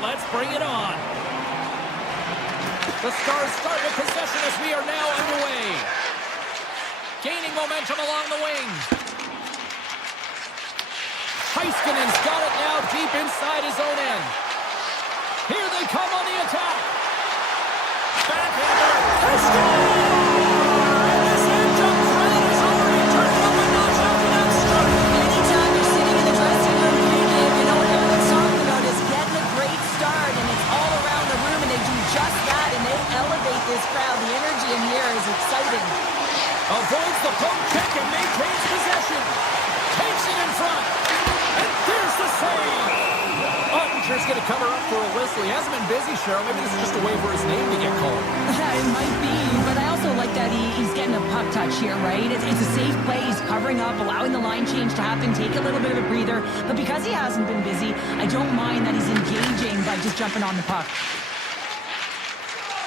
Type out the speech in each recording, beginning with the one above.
Let's bring it on. The Stars start with possession as we are now underway. Gaining momentum along the wing. Heiskanen's got it now deep inside his own end. Here they come on the attack. Backhander. Heiskanen! And this end-jump threat is already turned up a notch after that start. Anytime you're sitting in the dressing room pregame, you know what everyone's talking about is getting a great start, and it's all around the room, and they do just that, and they elevate this crowd. The energy in here is exciting. Avoids the poke check and maintains possession. Takes it in front. And there's the save. Ottinger's going to cover up for a whistle. He hasn't been busy, Cheryl. Maybe this is just a way for his name to get called. It might be, but I also like that he's getting a puck touch here, right? It's a safe play. He's covering up, allowing the line change to happen, take a little bit of a breather. But because he hasn't been busy, I don't mind that he's engaging by just jumping on the puck.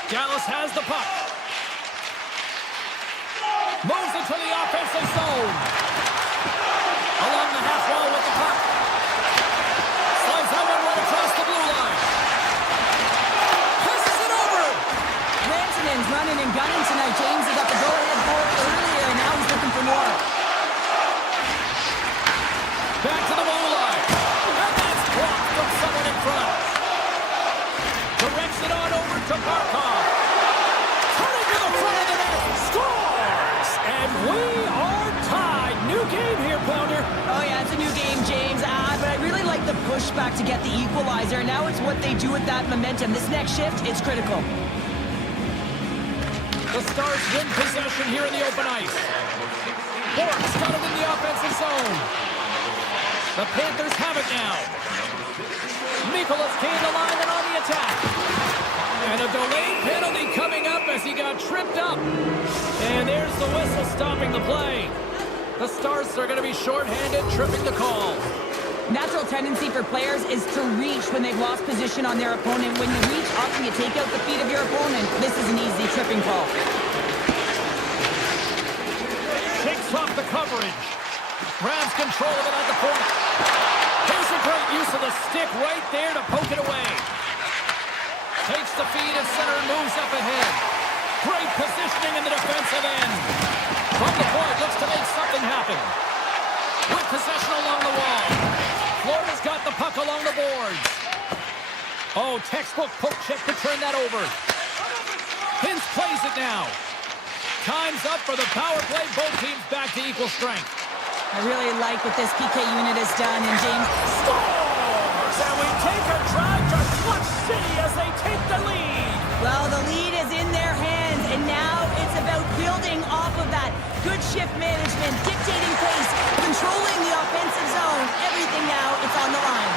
Dallas has the puck. Moves into the offensive zone. Along the half wall with the puck. Slides that one right across the blue line. Passes it over. Rantanen's running and gunning tonight. James, he got the go-ahead goal earlier, and now he's looking for more. Back to the blue line. And that's blocked from someone in front. Directs it on over to Barkov. Turning to the front of the net. Scores! And we are tied. New game here, Pounder. Oh, yeah, it's a new game, James. But I really like the pushback to get the equalizer. Now it's what they do with that momentum. This next shift, it's critical. The Stars win possession here in the open ice. Bork's got it in the offensive zone. The Panthers have it now. Mikolas gained the line and on the attack. And a delayed penalty coming up as he got tripped up. And there's the whistle stopping the play. The Stars are going to be shorthanded, tripping the call. Natural tendency for players is to reach when they've lost position on their opponent. When you reach up and you take out the feet of your opponent, this is an easy tripping call. Shakes off the coverage. Grabs control of it at the point. Here's a great use of the stick right there to poke it away. Takes the feed at center and moves up ahead. Great positioning in the defensive end. From the point, looks to make something happen. With possession along the wall. Florida's got the puck along the boards. Oh, textbook poke check to turn that over. Hintz plays it now. Time's up for the power play. Both teams back to equal strength. I really like what this PK unit has done, and James scores! And we take a drive to Clutch City as they take the lead. Well, the lead is in their hands, and now it's about building off of that. Good shift management, dictating pace, controlling the offensive zone. Everything now, it's on the line.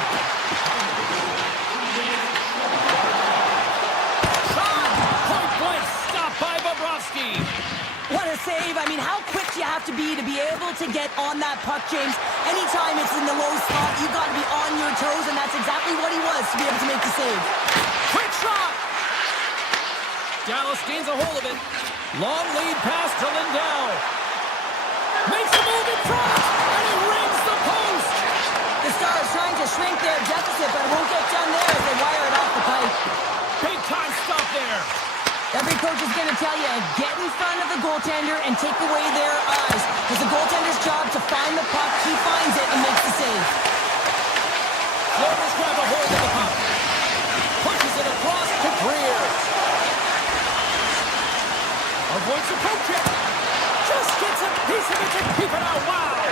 Shot! Point blank, stopped by Bobrovsky. What a save. I mean, how quick do you have to be able to get on that puck, James? Anytime it's in the low spot, you got to be on your toes, and that's exactly what he was to be able to make the save. Quick shot! Dallas gains a hold of it. Long lead pass to Lindell. Makes a move in front, and he rings the post. The Stars trying to shrink their deficit, but it won't get done there as they wire it off the pipe. Big time stop there. Every coach is going to tell you, get in front of the goaltender and take away their eyes. It's the goaltender's job to find the puck. He finds it and makes the save. Florida's grab a hold of the puck. Pushes it across to Greer. Avoids a poke check. Just gets a piece of it to keep it out. Wow.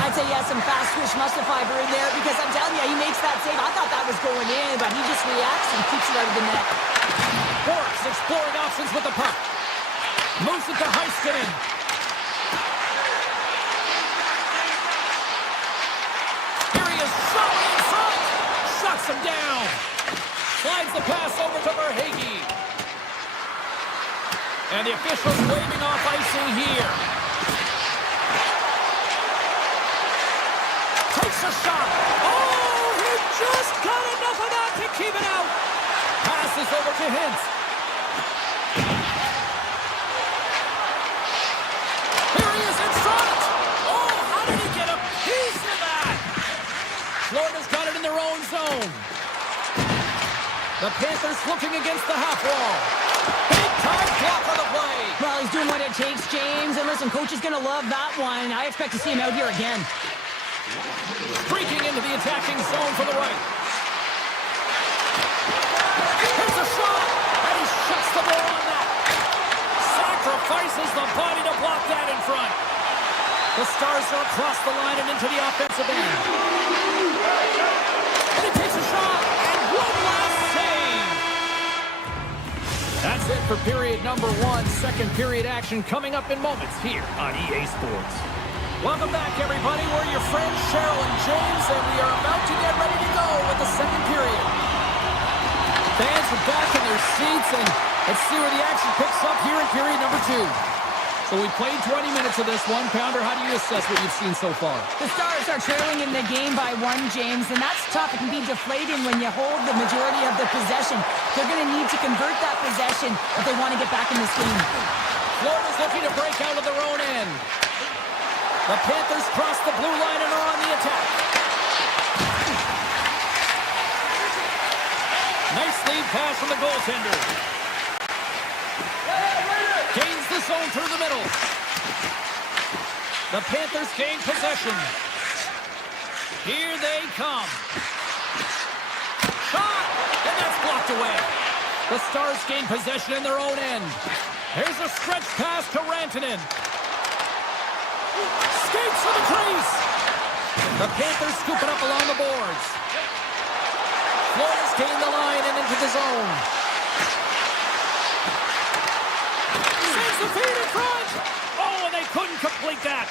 I'd say, yeah, some fast twitch muscle fiber in there because I'm telling you, he makes that save. I thought that was going in, but he just reacts and keeps it out of the net. Bork's exploring options with the puck. Moves it to Heiskanen. Here he is, shot in front. Shuts him down. Slides the pass over to Verhaeghe. And the officials waving off icing here. Takes a shot. Oh, he just got enough of that to keep it out. Passes over to Hintz. Here he is in front. Oh, how did he get a piece of that? Florida's got it in their own zone. The Panthers looking against the half wall. Big time block on the play. Well, he's doing what it takes, James. And listen, coach is going to love that one. I expect to see him out here again. Streaking into the attacking zone for the right. Here's a shot, and he shuts the ball on that. Sacrifices the body to block that in front. The Stars are across the line and into the offensive end. And he takes a shot, and one last save. That's it for period number 1. Second period action coming up in moments here on EA Sports. Welcome back, everybody. We're your friends, Cheryl and James, and we are about to get ready to go with the second period. Fans are back in their seats, and let's see where the action picks up here in period number 2. So we played 20 minutes of this one. Pounder, how do you assess what you've seen so far? The Stars are trailing in the game by 1, James, and that's tough. It can be deflating when you hold the majority of the possession. They're going to need to convert that possession if they want to get back in this game. Florida's looking to break out of their own end. The Panthers cross the blue line and are on the attack. Nice lead pass from the goaltender. Gains the zone through the middle. The Panthers gain possession. Here they come. Shot! And that's blocked away. The Stars gain possession in their own end. Here's a stretch pass to Rantanen. Skates to the crease. The Panthers scoop it up along the boards. Florida's gained the line and into the zone. Sends the feed in front. Oh, and they couldn't complete that.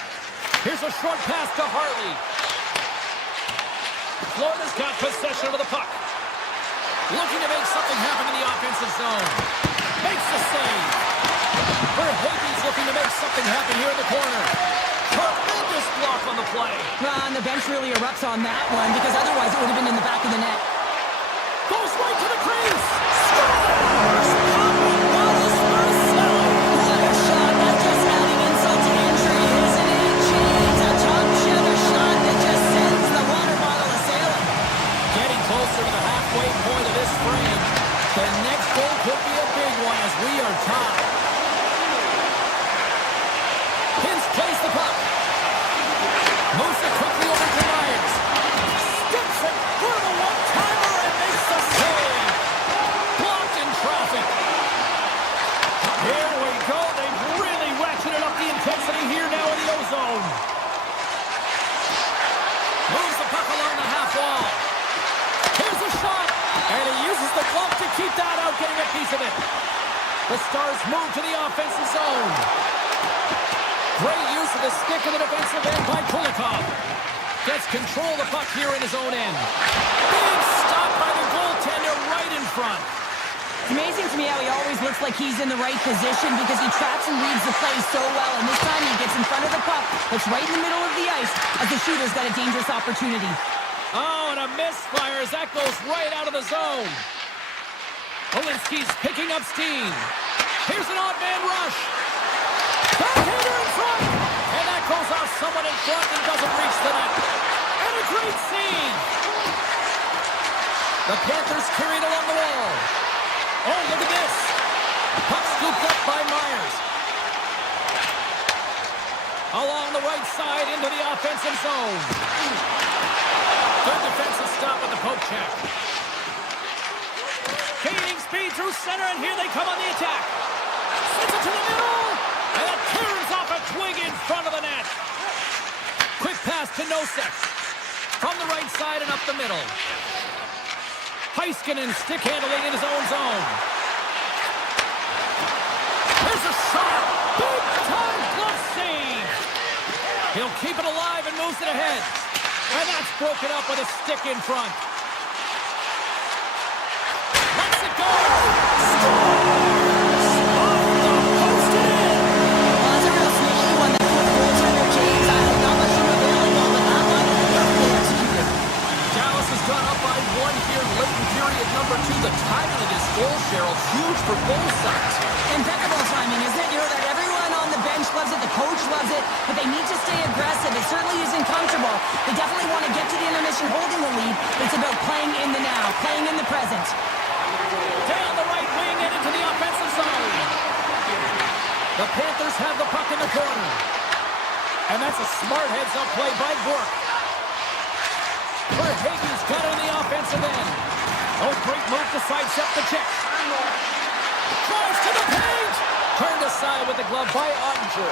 Here's a short pass to Hartley. Florida's got possession of the puck. Looking to make something happen in the offensive zone. Makes the save. Verhaeghe's looking to make something happen here in the corner. Tremendous block on the play. And the bench really erupts on that one because otherwise it would have been in the back of the net. Goes right to the crease. Scores! What a shot. That's just adding insult to injury, isn't it? James, a top cheddar shot that just sends the water bottle a-sailing. Getting closer to the halfway point of this frame. The next goal could be a big one as we are tied. Hintz plays the puck. Moves it quickly over to Myers. Steps it for the one-timer and makes the save. Blocked in traffic. Here we go. They've really ratcheted up the intensity here now in the O-zone. Moves the puck along the half wall. Here's a shot. And he uses the glove to keep that out, getting a piece of it. The Stars move to the offensive zone. Great use of the stick in the defensive end by Kulikov. Gets control of the puck here in his own end. Big stop by the goaltender right in front. It's amazing to me how he always looks like he's in the right position because he tracks and reads the play so well. And this time he gets in front of the puck. It's right in the middle of the ice as the shooter's got a dangerous opportunity. Oh, and a misfire as that goes right out of the zone. Olinsky's picking up steam. Here's an odd man rush. Backhander in front. And that goes off someone in front and doesn't reach the net. And a great save. The Panthers carried along the wall. Oh, look at this. Puck scooped up by Myers. Along the right side into the offensive zone. Good defensive stop with the poke check. Gaining speed through center, and here they come on the attack. Sends it to the middle, and it tears off a twig in front of the net. Quick pass to Nosek. From the right side and up the middle. Heiskanen stick handling in his own zone. There's a shot. Big time glove save. He'll keep it alive and moves it ahead. And that's broken up with a stick in front. Lets it go. Scores! Off the post in. Well, that's a real sneaky one. That quick goaltender, James. I had not much room available, but that one, perfectly executed. Dallas has gone up by 1 here late in period number 2. The timing of this goal, Cheryl, huge for both sides. Impeccable timing, isn't it? You know that everyone on the bench loves it, the coach loves it, but they need to stay aggressive. It certainly isn't comfortable. They definitely want to get to the intermission holding the lead. It's about playing in the now, playing in the present. Down the right wing and into the offensive zone. The Panthers have the puck in the corner. And that's a smart heads-up play by Burke. Verhagen's got it on the offensive end. Oh, great move to sidestep the check. Drives to the paint. Turned aside with the glove by Ottinger.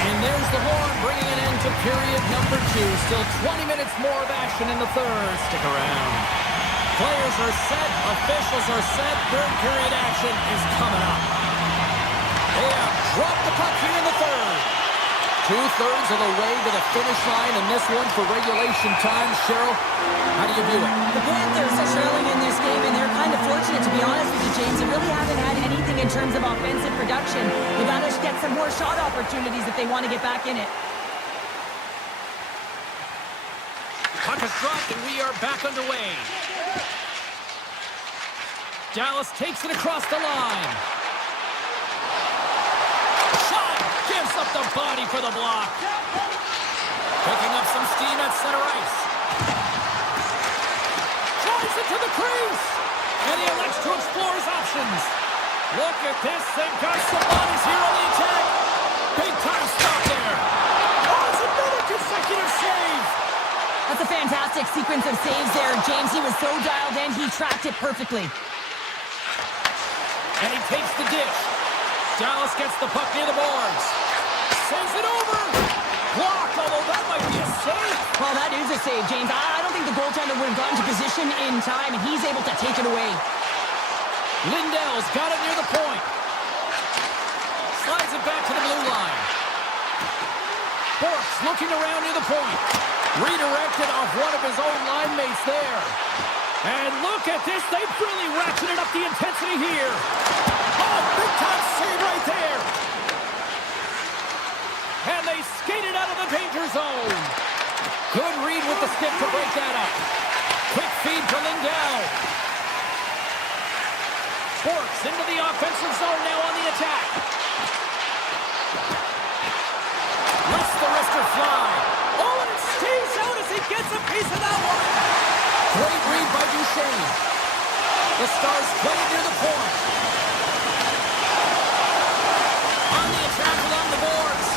And there's the horn, bringing an end to period number 2. Still 20 minutes more of action in the third. Stick around. Players are set. Officials are set. Third period action is coming up. They have dropped the puck here in the third. 2/3 of the way to the finish line in this one for regulation time. Cheryl, how do you view it? The Panthers are trailing in this game, and they're kind of fortunate, to be honest with you, James. They really haven't had anything in terms of offensive production. They've got to get some more shot opportunities if they want to get back in it. Puck is dropped, and we are back underway. Dallas takes it across the line. Shot! Gives up the body for the block. Picking up some steam at center ice. Drives it to the crease. And he elects to explore his options. Look at this. They've got some bodies here on the attack. Big time stop there. Oh, it's another consecutive save. That's a fantastic sequence of saves there, James. He was so dialed in, he tracked it perfectly. And he takes the dish. Dallas gets the puck near the boards. Sends it over. Blocked, although that might be a save. Well, that is a save, James. I don't think the goaltender would have gotten to position in time, and he's able to take it away. Lindell's got it near the point. Slides it back to the blue line. Bork's looking around near the point. Redirected off one of his own line mates there. And look at this. They've really ratcheted up the intensity here. Oh, big-time save right there. And they skated out of the danger zone. Good read with the stick to break that up. Quick feed to Lindell. Bork's into the offensive zone now on the attack. Lets the wrister fly. Oh, and it stays out as he gets a piece of that one. Great read by Duchesne. The Stars play near the point. On the attack along the boards.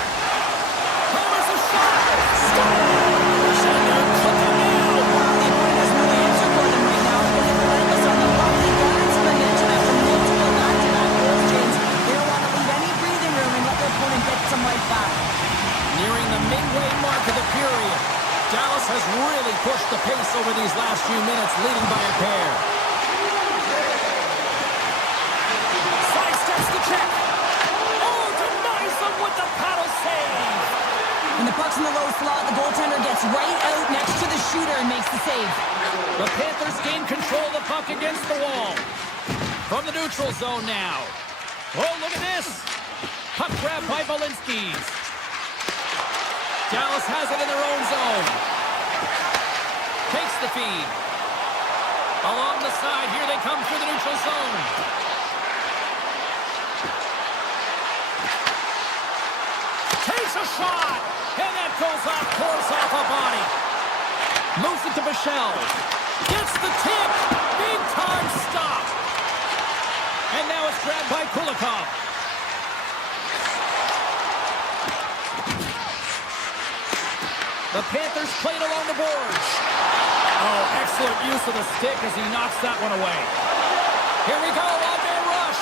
Hammers a shot. Scores! And they're cooking now. The opponent has no answer for them right now. They're relentless on the puck. They got into momentum after multiple back-to-back goals, James. They don't want to leave any breathing room and let their opponent get some right back. Nearing the midway mark of the period. Dallas has really pushed the pace over these last few minutes, leading by a pair. Sidesteps the check. Oh, denies them with the paddle save. When the puck's in the low slot, the goaltender gets right out next to the shooter and makes the save. The Panthers gain control of the puck against the wall. From the neutral zone now. Oh, look at this. Puck grab by Valinsky. Dallas has it in their own zone. Takes the feed. Along the side, here they come through the neutral zone. Takes a shot, and that goes off, pours off a body. Moves it to Bichelle. Gets the tip. Big time stop. And now it's grabbed by Kulikov. The Panthers played along the boards. Oh, excellent use of the stick as he knocks that one away. Here we go, one-man rush.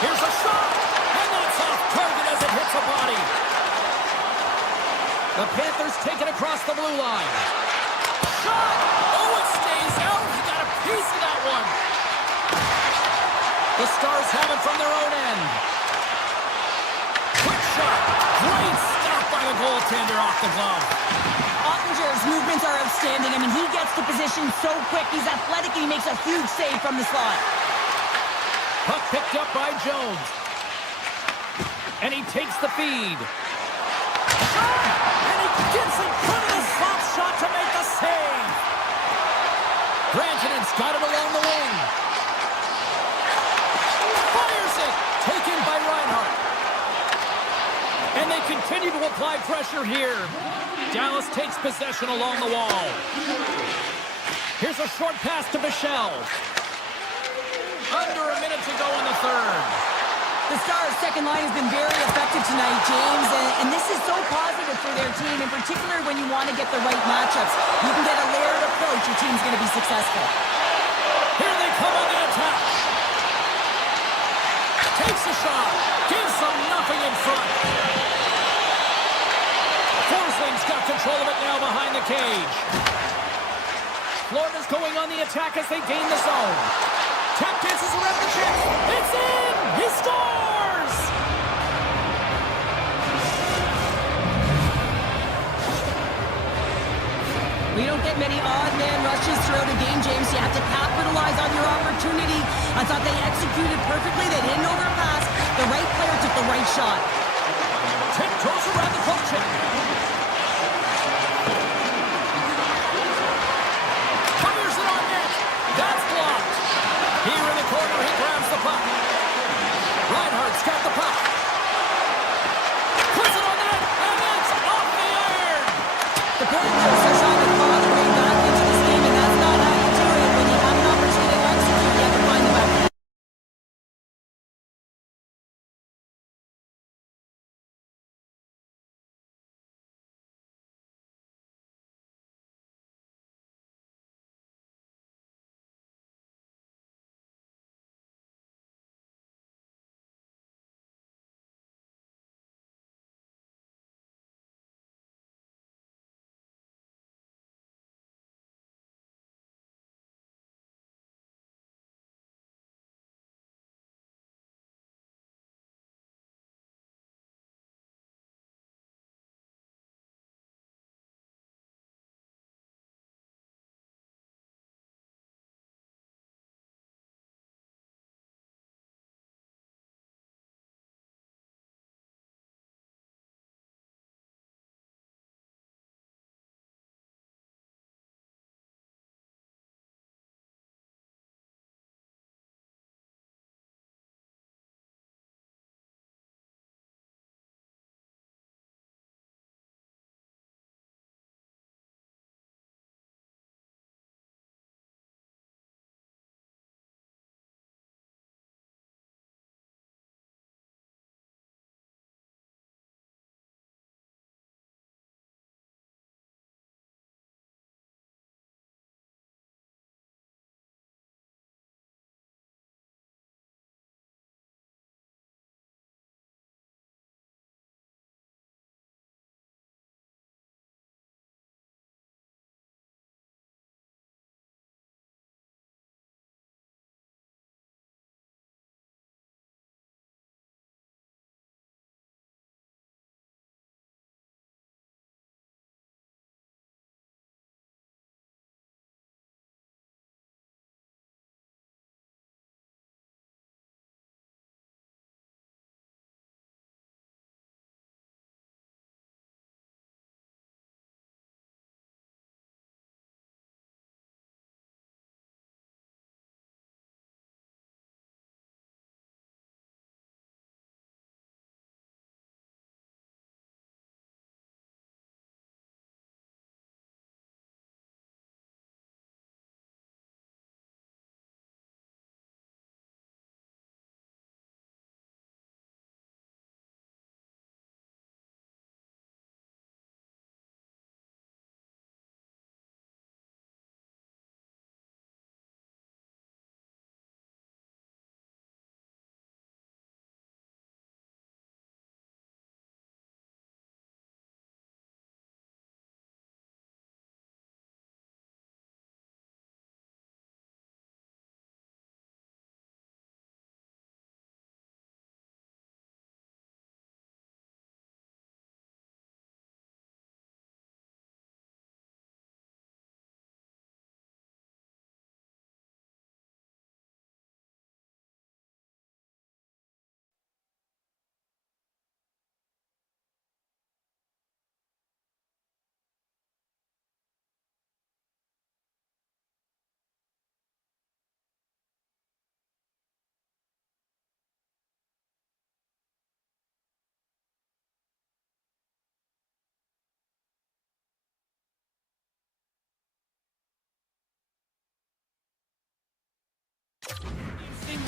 Here's a shot, and that's off target as it hits a body. The Panthers take it across the blue line. Shot! Oh, it stays out. He got a piece of that one. The Stars have it from their own end. Quick shot. Great stop by the goaltender off the glove. Ottinger's movements are outstanding. I mean, he gets to position so quick. He's athletic and he makes a huge save from the slot. Puck picked up by Jones. And he takes the feed. And he gets in front of the slot shot to make the save. Granton's got it along the wing. Fires it. Taken by Reinhart. And they continue to apply pressure here. Dallas takes possession along the wall. Here's a short pass to Michel. Under a minute to go in the third. The Stars' second line has been very effective tonight, James, and this is so positive for their team, in particular when you want to get the right matchups. You can get a layered approach, your team's going to be successful. Here they come on the attack. Takes a shot. Gives them nothing in front. Forsling's got control of it now behind the cage. Florida's going on the attack as they gain the zone. Tap dances around the chest. It's in! He scores! We don't get many odd man rushes throughout a game, James. You have to capitalize on your opportunity. I thought they executed perfectly. They didn't overpass. The right player took the right shot. Tiptoes around the poke check. Fires it on net. That's blocked. Here in the corner, he grabs the puck. Reinhardt's got the puck. Puts it on net, and it's off the iron. The Panthers are trying to claw their way back into this game, and that's not how you do it. When you have an opportunity to execute, you have to find the back.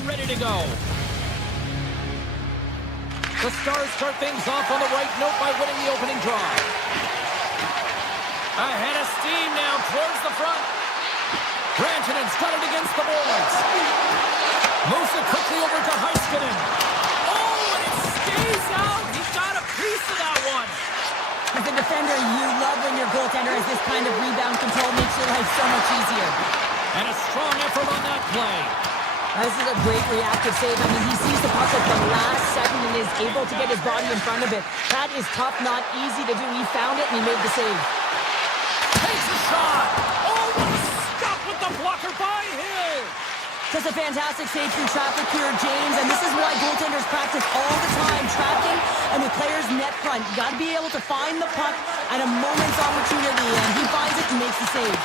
ready to go. The Stars start things off on the right note by winning the opening draw. Ahead of steam now towards the front. Rantanen's got it against the boards. Moves it quickly over to Iceman. Oh, and it stays out. He got a piece of that one. As a defender, you love when your goaltender has this kind of rebound control. Makes your life so much easier. And a strong effort on that play. This is a great reactive save. I mean, he sees the puck at the last second and is able to get his body in front of it. That is tough, not easy to do. He found it and he made the save. Takes a shot. Oh, what a stop with the blocker by Hill. Just a fantastic save through traffic here, James. And this is why goaltenders practice all the time, tracking and the player's net front. You got to be able to find the puck at a moment's opportunity, and he finds it and makes the save.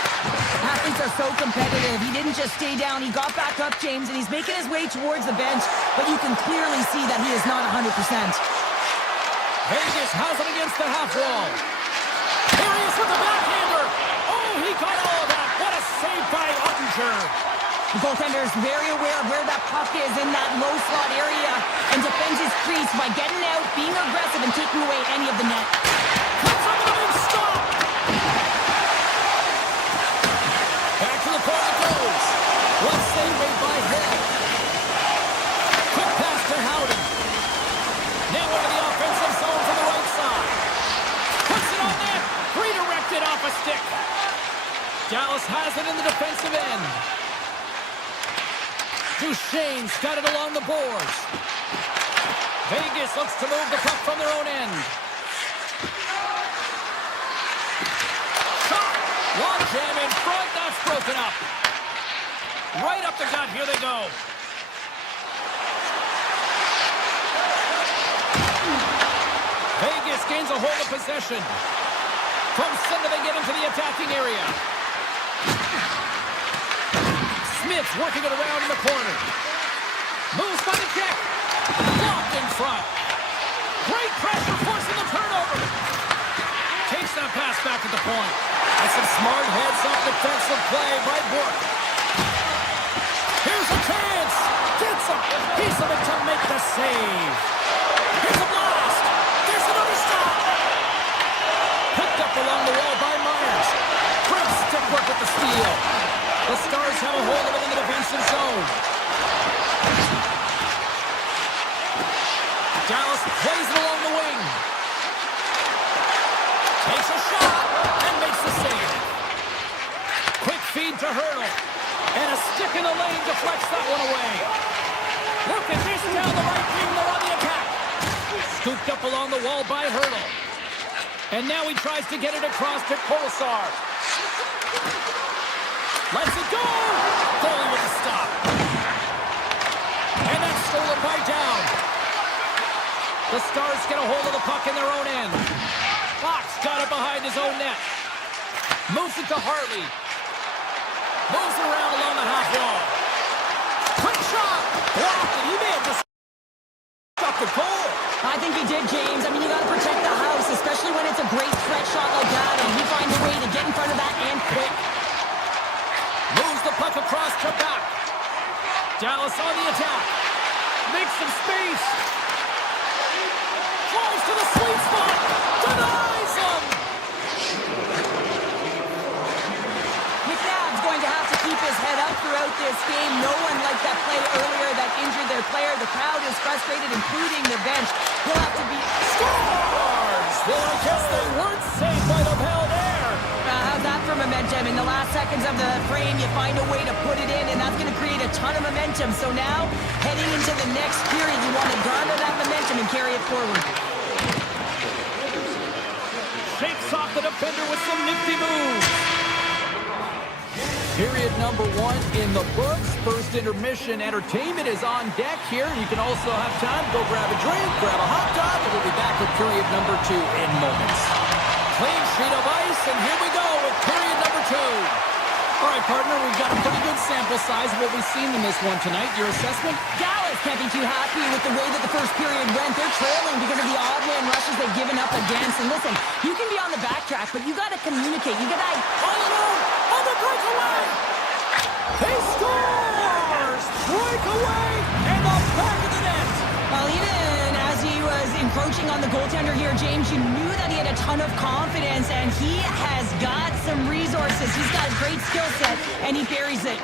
Athletes are so competitive. He didn't just stay down. He got back up, James, and he's making his way towards the bench, but you can clearly see that he is not 100%. Vegas has it against the half wall. Here he is with the backhander. Oh, he got all of that. What a save by Ottinger. The goaltender is very aware of where that puck is in that low slot area and defends his crease by getting out, being aggressive, and taking away any of the net. Puts up a big stop. Back to the point it goes. What save made by Hill. Quick pass to Howden. Now into the offensive zone from the right side. Puts it on net. Redirected off a stick. Dallas has it in the defensive end. Duchesne's got it along the boards. Vegas looks to move the puck from their own end. Shot! Long jam in front. That's broken up. Right up the gut. Here they go. Vegas gains a hold of possession. From center, they get into the attacking area. Smith's working it around in the corner. Moves by the check. Blocked in front. Great pressure forcing the turnover. Takes that pass back at the point. And some smart heads-up defensive play by Bourque. Here's a chance. Gets a piece of it to make the save. Here's a blast. There's another stop. Picked up along the wall by Myers. Great stick work with the steal. The Stars have a hold of it in the defensive zone. Dallas plays it along the wing. Takes a shot and makes the save. Quick feed to Hurdle. And a stick in the lane deflects that one away. Look at this down the right wing. They're on the attack. Scooped up along the wall by Hurdle. And now he tries to get it across to Kolesar. Lets it go! Foley with the stop. And that's stolen by Down. The Stars get a hold of the puck in their own end. Fox got it behind his own net. Moves it to Hartley. Moves it around along the half wall. Quick shot! Blocked it. He may have just stuck the goal. I think he did, James. I mean, you got to protect the house, especially when it's a great threat shot like that, and he finds a way to get in front of that and quick. Moves the puck across to back. Dallas on the attack. Makes some space. Falls to the sweet spot. Denies him. McNabb's going to have to keep his head up throughout this game. No one liked that play earlier that injured their player. The crowd is frustrated, including the bench. He'll have to be... Scores! Well, I guess they weren't saved by the bell there. How's that for momentum? In the last seconds of the frame, you find a way to put it in, and that's going to create a ton of momentum. So now, heading into the next period, you want to garner that momentum and carry it forward. Shakes off the defender with some nifty moves. Period number 1 in the books. First intermission entertainment is on deck here. You can also have time to go grab a drink, grab a hot dog, and we'll be back with period number 2 in moments. Clean sheet of ice, and here we go with period number 2. All right, partner, we've got a pretty good sample size of what we've seen in this one tonight. Your assessment? Dallas can't be too happy with the way that the first period went. They're trailing because of the odd man rushes they've given up against. And listen, you can be on the backtrack, but you got to communicate. You got to... All alone on the breakaway! He scores! Breakaway! encroaching on the goaltender here, James. You knew that he had a ton of confidence, and he has got some resources. He's got a great skill set, and he buries it.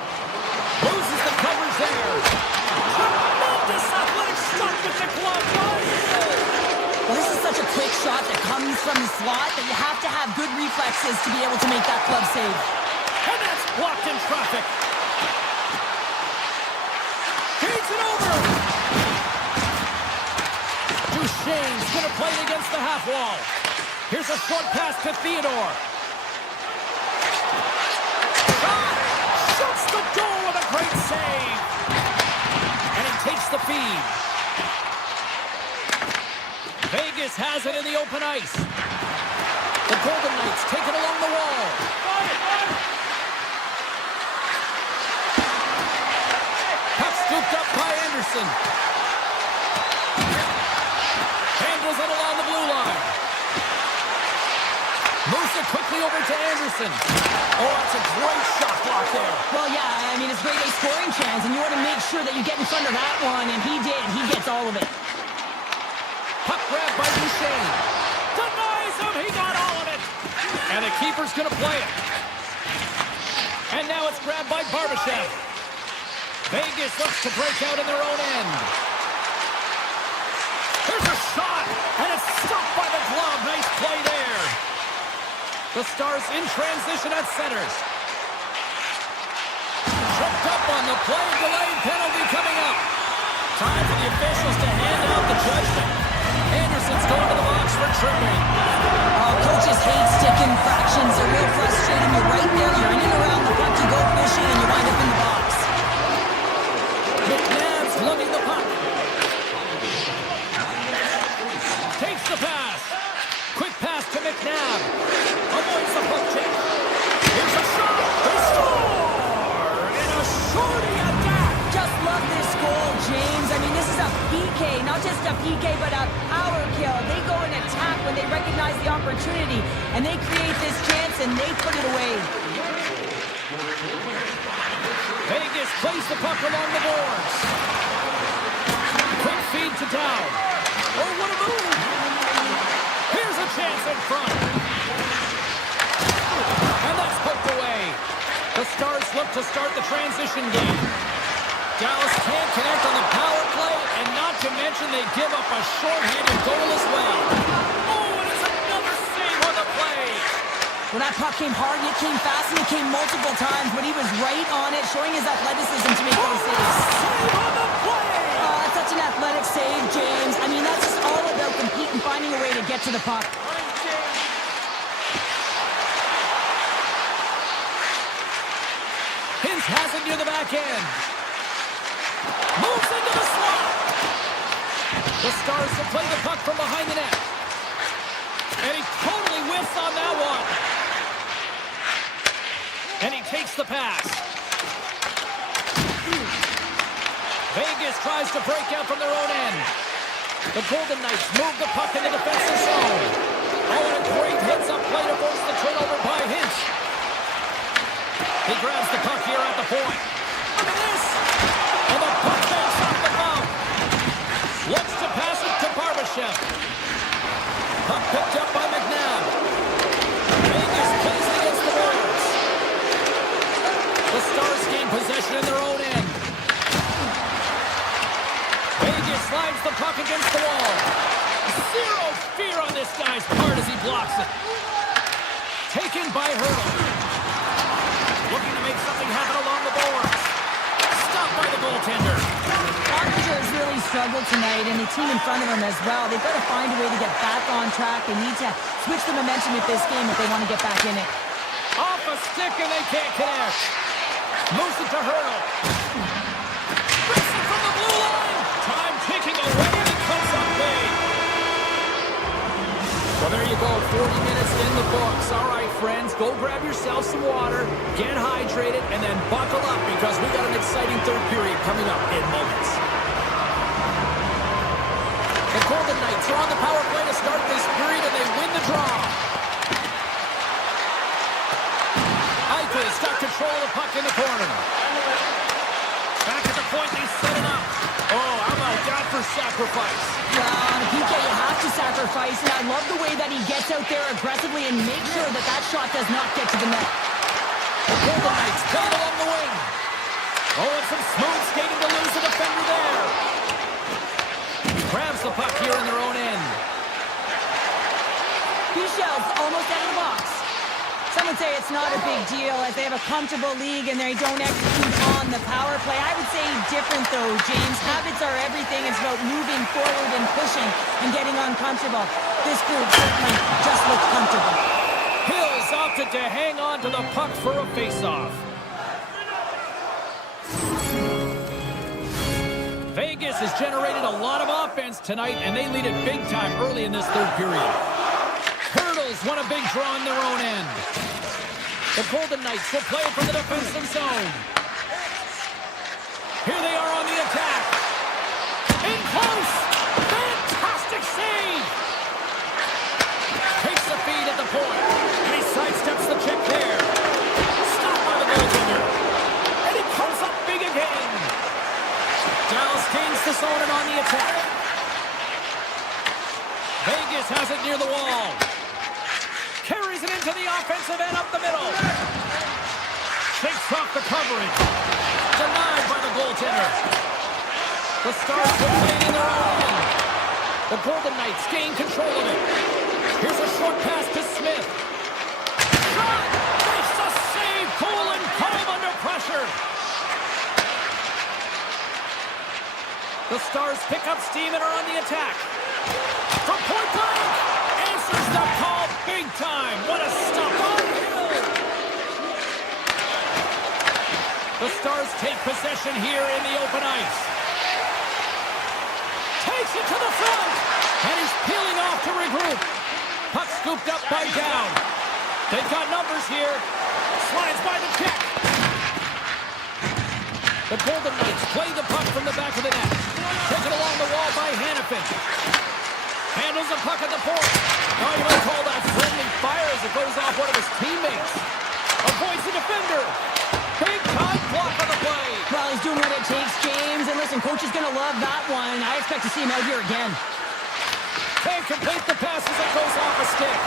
Loses the coverage there. Tremendous athletic shot with the glove. Well, this is such a quick shot that comes from the slot that you have to have good reflexes to be able to make that glove save. And that's blocked in traffic. Feeds it over. Duchesne's going to play it against the half wall. Here's a short pass to Theodore. Shot! Shoots the goal with a great save. And he takes the feed. Vegas has it in the open ice. The Golden Knights take it along the wall. Puck scooped up by Anderson. Handles it along the blue line. Moves it quickly over to Anderson. Oh, that's a great shot block there. Well, yeah, I mean, it's a great scoring chance, and you want to make sure that you get in front of that one, and he did. He gets all of it. Puck grabbed by Duchesne. Denies him. He got all of it. And the keeper's going to play it. And now it's grabbed by Barbashev. Vegas looks to break out in their own end. There's a shot. And it's stopped by the glove. Nice play there. The Stars in transition at centers. Tripped up on the play. Delayed penalty coming up. Time for the officials to hand out the judgment. Anderson's going to the box for tripping. Oh, coaches hate stick infractions. They're real frustrating. You're right there. You're in and around the puck. You go fishing, and you wind up in the box. McNabb's lugging the puck. Takes the pass. Quick pass to McNabb. Avoids the puck check. Here's a shot. They score! In a shorty attack. Just love this goal, James. I mean, this is a PK, not just a PK, but a power kill. They go and attack when they recognize the opportunity, and they create this chance, and they put it away. Vegas plays the puck along the boards. Quick feed to Dow. Oh, what a move! Here's a chance in front. And that's poked away. The Stars look to start the transition game. Dallas can't connect on the power play, and not to mention they give up a shorthanded goal as well. Oh, and it's another save on the play. Well, that puck came hard, and it came fast, and it came multiple times, but he was right on it, showing his athleticism to make those saves. Save on the play. Oh, that's such an athletic save, James. I mean, that's just all about competing, finding a way to get to the puck. Hintz has it near the back end. Moves into the slot. The Stars will play the puck from behind the net. And he totally whiffs on that one. And he takes the pass. Vegas tries to break out from their own end. The Golden Knights move the puck in the defensive zone. Oh, and a great hits-up play to force the turnover by Hintz. He grabs the puck here at the point. Look at this! And the puck makes off the bump. Looks to pass it to Barbashev. Puck picked up by McNabb. Vegas plays it against the Warriors. The Stars gain possession in their own end. Vegas slides the puck against the wall. Zero fear on this guy's part as he blocks it. Taken by Hurdle. Looking to make something happen along the boards. Stopped by the goaltender. Panthers really struggled tonight, and the team in front of them as well. They've got to find a way to get back on track. They need to switch the momentum of this game if they want to get back in it. Off a stick, and they can't connect. Moves it to Hurdle. Rips it from the blue line. Time ticking away, and it comes up big. Well, there you go. 40 minutes in the books. All right, friends, go grab yourself some water, get hydrated, and then buckle up because we got an exciting third period coming up in moments. The Golden Knights are on the power play to start this period, and they win the draw. Eichel's got control of the puck in the corner. Back at the point, they set it up. Oh, how about that for sacrifice? Well, on a PK, you have to sacrifice, and I love the way that he gets out there aggressively and makes sure that that shot does not get to the net. The Golden Knights playing along the wing. Oh, and some smooth skating to lose the defender there. Grabs the puck here in their own end. Shells almost out of the box. Some would say it's not a big deal as they have a comfortable league and they don't execute on the power play. I would say different though, James. Habits are everything. It's about moving forward and pushing and getting uncomfortable. This group certainly just looks comfortable. Hills opted to hang on to the puck for a face-off. Vegas has generated a lot of offense tonight, and they lead it big time early in this third period. Turtles won a big draw in their own end. The Golden Knights will play from the defensive zone. Here they are on the attack. In close. Fantastic save. Takes the feed at the point. And he sidesteps the check there. Stopped by the goaltender. And he comes up big again. Dallas gains the zone and on the attack. Vegas has it near the wall. Carries it into the offensive end up the middle. Shakes off the coverage. Denied by the goaltender. The Stars will play in their own end. The Golden Knights gain control of it. Here's a short pass to Smith. Shot! Makes the save. Cool and calm under pressure. The Stars pick up steam and are on the attack. From point blank. Answers the call big time. What a stop on Hill. The Stars take possession here in the open ice. Takes it to the front. And he's peeling off to regroup. Puck scooped up by Down. They've got numbers here. Slides by the check. The Golden Knights play the puck from the back of the net. Taken along the wall by Hannafin. Handles the puck at the point. Oh, you might call that friendly fire as it goes off one of his teammates. Avoids the defender. Big time block on the play. Well, he's doing what it takes, James. And listen, coach is going to love that one. I expect to see him out here again. Can't complete the pass as it goes off a stick.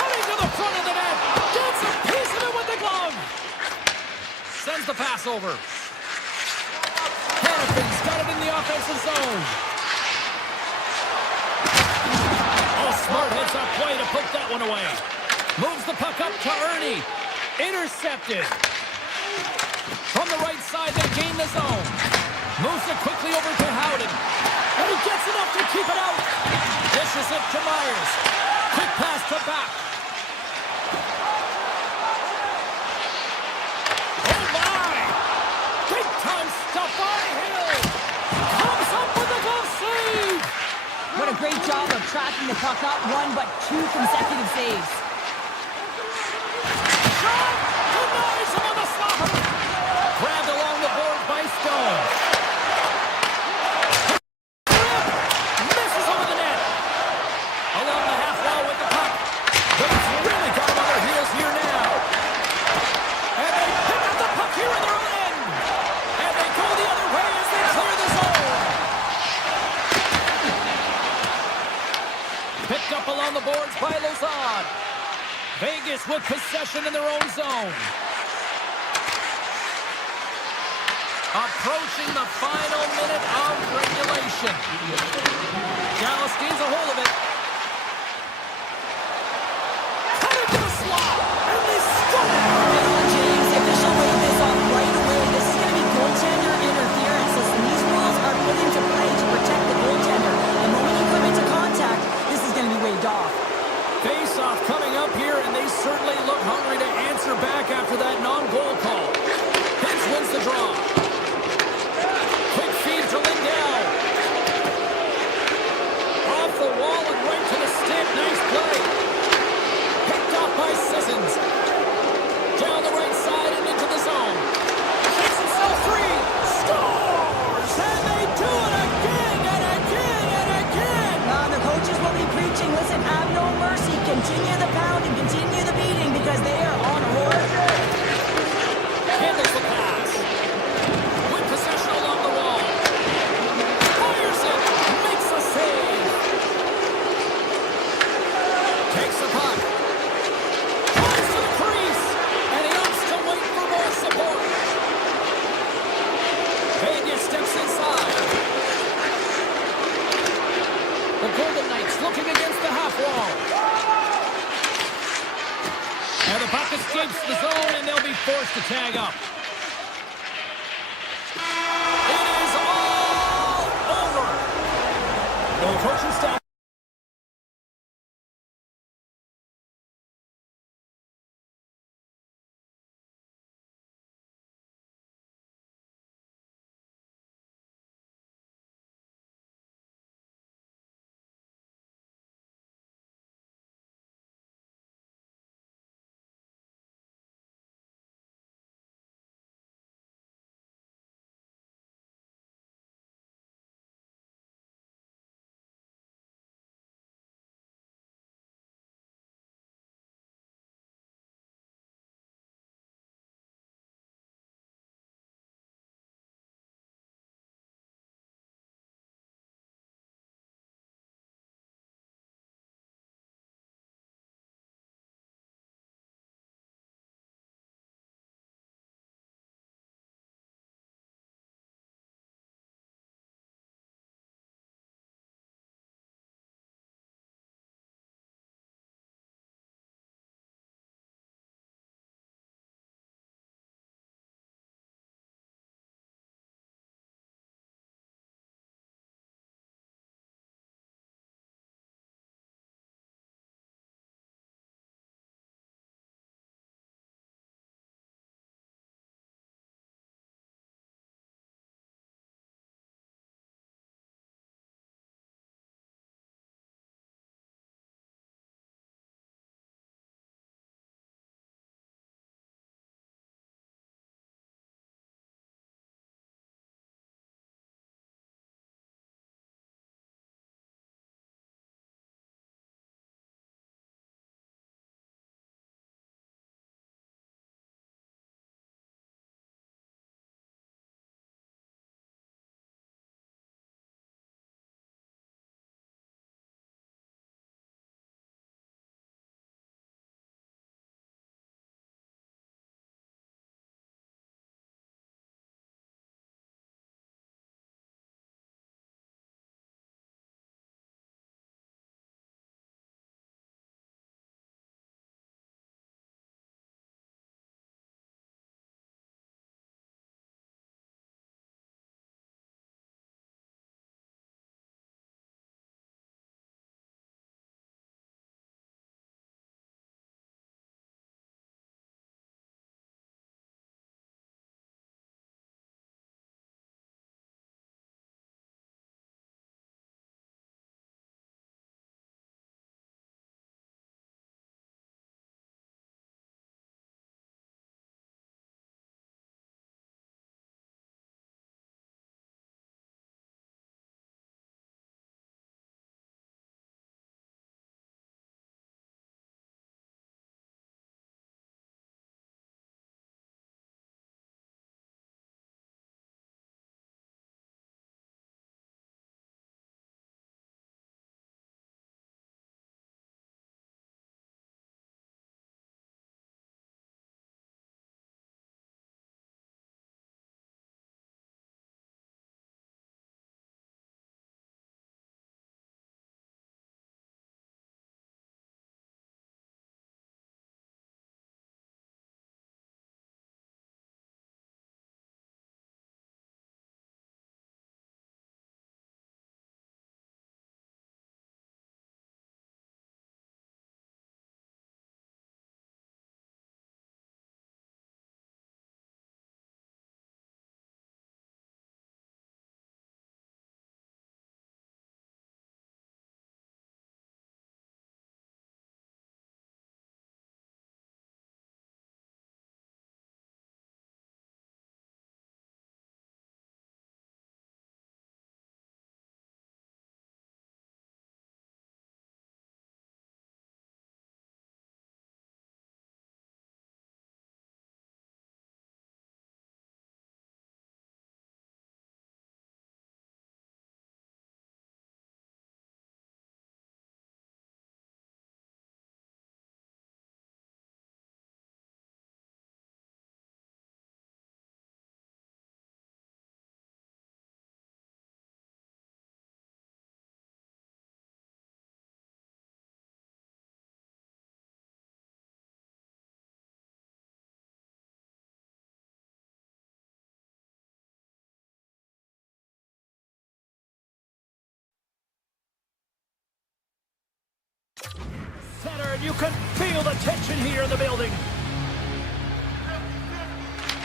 Coming to the front of the net. Gets a piece of it with the glove. Sends the pass over. Hannafin's got it in the offensive zone. Oh, smart heads-up play to put that one away. Moves the puck up to Ernie. Intercepted. From the right side, they gain the zone. Moves it quickly over to Howden. And he gets enough to keep it out. Dishes it to Myers. Quick pass to Back. Oh, my! Big time stuff by Hill. Comes up with a glove save. What a great job of tracking the puck, not one but two consecutive saves. Shot! Denies him on the slapper. Grabbed along the board by Stone. Misses over the net. Along the half wall with the puck. But it's really got him on their heels here now. And they pick up the puck here in their own end. And they go the other way as they clear the zone. Picked up along the boards by Lozad. Vegas with possession in their own zone. Approaching the final minute of regulation. Dallas gains a hold of it. Cut it to the slot. And they stop it. James, the official waved this off right away. This is going to be goaltender interference. Listen, these rules are put into play to protect the goaltender. And when you come into contact, this is going to be waved off. Face-off coming up here, and they certainly look hungry to answer back after that non-goal call. Hintz wins the draw. Quick feed to Lindell. Off the wall and right forced to tag up. It is all over. Well, the coaching staff and you can feel the tension here in the building.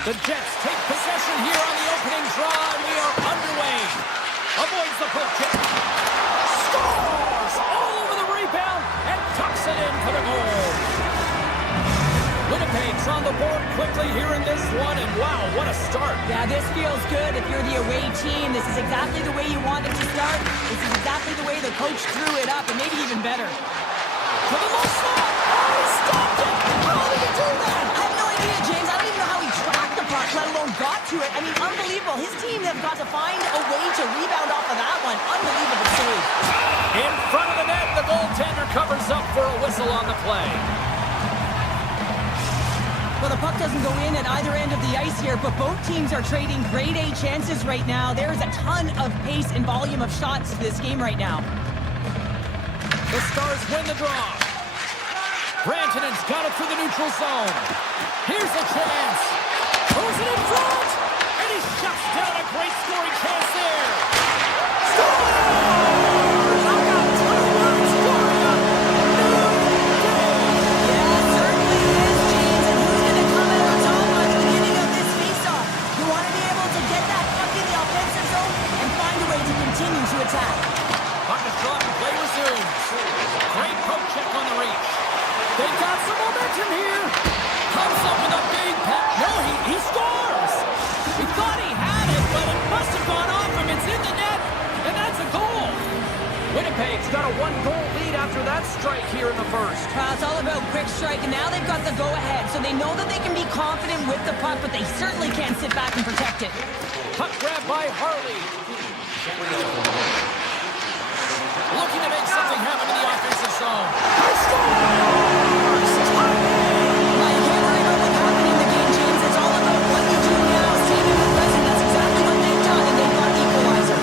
The Jets take possession here on the opening draw, and we are underway. Avoids the poke check. Scores! All over the rebound and tucks it in for the goal. Winnipeg's on the board quickly here in this one, and wow, what a start. Yeah, this feels good if you're the away team. This is exactly the way you want it to start. This is exactly the way the coach drew it up, and maybe even better. To the low slot! Oh, he stopped it! How did he do that? I have no idea, James. I don't even know how he tracked the puck, let alone got to it. I mean, unbelievable. His team have got to find a way to rebound off of that one. Unbelievable save. In front of the net, the goaltender covers up for a whistle on the play. Well, the puck doesn't go in at either end of the ice here, but both teams are trading grade A chances right now. There's a ton of pace and volume of shots to this game right now. The Stars win the draw. Rantanen's got it through the neutral zone. Here's a chance. Throws it in front. And he shuts down a great scoring chance there. Scores! I got two words for you. Yeah, certainly is, James. And who's going to come out on top at the beginning of this faceoff? You want to be able to get that puck in the offensive zone and find a way to continue to attack. Puck is dropped and play resumes. Great poke check on the reach. They've got some momentum here. Comes up with a big pass. No, he scores. He thought he had it, but it must have gone off him. It's in the net, and that's a goal. Winnipeg's got a one-goal lead after that strike here in the first. It's all about quick strike, and now they've got the go-ahead, so they know that they can be confident with the puck, but they certainly can't sit back and protect it. Puck grab by Harley. Looking to make something happen in the offensive zone. He scores! Well, you can't worry about what happened in the game, James. It's all about what you do now, staying in the present. That's exactly what they've done, and they've got the equalizer.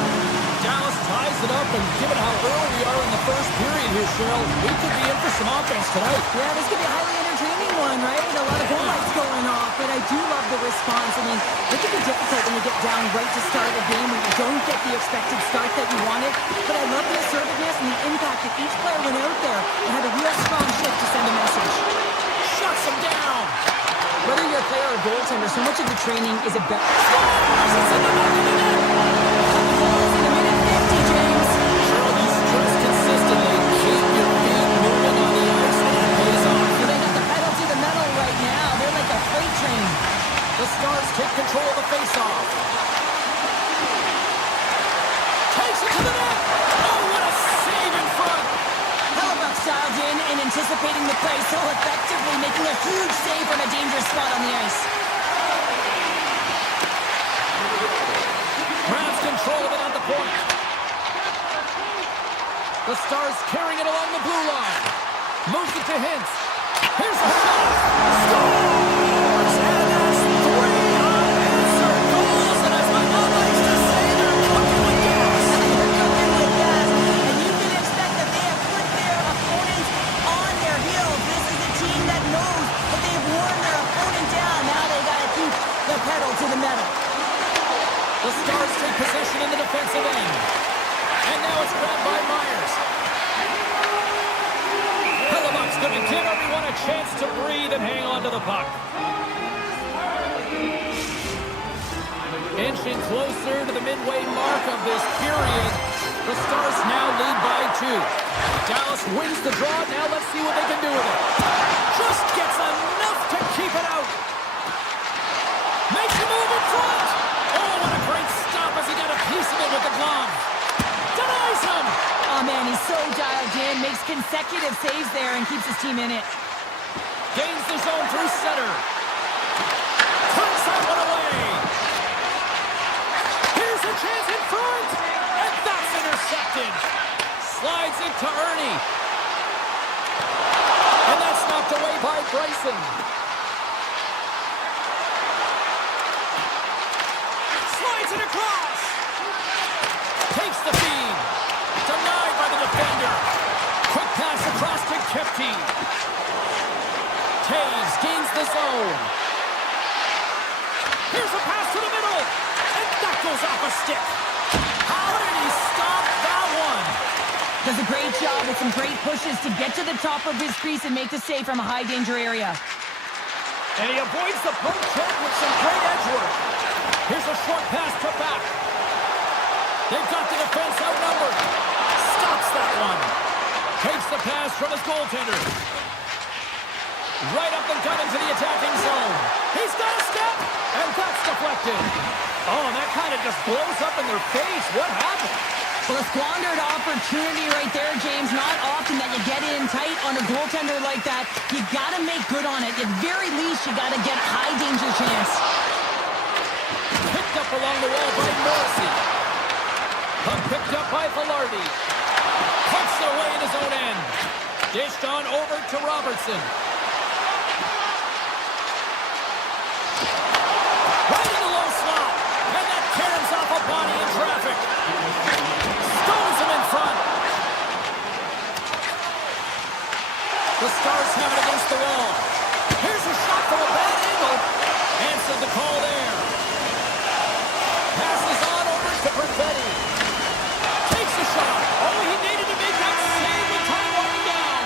Dallas ties it up, and given how early we are in the first period here, Cheryl, we could be in for some offense tonight. Yeah, this could be a highly entertaining one, right? A lot of goal lights going off, but I do love the response. I mean, it can be difficult when you get down right to start a game when you don't get the expected start that you wanted, but I love the assertiveness and the impact that each player went out there and had a real strong shift to send a message. Shuts him down. Whether you're a player or goaltender, so much of the training is about... It's in the back of the net. Couple goals in a minute 50, James. Cheryl, you stress consistently. Keep your feet moving on the ice, and it pays off. Well, they got the pedal to the metal right now. They're like a freight train. The Stars take control of the faceoff. Takes it to the net. Oh, what a save in front. Hellebuyck's dialed in and anticipating the play so effectively, making a huge save from a dangerous spot on the ice. Grabs control of it at the point. The Stars carrying it along the blue line. Moves it to Hintz. Here's a shot. Scores! And that's 3 unanswered goals. And as my mom likes to say, they're cooking with gas. They're cooking with gas, and you can expect that they have put their opponents on their heels. This is a team that knows that they've worn their opponent down. Now they got to keep the pedal to the metal. The Stars take possession in the defensive end. And now it's grabbed by Myers. Hellebuyck's going to give everyone a chance to breathe and hang on to the puck. Inching closer to the midway mark of this period. The Stars now lead by 2. Dallas wins the draw. Now let's see what they can do with it. Just gets enough to keep it out. Makes the move in front. Oh, what a great stop as he got a piece of it with the glove. Denies him. Oh, man, he's so dialed in, makes consecutive saves there and keeps his team in it. Gains the zone through center. Turns that one away. Here's a chance in front. And that's intercepted. Slides it to Ernie. And that's knocked away by Bryson. Slides it across. Takes the feed. Denied by the defender. Quick pass across to Kepke. Taves gains the zone. Here's a pass to the middle. And that goes off a stick. How did he stop that one? Does a great job with some great pushes to get to the top of his crease and make the save from a high-danger area. And he avoids the poke check with some great edge work. Here's a short pass put back. They've got the defense outnumbered. Stops that one. Takes the pass from his goaltender. Right up the gut into the attacking zone. He's got a step, and that's deflected. Oh, and that kind of just blows up in their face. What happened? Well, a squandered opportunity right there, James. Not often that you get in tight on a goaltender like that. You got to make good on it. At very least, you got to get a high-danger chance. Picked up along the wall by Morrissey. Puck picked up by Velarde. Pucks it away in his own end. Dished on over to Robertson. Right in the low slot. And that tears off a body in traffic. Stones him in front. The Stars have it against the wall. Here's a shot from a bad angle. Answered the call there. Passes on over to Perfetti. Takes a shot. Oh, he needed to make that save with time winding down.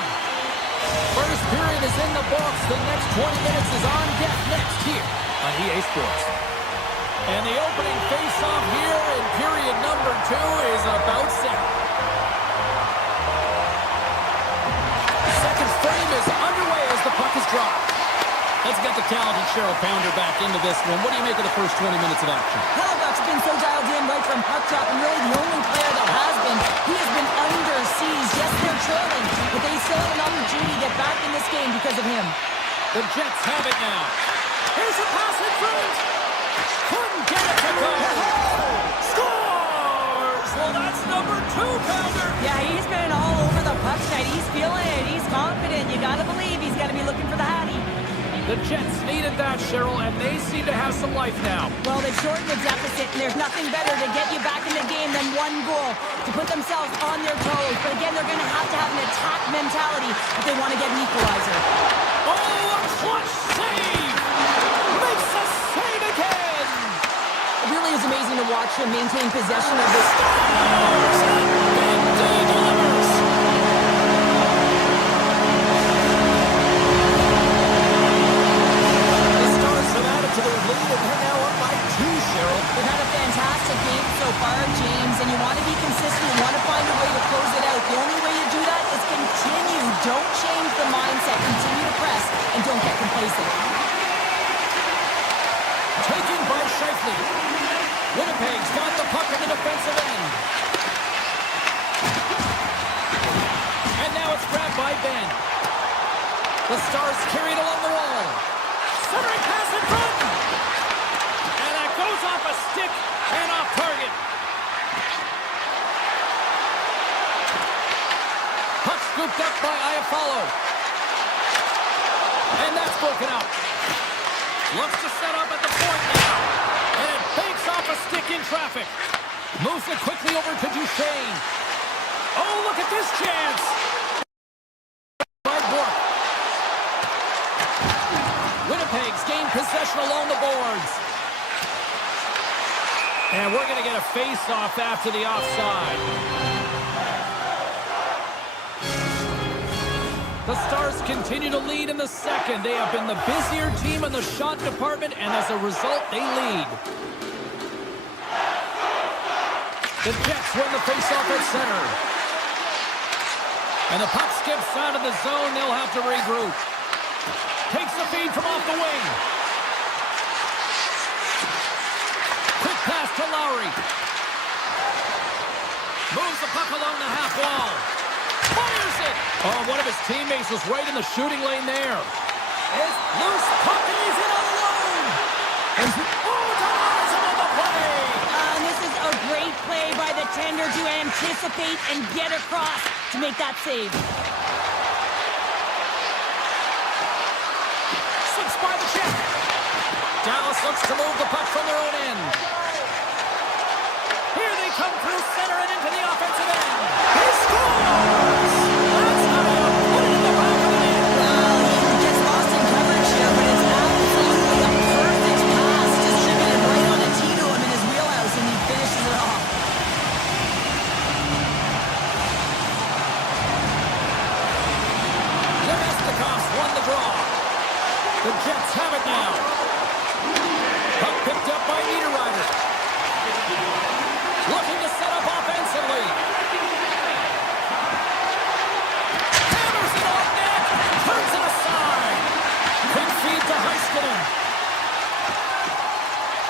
First period is in the books. The next 20 minutes is on deck next here on EA Sports. And the opening face-off here in period number 2 is about set. Second frame is underway as the puck is dropped. Let's get the talented Cheryl Pounder back into this one. What do you make of the first 20 minutes of action? Halifax has been so dialed in right from puck drop, and really the only player that has been. He has been under siege. Yes, they're trailing, but they still have an opportunity to get back in this game because of him. The Jets have it now. Here's a pass in front. Couldn't get it to go. Scores! Well, that's number 2, Pounder. Yeah, he's been all over the puck tonight. He's feeling it. He's confident. You got to believe he's got to be looking for the Hattie. The Jets needed that, Cheryl, and they seem to have some life now. Well, they've shortened the deficit, and there's nothing better to get you back in the game than one goal to put themselves on their toes. But again, they're going to have an attack mentality if they want to get an equalizer. Oh, a clutch save! Makes a save again! It really is amazing to watch him maintain possession of this. Stars and Big D delivers! To their lead, and they're now up by 2, Cheryl. They've had a fantastic game so far, James, and you want to be consistent. You want to find a way to close it out. The only way you do that is continue. Don't change the mindset. Continue to press, and don't get complacent. Taken by Scheifele. Winnipeg's got the puck in the defensive end. And now it's grabbed by Ben. The Stars carried along the wall. Centering pass in front. And that goes off a stick and off target. Puck scooped up by Iafallo. And that's broken up. Looks to set up at the point now. And it fakes off a stick in traffic. Moves it quickly over to Duchesne. Oh, look at this chance. Winnipeg's gained possession along the boards. And we're going to get a face-off after the offside. The Stars continue to lead in the second. They have been the busier team in the shot department, and as a result, they lead. The Jets win the face-off at center. And the puck skips out of the zone. They'll have to regroup. Takes the feed from off the wing. Quick pass to Lowry. Moves the puck along the half wall. Fires it. Oh, one of his teammates was right in the shooting lane there. It's loose puck and he's in alone. Oh, denies him on the play. And this is a great play by the tender to anticipate and get across to make that save. By the check. Dallas looks to move the puck from their own end. Here they come through center and into the offensive end. He scores! That's how you put it in the back of the net. Well, he gets lost in coverage here, but it's absolutely a perfect pass distributed right on a tee to him in his wheelhouse, and he finishes it off.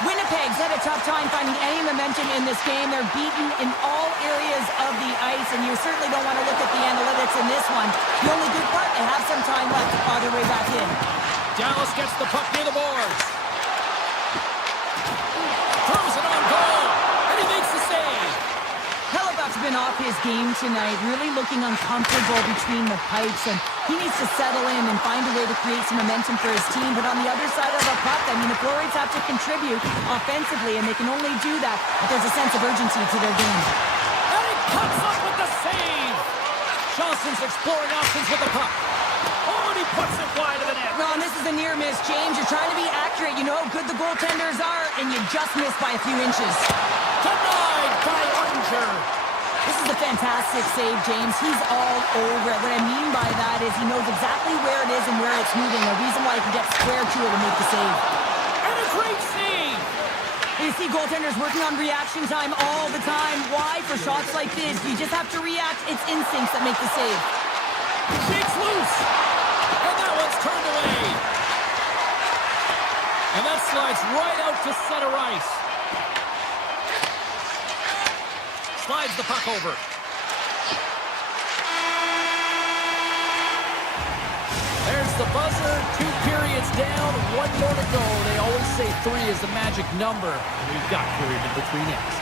Winnipeg's had a tough time finding any momentum in this game. They're beaten in all areas of the ice, and you certainly don't want to look at the analytics in this one. The only good part, they have some time left to claw their way back in. Dallas gets the puck near the boards. Throws it on goal, and he makes the save. Hellebuck's been off his game tonight, really looking uncomfortable between the pipes, and he needs to settle in and find a way to create some momentum for his team. But on the other side of the puck, I mean, the forwards have to contribute offensively, and they can only do that if there's a sense of urgency to their game. And he comes up with the save. Johnson's exploring options with the puck. Oh, and he puts it wide of the net. Well, and this is a near miss, James. You're trying to be accurate. You know how good the goaltenders are, and you just missed by a few inches. Denied by Archer. This is a fantastic save, James. He's all over it. What I mean by that is he knows exactly where it is and where it's moving. A reason why he can get square to it and make the save. And a great save. You see goaltenders working on reaction time all the time. Why? For shots like this, you just have to react. It's instincts that make the save. Shakes loose. And that one's turned away. And that slides right out to center ice. Slides the puck over. There's the buzzer. 2 periods down. 1 more to go. They always say 3 is the magic number. And we've got period number 3 next.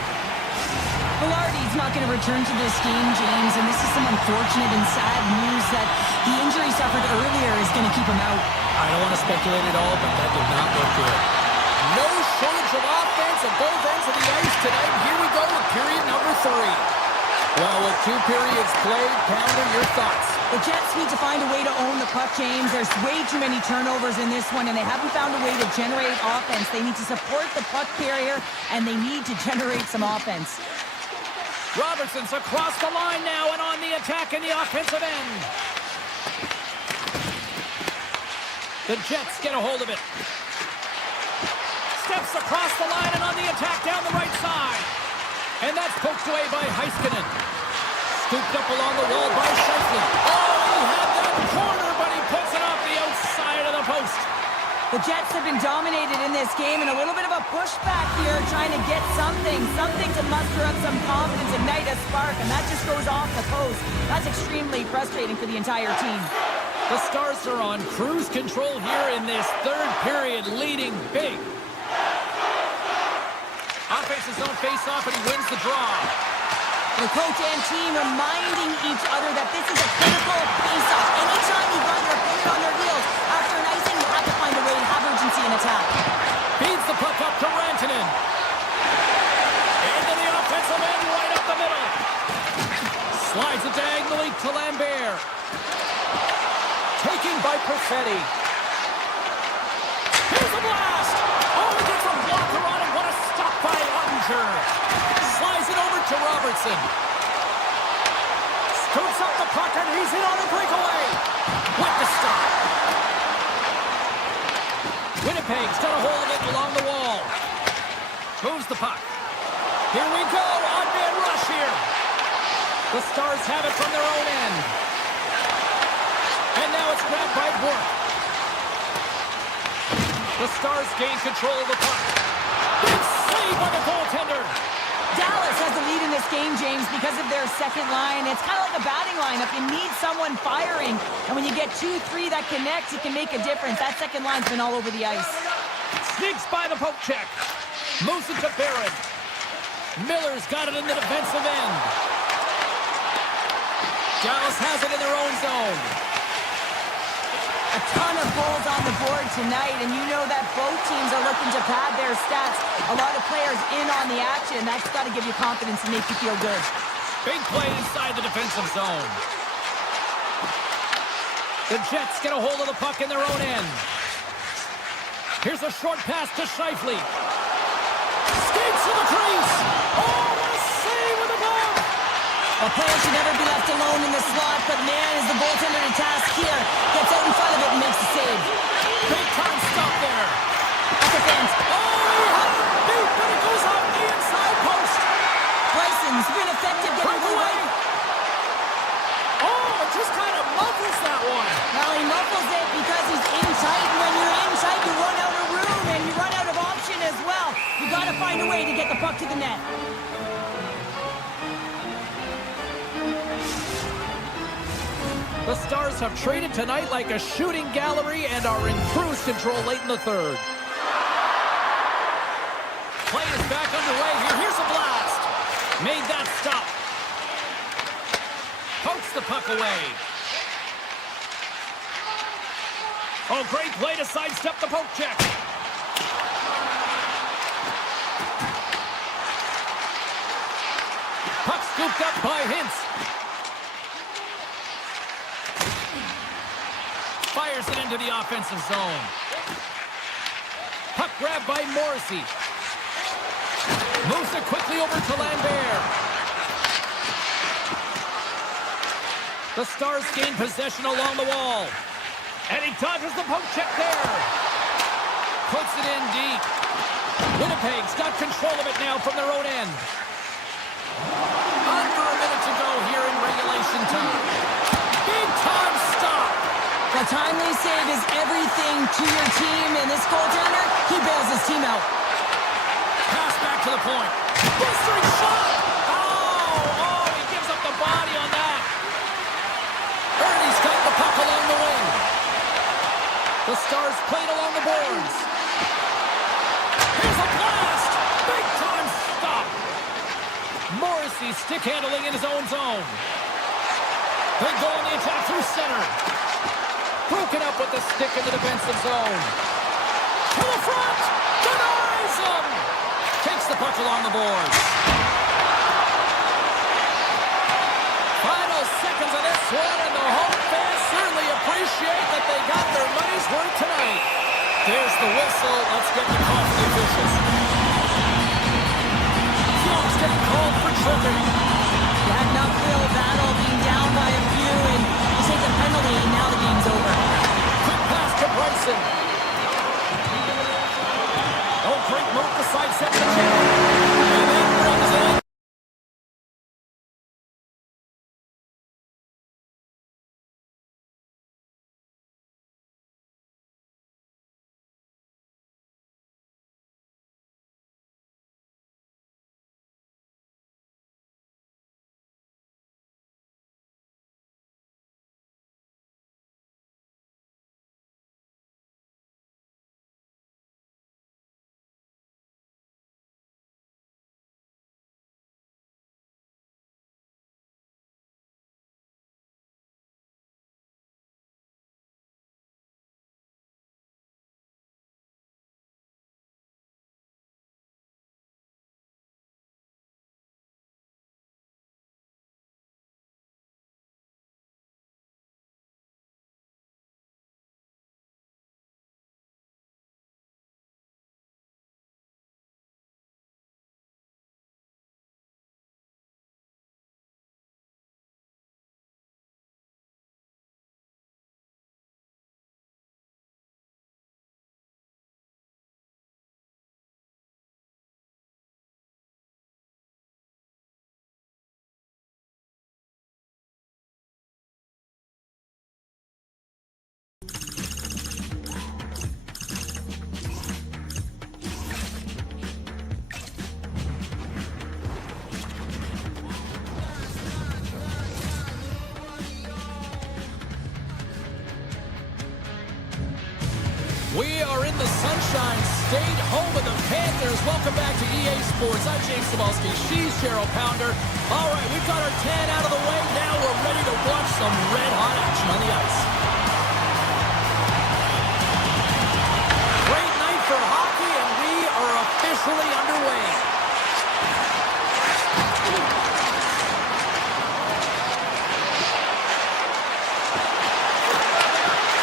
Velarde's not going to return to this game, James, and this is some unfortunate and sad news that the injury suffered earlier is going to keep him out. I don't want to speculate at all, but that did not look good. No shortage of offense at both ends of the ice tonight. Here we go with period number 3. Well, with 2 periods played, Pounder, your thoughts? The Jets need to find a way to own the puck, James. There's way too many turnovers in this one, and they haven't found a way to generate offense. They need to support the puck carrier, and they need to generate some offense. Robertson's across the line now and on the attack in the offensive end. The Jets get a hold of it. Steps across the line and on the attack down the right side. And that's poked away by Heiskanen. Scooped up along the wall by Shifley. Oh, he had that corner, but he puts it off the outside of the post. The Jets have been dominated in this game, and a little bit of a pushback here, trying to get something to muster up some confidence, ignite a spark, and that just goes off the post. That's extremely frustrating for the entire team. The Stars are on cruise control here in this 3rd period, leading big. Offense's own face-off, and he wins the draw. The coach and team reminding each other that this is a critical face-off. Anytime you've got your opponent on their heels after an icing, you have to find a way to have urgency in attack. Feeds the puck up to Rantanen. Into the offensive end, right up the middle. Slides it diagonally to Lambert. Taken by Perfetti. Here's a blast. Oh, he gets a blocker on it. What a stop by Ottinger. Slides it over to Robertson. Scoops up the puck, and he's in on a breakaway. What the stop. Winnipeg's got a hold of it along the wall. Moves the puck. Here we go. On-man rush here. The Stars have it from their own end. And now it's grabbed by Burke. The Stars gain control of the puck. Big save by the goaltender. Dallas has the lead in this game, James, because of their second line. It's kind of like a batting lineup. You need someone firing, and when you get 2-3 that connects, it can make a difference. That second line's been all over the ice. Sneaks by the poke check. Moves it to Barron. Miller's got it in the defensive end. Dallas has it in their own zone. A ton of goals on the board tonight, and you know that both teams are looking to pad their stats. A lot of players in on the action. That's got to give you confidence and make you feel good. Big play inside the defensive zone. The Jets get a hold of the puck in their own end. Here's a short pass to Shifley. Skates to the crease. Oh, what a save with a glove. A player should never be left alone in the slot, but man, is the goaltender to task here. Gets out in front of it and makes the save. Big time stop there. That's a fence. Oh, he had it beat, but it goes off the inside post. Bryson's been effective getting away. Oh, it just kind of muffles that one. Well, he muffles it because he's in tight, and when you're in tight, you run out of room, and you run out of option as well. find a way to get the puck to the net. The Stars have traded tonight like a shooting gallery and are in cruise control late in the third. Play is back underway here. Here's a blast. Made that stop. Pokes the puck away. Oh, great play to sidestep the poke check. Puck scooped up by Hintz. Fires it into the offensive zone. Puck grabbed by Morrissey. Moves it quickly over to Lambert. The Stars gain possession along the wall. And he dodges the poke check there. Puts it in deep. Winnipeg's got control of it now from their own end. Under a minute to go here in regulation time. Big time stop. The timely save is everything to your team, and this goaltender, he bails his team out. Pass back to the point. Blistering shot! Oh, he gives up the body on that. Ernie's got the puck along the wing. The Stars played along the boards. Here's a blast! Big time stop! Morrissey stick handling in his own zone. They go on the attack through center. Broken up with the stick in the defensive zone. To the front! Denies him! Takes the puck along the boards. Final seconds of this one, and the home fans certainly appreciate that they got their money's worth tonight. There's the whistle. Let's get the call from the officials. Fuchs getting called for tripping. That uphill battle being down by a few, and you take the penalty, and now the game's over. Quick pass to Bryson. Oh, great move to sidestep the check. And that brings in. We are in the Sunshine State, home of the Panthers. Welcome back to EA Sports. I'm James Cebulski. She's Cheryl Pounder. All right, we've got our tan out of the way. Now we're ready to watch some red-hot action on the ice. Great night for hockey, and we are officially underway.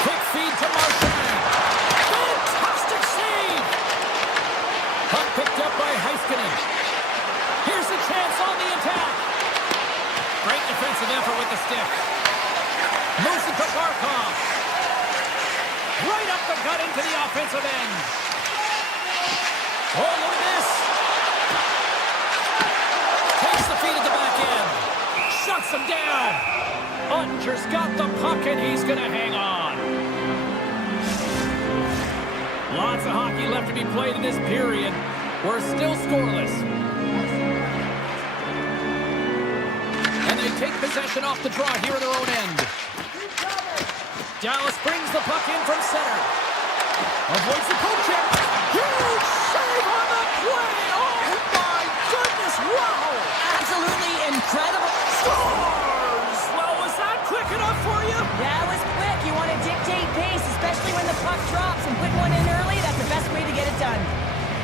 Quick feed to Marchand. Picked up by Heiskanen. Here's a chance on the attack. Great defensive effort with the stick. Moves it to Barkov. Right up the gut into the offensive end. Oh, look at this. Takes the feed at the back end. Shuts him down. Ottinger's got the puck, and he's going to hang on. Lots of hockey left to be played in this period. We're still scoreless. And they take possession off the draw here in their own end. Dallas brings the puck in from center. Avoids the poke check. Huge save on the play. Oh, my goodness. Wow. Absolutely incredible. Scores! Well, was that quick enough for you? That was quick. You want to dictate pace, especially when the puck drops, and put one in early. That's the best way to get it done.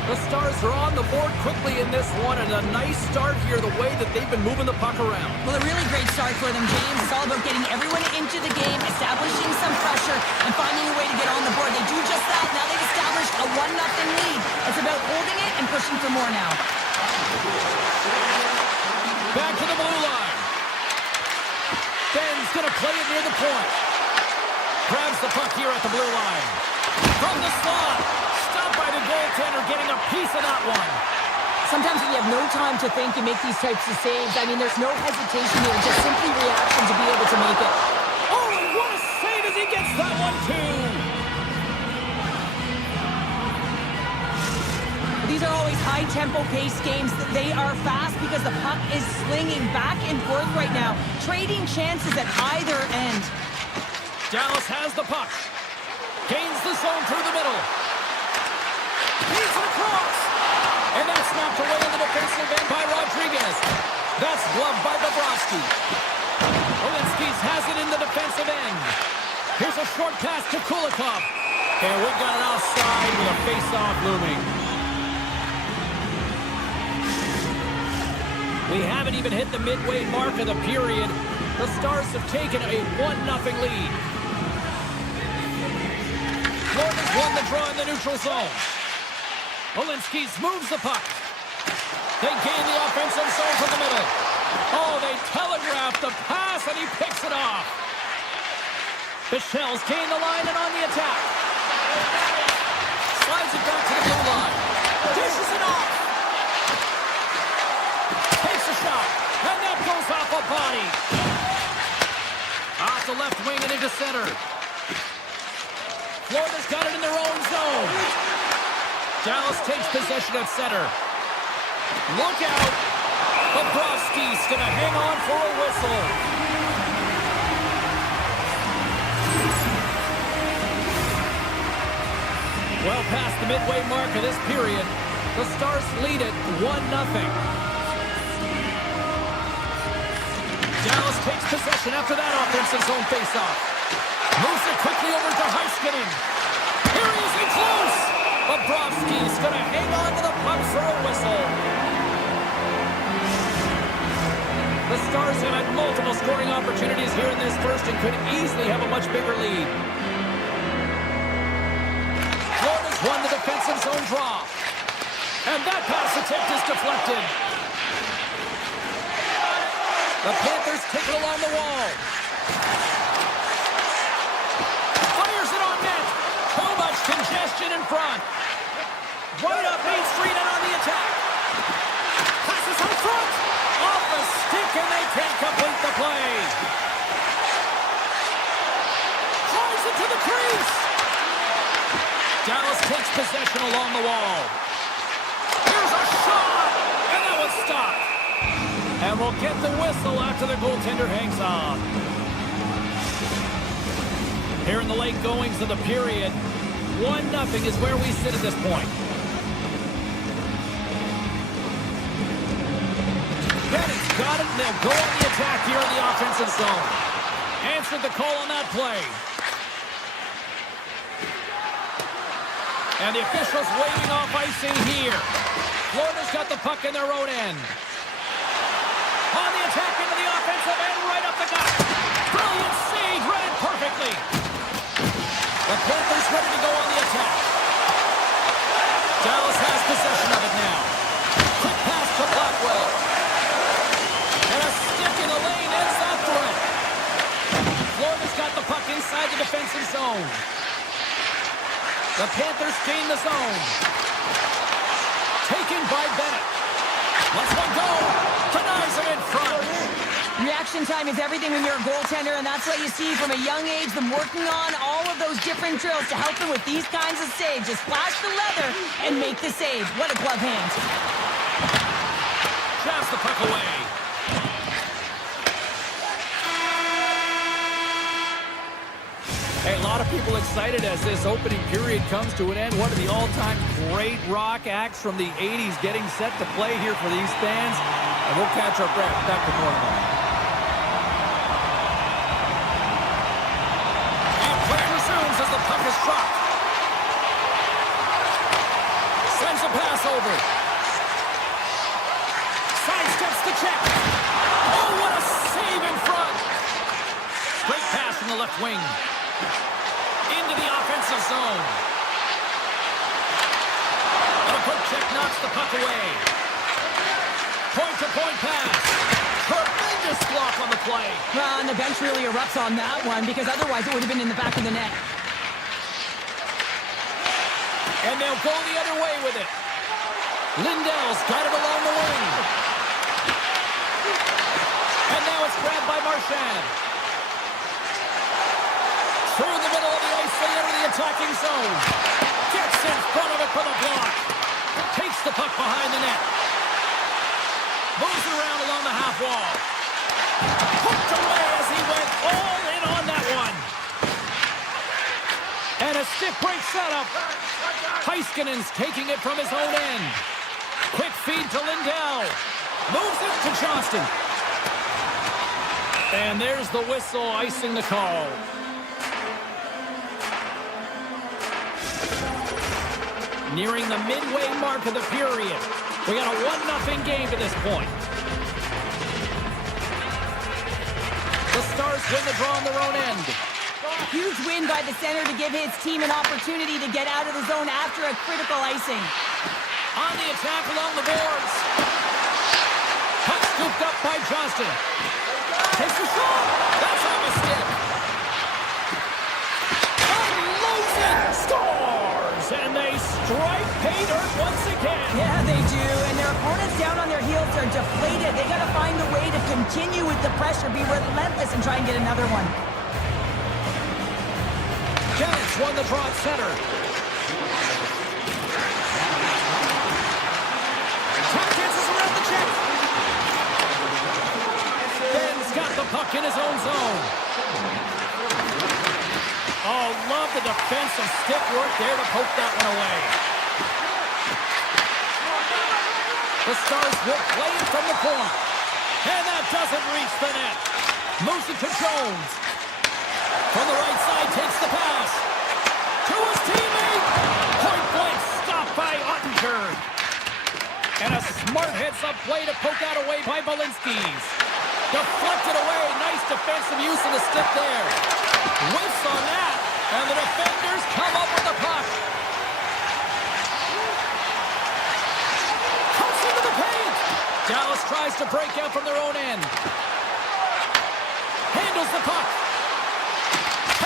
The Stars are on the board quickly in this one, and a nice start here the way that they've been moving the puck around. Well, a really great start for them, James. It's all about getting everyone into the game, establishing some pressure, and finding a way to get on the board. They do just that. Now they've established a 1-0 lead. It's about holding it and pushing for more now. Back to the blue line. Ben's going to play it near the point. Grabs the puck here at the blue line. From the slot. Stopped by the goaltender, getting a piece of that one. Sometimes when you have no time to think, you make these types of saves. I mean, there's no hesitation here, just simply reaction to be able to make it. Oh, and what a save as he gets that one, too. These are always high-tempo pace games. They are fast because the puck is slinging back and forth right now, trading chances at either end. Dallas has the puck. Gains the zone through the middle. He's across. And that's knocked away in the defensive end by Rodriguez. That's gloved by Bobrovsky. Olinsky's has it in the defensive end. Here's a short pass to Kulikov. And we got it outside with a face-off looming. We haven't even hit the midway mark of the period. The Stars have taken a 1-0 lead. Florida's won the draw in the neutral zone. Olinsky moves the puck. They gain the offensive zone from the middle. Oh, they telegraph the pass, and he picks it off. The Shells gain the line and on the attack. Slides it back to the blue line. Dishes it off. Takes a shot, and that goes off a body. Off the left wing and into center. Florida's got it in their own zone. Dallas takes possession at center. Look out. Bobrovsky's going to hang on for a whistle. Well past the midway mark of this period, the Stars lead it 1-0. Dallas takes possession after that offensive zone faceoff. Moves it quickly over to Heiskanen. Here he is in close. Bobrovsky's going to hang on to the puck for a whistle. The Stars have had multiple scoring opportunities here in this first and could easily have a much bigger lead. Florida's won the defensive zone draw. And that pass attempt is deflected. The Panthers take it along the wall. Fires it on net. Too much congestion in front. Right up Main Street and on the attack. Passes out front. Off the stick and they can't complete the play. Tries it to the crease. Dallas takes possession along the wall. Here's a shot. And that was stopped. And we'll get the whistle after the goaltender hangs on. Here in the late goings of the period, 1-0 is where we sit at this point. Bennett's got it, and they'll go on the attack here in the offensive zone. Answered the call on that play. And the officials waving off icing here. Florida's got the puck in their own end. On the attack into the offensive end, right up the gut. Brilliant save, read it perfectly. The Panthers ready to go on the attack. Dallas has possession of it now. Quick pass to Blackwell. And a stick in the lane ends that threat. Florida's got the puck inside the defensive zone. The Panthers gain the zone. Taken by Bennett. Let's one go. Denies him in front. Reaction time is everything when you're a goaltender, and that's what you see from a young age, them working on all of those different drills to help them with these kinds of saves. Just flash the leather and make the save. What a glove hand. Jabs the puck away. Hey, a lot of people excited as this opening period comes to an end. One of the all-time great rock acts from the 80s getting set to play here for these fans. And we'll catch our breath back to normal. And play resumes as the puck is dropped. Sends a pass over. Sidesteps the check. Oh, what a save in front. Great pass from the left wing. Into the offensive zone. And a poke check knocks the puck away. Point-to-point pass. Tremendous block on the play. Well, and the bench really erupts on that one because otherwise it would have been in the back of the net. And they'll go the other way with it. Lindell's got it along the wing. And now it's grabbed by Marchand. Through the middle of the ice, they enter the attacking zone. Gets in front of it for the block. Takes the puck behind the net. Moves it around along the half wall. Hooked away as he went all in on that one. And a stick break setup. Heiskanen's taking it from his own end. Quick feed to Lindell. Moves it to Johnston. And there's the whistle icing the call. Nearing the midway mark of the period. We got a 1-0 game to this point. The Stars win the draw on their own end. Huge win by the center to give his team an opportunity to get out of the zone after a critical icing. On the attack along the boards. Puck scooped up by Johnston. Takes a shot. That's on the stick. Unloads it. Scores! And they strike pay dirt once again. Yeah, they do. And their opponents down on their heels are deflated. They got to find a way to continue with the pressure, be relentless, and try and get another one. Giants won the draw at center. Tap dances around the check. Ben's got the puck in his own zone. Oh, love the defensive stick work there to poke that one away. The Stars will play it from the point. And that doesn't reach the net. Moves it to Jones. From the right side, takes the pass. To his teammate. Point blank, stopped by Ottinger. And a smart heads-up play to poke that away by Balinskis. Deflected away. Nice defensive use of the stick there. Whiffs on that. And the defenders come up with the puck. Comes into the paint. Dallas tries to break out from their own end. Handles the puck.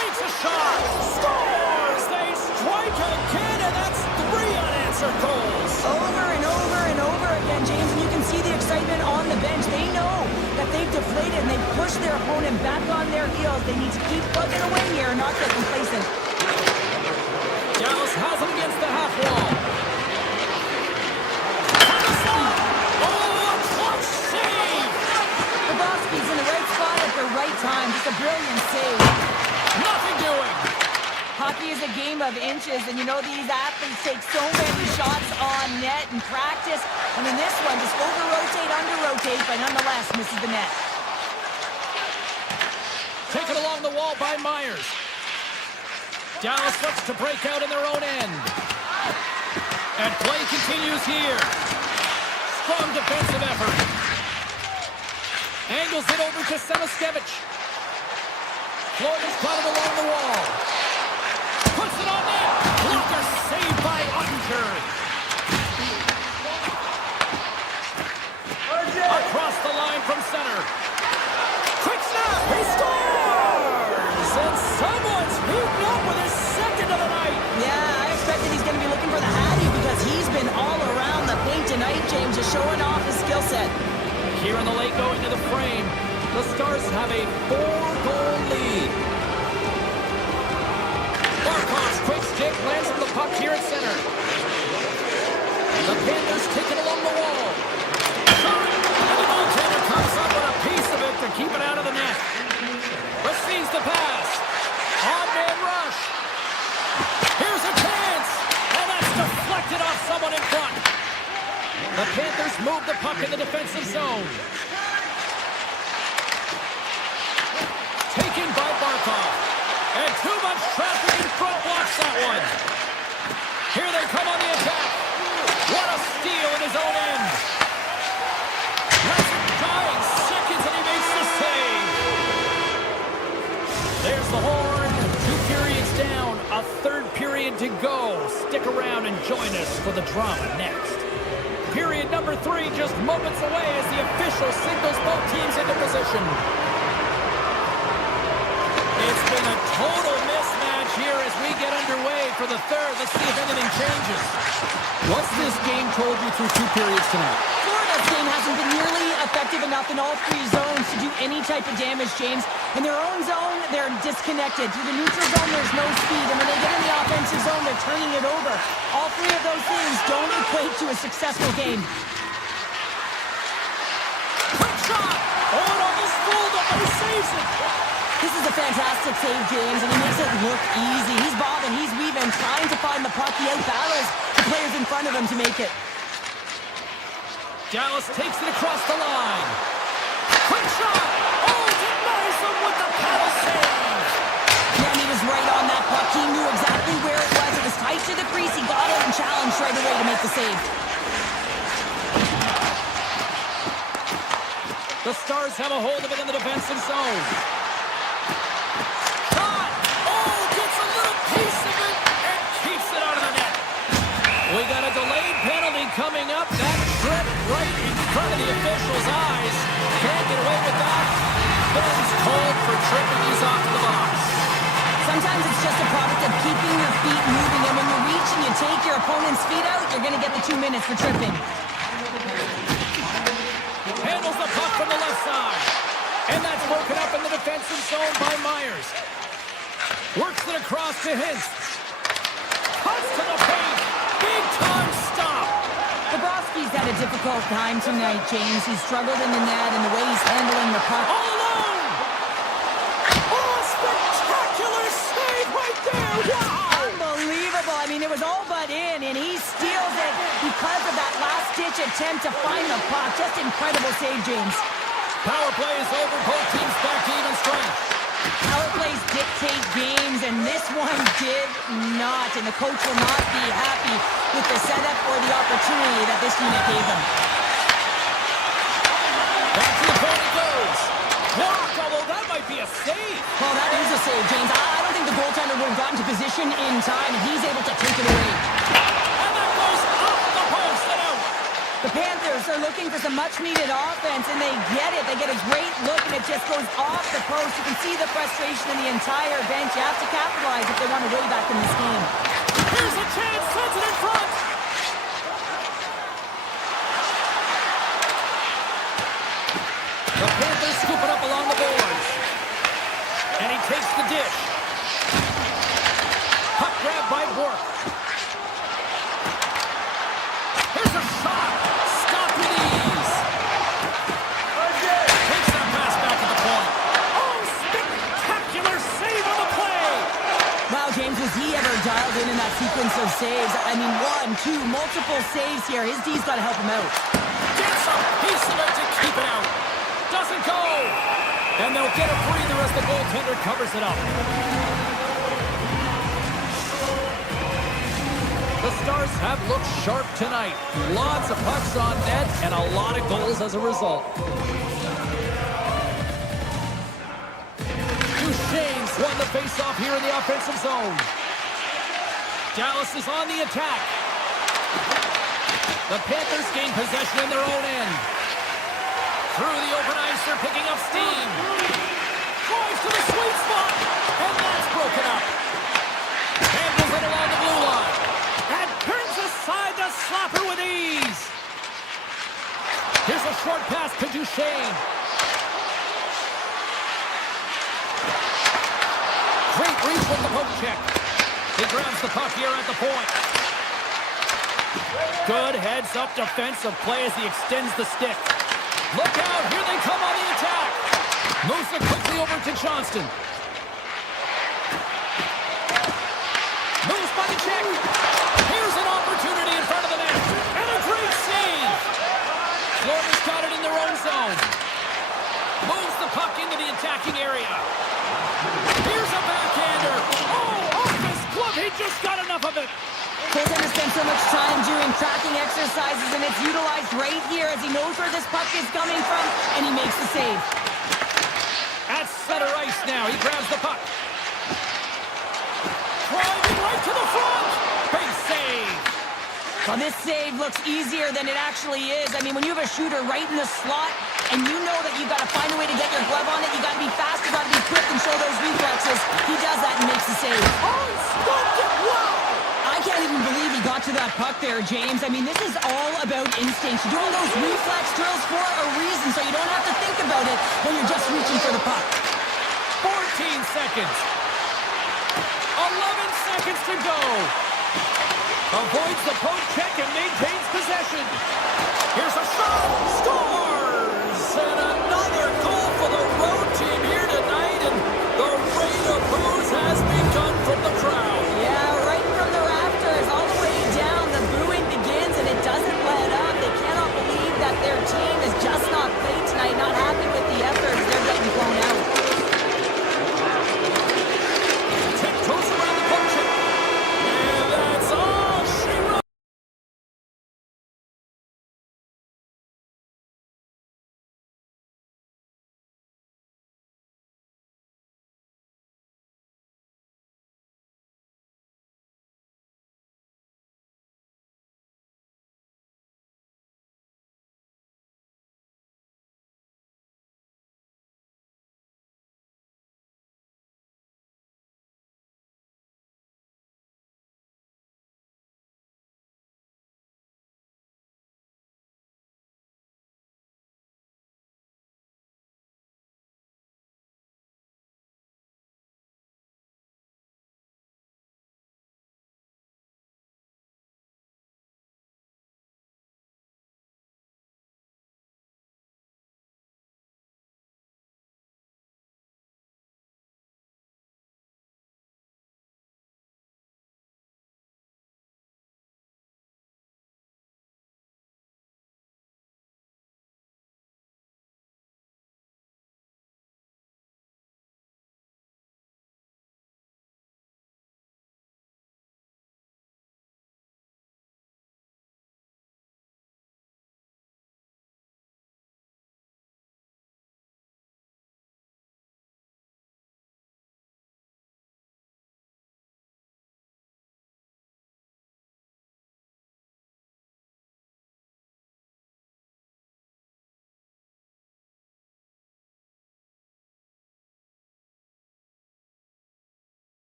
Takes a shot. Scores! They strike again, and that's 3 unanswered goals. Over and over and over again, James, and you can see the excitement on the bench. They know that they've deflated and they've pushed their opponent back on their heels. They need to keep plugging away here and not get complacent. Dallas has it against the half wall. On the slot. Oh, a clutch save! Bobrovsky's in the right spot at the right time. Just a brilliant save. Nothing doing. Hockey is a game of inches, and you know these athletes take so many shots on net in practice. And in this one, just over-rotate, under-rotate, but nonetheless misses the net. Taken along the wall by Myers. Dallas looks to break out in their own end. And play continues here. Strong defensive effort. Angles it over to Samaskevich. Florida's got it along the wall. Puts it on net. Blocker saved by Ottinger. Across the line from center. Quick snap. He scores! And someone's heating up with his second of the night. Yeah, I expected he's going to be looking for the Hattie because he's been all around the paint tonight, James, just showing off his skill set. Here in the late going to the frame. The Stars have a 4-goal lead. Barkov's quick stick lands on the puck here at center. The Panthers take it along the wall. Shot! And the goaltender comes up with a piece of it to keep it out of the net. Receives the pass. On-man rush. Here's a chance. And that's deflected off someone in front. The Panthers move the puck in the defensive zone. Taken by Barkov. And too much traffic in front. Watch that one. Here they come on the attack. What a steal in his own end. Has it dying seconds and he makes the save. There's the horn. 2 periods down. A third period to go. Stick around and join us for the drama next. Period number 3 just moments away as the official signals both teams into position. It's been a total mismatch here as we get underway for the third. Let's see if anything changes. What's this game told you through 2 periods tonight? Florida's game hasn't been nearly effective enough in all 3 zones to do any type of damage, James. In their own zone, they're disconnected. Through the neutral zone, there's no speed. And when they get in the offensive zone, they're turning it over. All 3 of those things don't equate to a successful game. Quick shot! Oh, it almost fooled him, but he saves it. This is a fantastic save, James, and he makes it look easy. He's bobbing, he's weaving, trying to find the puck. He out-battles the players in front of him to make it. Dallas takes it across the line. Quick shot! Oh, denies him with the paddle save! Yeah, he was right on that puck. He knew exactly where it was. It was tight to the crease. He got it and challenged right away to make the save. The Stars have a hold of it in the defensive zone. Shot! Oh, gets a little piece of it and keeps it out of the net. We got a delayed penalty coming up. That tripped right in front of the official's eyes. Can't get away with that. Ben's called for tripping. He's off to the box. Sometimes it's just a product of keeping your feet moving, and when you reach and you take your opponent's feet out, you're going to get the 2 minutes for tripping. Handles the puck from the left side. And that's broken up in the defensive zone by Myers. Works it across to Hintz. Cuts to the paint. Big time stop. Bobrovsky's had a difficult time tonight, James. He's struggled in the net and the way he's handling the puck. All alone. Oh, a spectacular save right there. Wow. Unbelievable. I mean, it was all but in, and he steals it because of that last-ditch attempt to find the puck. Just incredible save, James. Power play is over. Both teams back to even strength. Power plays dictate games, and this one did not. And the coach will not be happy with the setup or the opportunity that this unit gave them. Back to the point it goes. Blocked, although that might be a save. Well, that is a save, James. I don't think the goaltender would have gotten to position in time, and he's able to take it away. And that goes off the post and out. The Panthers are looking for some much-needed offense, and they get it. They get a great look, and it just goes off the post. You can see the frustration in the entire bench. You have to capitalize if they want to way back in this game. Here's a chance. Sends it in front. The Panthers scoop it up along the boards. And he takes the dish. Puck grab by Bork. Here's a shot. Stop with ease. Takes that pass back to the point. Oh, spectacular save on the play. Wow, James, was he ever dialed in that sequence of saves? I mean, 1, 2, multiple saves here. His D's got to help him out. Gets a piece of it to keep it out. Doesn't go. And they'll get a breather as the goaltender covers it up. The Stars have looked sharp tonight. Lots of pucks on net and a lot of goals as a result. Duchesne's won the faceoff here in the offensive zone. Dallas is on the attack. The Panthers gain possession in their own end. Through the open ice, they're picking up steam. Drives to the sweet spot, and that's broken up. Handles it along the blue line. And turns aside the slapper with ease. Here's a short pass to Duchesne. breach with the poke check. He grabs the puck here at the point. Good heads-up defensive play as he extends the stick. Look out, here they come on the attack. Moves it quickly over to Johnston. Moves by the check. Here's an opportunity in front of the net. And a great save. Florida's got it in their own zone. Moves the puck into the attacking area. Here's a backhander. Oh, off his glove. He just got enough of it. Goaltender spends so much time doing tracking exercises, and it's utilized right here as he knows where this puck is coming from, and he makes the save. At center ice now. He grabs the puck. Driving right to the front. Big save. Well, this save looks easier than it actually is. I mean, when you have a shooter right in the slot, and you know that you've got to find a way to get your glove on it, you got to be fast, you got to be quick and show those reflexes. He does that and makes the save. Oh, he stopped it. Wow. I can't even believe he got to that puck there, James. I mean, this is all about instinct. You're doing those reflex drills for a reason, so you don't have to think about it when you're just reaching for the puck. 14 seconds. 11 seconds to go. Avoids the poke check and maintains possession. Here's a shot. Scores! And another goal for the road team here tonight. And the rain of booze has begun from the crowd. Yeah, right from the rafters all the way down. The booing begins, and it doesn't let up. They cannot believe that their team is just not played tonight, not happy with the effort. They're getting blown out.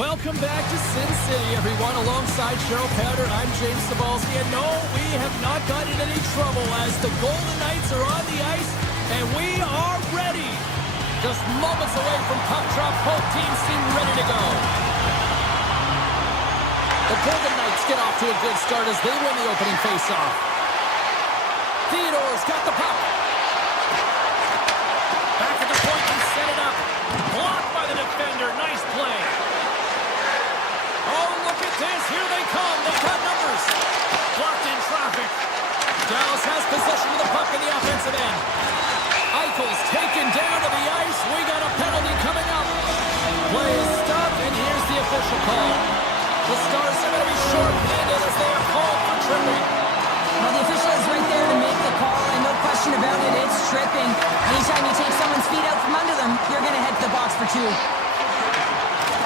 Welcome back to Sin City, everyone. Alongside Cheryl Powder, I'm James Cebulski. And no, we have not gotten in any trouble as the Golden Knights are on the ice, and we are ready. Just moments away from puck drop, both teams seem ready to go. The Golden Knights get off to a good start as they win the opening faceoff. Theodore's got the puck. Back at the point and set it up. Blocked by the defender. Nice play. Oh, look at this. Here they come. They've got numbers. Blocked in traffic. Dallas has possession of the puck in the offensive end. Eichel's taken down to the ice. We got a penalty coming up. Play is stopped, and here's the official call. The Stars are going to be short-handed as they are called for tripping. Well, the official is right there to make the call, and no question about it, it's tripping. Anytime you take someone's feet out from under them, you're going to head to the box for two.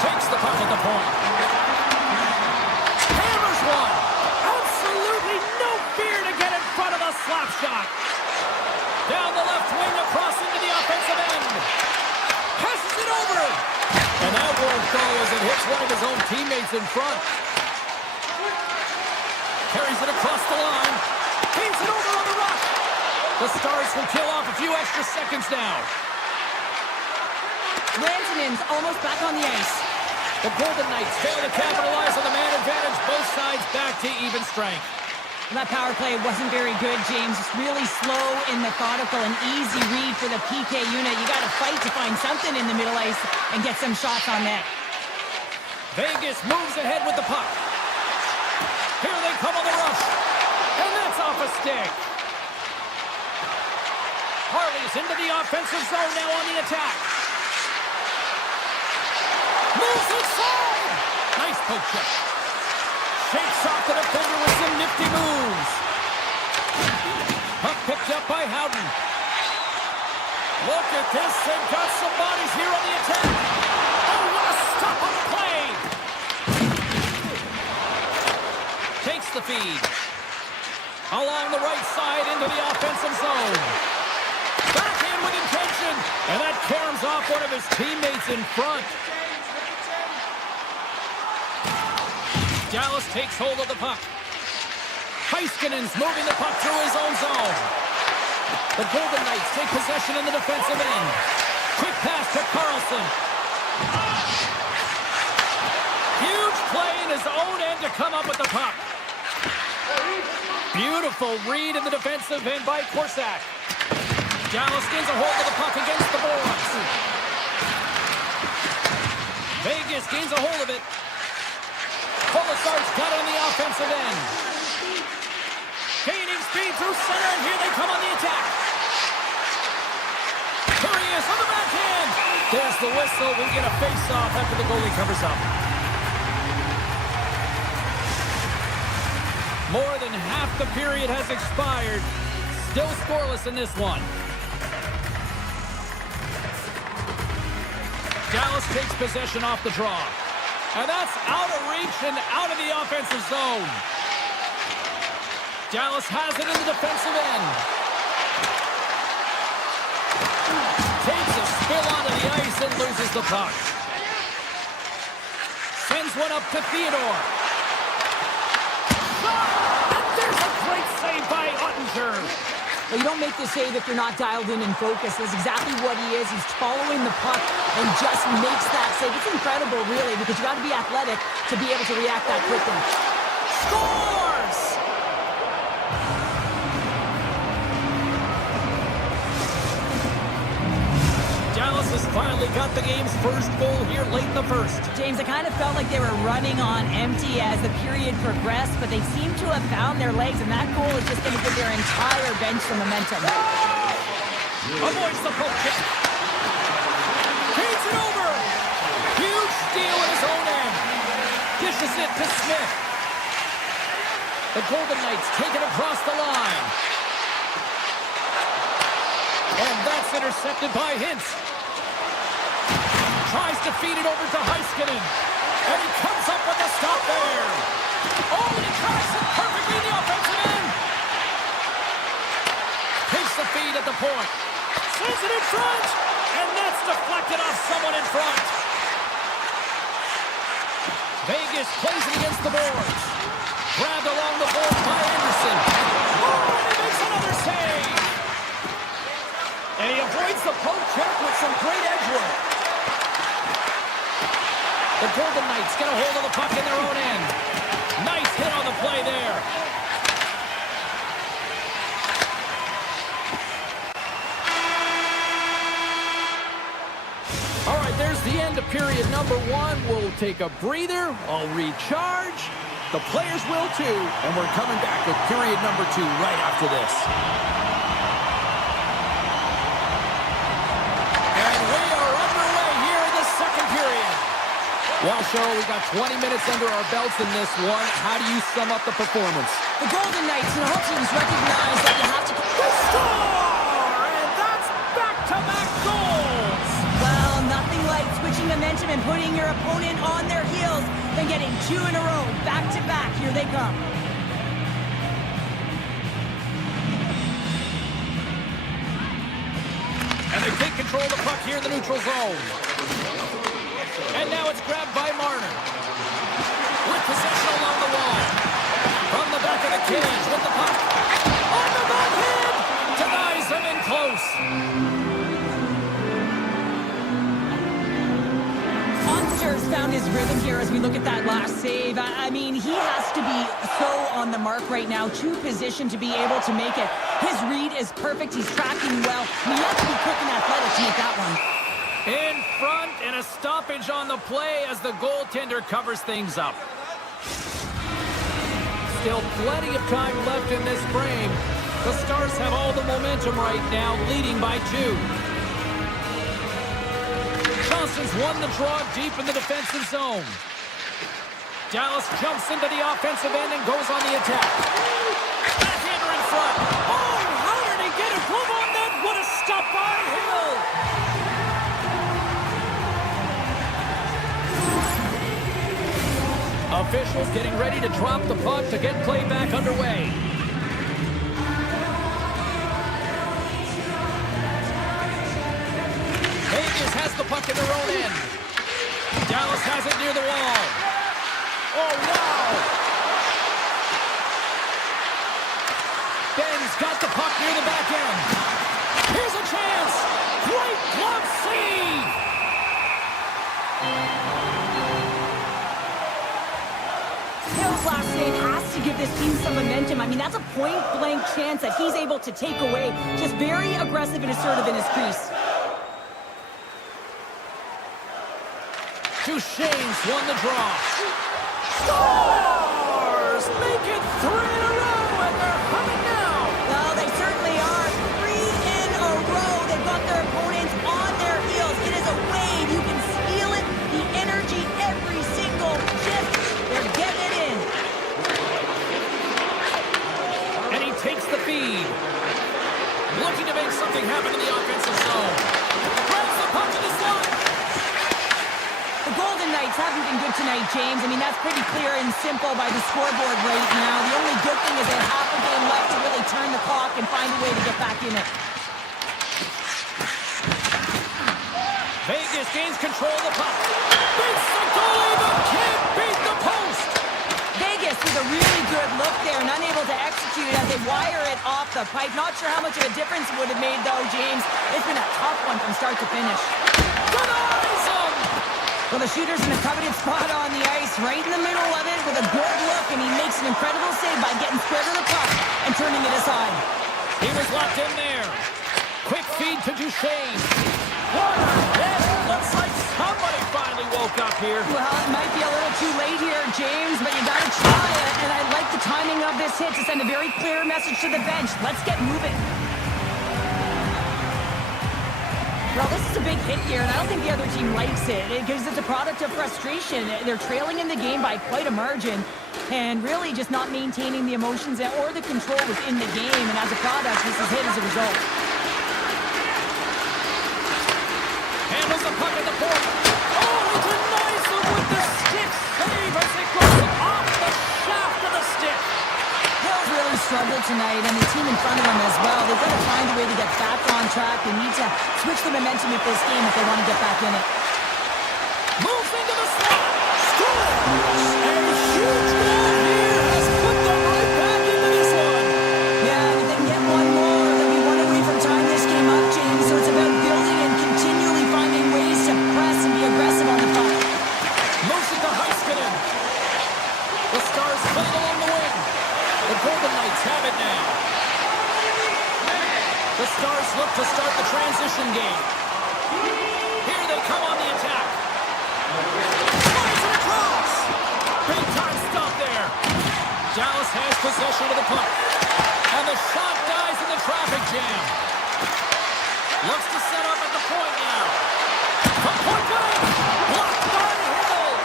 Takes the puck at the point. Hammers one. Absolutely no fear to get in front of the slap shot. Down the left wing, across into the offensive end. Passes it over. And that won't go as it hits one of his own teammates in front. Carries it across the line. Feeds it over on the rush. The Stars will kill off a few extra seconds now. Rantanen's almost back on the ice. The Golden Knights fail to capitalize on the man advantage. Both sides back to even strength. That power play wasn't very good, James. It's really slow and methodical, an easy read for the PK unit. You got to fight to find something in the middle ice and get some shots on net. Vegas moves ahead with the puck. Here they come on the rush. And that's off a stick. Harley's into the offensive zone now on the attack. Moves inside. Nice poke check. Shakes off the defender with some nifty moves. Puck picked up by Howden. Look at this. They've got some bodies here on the attack. Oh, what a stop on the play. Takes the feed. Along the right side into the offensive zone. Back in with intention. And that caroms off one of his teammates in front. Dallas takes hold of the puck. Heiskanen's moving the puck through his own zone. The Golden Knights take possession in the defensive end. Quick pass to Carlson. Huge play in his own end to come up with the puck. Beautiful read in the defensive end by Korsak. Dallas gains a hold of the puck against the boards. Vegas gains a hold of it. Colasar's got it on the offensive end. Gaining speed through center, and here they come on the attack. Here he is on the backhand. There's the whistle. We get a face-off after the goalie covers up. More than half the period has expired. Still scoreless in this one. Dallas takes possession off the draw. And that's out of reach and out of the offensive zone. Dallas has it in the defensive end. Takes a spill onto the ice and loses the puck. Sends one up to Theodore. And there's a great save by Ottinger. Well, you don't make the save if you're not dialed in and focused. That's exactly what he is. He's following the puck and just makes that save. It's incredible, really, because you got to be athletic to be able to react that quickly. Scores! Dallas has finally got the game's first goal here late in the first. James, it kind of felt like they were running on empty as the period progressed, but they seem to have found their legs, and that goal is just going to give their entire bench some momentum. Avoids the poke check. Feeds it over. Huge steal at his own end. Dishes it to Smith. The Golden Knights take it across the line. And that's intercepted by Hintz. Tries to feed it over to Heiskanen. And he comes up with a stop there. Oh, and he cracks it perfectly in the offensive end. Takes the feed at the point. Sends it in front. And that's deflected off someone in front. Vegas plays it against the boards. Grabbed along the board by Anderson. Oh, and he makes another save. And he avoids the poke check with some great edge work. The Golden Knights get a hold of the puck in their own end. Nice hit on the play there. All right, there's the end of period number 1. We'll take a breather. I'll recharge. The players will too. And we're coming back with period number 2 right after this. And we are underway here in the second period. Well, Cheryl, we got 20 minutes under our belts in this one. How do you sum up the performance? The Golden Knights and the whole teams recognize that you have to... Score! And that's back-to-back goals! Well, nothing like switching momentum and putting your opponent on their heels than getting 2 in a row, back-to-back. Here they come. And they take control of the puck here in the neutral zone. And now it's grabbed by Marner. With possession along the wall. From the back of the cage with the puck. On the backhand! Denies him in close. Monsters found his rhythm here as we look at that last save. I mean, he has to be so on the mark right now, to position to be able to make it. His read is perfect. He's tracking well. I mean, you have to be quick and athletic to make that one. In front, and a stoppage on the play as the goaltender covers things up. Still plenty of time left in this frame. The Stars have all the momentum right now, leading by 2. Johnson's won the draw deep in the defensive zone. Dallas jumps into the offensive end and goes on the attack. Backhander in front. Oh, how did he get a glove on that? What a stop by Hill! Officials getting ready to drop the puck to get play back underway. Vegas has the puck in their own end. Dallas has it near the wall. Oh, wow! Ben's got the puck near the back end. Here's a chance! Great glove save! Hill's last save has to give this team some momentum. I mean, that's a point-blank chance that he's able to take away. Just very aggressive and assertive in his crease. Duchesne's won the draw. Stars make it 3 in a row, and they're coming now. Well, they certainly are. 3 in a row. They've got their opponents on their heels. It is a wave. You can feel it. The energy every single shift. They're getting it in. And he takes the feed. Looking to make something happen in the offensive zone. Grabs the puck to the slot. The Golden Knights haven't been good tonight, James. I mean, that's pretty clear and simple by the scoreboard right now. The only good thing is they have half a game left to really turn the clock and find a way to get back in it. Vegas gains control of the puck. Beats the goalie, but can't beat the post. Vegas with a really good look there and unable to execute as they wire it off the pipe. Not sure how much of a difference it would have made, though, James. It's been a tough one from start to finish. Denies him. Well, the shooter's in a coveted spot on the ice, right in the middle of it with a good look, and he makes an incredible save by getting square to the puck and turning it aside. He was locked in there. Quick feed to Duchesne. What a hit! Looks like somebody finally woke up here. Well, it might be a little too late here, James, but you gotta try it, and I like the timing of this hit to send a very clear message to the bench. Let's get moving. Well, this is a big hit here, and I don't think the other team likes it because it's a product of frustration. They're trailing in the game by quite a margin and really just not maintaining the emotions or the control within the game, and as a product, this is hit as a result. Handles the puck in the corner. Oh, he denies him with the stick save as it goes off the shaft of the stick. Hill's really struggled tonight, and the team in front of him as well. They've got to find a way to get back on track. They need to switch the momentum of this game if they want to get back in it. Moves into the slot. Scores! Golden Knights have it now. The Stars look to start the transition game. Here they come on the attack. Fires it across. Big time stop there. Dallas has possession of the puck. And the shot dies in the traffic jam. Looks to set up at the point now. From point blank. Blocked by Hill.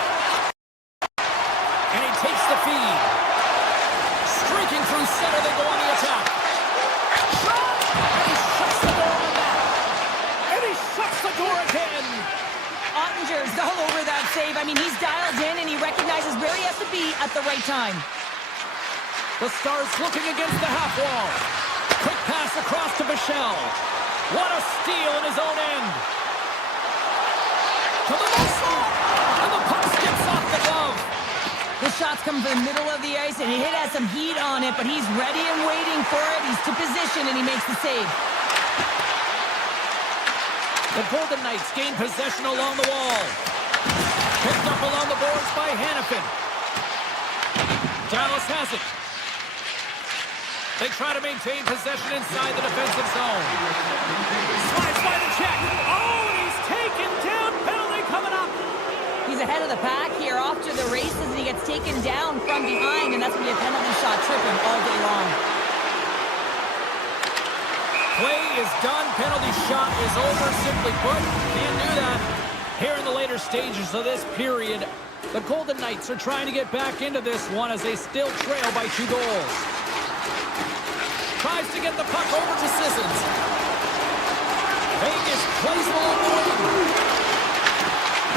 And he takes the feed. Streaking through center, they go on the attack. Shot! And he shuts the door on that. And he shuts the door again. Ottinger's all over that save. I mean, he's dialed in and he recognizes where he has to be at the right time. The Stars looking against the half wall. Quick pass across to Bichelle. What a steal in his own end. To the low slot. And the puck skips off the glove. The shot's come from the middle of the ice, and he has some heat on it, but he's ready and waiting for it. He's to position, and he makes the save. The Golden Knights gain possession along the wall. Picked up along the boards by Hannafin. Dallas has it. They try to maintain possession inside the defensive zone. Slides by the check. Oh, and he's taken down. Penalty coming up. He's ahead of the pack here, off to the races, and he gets taken down from behind, and that's going to be a penalty shot tripping all day long. Play is done. Penalty shot is over, simply put. Can't do that. Here in the later stages of this period, the Golden Knights are trying to get back into this one as they still trail by 2 goals. Tries to get the puck over to Sissons. Vegas plays it along the wing.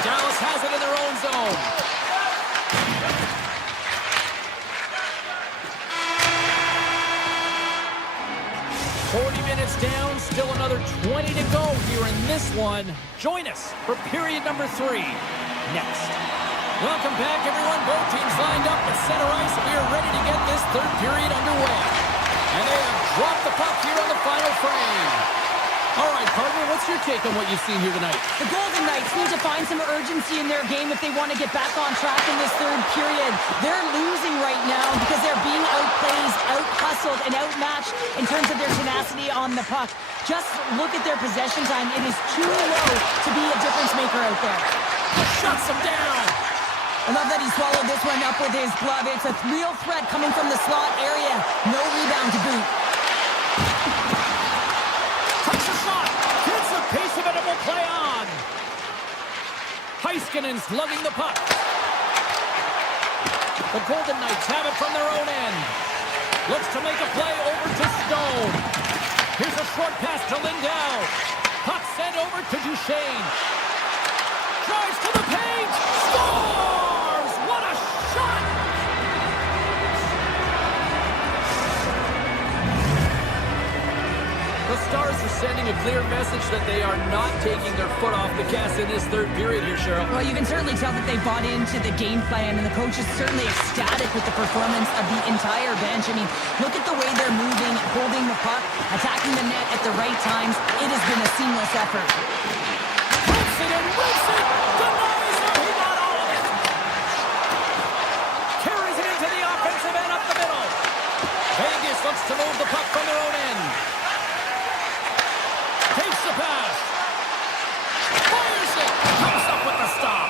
Dallas has it in their own zone. Minutes down, still another 20 to go here in this one. Join us for period number 3 next. Welcome back, everyone. Both teams lined up at center ice. We are ready to get this third period underway. And they have dropped the puck here on the final frame. All right, partner, what's your take on what you've seen here tonight? The Golden Knights need to find some urgency in their game if they want to get back on track in this third period. They're losing right now because they're being outplayed, out-hustled, and outmatched in terms of their tenacity on the puck. Just look at their possession time. It is too low to be a difference maker out there. Shuts him down. I love that he swallowed this one up with his glove. It's a real threat coming from the slot area. No rebound to boot. Takes a shot. Gets the pace of it and will play on. Heiskanen's lugging the puck. The Golden Knights have it from their own end. Looks to make a play over to Stone. Here's a short pass to Lindell. Puck sent over to Duchesne. Drives to the paint. Scores! What a shot! The Stars are sending a clear message that they are not taking their foot off the gas in this third period here, Cheryl. Well, you can certainly tell that they bought into the game plan, and the coach is certainly ecstatic with the performance of the entire bench. I mean, look at the way they're moving, holding the puck, attacking the net at the right times. It has been a seamless effort. Wilson and Wilson denies him. He got all of it. Carries it into the offensive end up the middle. Vegas looks to move the puck from their own end. Takes the pass. Fires it. Comes up with the stop.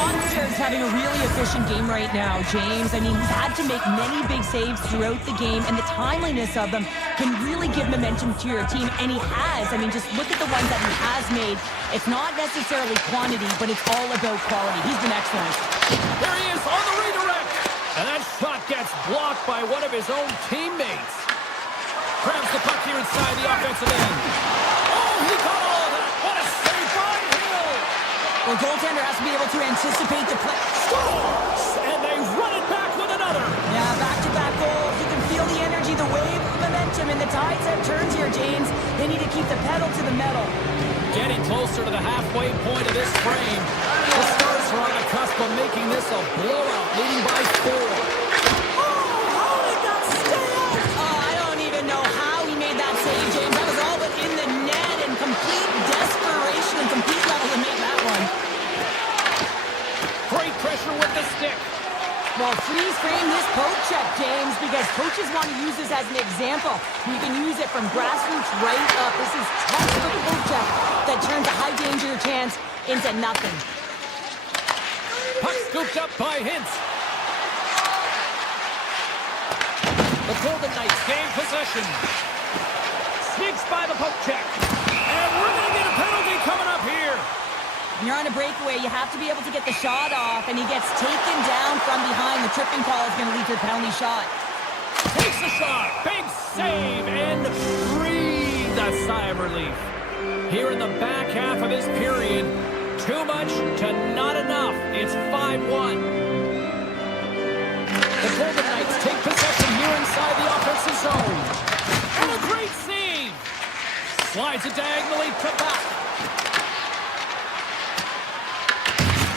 Ottinger's having a really efficient game right now, James. I mean, he's had to make many big saves throughout the game, and the timeliness of them can really give momentum to your team, and he has. I mean, just look at the ones that he has made. It's not necessarily quantity, but it's all about quality. He's been excellent. There he is on the redirect. And that shot gets blocked by one of his own teammates. Grabs the puck here inside the offensive end. Oh, he got all of that. What a save by Hill. Well, goaltender has to be able to anticipate the play. Scores! And they run it back with another. Yeah, back-to-back goals. You can feel the energy, the wave of momentum, and the tides have turned here, James. They need to keep the pedal to the metal. Getting closer to the halfway point of this frame. The Stars are on the cusp of making this a blowout, leading by 4. Oh, how did that stay out? Oh, I don't even know how he made that save, James. That was all but in the net and complete desperation and complete level to make that one. Great pressure pressure with the stick. Well, freeze frame this poke check, James, because coaches want to use this as an example. You can use it from grassroots right up. This is textbook poke check that turns a high danger chance into nothing. Puck scooped up by Hintz. The Golden Knights gain possession. Sneaks by the poke check. And we're going to get a penalty coming up here. When you're on a breakaway, you have to be able to get the shot off, and he gets taken down from behind. The tripping call is going to lead to a penalty shot. Takes the shot. Big save and breathe a sigh of relief. Here in the back half of this period, too much to not enough. It's 5-1. The Golden Knights take possession here inside the offensive zone. And a great save. Slides it diagonally to back.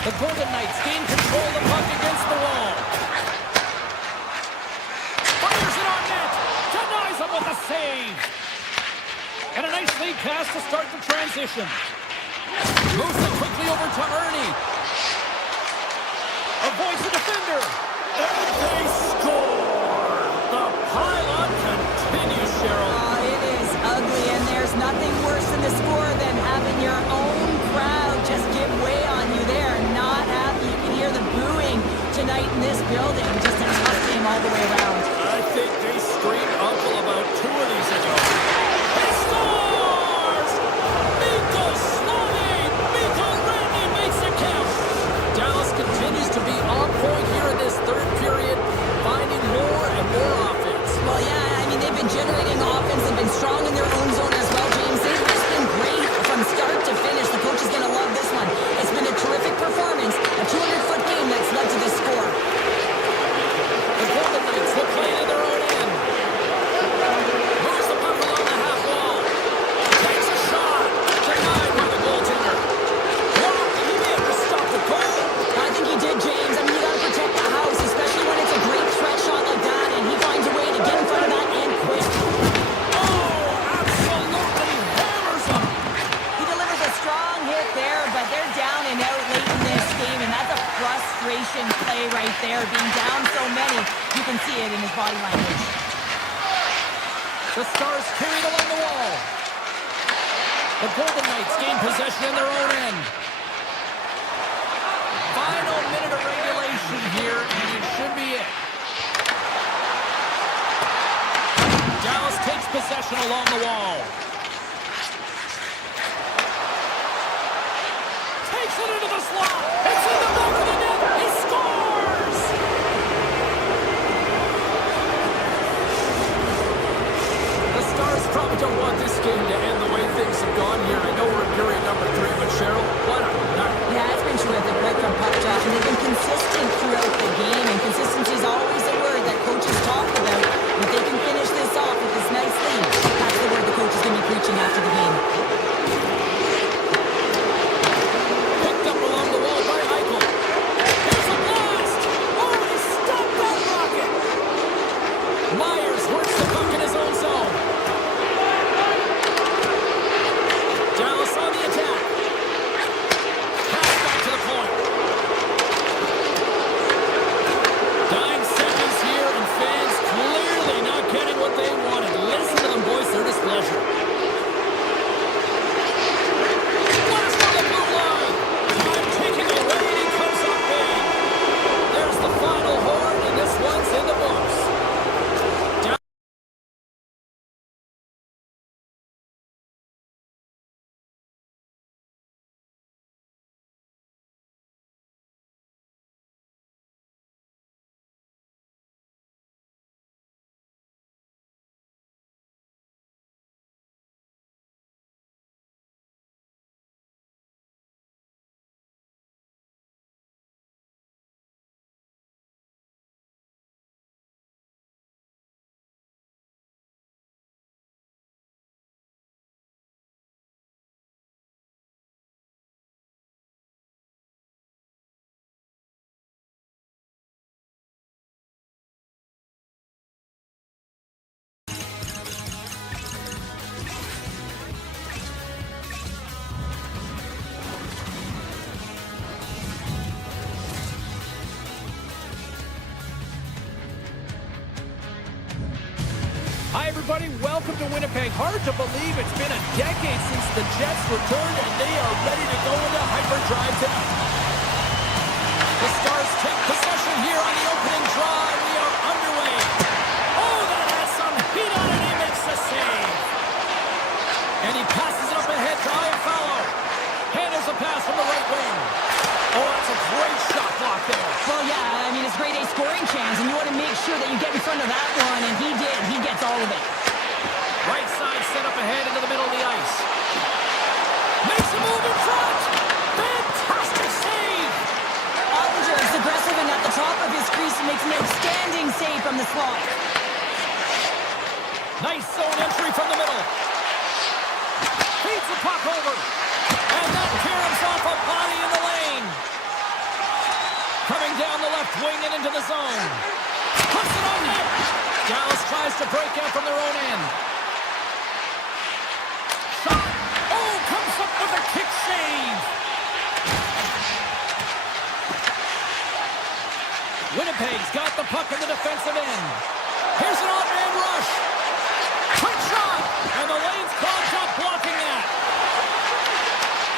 The Golden Knights gain control of the puck against the wall. Fires it on net. Denies him with a save. And a nice lead pass to start the transition. Moves it quickly over to Ernie. Avoids the defender. And they score. The pile-on continues, Cheryl. Oh, it is ugly, and there's nothing worse than the score than having your own crowd just give way on you. They are not happy. You can hear the booing tonight in this building. Just a tough game all the way around. I think they screamed uncle about 2 of these ago. He scores! Mikko Sloney! Mikko Randy makes it count. Dallas continues to be on point here in this third period, finding more and more offense. Well, yeah, I mean, they've been generating offense. They've been strong in their own zone as well, James. They've just been great from start to finish. The coach is going to love this one. It's been a terrific performance, a 200-foot game that's led to this score. The Golden Knights look playing in their own end. Moves the puck along the half wall. Takes a shot. Denied by the goaltender. Wow, he may have just stopped the goal. I think he did, James. I mean, you got to protect the house, especially when it's a great threat shot like that, and he finds a way to get in front of that and quick. Oh, absolutely hammers him. He delivers a strong hit there, but they're down and out late in this game, and that's a frustration play right there. Being down so many, you can see it in his body language. The Stars carried along the wall. The Golden Knights gain possession in their own end. Final minute of regulation here, and it should be it. Dallas takes possession along the wall. Takes it into the slot. It's in the back of the net. He scores! The Stars probably don't want this game to end the way things have gone here. I know we're in period number 3, but Cheryl, what a night. Yeah, it's been terrific right from puck drop, and they've been consistent throughout the game, and consistency is always a word that coaches talk about. If they can finish this off with this nice lead, that's the word the coach is going to be everybody. Welcome to Winnipeg. Hard to believe it's been a decade since the Jets returned, and they are ready to go into hyperdrive tonight. The Stars take possession here on the opening draw, and we are underway. Oh, that has some heat on it. He makes the save. And he passes it up ahead to Iafallo. Handles a pass from the right wing. Oh, that's a great shot block there. Well, yeah, I mean, it's a grade A scoring chance, and you want to make sure that you get in front of that one, and he did. He gets all of it. Right side set up ahead into the middle of the ice. Makes a move in front. Fantastic save. Ottinger is aggressive and at the top of his crease and makes an outstanding save from the slot. Nice zone entry from the middle. Feeds the puck over. And that caroms off a body in the lane. Coming down the left wing and into the zone. Puts it on net. Dallas tries to break out from their own end. Shot. Oh, comes up with a kick save. Winnipeg's got the puck in the defensive end. Here's an odd-man rush. Quick shot. And the lane's clogged up blocking that.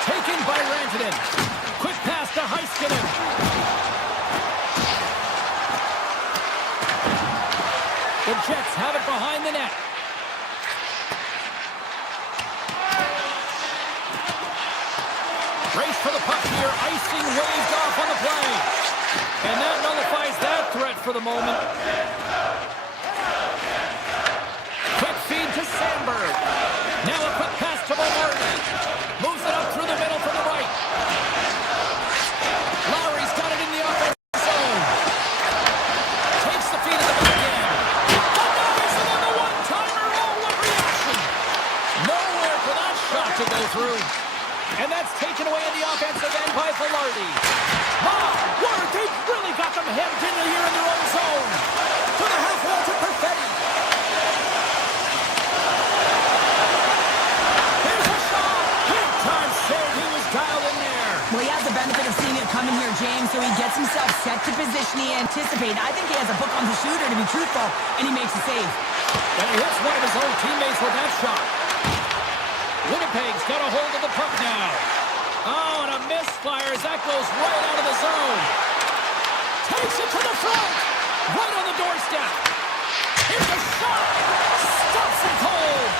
Taken by Rantanen. Quick pass to Heiskanen. The Jets have it behind the net. Race for the puck here. Icing waved off on the play. And that nullifies that threat for the moment. Quick feed to Sandberg. Now a quick pass to Bomarty. Moves it up through the middle from the right. Lowry's got it in the offensive zone. Takes the feed at the back end. On the one-timer. Oh, what reaction. Nowhere for that shot to go through. And that's taken away in the offensive end by Velarde. My word, they've really got them hemmed in here in their own zone. To the half wall to Perfetti. Here's a shot. Big time save. He was dialed in there. Well, he has the benefit of seeing it coming here, James, so he gets himself set to position he anticipated. I think he has a book on the shooter, to be truthful, and he makes a save. And he hits one of his own teammates with that shot. Winnipeg's got a hold of the puck now. Oh, and a misfire as that goes right out of the zone. Takes it to the front. Right on the doorstep. Here's a shot. Stops it cold.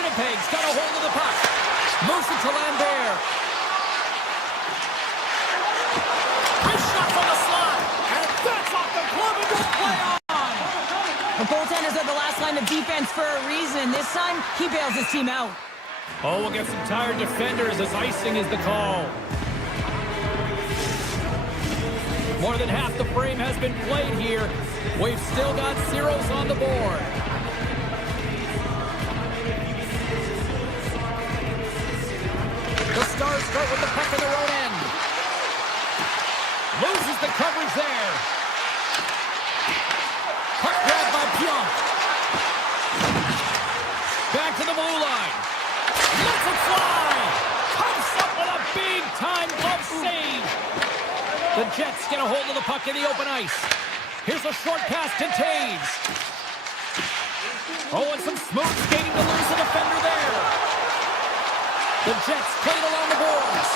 Winnipeg's got a hold of the puck. Moves it to Lambert. Nice shot from the slot. And that's off the glove and will play on. The goaltenders are the last line of defense for a reason. This time, he bails his team out. Oh, we'll get some tired defenders as icing is the call. More than half the frame has been played here. We've still got zeros on the board. The Stars start with the puck in their own end. Loses the coverage there. Puck grab by Pionk. Back to the blue line. Lets it fly. Comes up with a big-time glove save. The Jets get a hold of the puck in the open ice. Here's a short pass to Taves. Oh, and some smooth skating to lose a defender there. The Jets play it along the boards.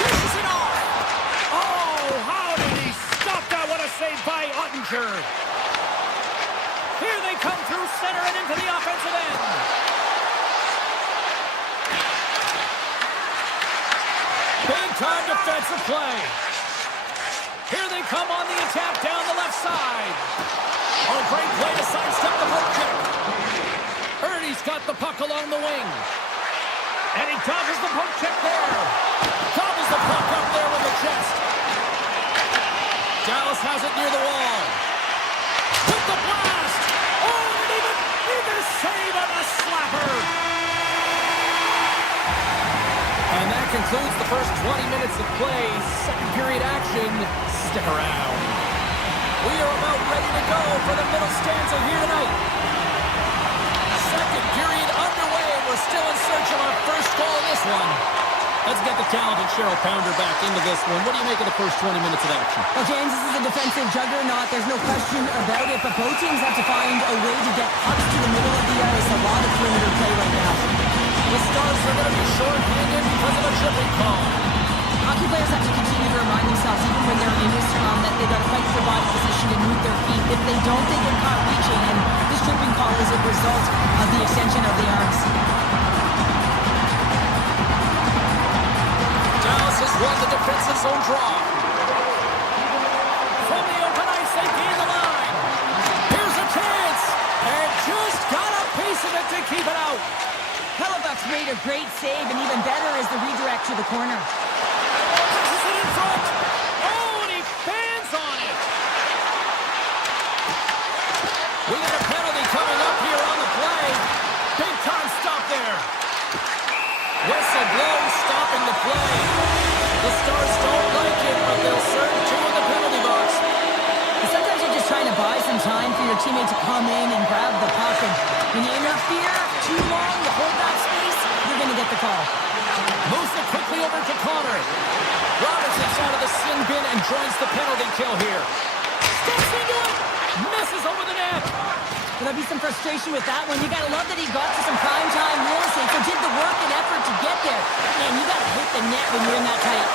Pushes it off. Oh, how did he stop that? What a save by Ottinger. Here they come through center and into the offensive end. Big-time defensive play. Here they come on the attack down the left side. Oh, great play to sidestep the poke check. Ernie's got the puck along the wing. And he dodges the poke check there. Gobbles the puck up there with the chest. Dallas has it near the wall. With the blast. Oh, and even either save on the slapper. And that concludes the first 20 minutes of play. Second period action. Stick around. We are about ready to go for the middle stanza here tonight. Second period underway. We're still in search of our first goal in this one. Let's get the talented Cheryl Pounder back into this one. What do you make of the first 20 minutes of action? Well, James, this is a defensive juggernaut. There's no question about it, but both teams have to find a way to get pucks to the middle of the ice. A lot of perimeter play right now. The Stars are going to be short-handed because of a tripping call. Hockey players have to continue to remind themselves, even when they're in this round, that they've got to fight for body position and move their feet. If they don't, they get caught reaching, and this tripping call is a result of the extension of the arms. Dallas has won the defensive zone draw. From the open ice, they gain the line. Here's a chance. And just got a piece of it to keep it out. Hellebuck's made a great save, and even better is the redirect to the corner. Passes it in front. Oh, and he fans on it. We got a penalty coming up here on the play. Big time stop there. Whistle blows, stopping the play. The Stars don't like it, but they'll serve two in the penalty box. Sometimes you're just trying to buy some time for your teammate to come in and grab the puck. And when you interfere too long to hold that space, you're going to get the call. Moves it quickly over to Connor. Robinson's out of the sin bin and joins the penalty kill here. Steps into it. Misses over the net. There'll be some frustration with that one. You got to love that he got to some primetime real estate, so did the work and effort to get there. Man, you got to hit the net when you're in that tight.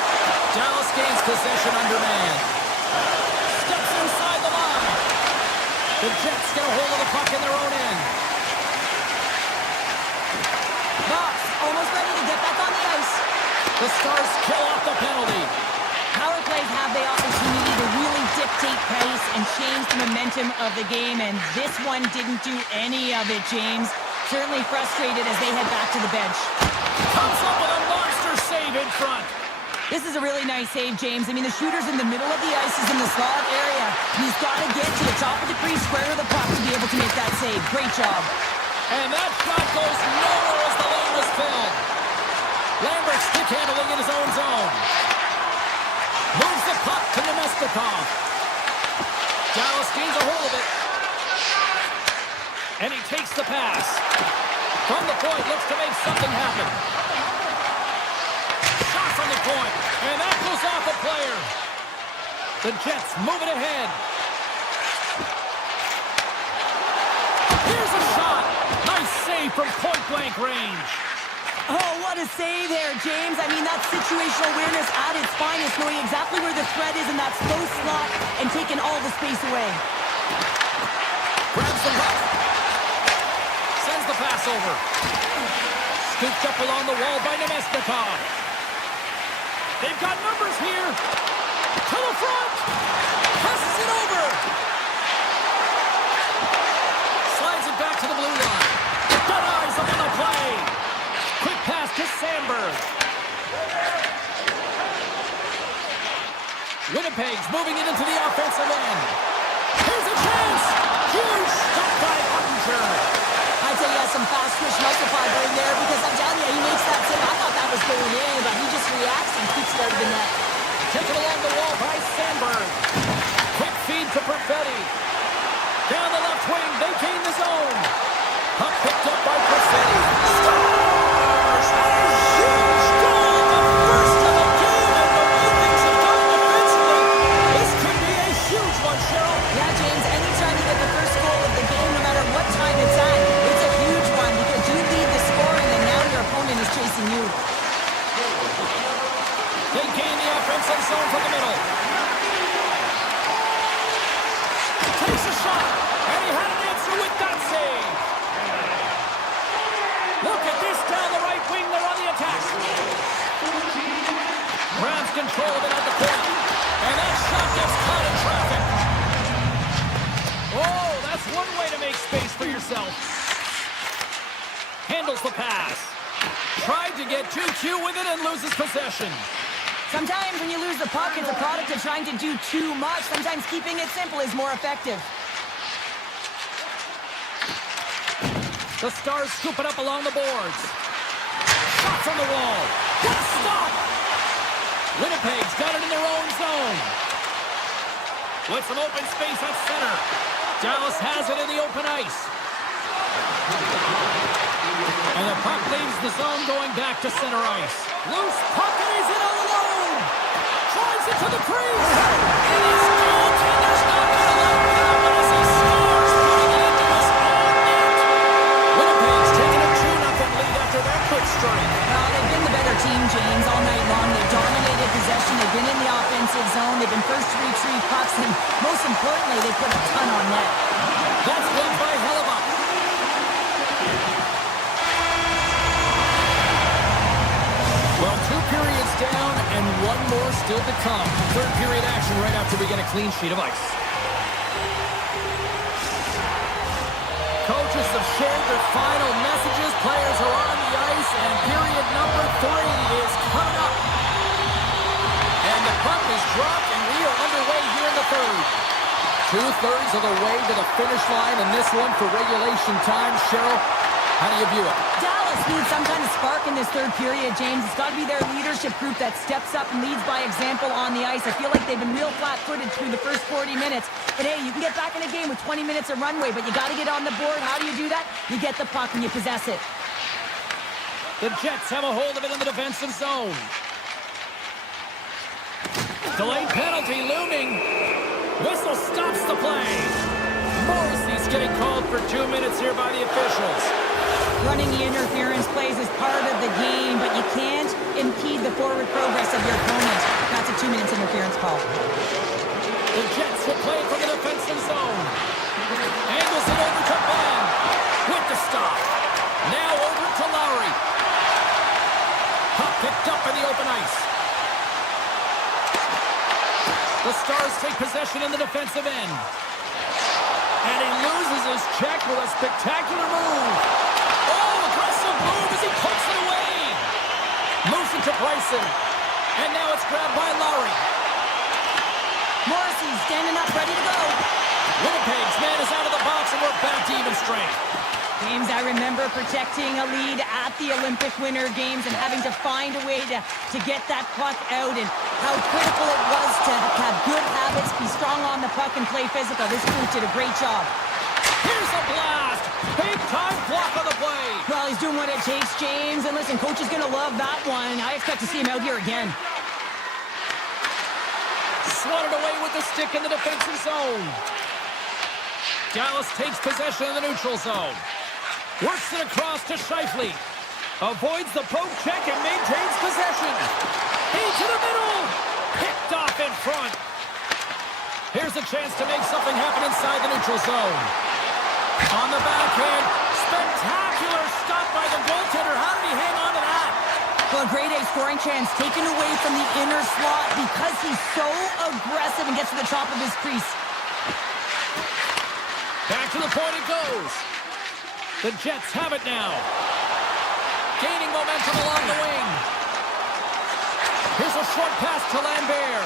Dallas gains possession under man. Steps inside the line. The Jets get a hold of the puck in their own end. Box almost ready to get back on the ice. The Stars kill off the penalty. Power plays have the opportunity to really dictate pace and change the momentum of the game, and this one didn't do any of it, James. Certainly frustrated as they head back to the bench. Comes up with a monster save in front. This is a really nice save, James. I mean, the shooter's in the middle of the ice, is in the slot area. He's got to get to the top of the crease, square of the puck to be able to make that save. Great job. And that shot goes nowhere as the lane was filled. Lambert stick handling in his own zone. Moves the puck to Nemestikov. Dallas gains a hold of it. And he takes the pass. From the point, looks to make something happen. Shot from the point. And that goes off a player. The Jets move it ahead. Here's a shot. Nice save from point-blank range. Oh, what a save there, James. I mean, that's situational awareness at its finest, knowing exactly where the threat is in that slow slot and taking all the space away. Grabs the puck. Sends the pass over. Scooped up along the wall by Nemestikov. They've got numbers here. To the front. Passes it over. Slides it back to the blue line. Denies him on the play. Quick pass to Sandberg. Winnipeg's moving it into the offensive end. Here's a chance. Huge stop by Ottinger. I'd say he has some fast twitch multiplier in there because I'm telling you, he makes that save. I thought that was going in, but he just reacts and keeps it out of the net. Taken along the wall by Sandberg. Quick feed to Perfetti. Down the left wing, they gain the zone. Puck picked up by Perfetti. Scores! A huge goal! The first of the game, and the way things have gone defensively. This could be a huge one, Cheryl. Yeah, James, anytime you get the first goal of the game, no matter what time it's at, it's a huge one because you lead the scoring and now your opponent is chasing you. They gain the offensive zone from the middle. Takes a shot, and he had an answer with that save. Look at this down the right wing. They're on the attack. Grabs control of it at the point. And that shot gets caught in traffic. Oh, that's one way to make space for yourself. Handles the pass. Tried to get too cute with it and loses possession. Sometimes when you lose the puck, it's a product of trying to do too much. Sometimes keeping it simple is more effective. The Stars scoop it up along the boards. Shot from the wall. Got a stop. Winnipeg's got it in their own zone. With some open space at center. Dallas has it in the open ice. And the puck leaves the zone going back to center ice. Loose puck and he's in all alone. Drives it to the crease. And his goaltender's not going to let it happen as he scores, putting it into his own net. Winnipeg's taking a 2-0 lead after that quick streak. Well, they've been the better team, James, all night long. They've dominated possession. They've been in the offensive zone. They've been first to retrieve pucks. And most importantly, they put a ton on net. That's won by Hellebuck. Well, 2 periods down and 1 more still to come. Third period action right after we get a clean sheet of ice. Coaches have shared their final messages. Players are on the ice, and period number 3 is coming up. And the puck is dropped, and we are underway here in the third. 2/3 of the way to the finish line, and this one for regulation time. Cheryl, how do you view it? Dallas needs some kind of spark in this third period, James. It's got to be their leadership group that steps up and leads by example on the ice. I feel like they've been real flat-footed through the first 40 minutes. But hey, you can get back in a game with 20 minutes of runway, but you got to get on the board. How do you do that? You get the puck and you possess it. The Jets have a hold of it in the defensive zone. Delayed penalty looming. Whistle stops the play. Morrissey's getting called for 2 minutes here by the officials. Running the interference plays is part of the game, but you can't impede the forward progress of your opponent. That's a 2 minutes interference call. The Jets will play from the defensive zone. Angles it over to Ben. With the stop. Now over to Lowry. Puck picked up in the open ice. The Stars take possession in the defensive end. And he loses his check with a spectacular move. Oh, aggressive move as he pokes it away. Moves it to Bryson. And now it's grabbed by Lowry. Morrissey standing up, ready to go. Winnipeg's man is out of the box, and we're back to even strength. James, I remember protecting a lead at the Olympic Winter Games and having to find a way to get that puck out, and how critical it was to have good habits, be strong on the puck, and play physical. This group did a great job. Here's a blast. Big-time block on the play. Well, he's doing what it takes, James. And listen, coach is going to love that one. I expect to see him out here again. Swatted away with the stick in the defensive zone. Dallas takes possession in the neutral zone. Works it across to Scheifele. Avoids the poke check and maintains possession. Into the middle. Picked off in front. Here's a chance to make something happen inside the neutral zone. On the backhand. Spectacular stop by the goaltender. How did he hang on to that? Well, a grade A scoring chance taken away from the inner slot because he's so aggressive and gets to the top of his crease. Back to the point it goes. The Jets have it now. Gaining momentum along the wing. Here's a short pass to Lambert.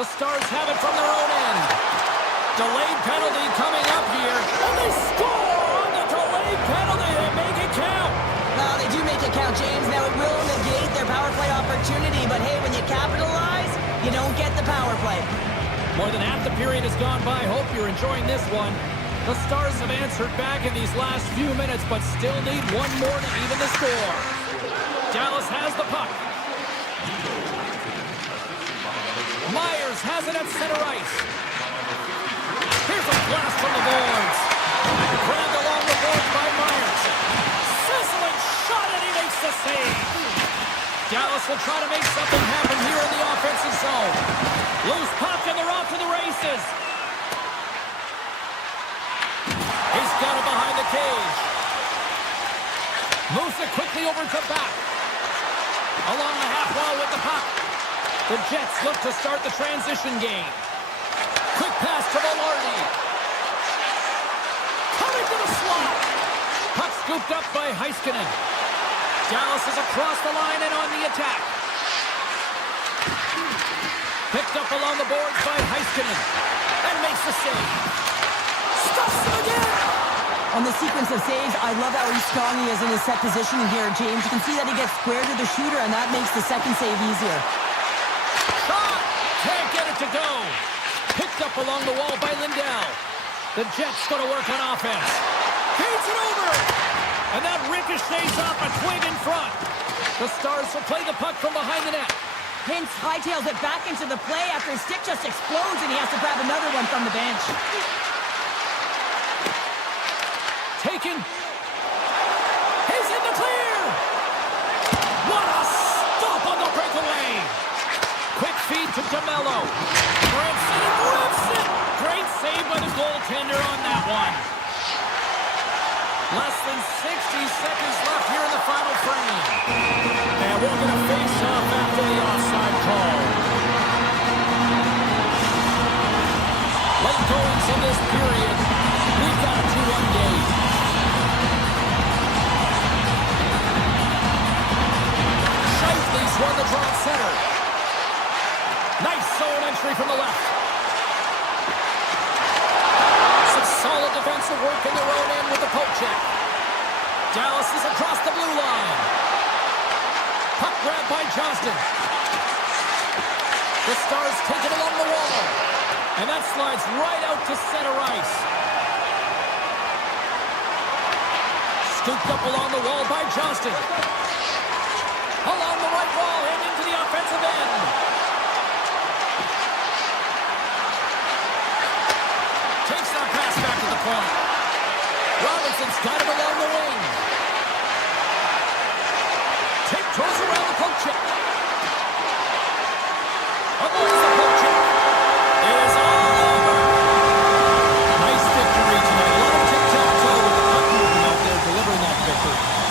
The Stars have it from their own end. Delayed penalty coming up here. And they score on the delayed penalty. They make it count. Well, they do make it count, James. Now, it will negate their power play opportunity. But hey, when you capitalize, you don't get the power play. More than half the period has gone by. Hope you're enjoying this one. The Stars have answered back in these last few minutes, but still need 1 more to even the score. Dallas has the puck. Myers has it at center ice. Here's a blast from the boards. Grabbed along the boards by Myers. Sizzling shot, and he makes the save. Dallas will try to make something happen here in the offensive zone. Loose puck, and they're off to the races. He's got it behind the cage. Moves it quickly over to back. Along the half wall with the puck. The Jets look to start the transition game. Quick pass to Velarde. Coming to the slot. Puck scooped up by Heiskanen. Dallas is across the line and on the attack. Picked up along the boards by Heiskanen. And makes the save. Stuffs him again. On the sequence of saves, I love how strong he is in his set positioning here, James. You can see that he gets square to the shooter, and that makes the second save easier. Shot! Can't get it to go. Picked up along the wall by Lindell. The Jets going to work on offense. Feeds it over. And that ricochets off a twig in front. The Stars will play the puck from behind the net. Hintz hightails it back into the play after his stick just explodes and he has to grab another one from the bench. Taken. He's in the clear. What a stop on the breakaway. Quick feed to DeMello. Branson rips it. Great save by the goaltender on that one. Less than 60 seconds left here in the final frame. And we're going to face off after the offside call. Late goings in this period. We've got a 2-1 game. Shifley's won the draw center. Nice zone entry from the left. Some solid defensive work in their own end with the poke check. Dallas is across the blue line. Puck grab by Johnston. The Stars take it along the wall. And that slides right out to center ice. Scooped up along the wall by Johnston. Along the right wall and into the offensive end. Takes that pass back to the point. Robinson's got it along the wing. Tiptoes around the poke check. Avoids the poke check. It is all over. Nice victory tonight. A lot of tic-tac-toe with the puck movement out there delivering that victory.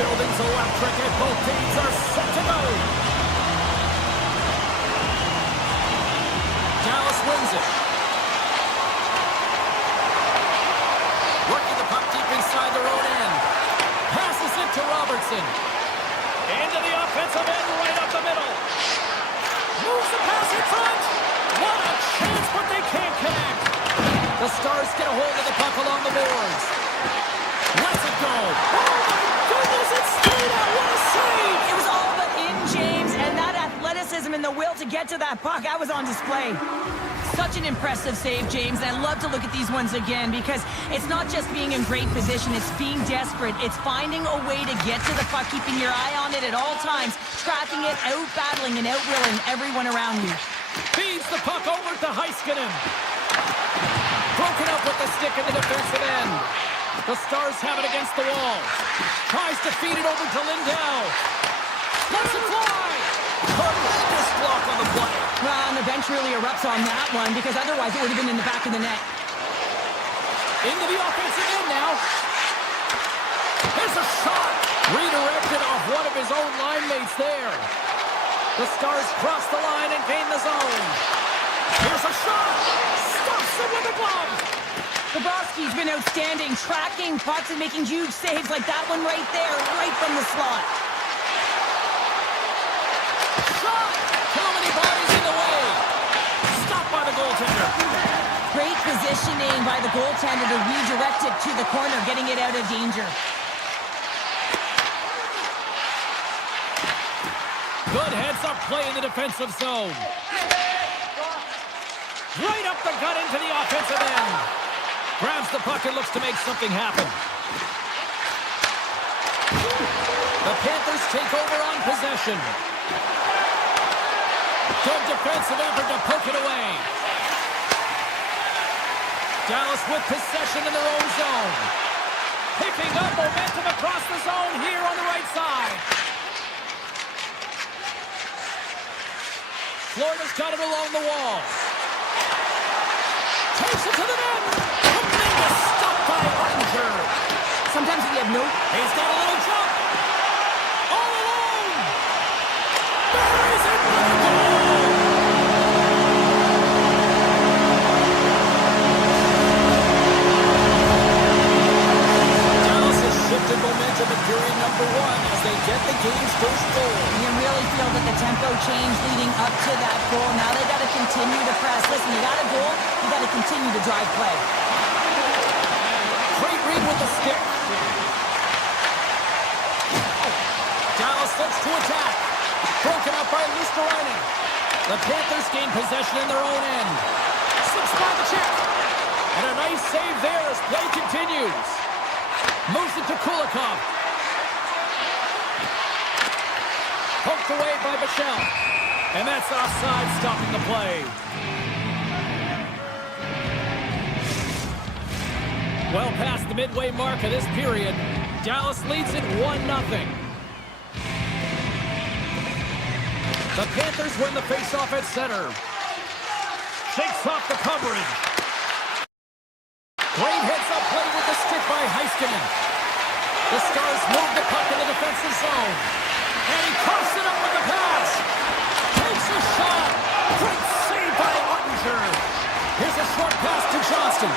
building's electric and both teams are set to go. Dallas wins it. Working the puck deep inside their own end. Passes it to Robertson. Into the offensive end, right up the middle. Moves the pass in front. What a chance, but they can't connect. The Stars get a hold of the puck along the boards. Lets it go. Oh, my goodness, it stayed out. What a save. It was all but in, James, and that athleticism and the will to get to that puck, that was on display. Such an impressive save, James, and I love to look at these ones again because it's not just being in great position, it's being desperate. It's finding a way to get to the puck, keeping your eye on it at all times, tracking it, out-battling and out-willing everyone around you. Feeds the puck over to Heiskanen. Broken up with the stick in the defensive end. The Stars have it against the wall. Tries to feed it over to Lindell. Lets it fly. Tremendous block on the play. Well, and the bench really erupts on that one because otherwise it would have been in the back of the net. Into the offensive end now. Here's a shot. Redirected off one of his own line mates there. The Stars cross the line and gain the zone. Here's a shot. Stops it with a glove. Bobrovsky's been outstanding, tracking pucks and making huge saves like that one right there, right from the slot. Shot! Too many bodies in the way. Stopped by the goaltender. Great positioning by the goaltender to redirect it to the corner, getting it out of danger. Good heads-up play in the defensive zone. Right up the gut into the offensive end. Grabs the puck and looks to make something happen. The Panthers take over on possession. Good defensive effort to poke it away. Dallas with possession in their own zone. Picking up momentum across the zone here on the right side. Florida's got it along the wall. Takes it to the net. Tremendous stop by Ottinger. Sometimes if you have no... He's got a little jump. All alone. Buries it with a goal. Dallas has shifted momentum in period number 1 as they get the game's first goal. You really feel that the tempo change leading up to that goal. Now they got to continue to press. Listen, you got a goal, you got to continue to drive play. Great read with the stick. Dallas looks to attack. Broken up by Luosterainen. The Panthers gain possession in their own end. Slips by the check. And a nice save there as play continues. Moves it to Kulikov. Poked away by Bichelle. And that's offside, stopping the play. Well past the midway mark of this period, Dallas leads it 1-0. The Panthers win the faceoff at center. Shakes off the coverage. Great heads-up play with the stick by Heiskanen. The Stars move the puck in the defensive zone. And he coughs it up with the pass. Takes a shot. Great save by Ottinger. Here's a short pass to Johnston.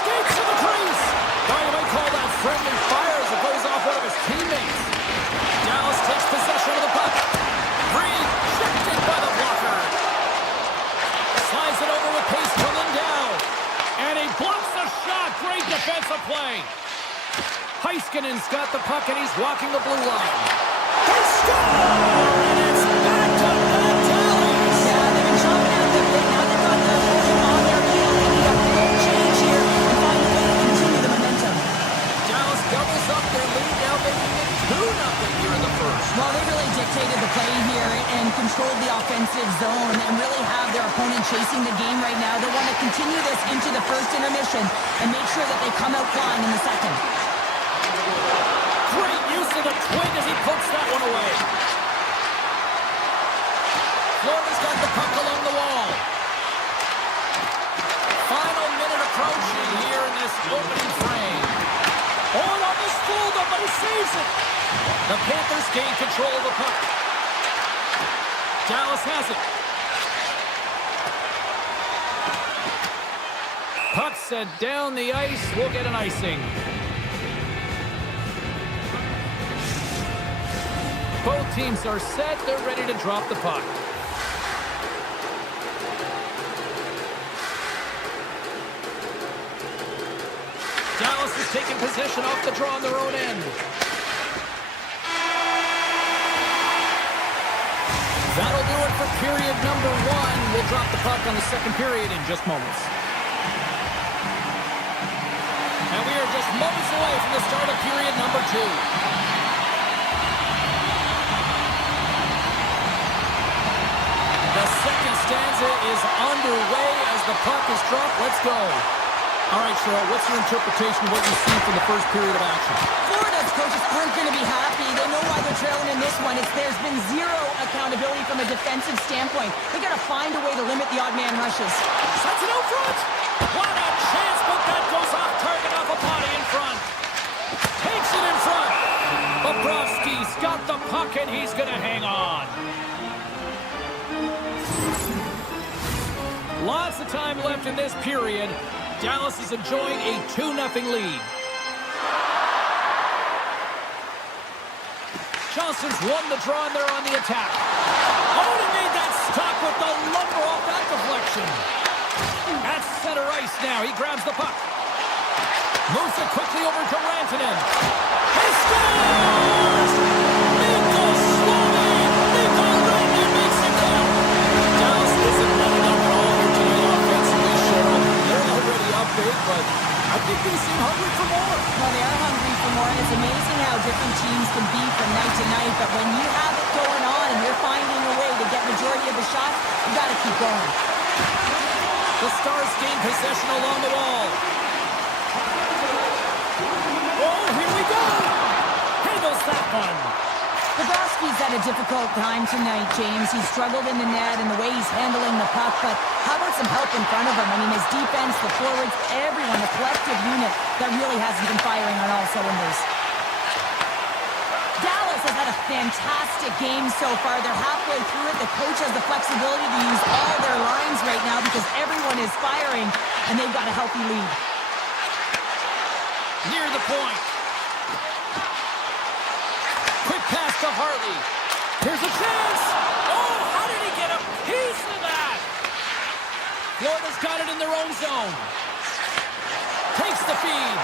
Skates to the crease. Now you might call that friendly fire as it goes off one of his teammates. Dallas takes possession of the puck. Rejected by the blocker. Slides it over with pace to Lindell. And he blocks the shot. Great defensive play. Heiskanen's got the puck and he's walking the blue line. They score! And it's back-to-back tallies. Yeah, they've been chopping out the bit. Now they've got the opponent on their heel. They need a full change here and find a way to continue the momentum. Dallas doubles up their lead, now making it 2-0 here in the first. Well, they really dictated the play here and controlled the offensive zone and really have their opponent chasing the game right now. They want to continue this into the first intermission and make sure that they come out flying in the second. Great use of the twin as he pokes that one away. Florida's got the puck along the wall. Final minute approaching here in this opening frame. Oh, it almost fooled him, but he saves it. The Panthers gain control of the puck. Dallas has it. Puck sent down the ice. We'll get an icing. Both teams are set. They're ready to drop the puck. possession off the draw on their own end. That'll do it for period number 1. We'll drop the puck on the second period in just moments. And we are just moments away from the start of period number 2. The second stanza is underway as the puck is dropped. Let's go. All right, Cheryl, what's your interpretation of what you see from the first period of action? Florida's coaches aren't going to be happy. They know why they're trailing in this one. There's been zero accountability from a defensive standpoint. They got to find a way to limit the odd man rushes. Sets it out front. What a chance, but that goes off target off a body in front. Takes it in front. Bobrovsky's got the puck, and he's going to hang on. Lots of time left in this period. Dallas is enjoying a 2-0 lead. Johnson's won the draw, and they're on the attack. Oh, he made that stop with the lumber off that deflection. At center ice now. He grabs the puck. Moves it quickly over to Rantanen. He scores! Mikko Sloan! Mikko Rantanen makes it count. Dallas isn't letting up at all here tonight offensively, Cheryl. They're already up big, but I think they seem hungry for more. Well, they are hungry for more, and it's amazing how different teams can be from night to night. But when you have it going on and you're finding a way to get majority of the shots, you got to keep going. The Stars gain possession along the wall. Oh, here we go! Handles that one. Bobrovsky's had a difficult time tonight, James. He's struggled in the net and the way he's handling the puck, but how about some help in front of him? I mean, his defense, the forwards, everyone, the collective unit that really hasn't been firing on all cylinders. Dallas has had a fantastic game so far. They're halfway through it. The coach has the flexibility to use all their lines right now because everyone is firing, and they've got a healthy lead. Near the point. Quick pass to Hartley. Here's a chance. Oh, how did he get a piece of that? Florida's got it in their own zone. Takes the feed.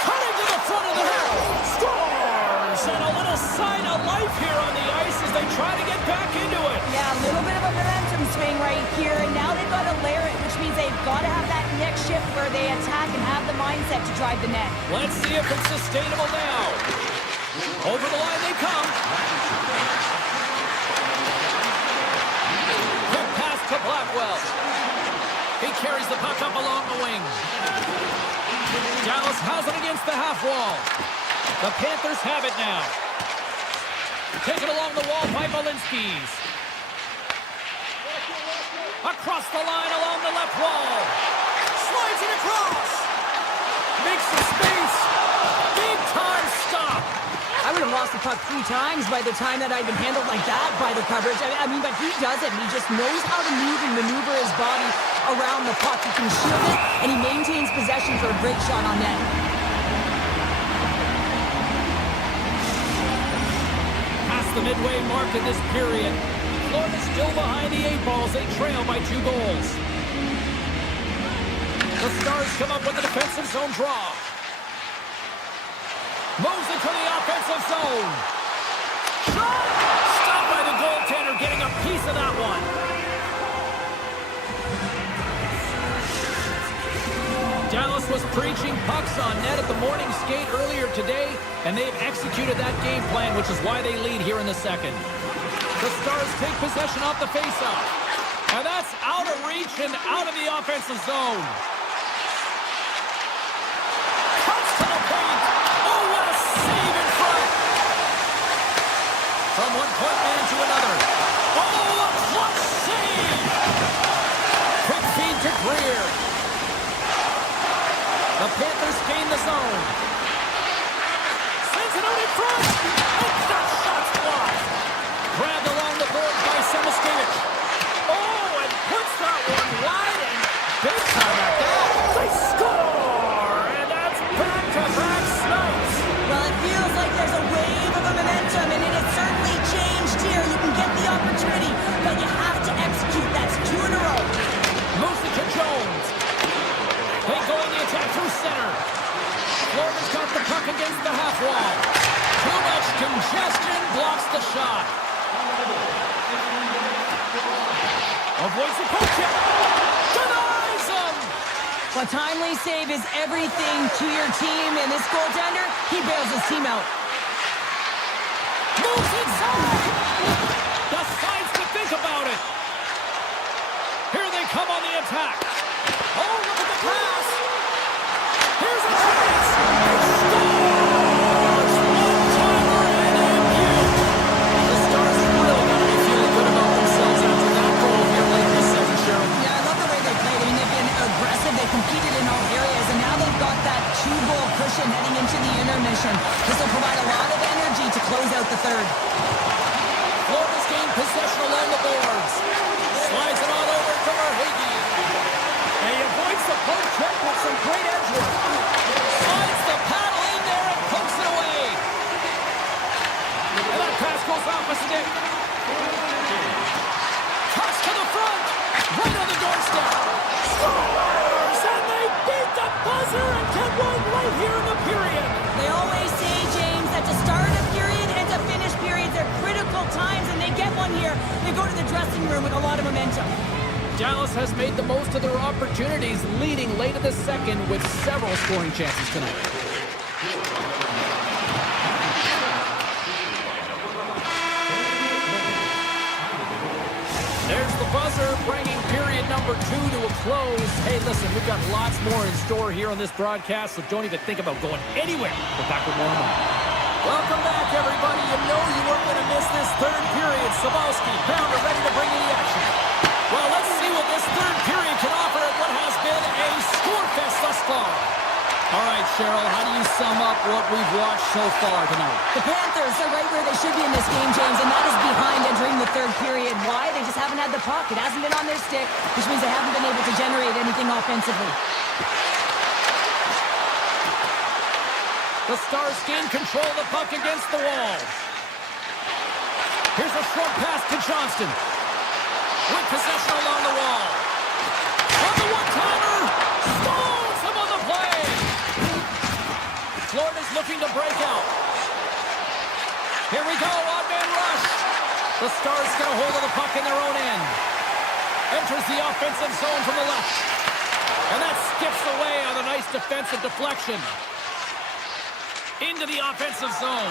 Cutting to the front of the net. Scores! And a little sign of life here on the ice as they try to get back into it. Yeah, a little bit of a momentum swing right here, and now they've got to layer it, which means they've got to have that next shift where they attack and have the mindset to drive the net. Let's see if it's sustainable now. Over the line they come. Quick pass to Blackwell. He carries the puck up along the wing. Dallas has it against the half wall. The Panthers have it now. Taken along the wall by Malinskis. Across the line along the left wall. Slides it across. Makes some space. Big time stop. I would have lost the puck 3 times by the time that I'd been handled like that by the coverage. I mean, but he does it. He just knows how to move and maneuver his body around the puck. He can shield it, and he maintains possession for a great shot on net. Past the midway mark in this period. Florida's still behind the 8 balls. They trail by 2 goals. The Stars come up with a defensive zone draw. Moves into the offensive zone. Shot! Stopped by the goaltender, getting a piece of that one. Dallas was preaching pucks on net at the morning skate earlier today, and they've executed that game plan, which is why they lead here in the second. The Stars take possession off the faceoff. And that's out of reach and out of the offensive zone. Cuts to the paint. Oh, what a save in front. From one point man to another. Oh, a clutch save. Quick feed to Greer. The Panthers gain the zone. Sends it out in front. And that shot's blocked. Grabbed along the board by Samoskevich. Oh, and puts that one wide and big time at that. They score! And that's back-to-back snipes. Well, it feels like there's a wave of momentum, and it has certainly changed here. You can get the opportunity, but you have to execute. That's 2 in a row. Moves it to Jones. They go on the attack through center. blocks the shot. Avoids the poke check. Denies him. A timely save is everything to your team, and this goaltender, he bails his team out. Moves inside. Decides to think about it. Here they come on the attack. Oh, look at the pass. Here's a chance. Scores! One-timer and in view. The Stars have really got to be feeling good about themselves after that goal here late in the season, Cheryl. Yeah, I love the way they played. I mean, they've been aggressive. They competed in all areas, and now they've got that two-goal cushion heading into the intermission. This will provide a lot of energy to close out the third. Florida's gained possession along the boards. Slides it on over to Verhaeghe. And he avoids the poke check with some great edge work. Slides the paddle in there and pokes it away. And that pass goes off a stick. Toss to the front. Right on the doorstep. Scores! And they beat the buzzer and get one right here in the period. They always say, James, that to start a period and to finish periods are critical times, and they get one here. They go to the dressing room with a lot of momentum. Dallas has made the most of their opportunities, leading late in the second with several scoring chances tonight. There's the buzzer, bringing period number 2 to a close. Hey, listen, we've got lots more in store here on this broadcast, so don't even think about going anywhere. We're back with more in a moment. Welcome back, everybody. You know you weren't going to miss this third period. Sabalski, Pounder, ready to bring in the action. Well, let's see what this third period can offer at what has been a score fest thus far. All right, Cheryl, how do you sum up what we've watched so far tonight? The Panthers are right where they should be in this game, James, and that is behind entering the third period. Why? They just haven't had the puck. It hasn't been on their stick, which means they haven't been able to generate anything offensively. The Stars gain control of the puck against the wall. Here's a short pass to Johnston. With possession along the wall. On the one-timer. Stalls him on the play. Florida's looking to break out. Here we go, odd-man rush. The Stars get a hold of the puck in their own end. Enters the offensive zone from the left. And that skips away on a nice defensive deflection. Into the offensive zone.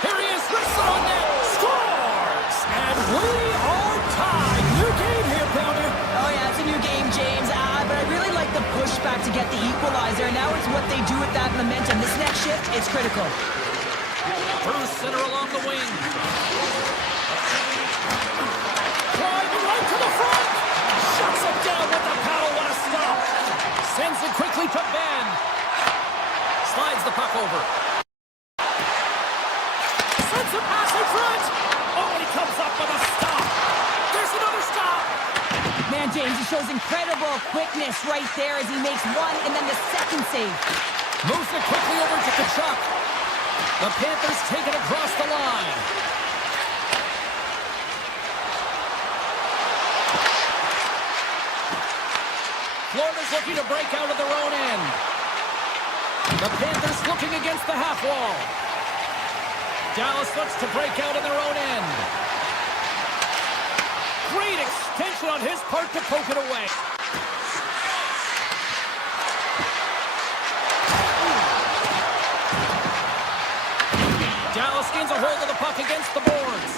Here he is, wrists it on net. Scores! And we are tied. New game here, Pounder. Oh, yeah, it's a new game, James. But I really like the pushback to get the equalizer. Now it's what they do with that momentum. This next shift, it's critical. Through center along the wing. Driving right to the front. Shuts it down with the paddle. What a stop. Sends it quickly to Ben. Slides the puck over. Sends a pass in front. Oh, and he comes up with a stop. There's another stop. Man, James, he shows incredible quickness right there as he makes one and then the second save. Moves it quickly over to Tkachuk. The Panthers take it across the line. Florida's looking to break out of their own end. The Panthers looking against the half wall. Dallas looks to break out in their own end. Great extension on his part to poke it away. Dallas gains a hold of the puck against the boards.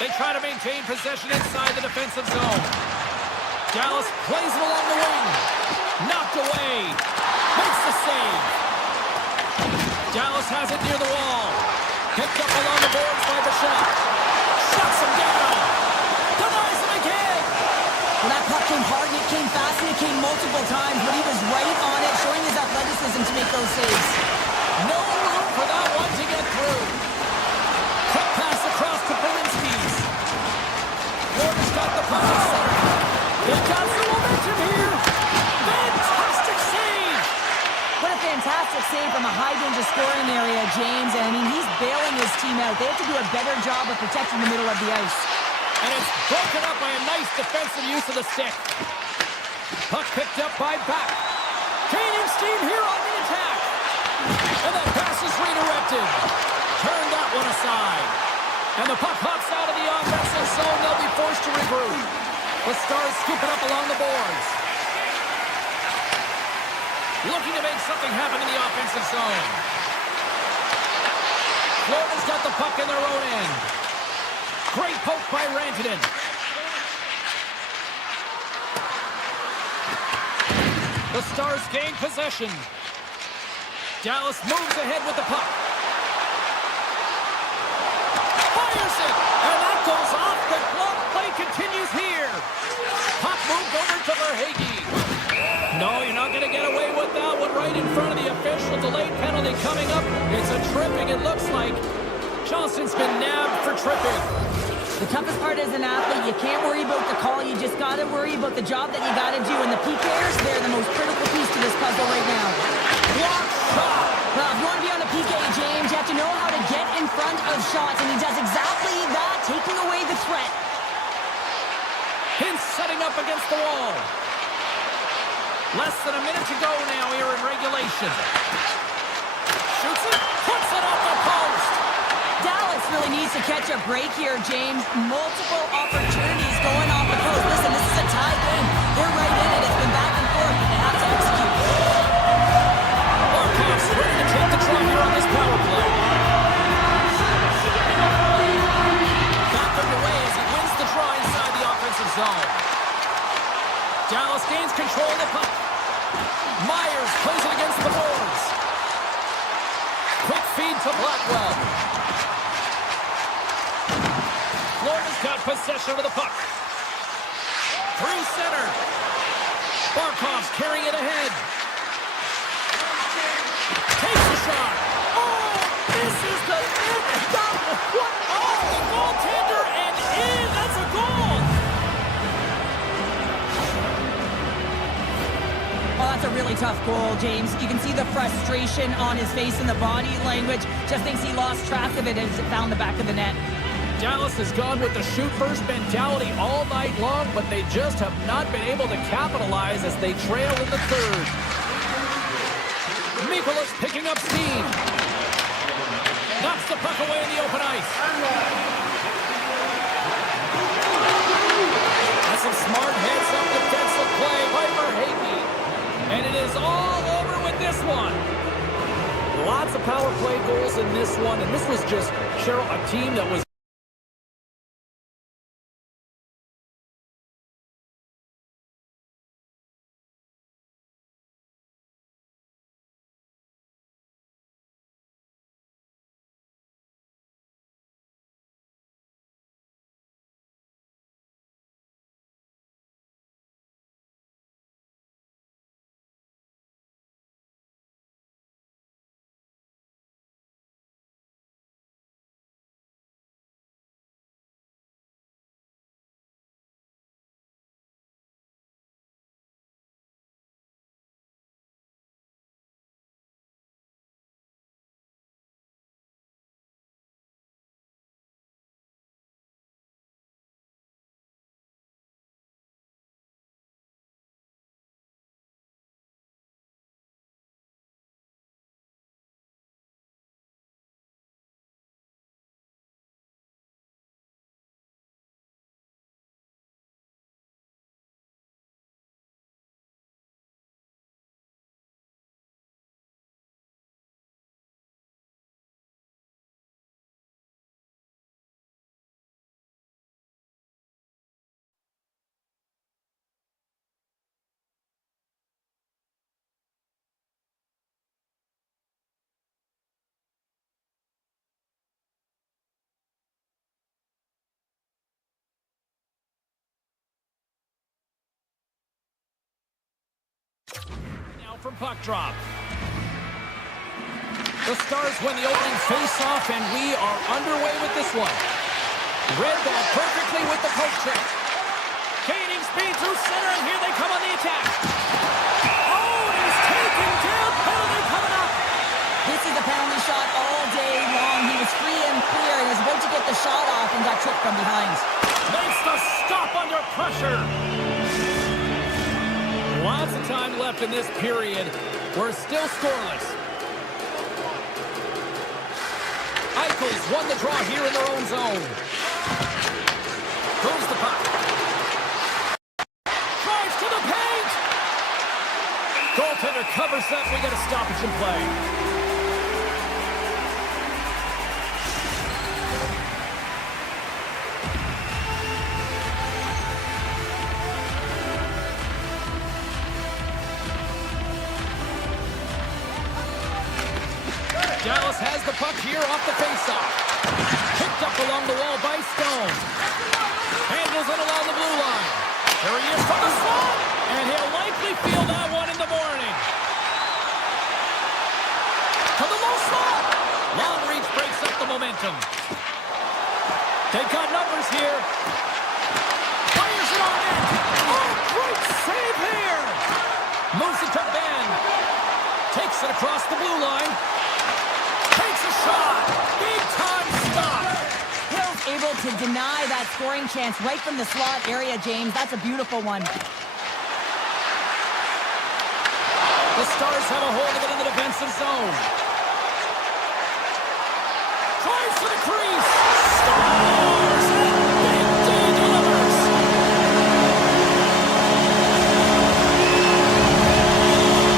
They try to maintain possession inside the defensive zone. Dallas plays it along the wing. Knocked away. Makes the save. Dallas has it near the wall. Picked up along the boards by the shot. Shuts him down. Denies him again. Well, that puck came hard, and it came fast, and it came multiple times, but he was right on it, showing his athleticism to make those saves. No room for that one to get through. Quick pass across to Belinsky's. Florida's got the puck in center. They've got some momentum here. Fantastic save. What a fantastic save from a high-danger scoring area, James. And, I mean, he's bailing his team out. They have to do a better job of protecting the middle of the ice. And it's broken up by a nice defensive use of the stick. Puck picked up by Back. Gaining steam here on the attack. And that pass is read deflected. Turned that one aside. And the puck hops out of the offensive zone. They'll be forced to regroup. The Stars scoop it up along the boards. Looking to make something happen in the offensive zone. Florida's got the puck in their own end. Great poke by Rantanen. The Stars gain possession. Dallas moves ahead with the puck. Fires it! And that goes off the glove. Play continues here. Puck moved over to Verhaeghe. No, you're not going to get away with that one right in front of the official. Delayed penalty coming up. It's a tripping, it looks like. Johnson's been nabbed for tripping. The toughest part as an athlete, you can't worry about the call. You just got to worry about the job that you got to do. And the PKers, they're the most critical piece to this puzzle right now. Block shot. Well, if you want to be on the PK, James, you have to know how to get in front of shots. And he does exactly that, taking away the threat. Hintz setting up against the wall. Less than a minute to go now here in regulation. Shoots it, puts it off the post. Dallas really needs to catch a break here, James. Multiple opportunities going off the post. Listen, this is a tie game. They're right in it. It's been back and forth, but they have to execute. Barkov's ready to take the draw here on this power play. Back underway as he wins the draw inside the offensive zone. Dallas gains control of the puck. Myers plays it against the boards. Quick feed to Blackwell. Florida's got possession of the puck. Through center. Barkov's carrying it ahead. Takes a shot. Oh, this is the what? Oh, the goaltender and in. That's a goal. Oh, that's a really tough goal, James. You can see the frustration on his face and the body language. Just thinks he lost track of it as it found the back of the net. Dallas has gone with the shoot-first mentality all night long, but they just have not been able to capitalize as they trail in the third. Mikula's picking up steam. Knocks the puck away in the open ice. That's some smart heads-up defensive play by Verhaeghe. And it is all over with this one. Lots of power play goals in this one, and this was just, Cheryl, a team that was now from puck drop. The Stars win the opening face-off, and we are underway with this one. Read that perfectly with the poke check. Gaining speed through center, and here they come on the attack. Oh, he's taken down. Penalty coming up. This is a penalty shot all day long. He was free and clear and was about to get the shot off and got tripped from behind. Makes the stop under pressure. Lots of time left in this period. We're still scoreless. Eagles won the draw here in their own zone. Moves the puck. Drives to the paint. Goaltender covers that. We get a stoppage in play. Dallas has the puck here off the faceoff. Picked up along the wall by Stone. Handles it along the blue line. There he is from the slot. And he'll likely feel that one in the morning. To the low slot. Long reach breaks up the momentum. They've got numbers here. Fires it on net. Oh, great save here. Moves it to Ben. Takes it across the blue line. Takes a shot. Big time stop. Hill's able to deny that scoring chance right from the slot area, James. That's a beautiful one. The Stars have a hold of it in the defensive zone. Drives to the crease. Stars! Big D delivers.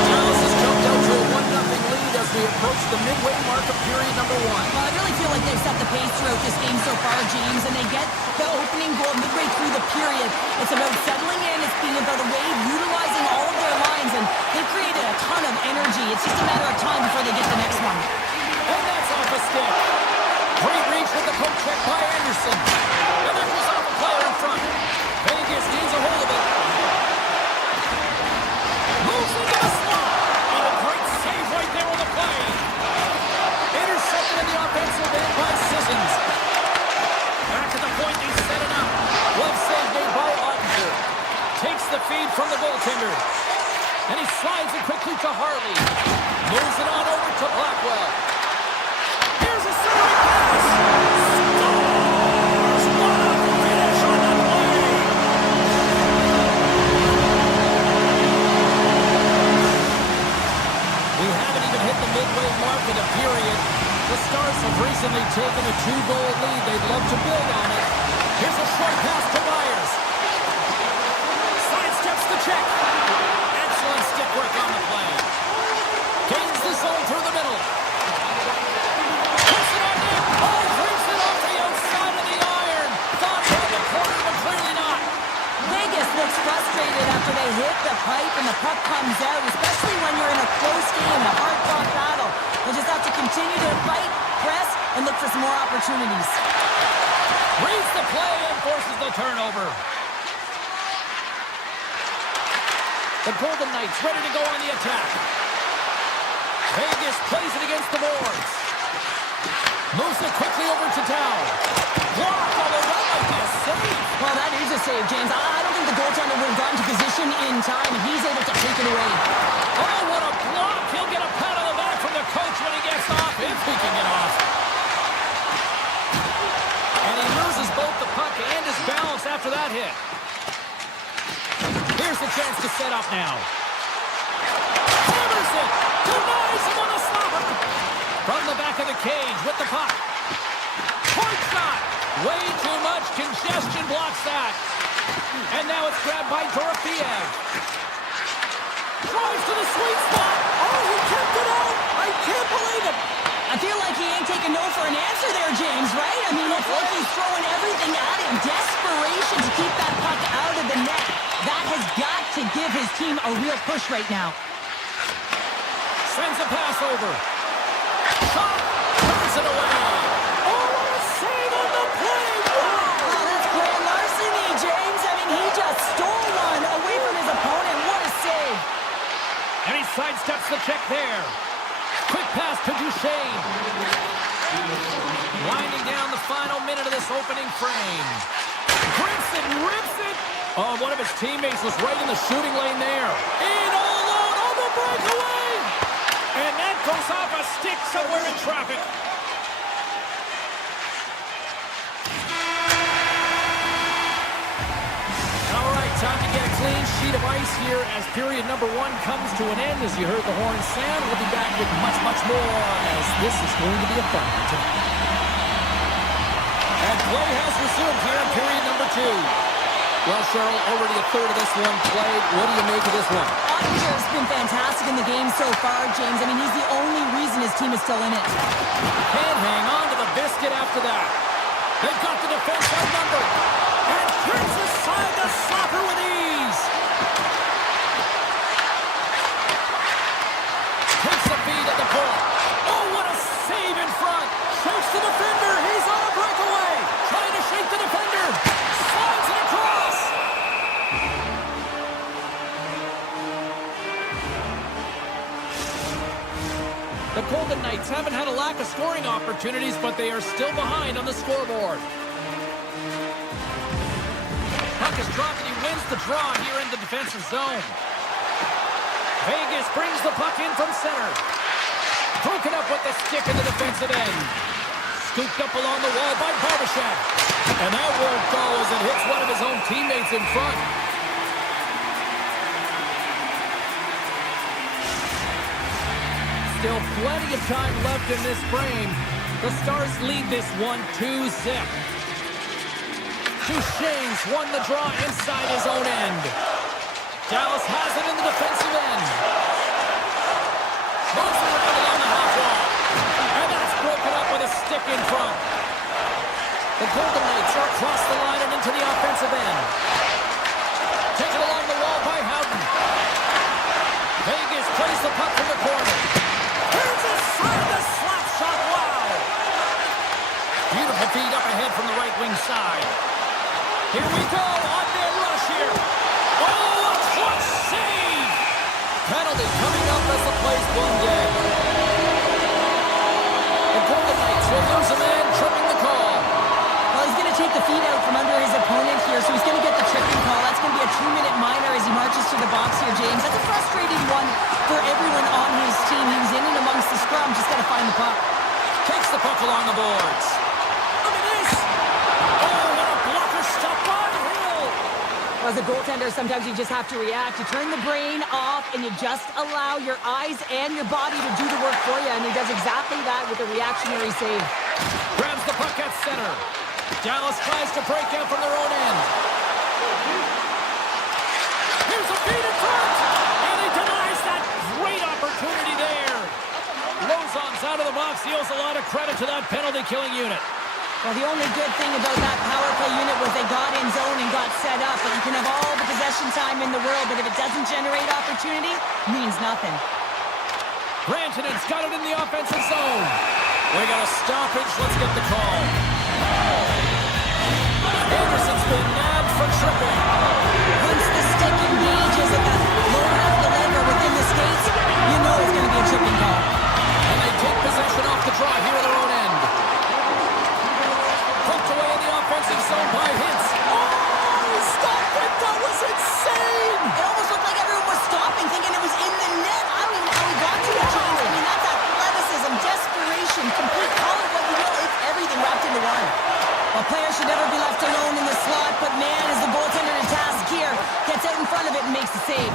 Dallas has jumped out to a 1-0 lead as we approach the midway mark of period number 1. Well, I really feel like they've set the pace throughout this game so far, James, and they get the opening goal midway through the period. It's about settling in. It's being about a wave, utilizing all of their lines, and they've created a ton of energy. It's just a matter of time before they get the next one. And that's off a stick. Great reach with the poke check by Anderson. And that goes off a player in front. Vegas gains a hold of it. Moves into the slot. Oh, great save right there on the play. Intercepted in the offensive end by Sissons. Back at the point, they set it up. Glove save made by Ottinger. Takes the feed from the goaltender. And he slides it quickly to Harley. Moves it on over to Blackwell. Here's a centering pass. Stars! What a finish on the play! We haven't even hit the midway mark of the period. The Stars have recently taken a 2-goal lead. They'd love to build on it. Here's a short pass to Myers. Sidesteps the check. Excellent stick work on the play. Gains the zone through the middle. Puts it on net. Oh, brings it off the outside of the iron. Thought hit the corner, but clearly not. Vegas looks frustrated after they hit the pipe and the puck comes out, especially when you're in a close game, a hard-fought battle. They just have to continue to fight, press, and look for some more opportunities. Reads the play and forces the turnover. The Golden Knights ready to go on the attack. Vegas plays it against the boards. Moves it quickly over to Dow. Blocked, although that might be a save. Well, that is a save, James. I don't think the goaltender would have gotten to position in time, and he's able to take it away. Oh, what a block. He'll get a pat on the back from the coach when he gets off, if he can get off. And he loses both the puck and his balance after that hit. Here's the chance to set up now. Hammers it. Denies him on the slapper. From the back of the cage with the puck. Hard shot. Way too much congestion blocks that. And now it's grabbed by Dorofiev. Drives to the sweet spot. Oh, he kept it out. I can't believe it. I feel like he ain't taking no for an answer there, James, right? I mean, it's like he's throwing everything at him. Desperation to keep that puck out of the net. That has got to give his team a real push right now. Sends a pass over. Shot. Turns it away. Oh, what a save on the play. Wow. Oh, that's grand larceny, James. I mean, he just stole one away from his opponent. What a save. And he sidesteps the check there. Quick pass to Duchesne. Winding down the final minute of this opening frame. Grips it, rips it. Oh, one of his teammates was right in the shooting lane there. In all alone on the breakaway. And that goes off a stick somewhere in traffic. All right, time to get a clean sheet of ice here as period number 1 comes to an end. As you heard the horn sound, we'll be back with much, much more as this is going to be a fun one tonight. Play has resumed here in period number 2. Well, Cheryl, already a third of this one played. What do you make of this one? Ottinger's been fantastic in the game so far, James. I mean, he's the only reason his team is still in it. Can't hang on to the biscuit after that. They've got the defense outnumbered. And turns aside the slapper with ease. Takes the feed at the point. Oh, what a save in front. Shakes the defender. He's on a breakaway. Trying to shake the defender. Slides it across. The Golden Knights haven't had a lack of scoring opportunities, but they are still behind on the scoreboard. Puck is dropped and he wins the draw here in the defensive zone. Vegas brings the puck in from center. Broken up with the stick in the defensive end. Scooped up along the wall by Barbashev. And that won't go as it hits one of his own teammates in front. Still plenty of time left in this frame. The Stars lead this one 2-zip. Duchesne's won the draw inside his own end. Dallas has it in the defensive end. Moves it around along the half wall. And that's broken up with a stick in front. The Golden Knights are across the line and into the offensive end. Taken along the wall by Houghton. Vegas plays the puck from the corner. Here's a side of the slap shot. Wow! Beautiful feed up ahead from the right wing side. Here we go. On-man rush here. Oh, a clutch save! Penalty coming up as the play's blown dead. The Golden Knights will lose a man, tripping the call. Well, he's going to take the feed out from under his opponent here, so he's going to get the tripping call. That's going to be a 2-minute minor as he marches to the box here, James. That's a frustrating one for everyone on his team. He was in and amongst the scrum, just got to find the puck. Takes the puck along the boards. Look at this! Oh, what a blocker stop by Hill! As a goaltender, sometimes you just have to react. You turn the brain off, and you just allow your eyes and your body to do the work for you, and he does exactly that with a reactionary save. Grabs the puck at center. Dallas tries to break out from their own end. Here's a feed in front! And he denies that great opportunity there. Lozon's out of the box. He owes a lot of credit to that penalty-killing unit. Well, the only good thing about that power play unit was they got in zone and got set up. But you can have all the possession time in the world, but if it doesn't generate opportunity, it means nothing. Rantanen's got it in the offensive zone. We got a stoppage. Let's get the call. Anderson's been nabbed for tripping. Once the stick engages at the lower half of the leg or within the skates, you know it's going to be a tripping call. And they take possession off the draw here at their own end. Poked away in the offensive zone by Hintz. Oh, he stopped it. That was insane. It almost looked like everyone was stopping, thinking it was in the net. I don't even know how he got to it, James. I mean, that's athleticism, desperation, complete, call it what you will. It's everything wrapped into one. A player should never be left alone in the slot, but man, as the goaltender to task here, gets out in front of it and makes the save.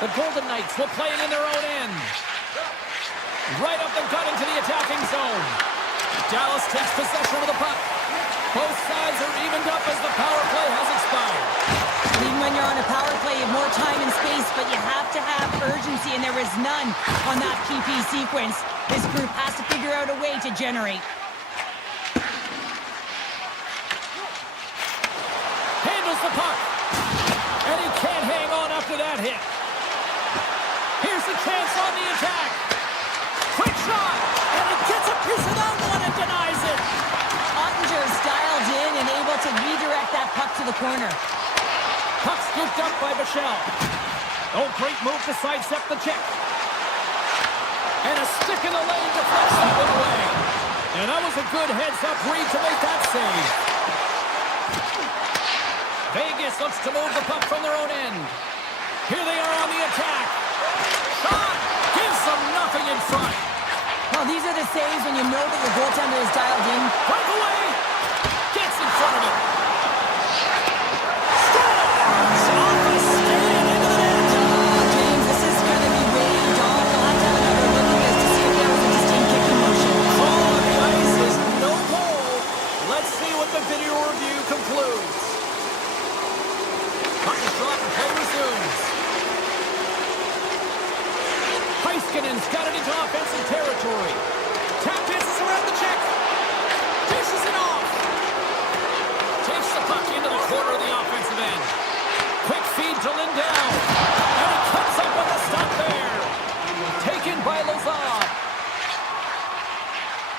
The Golden Knights will play it in their own end. Right up the gut into the attacking zone. Dallas takes possession of the puck. Both sides are evened up as the power play has expired. Even when you're on a power play, you have more time and space, but you have to have urgency, and there is none on that PP sequence. This group has to figure out a way to generate. Handles the puck. And he can't hang on after that hit. Here's the chance on the attack. Quick shot. And he gets a piece of that one and denies it. Ottinger's dialed in and able to redirect that puck to the corner. Puck scooped up by Michelle. Oh, great move to sidestep the check. And a stick in the lane deflects that one away. And that was a good heads-up read to make that save. Vegas looks to move the puck from their own end. Here they are on the attack. Shot! Gives them nothing in front. Well, these are the saves when you know that your goaltender is dialed in. Breakaway! Gets in front of it. Scores! Off the stand into the net. James, this is going to be waved off. They'll have to have another look at this to see if there was a distinct kicking motion. Call on the ice is no goal. Let's see what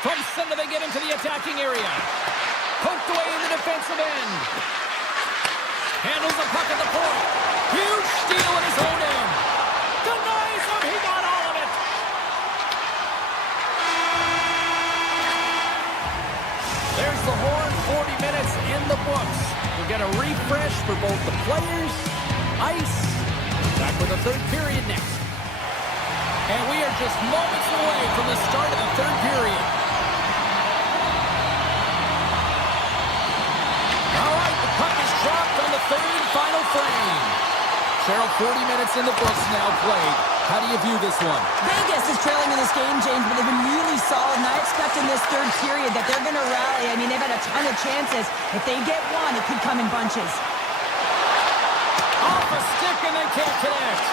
From center, they get into the attacking area. Poked away in the defensive end. Handles the puck at the point. Huge steal in his own end. Denies him. He got all of it. There's the horn. 40 minutes in the books. We'll get a refresh for both the players, ice. Back with the third period next. And we are just moments away from the start of the third period. All right, the puck is dropped on the third and final frame. Cheryl, 40 minutes in the books now played. How do you view this one? Vegas is trailing in this game, James, but they've been really solid, and I expect in this third period that they're going to rally. I mean, they've had a ton of chances. If they get one, it could come in bunches. Off a stick, and they can't connect.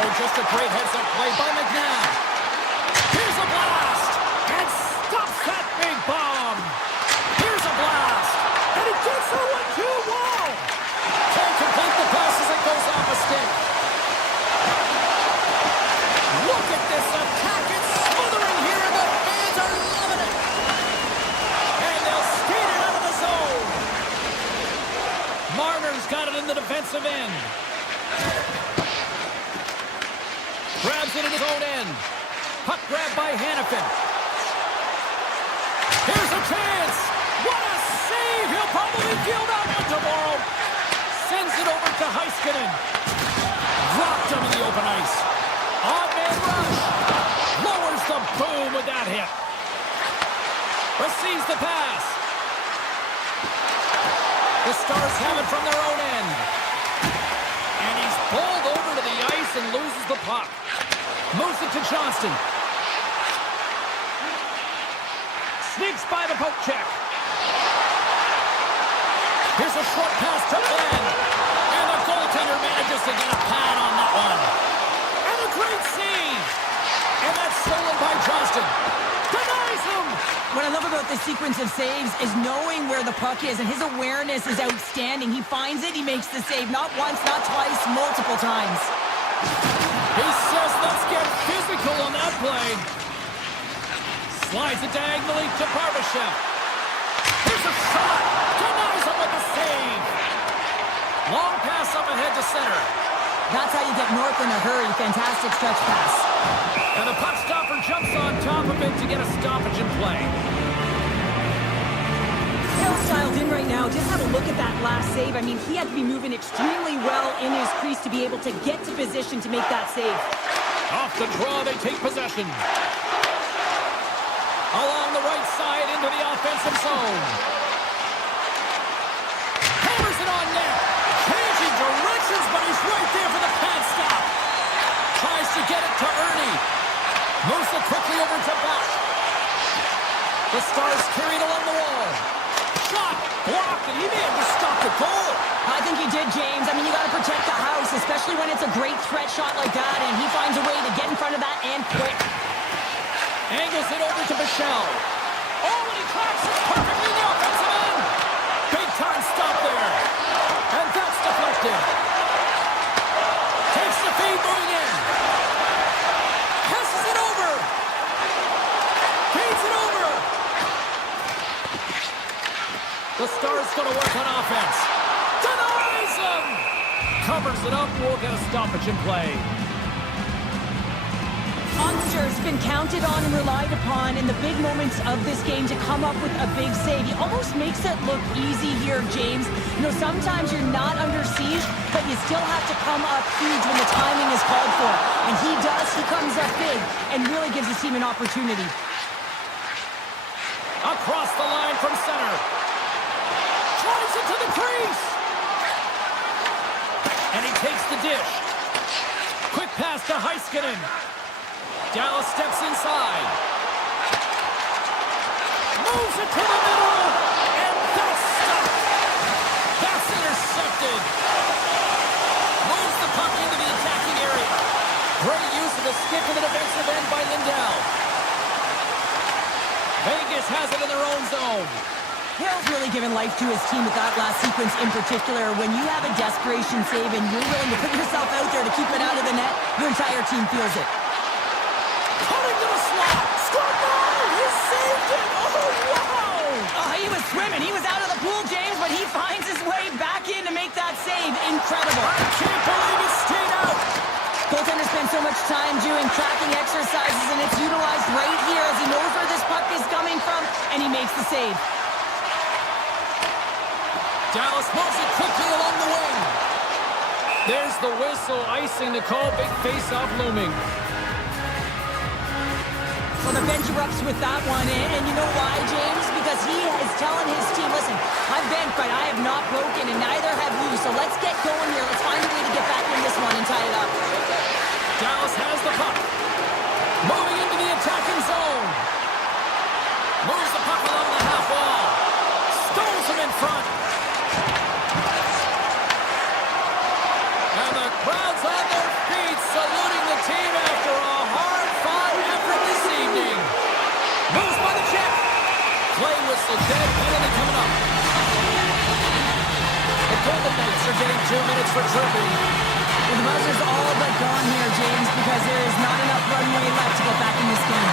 Oh, just a great heads-up play by McNabb. Here's a blast, and stops that big bomb. Here's a blast, and it gets a 1-2 wall. Can't complete the pass as it goes off a stick. Look at this attack. It's smothering here, and the fans are loving it. And they'll skate it out of the zone. Marner's got it in the defensive end. Grabs it in his own end. Puck grab by Hannafin. Here's a chance. What a save. He'll probably feel that one tomorrow. Sends it over to Heiskanen. Dropped him in the open ice. Odd man rush. Lowers the boom with that hit. Receives the pass. The Stars have it from their own end. And he's pulled over to the ice and loses the puck. Moves it to Johnston. Sneaks by the poke check. Here's a short pass to Glenn. And the goaltender manages to get a pad on that one. And a great save. And that's stolen by Johnston. Denies him. What I love about this sequence of saves is knowing where the puck is, and his awareness is outstanding. He finds it, he makes the save. Not once, not twice, multiple times. He says, let's get physical on that play. Slides it diagonally to Barbashev. Here's a shot. Denies him with the save. Long pass up ahead to center. That's how you get north in a hurry. Fantastic stretch pass. And the puck stopper jumps on top of it to get a stoppage in play. Hill's dialed in right now. Just have a look at that last save. I mean, he had to be moving extremely well in his crease to be able to get to position to make that save. Off the draw, they take possession. Along the right side into the offensive zone. Hammers it on net. Changing directions, but he's right there for the pad stop. Tries to get it to Ernie. Moves it quickly over to Bach. The Stars carried along the wall. Shot, blocked, and he may have just stopped the goal. I think he did, James. I mean, you got to protect the house, especially when it's a great threat shot like that, and he finds a way to get in front of that and quick. Angles it over to Michelle. Oh, and he cracks it perfectly in the offensive end. Big time stop there. And that's deflected. Takes the feed moving in. Passes it over. Feeds it over. The Stars going to work on offense. Denies him. Covers it up. We'll get a stoppage in play. Munster's been counted on and relied upon in the big moments of this game to come up with a big save. He almost makes it look easy here, James. You know, sometimes you're not under siege, but you still have to come up huge when the timing is called for. And he does. He comes up big and really gives his team an opportunity. Across the line from center. Drives it to the crease. And he takes the dish. Quick pass to Heiskanen. Dallas steps inside. Moves it to the middle. And that's stopped. That's intercepted. Moves the puck into the attacking area. Great use of the stick in the defensive end by Lindell. Vegas has it in their own zone. Hill's really given life to his team with that last sequence in particular. When you have a desperation save and you're willing to put yourself out there to keep it out of the net, your entire team feels it. Cutting to the slot. Scored goal. He saved it. save. Incredible. I can't believe it stayed out. Goaltender spends so much time doing tracking exercises, and it's utilized right here as he knows where this puck is coming from, and he makes the save. Dallas moves it quickly along the wing. There's the whistle, icing the call. Big face-off looming. Well, the bench erupts with that one, and you know why, James? Because he is telling his team, listen, I'm bent, but I have not broken, and neither have you, so let's get going here. Let's find a way to get back in this one and tie it up. Dallas has the puck. Moving into the attacking zone. Moves the puck along the half wall. Stones him in front. And the crowd's on their feet, saluting the team after a hard-fought effort this evening. Moves by the check. Play whistle dead, penalty coming up. The Golden Knights are getting 2 minutes for chirping. Well, the buzzer's all but gone here, James, because there is not enough runway left to get back in this game.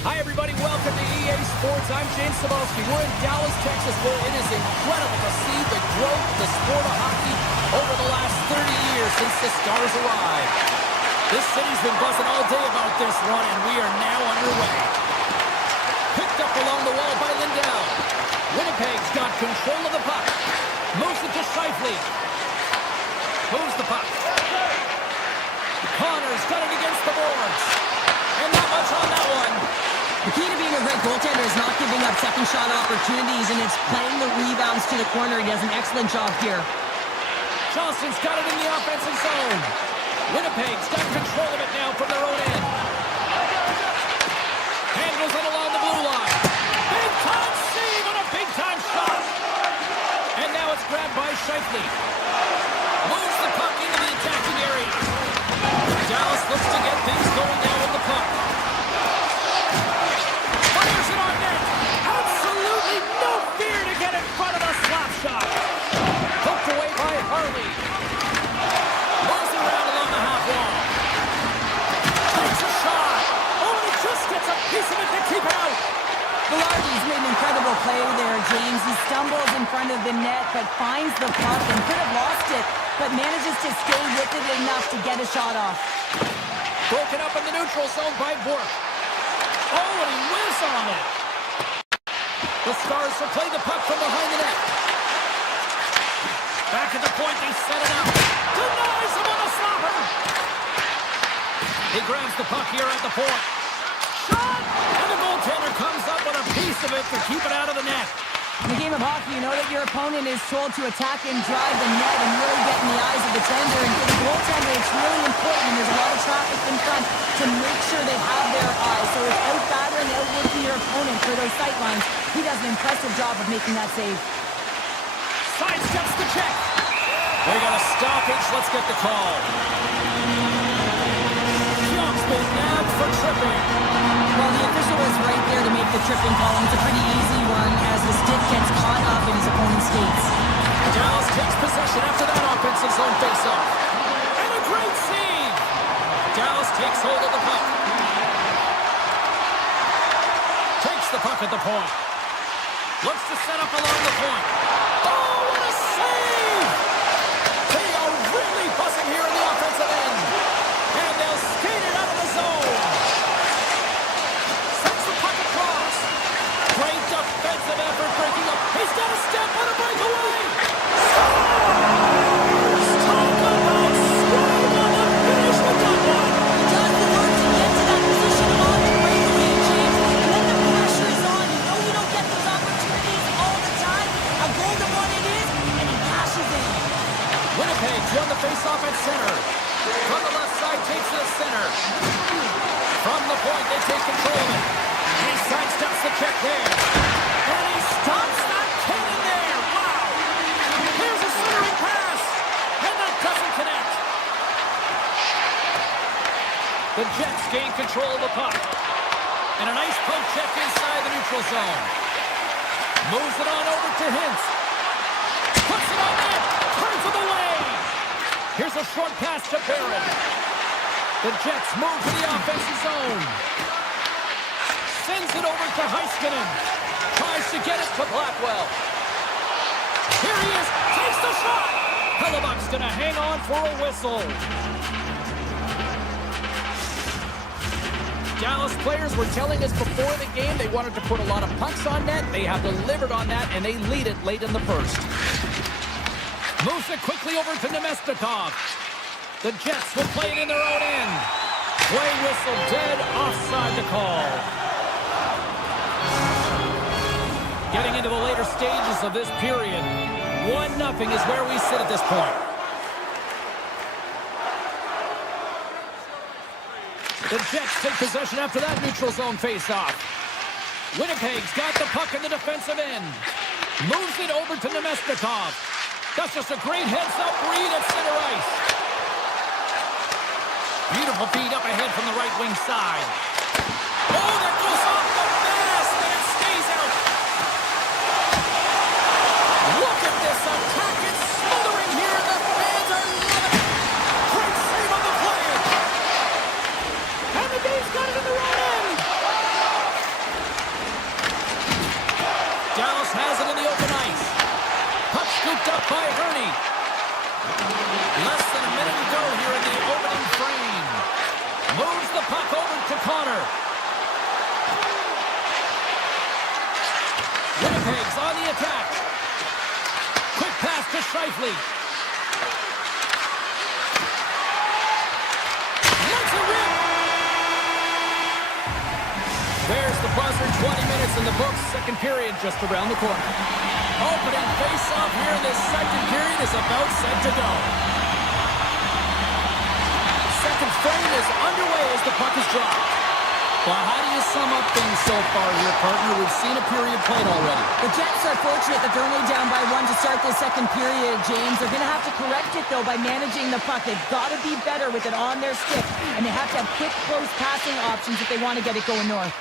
Hi, everybody. Welcome to EA Sports. I'm James Cebulski. We're in Dallas, Texas, where it is incredible to see the growth of the sport of hockey over the last 30 years since the Stars arrived. This city's been buzzing all day about this run, and we are now underway. Picked up along the wall by Lindell. Winnipeg's got control of the puck. Moves it to Scheifele. Moves the puck. Connor's got it against the boards. And not much on that one. The key to being a great goaltender is not giving up second shot opportunities, and it's playing the rebounds to the corner. He does an excellent job here. Johnson's got it in the offensive zone. Winnipeg's got control of it now from their own end. Handles it along the blue line. Big-time save and a big-time shot. And now it's grabbed by Scheifele. Moves the puck into the attacking area. Dallas looks to get things going now with the puck. Fires it on net. Absolutely no fear to get in front of a slap shot. Poked away by Harley. Moves it around along the half wall. Takes a shot. Oh, and he just gets a piece of it to keep it out. Velarde's made an incredible play there, James. He stumbles in front of the net, but finds the puck and could have lost it, but manages to stay with it enough to get a shot off. Broken up in the neutral zone by Bork. Oh, and he whiffs on it. The Stars will play the puck from behind the net. Back at the point, they set it up. Denies him on a stopper. He grabs the puck here at the point. Shot! And the goaltender comes up with a piece of it to keep it out of the net. In the game of hockey, you know that your opponent is told to attack and drive the net and really get in the eyes of the defender. And for the goaltender, it's really important, and there's a lot of traffic in front, to make sure they have their eyes. So it's out-battering, outworking your opponent for those sight lines. He does an impressive job of making that save. Sidesteps the check. They got a stoppage. Let's get the call. Jump's been nabbed for tripping. Well, the official was right there to make the tripping call, and it's a pretty easy one as the stick gets caught up in his opponent's skates. Dallas takes possession after that offensive zone faceoff. And a great save. Dallas takes hold of the puck. Takes the puck at the point. Looks to set up along the point. Oh, what a save! They are really buzzing here in the offensive end. And they'll skate it out of the zone. Sends the puck across. Great defensive effort breaking up. He's got a step on a breakaway. Scores! Talk about scoring on the finish with that one. He does the work to get to that position on the breakaway, James. And then the pressure is on. You know you don't get those opportunities all the time. A golden one it is, and he cashes in. Winnipeg's won the faceoff at center. From the left side, takes to the center. From the point, they take control of it. He sidesteps the check there. And he stops that cannon there. Wow. Here's a centering pass. And that doesn't connect. The Jets gain control of the puck. And a nice poke check inside the neutral zone. Moves it on over to Hintz. Puts it on net. Turns it away. Here's a short pass to Barron. The Jets move to the offensive zone. Sends it over to Heiskanen. Tries to get it to Blackwell. Here he is. Takes the shot. Hellebuck's going to hang on for a whistle. Dallas players were telling us before the game they wanted to put a lot of pucks on net. They have delivered on that, and they lead it late in the first. Moves it quickly over to Nemestikov. The Jets will play it in their own end. Play whistle dead, offside to call. Getting into the later stages of this period, 1-0 is where we sit at this point. The Jets take possession after that neutral zone faceoff. Winnipeg's got the puck in the defensive end. Moves it over to Nemestikov. That's just a great heads-up read at center ice. Beautiful feed up ahead from the right wing side. Oh, that goes off the mask, and it stays out. Look at this attack. It's smothering here, and the fans are loving it. Great save on the play. And the Dave's got it in the right end. puck over to Connor. Winnipeg's on the attack. Quick pass to Scheifele. Let's a rip. There's the buzzer. 20 minutes in the books. Second period just around the corner. Opening face-off here in this second period is about set to go. Second frame is underway as the puck is dropped. Well, how do you sum up things so far here, partner? We've seen a period played already. The Jets are fortunate that they're only down by 1 to start this second period, James. They're going to have to correct it, though, by managing the puck. They've got to be better with it on their stick, and they have to have quick, close passing options if they want to get it going north.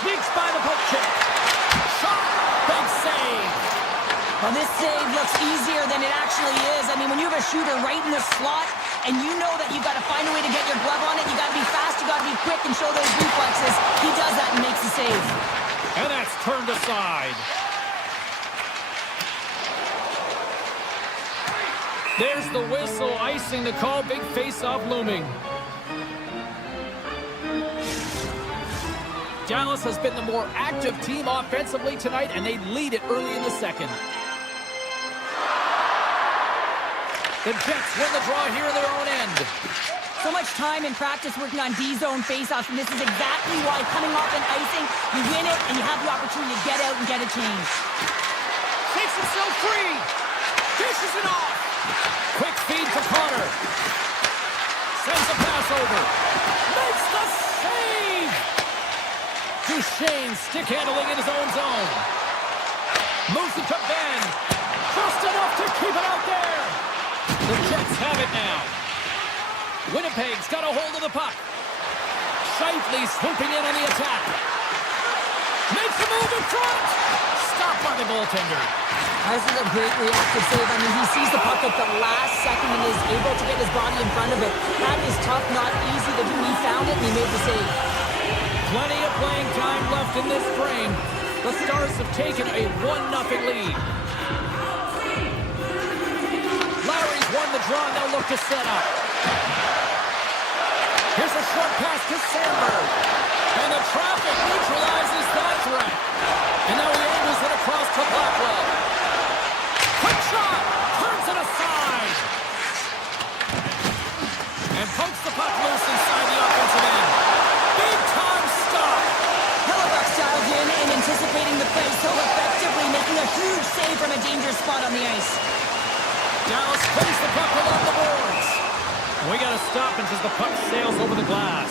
Sneaks by the poke check. Shot. Big save. Well, this save looks easier than it actually is. I mean, when you have a shooter right in the slot, and you know that you've got to find a way to get your glove on it, you got to be fast, you got to be quick, and show those reflexes. He does that and makes the save. And that's turned aside. There's the whistle, icing the call. Big face-off looming. Dallas has been the more active team offensively tonight, and they lead it early in the second. The Jets win the draw here in their own end. So much time in practice working on D-zone faceoffs, and this is exactly why coming off an icing, you win it, and you have the opportunity to get out and get a change. Takes himself free. Dishes it off. Quick feed to Connor. Sends a pass over. Makes the save. Duchesne stick handling in his own zone. Moves it to Ben. Just enough to keep it out there. The Jets have it now. Winnipeg's got a hold of the puck. Scheifele swooping in on the attack. Makes a move in front. Stopped by the goaltender. This is a great reactive save. I mean, he sees the puck at the last second and is able to get his body in front of it. That is tough, not easy to do. He found it and he made the save. Plenty of playing time left in this frame. The Stars have taken a 1-0 lead. Lowry's won the draw, and they'll look to set up. Here's a short pass to Sandberg. And the traffic neutralizes that threat. And now he angles it across to Blackwell. Quick shot! Turns it aside. And pokes the puck loose inside the offensive end. Big time stop. Hellebuck dialed in and anticipating the play so effectively, making a huge save from a dangerous spot on the ice. Dallas plays the puck along the boards. We got to stop until the puck sails over the glass.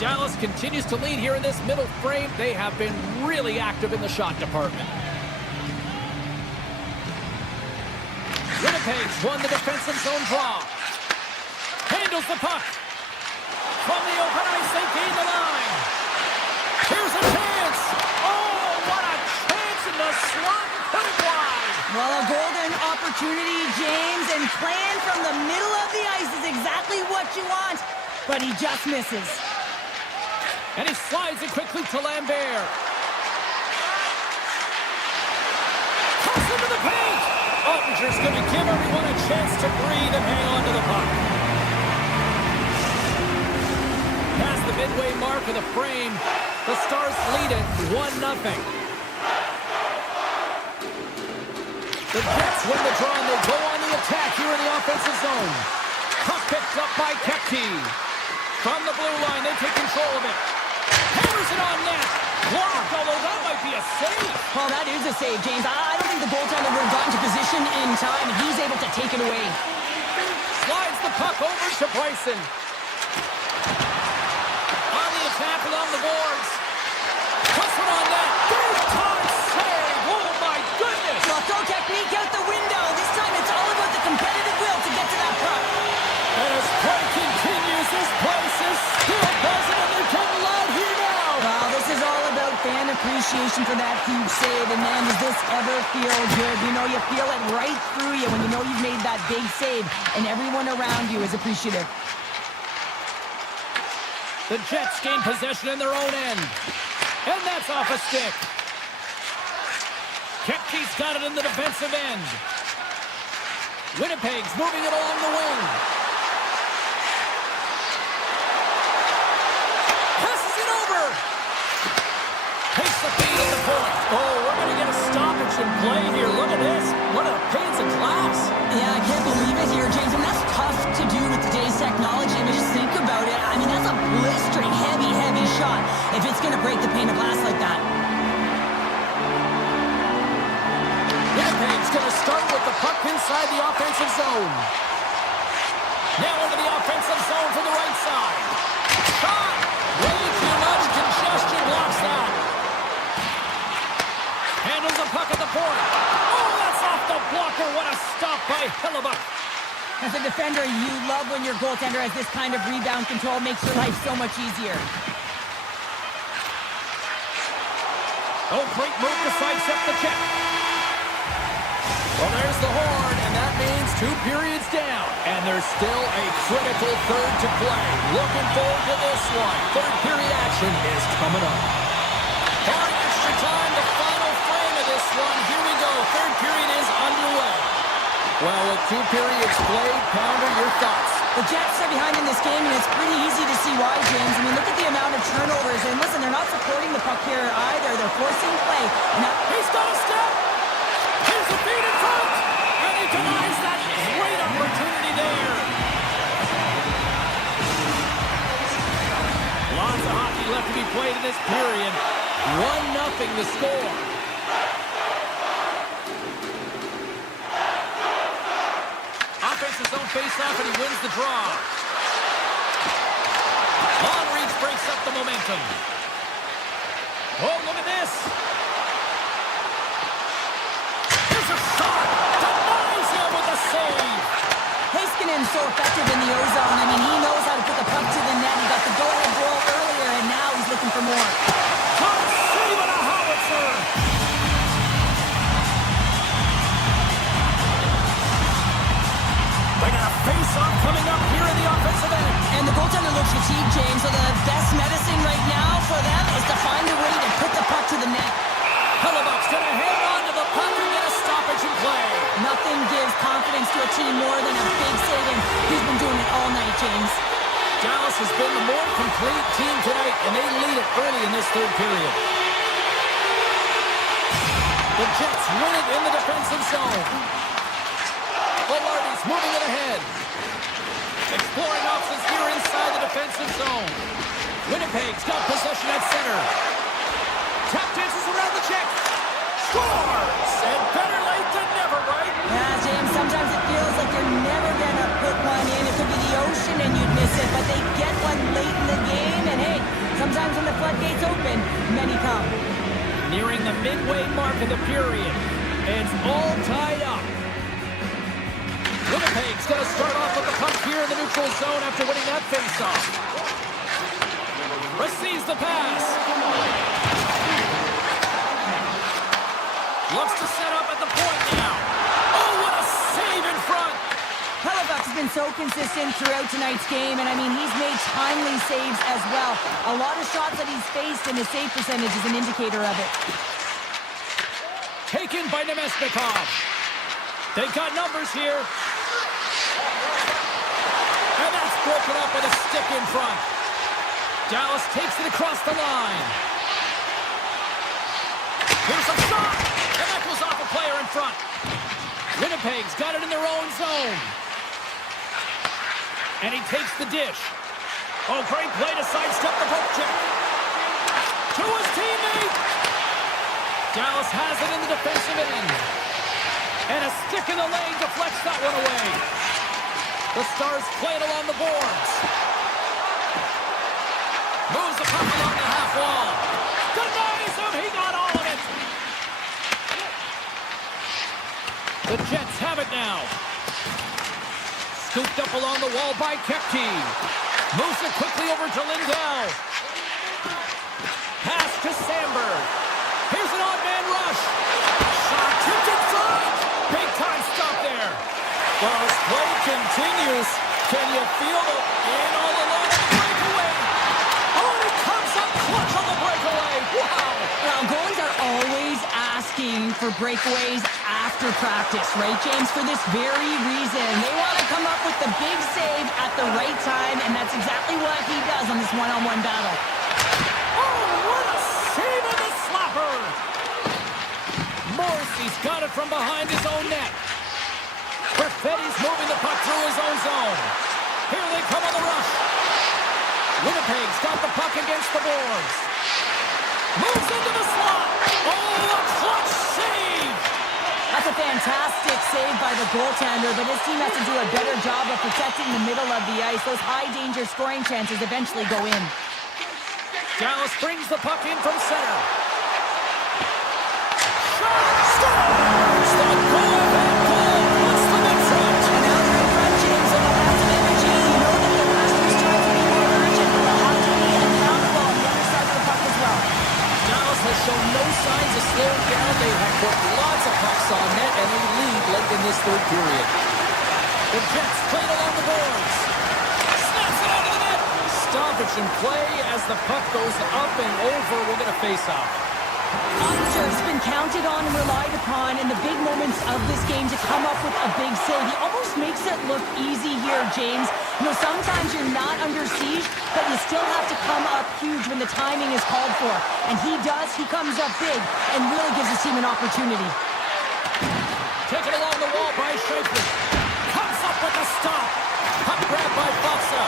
Dallas continues to lead here in this middle frame. They have been really active in the shot department. Winnipeg's won the defensive zone draw. Handles the puck. From the open ice, they gain the line. Here's a chance. Oh, what a chance in the slot. Put it wide. Well, a golden opportunity, James, and playing from the middle of the ice is exactly what you want, but he just misses. And he slides it quickly to Lambert. Cross into the paint. Ottinger's going to give everyone a chance to breathe and hang on to the puck. Past the midway mark of the frame, the Stars lead it 1-0. The Jets win the draw and they go on the attack here in the offensive zone. Puck picked up by Kepke. From the blue line, they take control of it. Hammers it on net. Blocked, although that might be a save. Well, that is a save, James. I don't think the goaltender would have gotten to position in time, and he's able to take it away. Slides the puck over to Bryson. On the attack along the boards. Puts it on net. Big time save. Oh, my goodness. Well, throw technique out the window. This time it's all about the competitive will to get to that puck. And as play continues, this place is still buzzing, and they're getting loud here now. Well, this is all about fan appreciation for that huge save. And man, does this ever feel good? You know, you feel it right through you when you know you've made that big save, and everyone around you is appreciative. The Jets gain possession in their own end. And that's off a stick. Kepke's got it in the defensive end. Winnipeg's moving it along the wing. Passes it over. Takes the feed at the point. Oh, we're going to get a stoppage in play here. Look at this. What a pains in glass. Yeah, I can't believe it here, James. And that's tough to do with today's technology. I mean, just think about it. I mean, that's a blistering, heavy, heavy shot if it's going to break the pane of glass like that. Winnipeg's going to start with the puck inside the offensive zone. Now into the offensive zone from the right side. Shot! Way too much congestion blocks that. Handles the puck at the point. Oh, that's off the blocker. What a stop by Hellebuck. As a defender, you love when your goaltender has this kind of rebound control. Makes your life so much easier. Oh, great move to sidestep the check. Well, there's the horn, and that means 2 periods down. And there's still a critical third to play. Looking forward to this one. Third period action is coming up. Barring extra time, the final frame of this one. Here we go. Third period is underway. Well, with 2 periods played, Pounder, your thoughts? The Jets are behind in this game, and it's pretty easy to see why, James. I mean, look at the amount of turnovers. And listen, they're not supporting the puck here either. They're forcing play. Now, he's got a step. Here's the feed in front. And he denies that great opportunity there. Lots of hockey left to be played in this period. 1-0 the score. Offensive zone face-off, and he wins the draw. Long reach breaks up the momentum. Oh, look at this. Here's a shot. Denies him with a save. Heiskanen's so effective in the O-zone. I mean, he knows how to put the puck to the net. He got the go-ahead goal earlier, and now he's looking for more. Top save on a howitzer. They got a face-off coming up here in the offensive end. And the goaltender looks fatigued, James, so the best medicine right now for them is to find a way to put the puck to the net. Hellebuck's going to hang on to the puck and get a stoppage in play. Nothing gives confidence to a team more than a big save, and he's been doing it all night, James. Dallas has been the more complete team tonight, and they lead it early in this third period. The Jets win it in the defensive zone. Velarde's moving it ahead. Exploring options here inside the defensive zone. Winnipeg's got possession at center. Tap dances around the check. Scores! And better late than never, right? Yeah, James, sometimes it feels like you're never going to put one in. It could be the ocean and you'd miss it, but they get one late in the game, and hey, sometimes when the floodgates open, many come. Nearing the midway mark of the period. It's all tied up. Winnipeg's going to start off with the puck here in the neutral zone after winning that faceoff. Receives the pass. Looks to set up at the point now. Oh, what a save in front. Hellebuck's been so consistent throughout tonight's game, and I mean, he's made timely saves as well. A lot of shots that he's faced, and his save percentage is an indicator of it. Taken by Nemesnikov. They got numbers here. And that's broken up with a stick in front. Dallas takes it across the line. Here's a shot. And that goes off a player in front. Winnipeg's got it in their own zone. And he takes the dish. Oh, great play to sidestep the poke check. To his teammate. Dallas has it in the defensive end. And a stick in the lane deflects that one away. The Stars play it along the boards. Moves the puck along the half wall. Denies him. He got all of it. The Jets have it now. Scooped up along the wall by Kepke. Moves it quickly over to Lindell. Pass to Sandberg. Here's an odd man rush. Shot tipped in front. Big time stop there. Well, this play continues. Can you feel it? In all alone, breakaway. Oh, he comes up clutch on the breakaway. Wow. Well, goalies are always asking for for breakaways after practice, right, James? For this very reason. They want to come up with the big save at the right time, and that's exactly what he does on this one-on-one battle. Oh, what a save on the slapper! Morrissey's got it from behind his own net. Perfetti's moving the puck through his own zone. Here they come on the rush. Winnipeg's got the puck against the boards. Moves into the slot. Oh, a clutch save! That's a fantastic save by the goaltender, but his team has to do a better job of protecting the middle of the ice. Those high-danger scoring chances eventually go in. Dallas brings the puck in from center. Shot! Scores! The go-ahead goal puts them in front. And now they're in front, James, and they'll have some energy. You know that the Masters try to be more urgent, but they'll have to be accountable on the other side of the puck as well. Dallas has shown no signs of slowing down. They have put lots of pucks on net, and they lead late in this third period. The Jets played along the boards. Snaps it out of the net. Stoppage in play as the puck goes up and over. We're going to face off. Otter's been counted on and relied upon in the big moments of this game to come up with a big save. He almost makes it look easy here, James. You know, sometimes you're not under siege, but you still have to come up huge when the timing is called for. And he does. He comes up big and really gives his team an opportunity. Taken along the wall by Shifley. Comes up with a stop. Puck grab by Foxa.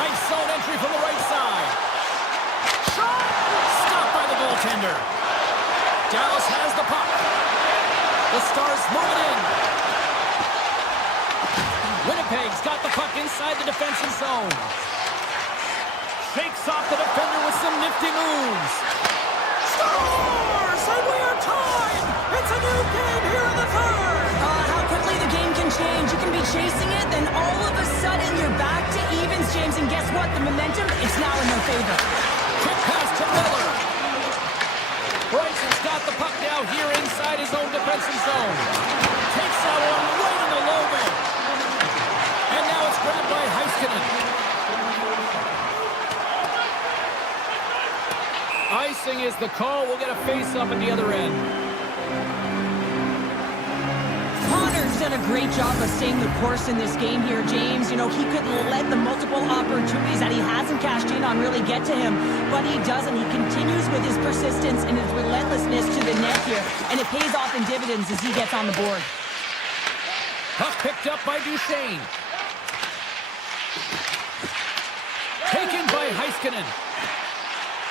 Nice zone entry from the right side. Shot! Stopped by the goaltender. Dallas has the puck. The Stars move it in. Winnipeg's got the puck inside the defensive zone. Shakes off the defender with some nifty moves. Scores! And we are tied! It's a new game here in the third! How quickly the game can change. You can be chasing it, then all of a sudden you're back to evens, James. And guess what? The momentum, it's now in their favor. Quick pass to Miller. Bryce's got the puck now here inside his own defensive zone. Takes that one right in the low man. And now it's grabbed by Heiskanen. Icing is the call. We'll get a face-up at the other end. Connor's done a great job of staying the course in this game here, James. You know, he could let the multiple opportunities that he hasn't cashed in on really get to him, but he doesn't. He continues with his persistence and his relentlessness to the net here, and it pays off in dividends as he gets on the board. Puck picked up by Duchesne. Taken by Heiskanen.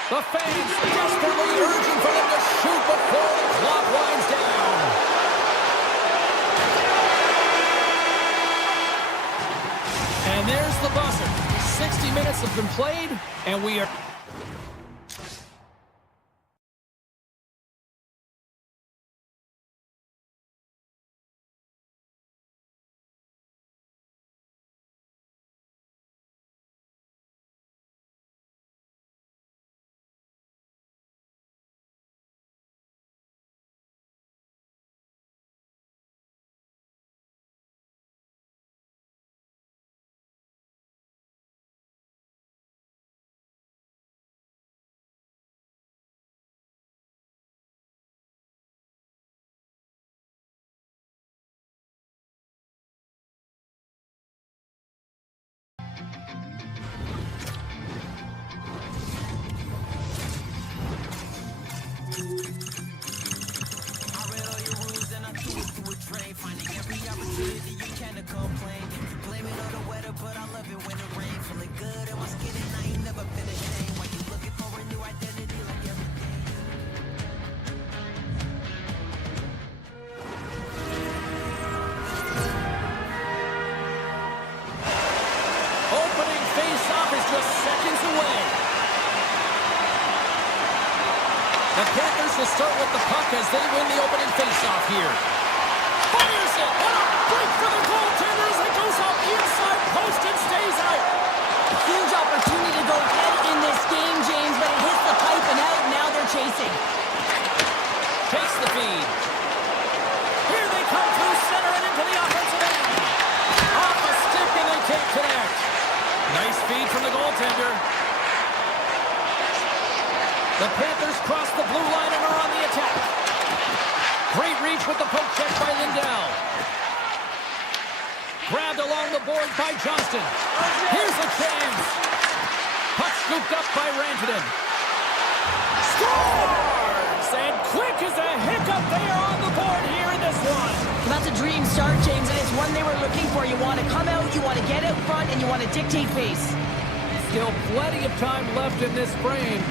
The fans desperately urging for them to shoot before the clock winds down. And there's the buzzer. 60 minutes have been played, and we are... The Panthers will start with the puck as they win the opening faceoff here. Fires it! What a break for the goaltender as it goes off the inside post and stays out. Huge opportunity to go ahead in this game, James, but it hits the pipe and out. Now they're chasing. Takes the feed. Here they come through center and into the offensive end. Off a stick and they can't connect. Nice feed from the goaltender. The Panthers cross the blue line and are on the attack. Great reach with the poke check by Lindell. Grabbed along the board by Johnston. Here's a chance. Puck scooped up by Rantanen. Scores! And quick as a hiccup, they are on the board here in this one. Well, that's a dream start, James, and it's one they were looking for. You want to come out, you want to get out front, and you want to dictate pace. Still plenty of time left in this frame.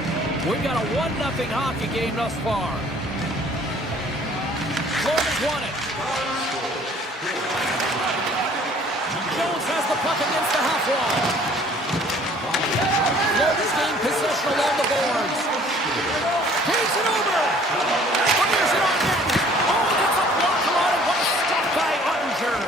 We've got a 1-0 hockey game thus far. Florida's won it. Jones has the puck against the half wall. Florida's gained possession along the boards. Takes it over. Fires it on net. Oh, that's a blocker on it. What a stop by Ottinger.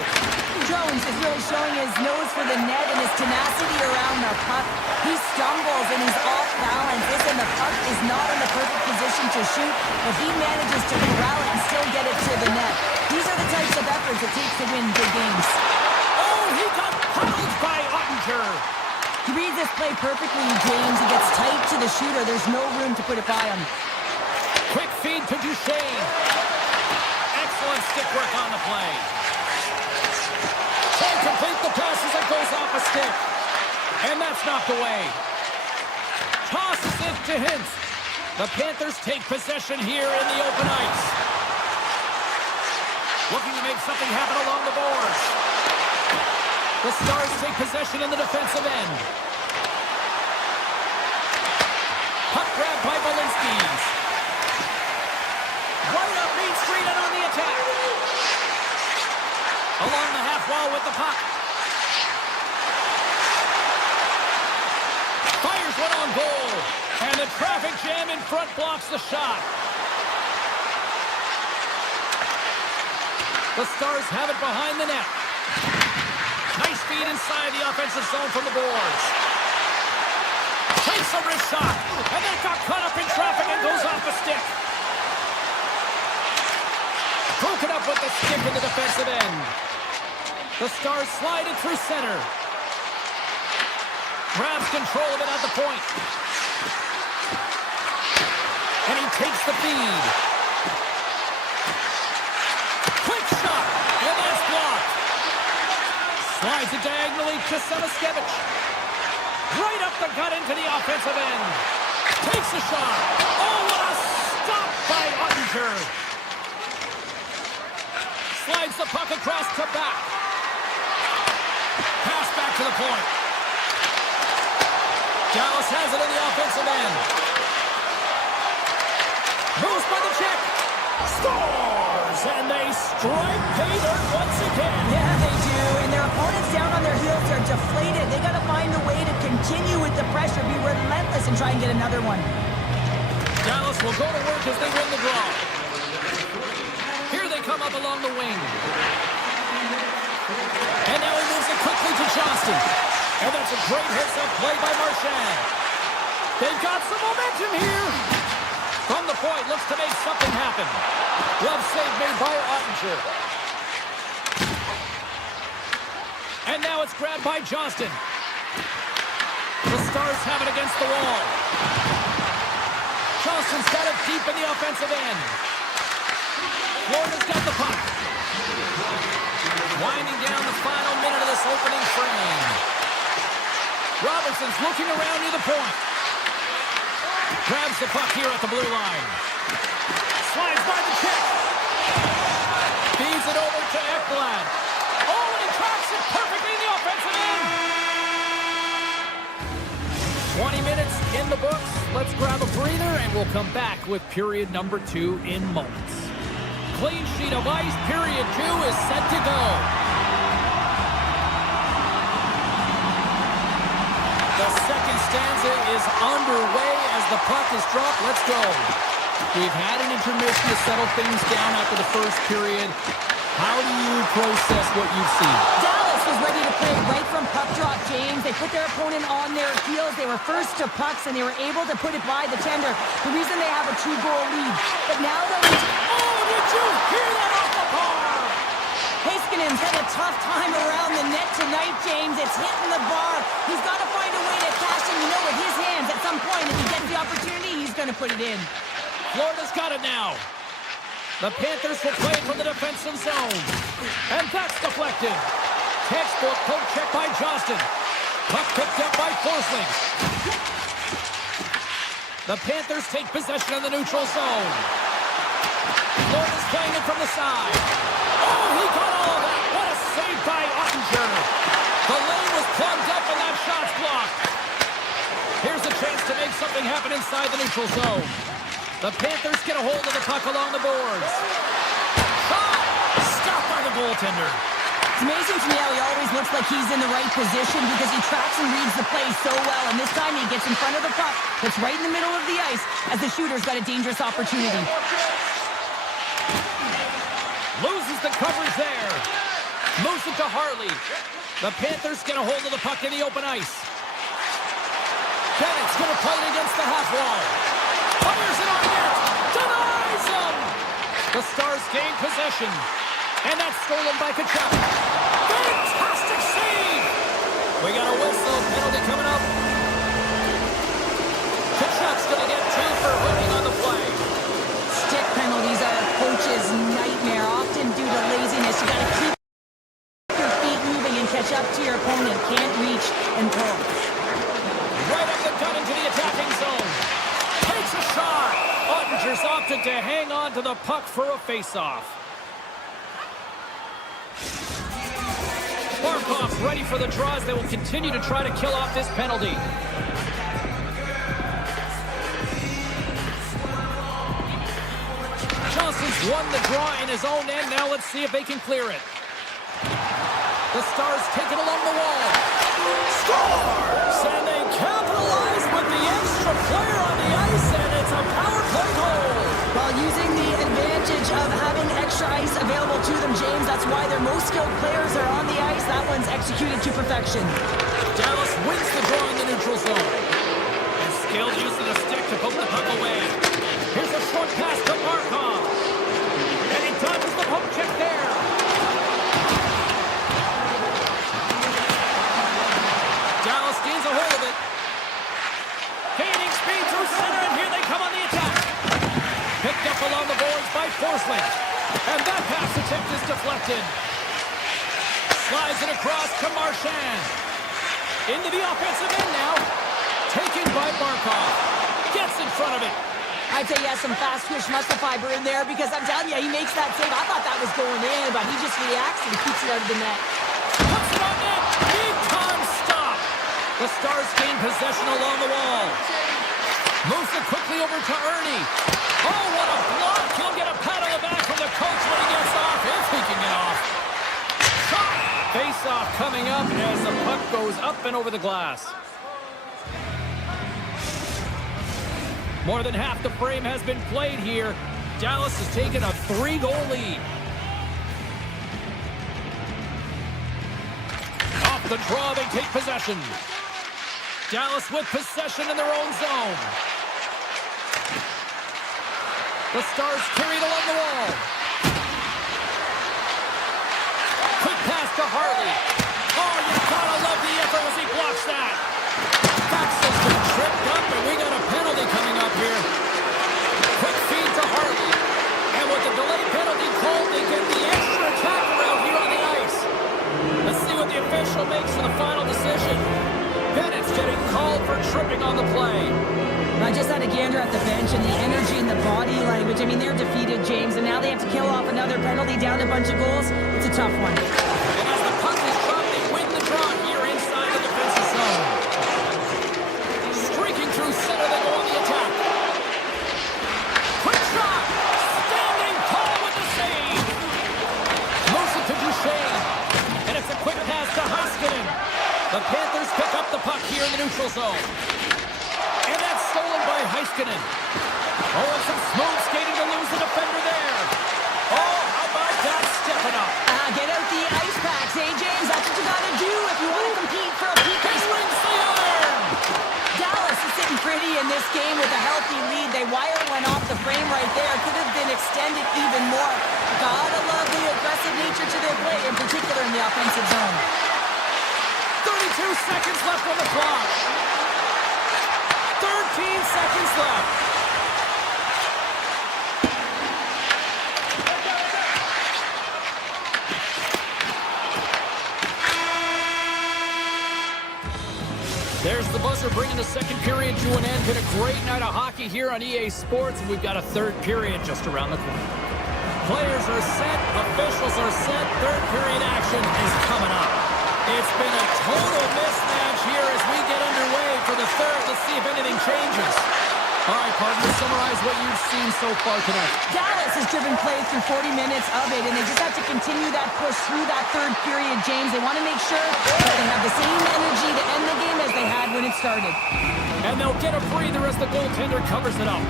Jones is really showing his nose for the net and his tenacity around the puck. He stumbles and he's off balance. Listen, the puck is not in the perfect position to shoot, but he manages to corral it and still get it to the net. These are the types of efforts it takes to win big games. Oh, he got pummeled by Ottinger. He reads this play perfectly, James. He gets tight to the shooter. There's no room to put it by him. Quick feed to Duchesne. Excellent stick work on the play. Can't complete the pass as it goes off a stick. And that's knocked away. Tosses it to Hintz. The Panthers take possession here in the open ice. Looking to make something happen along the boards. The Stars take possession in the defensive end. Puck grab by Balinskis. Right up Main Street and on the attack. Along the half wall with the puck. Fires one on goal. And the traffic jam in front blocks the shot. The Stars have it behind the net. Nice feed inside the offensive zone from the boards. Takes a wrist shot. And then got caught up in traffic and goes off the stick. Broken up with the stick in the defensive end. The Stars slide it through center. Grabs control of it at the point. And he takes the feed. Quick shot. And that's blocked. Slides it diagonally to Samaskevich. Right up the gut into the offensive end. Takes a shot. Oh, what a stop by Ottinger. Slides the puck across to back. Pass back to the point. Dallas has it in the offensive end. Moves by the check. Scores! And they strike pay dirt once again. Yeah, they do. And their opponents down on their heels are deflated. They got to find a way to continue with the pressure, be relentless, and try and get another one. Dallas will go to work as they win the draw. Here they come up along the wing. And now he moves it quickly to Johnston. And that's a great hits-up play by Marchand. They've got some momentum here. From the point, looks to make something happen. Glove save made by Ottinger. And now it's grabbed by Johnston. The Stars have it against the wall. Johnston's got it deep in the offensive end. Florida's got the puck. Winding down the final minute of this opening frame. Robertson's looking around near the point. Grabs the puck here at the blue line. Slides by the check. Feeds it over to Ekblad. Oh, and he tracks it perfectly in the offensive end. 20 minutes in the books. Let's grab a breather, and we'll come back with period number 2 in moments. Clean sheet of ice. Period 2 is set to go. The second stanza is underway as the puck is dropped. Let's go. We've had an intermission to settle things down after the first period. How do you process what you've seen? Dallas was ready to play right from puck drop, James. They put their opponent on their heels. They were first to pucks, and they were able to put it by the tender. The reason they have a 2-goal lead. But now that we... Oh, did you hear that off the bar? Heiskanen's had a tough time around the net tonight, James. It's hitting the bar. He's got to find a way to cash in, with his hands. At some point, if he gets the opportunity, he's going to put it in. Florida's got it now. The Panthers will play it from the defensive zone. And that's deflected. Textbook poke check by Johnston. Puck picked up by Forsling. The Panthers take possession of the neutral zone. Lord is playing it from the side. Oh, he got all of that. What a save by Ottinger. The lane was plugged up and that shot's blocked. Here's a chance to make something happen inside the neutral zone. The Panthers get a hold of the puck along the boards. Shot! Stopped by the goaltender. It's amazing to me how he always looks like he's in the right position because he tracks and reads the play so well. And this time he gets in front of the puck that's right in the middle of the ice as the shooter's got a dangerous opportunity. Loses the coverage there. Moves it to Harley. The Panthers get a hold of the puck in the open ice. Bennett's going to play it against the half wall. Fires it on net. Denies him. The Stars gain possession. And that's stolen by Kachuk. Fantastic save. We got a whistle. Penalty coming up. Kachuk's going to get 2 for hooking on the play. Stick penalties are a coach's nightmare, often due to laziness. You got to keep your feet moving and catch up to your opponent. Can't reach and pull. Right up the gut into the attacking zone. Takes a shot. Ottinger's opted to hang on to the puck for a face-off. Barkov's ready for the draws. They will continue to try to kill off this penalty. Johnson's won the draw in his own end. Now let's see if they can clear it. The Stars take it along the wall. Scores! And they capitalize with the extra player on the ice, and it's a power play goal. While using the advantage of having extra ice available to them, James, that's why their most skilled players are on the ice. That one's executed to perfection. Dallas wins the draw in the neutral zone. And skilled use of the stick to poke the puck away. Here's a short pass to Barkov. And he dodges the poke check there. Dallas gains a hold of it. Gaining speed through center, and here they come on the attack. Picked up along the boards by Forsling. And that pass attempt is deflected. Slides it across to Marchand. Into the offensive end now. Taken by Barkov. Gets in front of it. I'd say he has some fast-twitch muscle fiber in there because I'm telling you, he makes that save. I thought that was going in, but he just reacts and keeps it out of the net. Puts it on net. Big-time stop. The Stars gain possession along the wall. Moves it quickly over to Ernie. Oh, what a block. He'll get a pat on the back from the coach when he gets off, if he can get off. Shot. Face-off coming up as the puck goes up and over the glass. More than half the frame has been played here. Dallas has taken a 3-goal lead. Off the draw, they take possession. Dallas with possession in their own zone. The Stars carried along the wall. Quick pass to Harley. Oh, you gotta love the effort as he blocks that. Faxel's been tripped up, and we got a penalty coming up here. Quick feed to Harley. And with the delayed penalty called, they get the extra attacker out here on the ice. Let's see what the official makes for the final decision. Bennett's getting called for tripping on the play. I just had a gander at the bench and the energy and the body language. I mean, they're defeated, James, and now they have to kill off another penalty down a bunch of goals. It's a tough one. And as the puck is dropped, they win the draw here inside the defensive zone. Streaking through center, they go on the attack. Quick shot! Standing tall with the save! Moves it to Duchesne. And it's a quick pass to Heiskanen. The Panthers pick up the puck here in the neutral zone. And that's stolen by Heiskanen. Oh, and some smooth skating to lose the defender there. Oh, how about that stepping up? Get out the ice packs, eh, James? That's what you gotta do if you want to compete for a PK. He rings the iron! Dallas is sitting pretty in this game with a healthy lead. They wire went off the frame right there. Could have been extended even more. Gotta love the aggressive nature to their play, in particular in the offensive zone. 32 seconds left on the clock. 13 seconds left. Stars are bringing the second period to an end. Been a great night of hockey here on EA Sports, and we've got a third period just around the corner. Players are set, officials are set, third period action is coming up. It's been a total mismatch here as we get underway for the third. Let's see if anything changes. All right, partner, summarize what you've seen so far tonight. Dallas has driven play through 40 minutes of it, and they just have to continue that push through that third period, James. They want to make sure that they have the same energy to end the game as they had when it started. And they'll get a breather as the goaltender covers it up.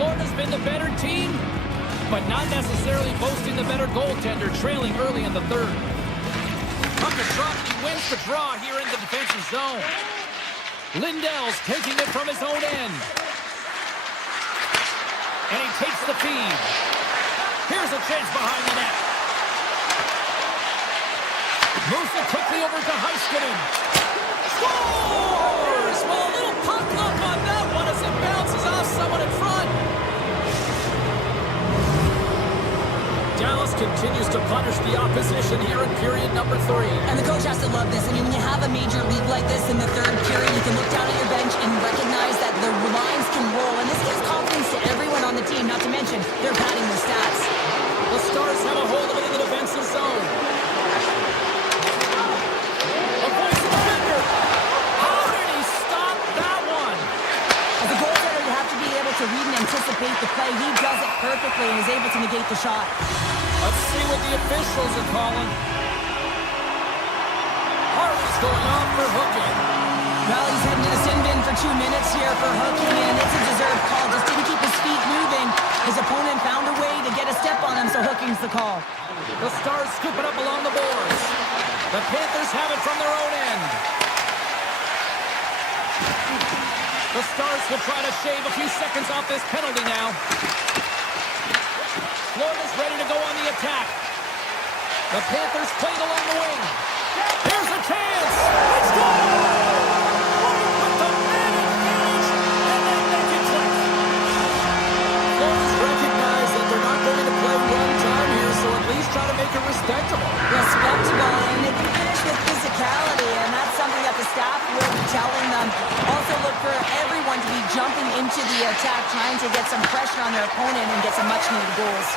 Florida's been the better team, but not necessarily boasting the better goaltender, trailing early in the third. Puck is dropped, he wins the draw here in the defensive zone. Lindell's taking it from his own end. And he takes the feed. Here's a chance behind the net. Moves it quickly over to Heiskanen. Scores! Well, a little puck luck on that one as it bounces off someone in front. Dallas continues to punish the opposition here in period number 3. And the coach has to love this. I mean, when you have a major league like this in the third period, you can look down at your bench and recognize that the lines can roll. And this gives confidence to everyone on the team, not to mention they're padding their stats. The Stars have a hold of it in the defensive zone. A voice of defender. How did he stop that one? As a goaltender, you have to be able to read and anticipate the play. He does it perfectly and is able to negate the shot. Let's see what the officials are calling. Harvey's going off for hooking. Well, he's heading to the sin bin for 2 minutes here for hooking, and it's a deserved call. Just didn't keep his feet moving. His opponent found a way to get a step on him, so hooking's the call. The Stars scoop it up along the boards. The Panthers have it from their own end. The Stars will try to shave a few seconds off this penalty now. Florida's ready to go on the attack. The Panthers played along the wing. Here's a chance. Let's go! With the man advantage, and then make it click. Florida's recognized that they're not going to play one time here, so at least try to make it respectable. Respectable, and they can finish with physicality, and that's something that the staff will be telling them. Also look for everyone to be jumping into the attack, trying to get some pressure on their opponent and get some much-needed goals.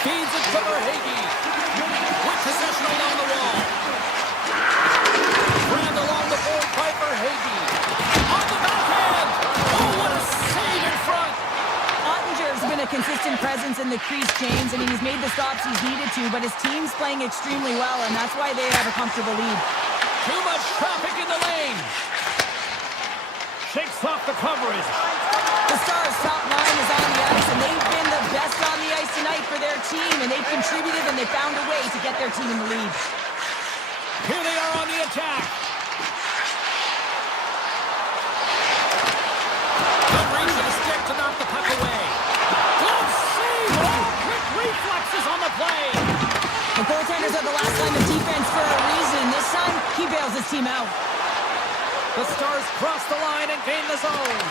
Feeds it to Verhaeghe. With possession along the wall. Grabbed along the board by Verhaeghe. On the backhand. Oh, what a save in front. Ottinger's been a consistent presence in the crease, James. I mean, he's made the stops he's needed to, but his team's playing extremely well, and that's why they have a comfortable lead. Too much traffic in the lane. Shakes off the coverage. The Stars' top line is on the ice, and they've been the best on the ice tonight for their team, and they've contributed, and they found a way to get their team in the lead. Here they are on the attack. Good reach of the stick to knock the puck away. Good save. Oh, quick reflexes on the play. The goaltenders are the last line of defense for a reason. This time, he bails his team out. The Stars cross the line and gain the zone.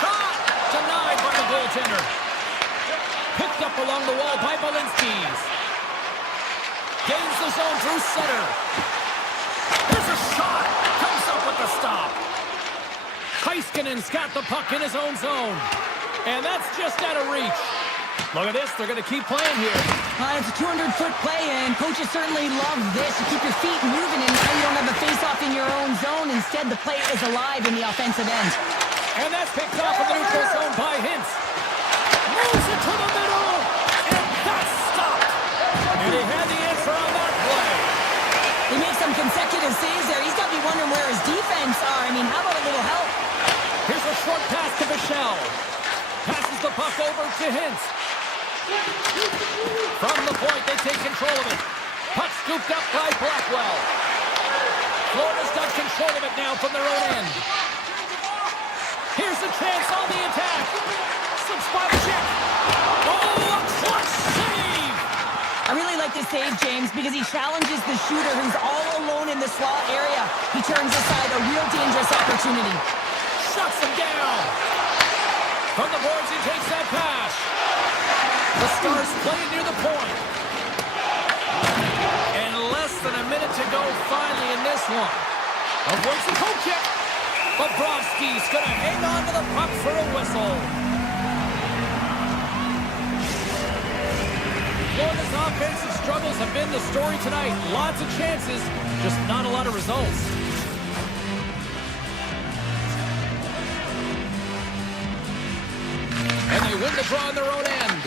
Shot denied by the goaltender. Picked up along the wall by Balinskis. Gains the zone through center. There's a shot. Comes up with the stop. Heiskanen's got the puck in his own zone. And that's just out of reach. Look at this. They're going to keep playing here. It's a 200-foot play, and coaches certainly love this. You keep your feet moving, and now you don't have a face-off in your own zone. Instead, the play is alive in the offensive end. And that's picked off in the neutral zone by Hintz. Moves it to the middle, and that's stopped. And he had the answer on that play. He makes some consecutive saves there. He's got to be wondering where his defense are. I mean, how about a little help? Here's a short pass to Michel. Passes the puck over to Hintz. From the point, they take control of it. Puck scooped up by Blackwell. Florida's got control of it now from their own end. Here's a chance on the attack. Some spot check. Oh, a clutch save! I really like this save, James, because he challenges the shooter who's all alone in the slot area. He turns aside a real dangerous opportunity. Shuts him down. From the boards, he takes that pass. The Stars playing near the point. And less than a minute to go finally in this one. Avoids the poke check. Bobrovsky's going to hang on to the puck for a whistle. Florida's offensive struggles have been the story tonight. Lots of chances, just not a lot of results. And they win the draw on their own end.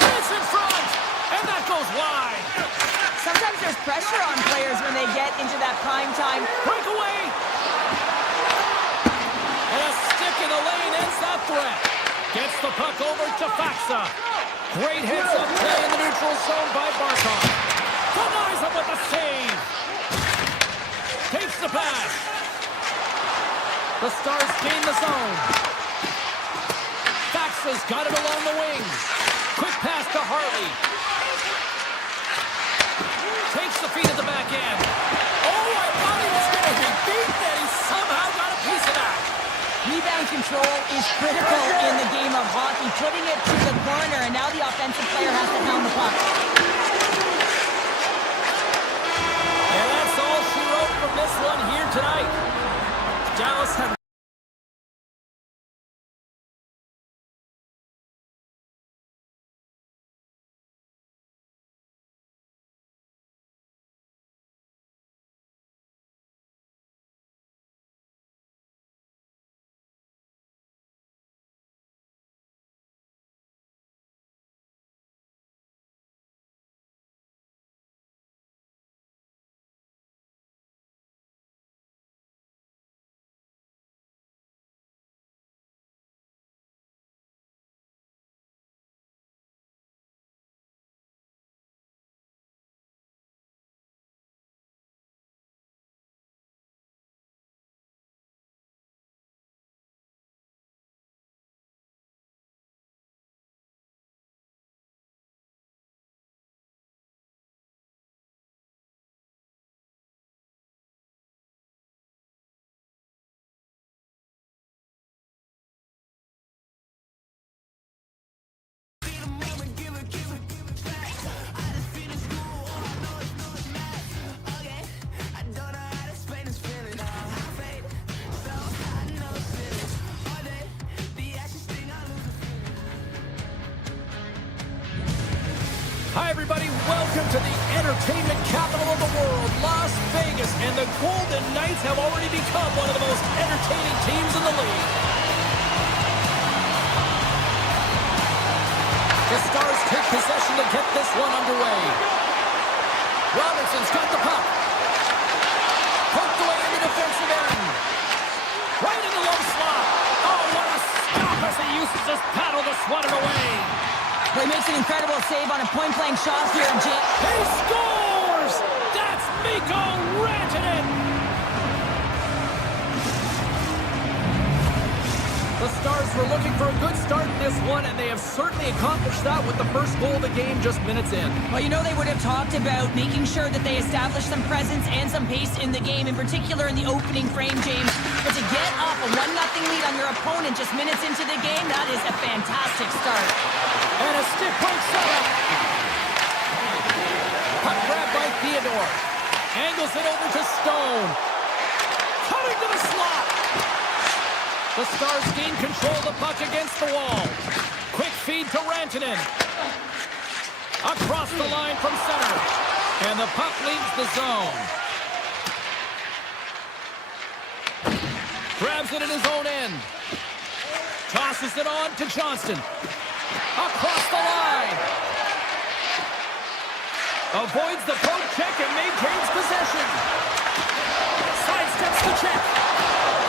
Chance in front, and that goes wide. Sometimes there's pressure on players when they get into that prime time. Breakaway. And a stick in the lane ends that threat. Gets the puck over to Faxa. Great heads-up play in the neutral zone by Barkov. Denies him with a save. Takes the pass. The Stars gain the zone. Faxa's got it along the wings. Quick pass to Harley. Takes the feed at the back end. Oh, I thought he was going to be beaten, and he somehow got a piece of that. Rebound control is critical in the game of hockey. Putting it to the corner, and now the offensive player has to pound the puck. And that's all she wrote from this one here tonight. Dallas had Hi, everybody. Welcome to the entertainment capital of the world, Las Vegas. And the Golden Knights have already become one of the most entertaining teams in the league. The Stars take possession to get this one underway. Robertson's got the puck. Poked away in the defensive end. Right in the low slot. Oh, what a stop as he uses his paddle to swat it away. Well, he makes an incredible save on a point-blank shot here, Jake. He scores! That's Mikko Rantanen! The Stars were looking for a good start in this one, and they have certainly accomplished that with the first goal of the game just minutes in. Well, you know, they would have talked about making sure that they established some presence and some pace in the game, in particular in the opening frame, James. But to get off a 1-0 lead on your opponent just minutes into the game, that is a fantastic start. And a stick break setup. Puck grab by Theodore. Angles it over to Stone. Cutting to the slot. The Stars gain control of the puck against the wall. Quick feed to Rantanen. Across the line from center. And the puck leaves the zone. Grabs it in his own end. Tosses it on to Johnston. Across the line. Avoids the poke check and maintains possession. Sidesteps the check.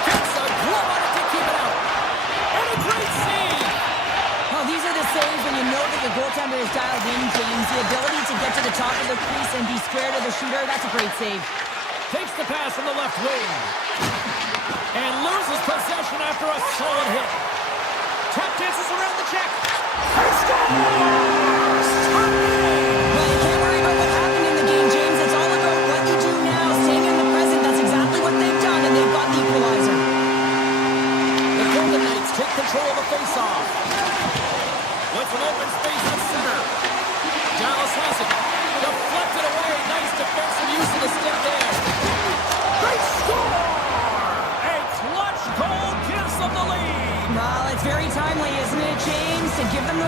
Gets a glove on it to keep it out. And a great save. Well, these are the saves when you know that your goaltender is dialed in, James. The ability to get to the top of the crease and be square to the shooter, that's a great save. Takes the pass from the left wing. And loses possession after a solid hit. Tap dances around the check. He scores! Well, you can't worry about what happened in the game, James. It's all about what you do now. Staying in the present, that's exactly what they've done, and they've got the equalizer. The Golden Knights take control of the faceoff.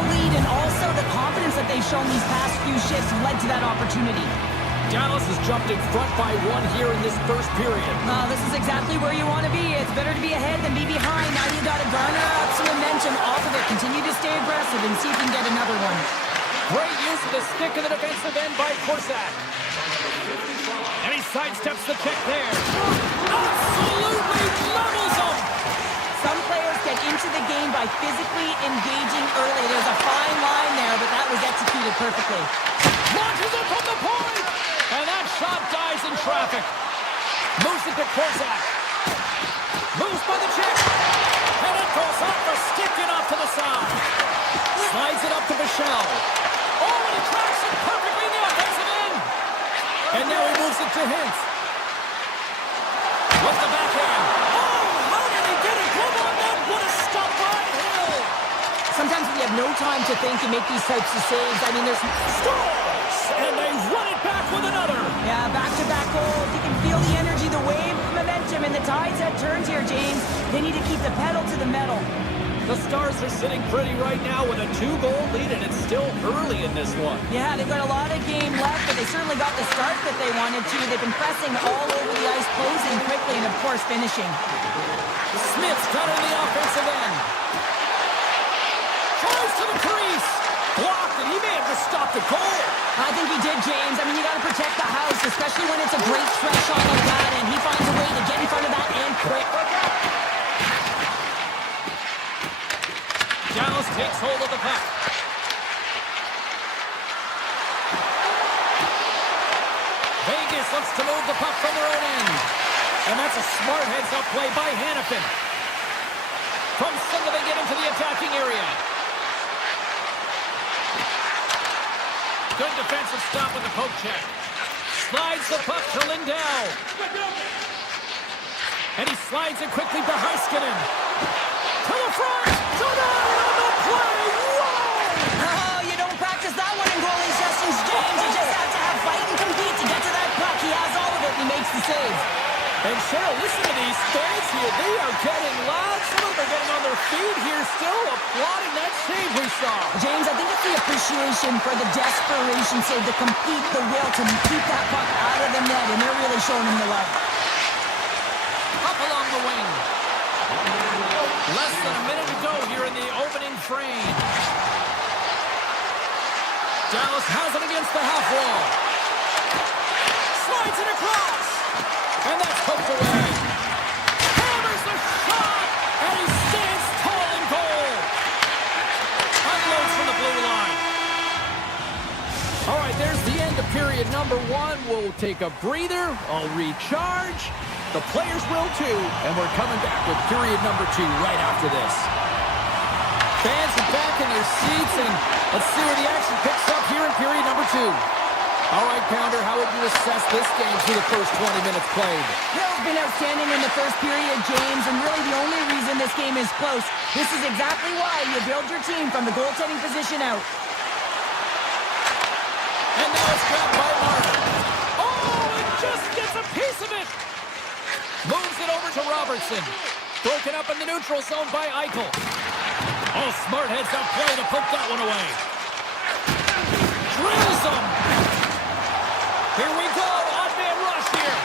the lead, and also the confidence that they've shown these past few shifts led to that opportunity. Dallas has jumped in front by 1 here in this first period. This is exactly where you want to be. It's better to be ahead than be behind. Now you got to garner up some momentum off of it. Continue to stay aggressive and see if you can get another one. Great use of the stick in the defensive end by Korsak. And he sidesteps the check there. Absolutely levels him! Some players get into the game by physically engaging early. There's a fine line there, but that was executed perfectly. Launches it from the point! And that shot dies in traffic. Moves it to Korsak. Moves by the check. And it goes off the stick and off to the side. Slides it up to Michel. Oh, and he tracks it perfectly in the offensive end. And now he moves it to Hintz. With the backhand. Oh, how did he get it? Come on, man. What a stop by Hill. Sometimes we have no time to think and make these types of saves. I mean, there's... Scores! And they run it back with another. Yeah, back-to-back goals. You can feel the energy, the wave, the momentum, and the tides have turned here, James. They need to keep the pedal to the metal. The Stars are sitting pretty right now with a 2-goal lead, and it's still early in this one. Yeah, they've got a lot of game left, but they certainly got the start that they wanted to. They've been pressing all over the ice, closing quickly, and of course, finishing. Smith's got it in the offensive end. Tries to the crease. Blocked, and he may have just stopped the goal. I think he did, James. I mean, you got to protect the house, especially when it's a great stretch shot like that, and he finds a way to get in front of that and quick. Dallas takes hold of the puck. Vegas looks to move the puck from their own end. And that's a smart heads-up play by Hanifin. From center, they get into the attacking area. Good defensive stop with the poke check. Slides the puck to Lindell. And he slides it quickly to Heiskanen. To the front! Denied on the play! Whoa! Oh, you don't practice that one in goalie sessions, James. You just have to have fight and compete to get to that puck. He has all of it, and he makes the save. And Cheryl, listen to these fans here. They are getting loud. Some of them are getting on their feet here, still applauding that save we saw. James, I think it's the appreciation for the desperation save, to compete, the will to keep that puck out of the net, and they're really showing him the love. Up along the wing. Less than a minute to go here in the opening frame. Dallas has it against the half wall. Slides it across. And that's poked away. Hammers the shot. And he stands tall in goal. Unloads from the blue line. All right, there's the end of period number 1. We'll take a breather. I'll recharge. The players will too, and we're coming back with period number 2 right after this. Fans are back in their seats, and let's see where the action picks up here in period number 2. All right, Pounder, how would you assess this game through the first 20 minutes played? Hill's been outstanding in the first period, James, and really the only reason this game is close. This is exactly why you build your team from the goaltending position out. And now it's grabbed by Martin. Oh, it just gets a piece of it. Moves it over to Robertson. Broken up in the neutral zone by Eichel. Oh, smart heads-up play to poke that one away. Drills him. Here we go. Odd man rush here.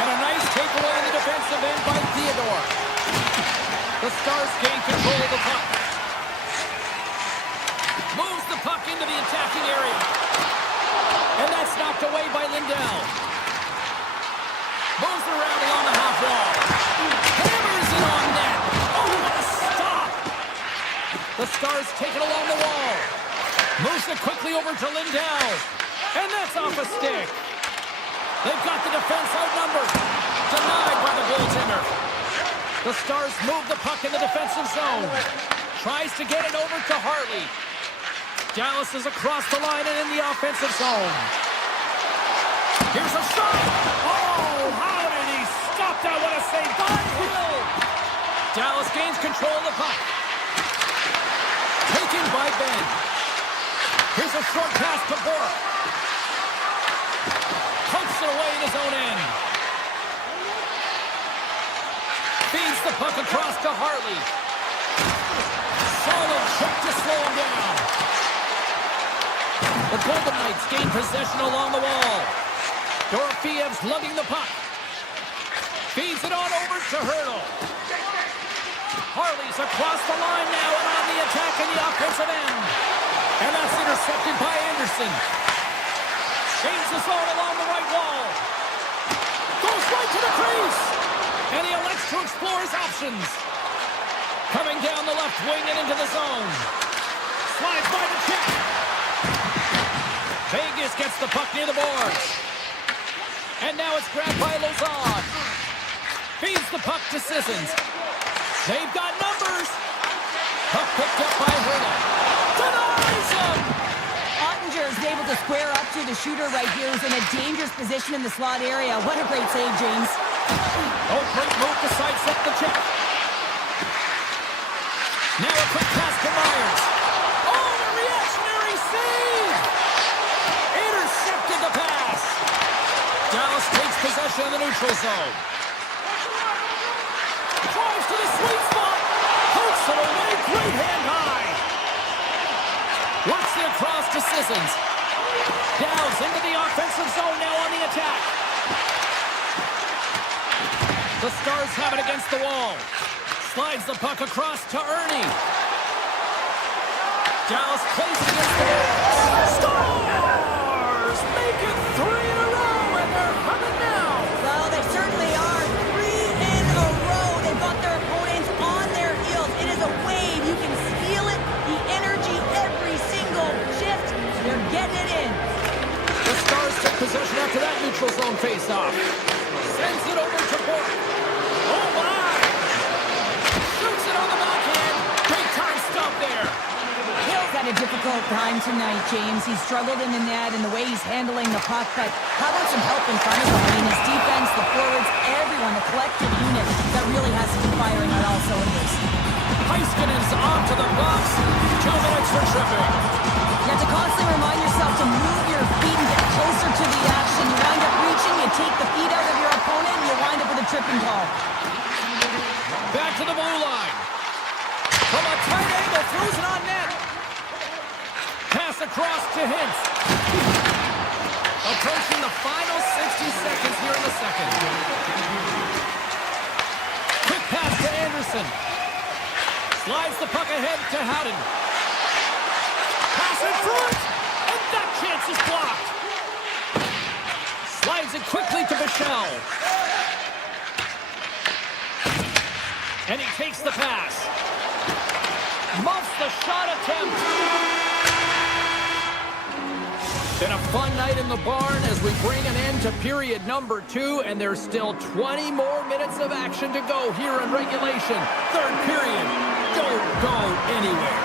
And a nice takeaway in the defensive end by Theodore. The Stars gain control of the puck. Moves the puck into the attacking area. And that's knocked away by Lindell. Moves around along the half wall. Hammers it on net. Oh, what a stop. The Stars take it along the wall. Moves it quickly over to Lindell. And that's off a stick. They've got the defense outnumbered. Denied by the goaltender. The Stars move the puck in the defensive zone. Tries to get it over to Hartley. Dallas is across the line and in the offensive zone. Here's a shot. Oh, how did he stop that? What a save by Hill. Dallas gains control of the puck. Taken by Ben. Here's a short pass to Bork. Pokes it away in his own end. Feeds the puck across to Hartley. Solid check to slow him down. The Golden Knights gain possession along the wall. Dorofeyev's lugging the puck. Feeds it on over to Hurdle. Harley's across the line now and on the attack in the offensive end. And that's intercepted by Anderson. Gains the zone along the right wall. Goes right to the crease. And he elects to explore his options. Coming down the left wing and into the zone. Slides by the check. Vegas gets the puck near the boards. And now it's grabbed by Lozon. Feeds the puck to Sissons. They've got numbers. Puck picked up by Hurdle. Denies him. Ottinger is able to square up to the shooter right here, who's in a dangerous position in the slot area. What a great save, James. Oh, great move to sidestep the check. Now a quick pass to Myers. Oh, the reactionary save! Intercepted the pass. Dallas takes possession of the neutral zone. Drives to the sweet spot. Pokes it away, great hand high. Works it across to Sissons. Downs into the offensive zone now on the attack. The Stars have it against the wall. Slides the puck across to Ernie. Dallas plays it against the wall. Stars make it 3 in a row, and they're humming now. Well, they certainly are. 3 in a row. They've got their opponents on their heels. It is a wave. You can feel it. The energy every single shift. They're getting it in. The Stars take possession after that neutral zone face-off. Sends it over to Bork. Oh, my! Shoots it on the backhand. Big time stop there. Hill's had a difficult time tonight, James. He's struggled in the net and the way he's handling the puck, but how about some help in front of him? I mean, his defense, the forwards, everyone, the collective unit that really has to be firing on all cylinders. Heiskanen's onto the box. 2 minutes for tripping. You have to constantly remind yourself to move your feet and get closer to the action. You wind up reaching, you take the feet out of your opponent, and you wind up with a tripping call. Back to the blue line. From a tight angle, throws it on net. Pass across to Hintz. Approaching the final 60 seconds here in the second. Quick pass to Anderson. Slides the puck ahead to Howden. Pass in front, and that chance is blocked. Slides it quickly to Bichelle. And he takes the pass. Muffs the shot attempt. Been a fun night in the barn as we bring an end to period number 2, and there's still 20 more minutes of action to go here in regulation. Third period. Don't go anywhere.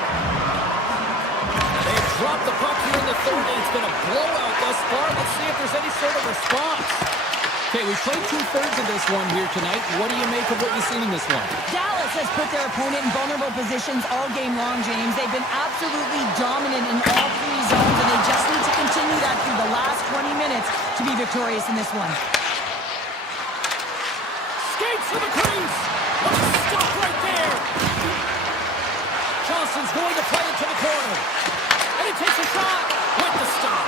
They've dropped the puck here in the third, and it's been a blowout thus far. Let's see if there's any sort of response. Okay, we've played 2/3 of this one here tonight. What do you make of what you've seen in this one? Dallas has put their opponent in vulnerable positions all game long, James. They've been absolutely dominant in all 3 zones, and they just need to continue that through the last 20 minutes to be victorious in this one. Skates to the crease. What a stop right there. Johnson's going to play it to the corner. And he takes a shot with the stop.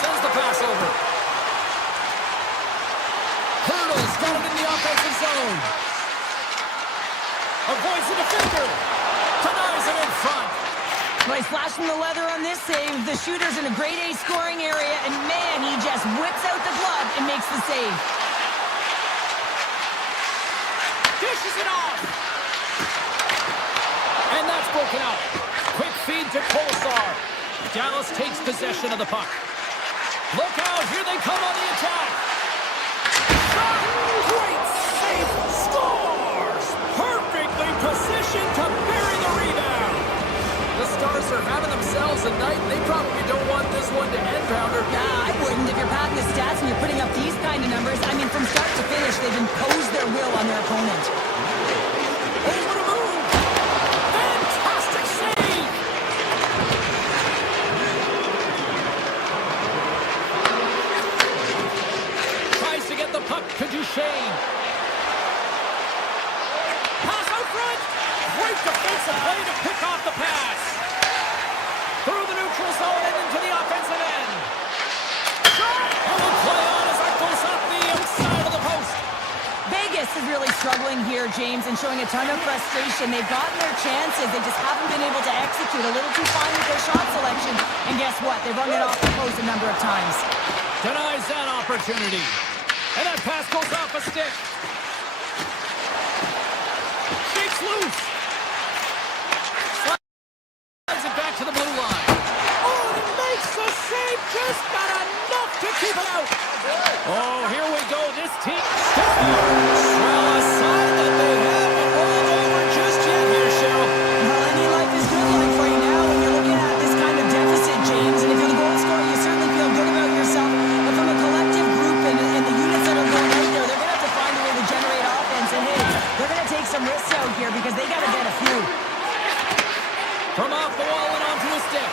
Sends the pass over. Hurdle's got it in the offensive zone. Avoids the defender. Denies it in front. Well, he's flashing the leather on this save. The shooter's in a grade A scoring area, and man, he just whips out the glove and makes the save. Dishes it off. And that's broken out. Quick feed to Kolesar. Dallas takes possession of the puck. Look out, here they come on the attack. Shot! Great save! Scores! Perfectly positioned to bury the rebound. The Stars are having themselves a night, and they probably don't want this one to end, Pounder. Nah, I wouldn't. If you're padding the stats and you're putting up these kind of numbers, I mean, from start to finish, they've imposed their will on their opponent. Over to move! Fantastic save! Tries to get the puck to Duchesne. Pass out front! Great defensive play to pick off the pass. Through the neutral zone and into the offensive end. Shot! And the play on as that goes up the outside of the post. Vegas is really struggling here, James, and showing a ton of frustration. They've gotten their chances. They just haven't been able to execute. A little too fine with their shot selection. And guess what? They've run it off the post a number of times. Denies that opportunity. And that pass goes off a stick. Shakes loose. Slides it back to the blue line. Oh, he makes the save. Just got enough to keep it out. Oh, here we go. This team. Well, a sign that they haven't rolled over just yet here, Cheryl. Well, any life is good life right now when you're looking at this kind of deficit, James. And if you're the goal scorer, you certainly feel good about yourself. But from a collective group and the units that are going out there, they're going to have to find a way to generate offense. And hey, they're going to take some risks out here because they got to get a few. From off the wall and onto a stick.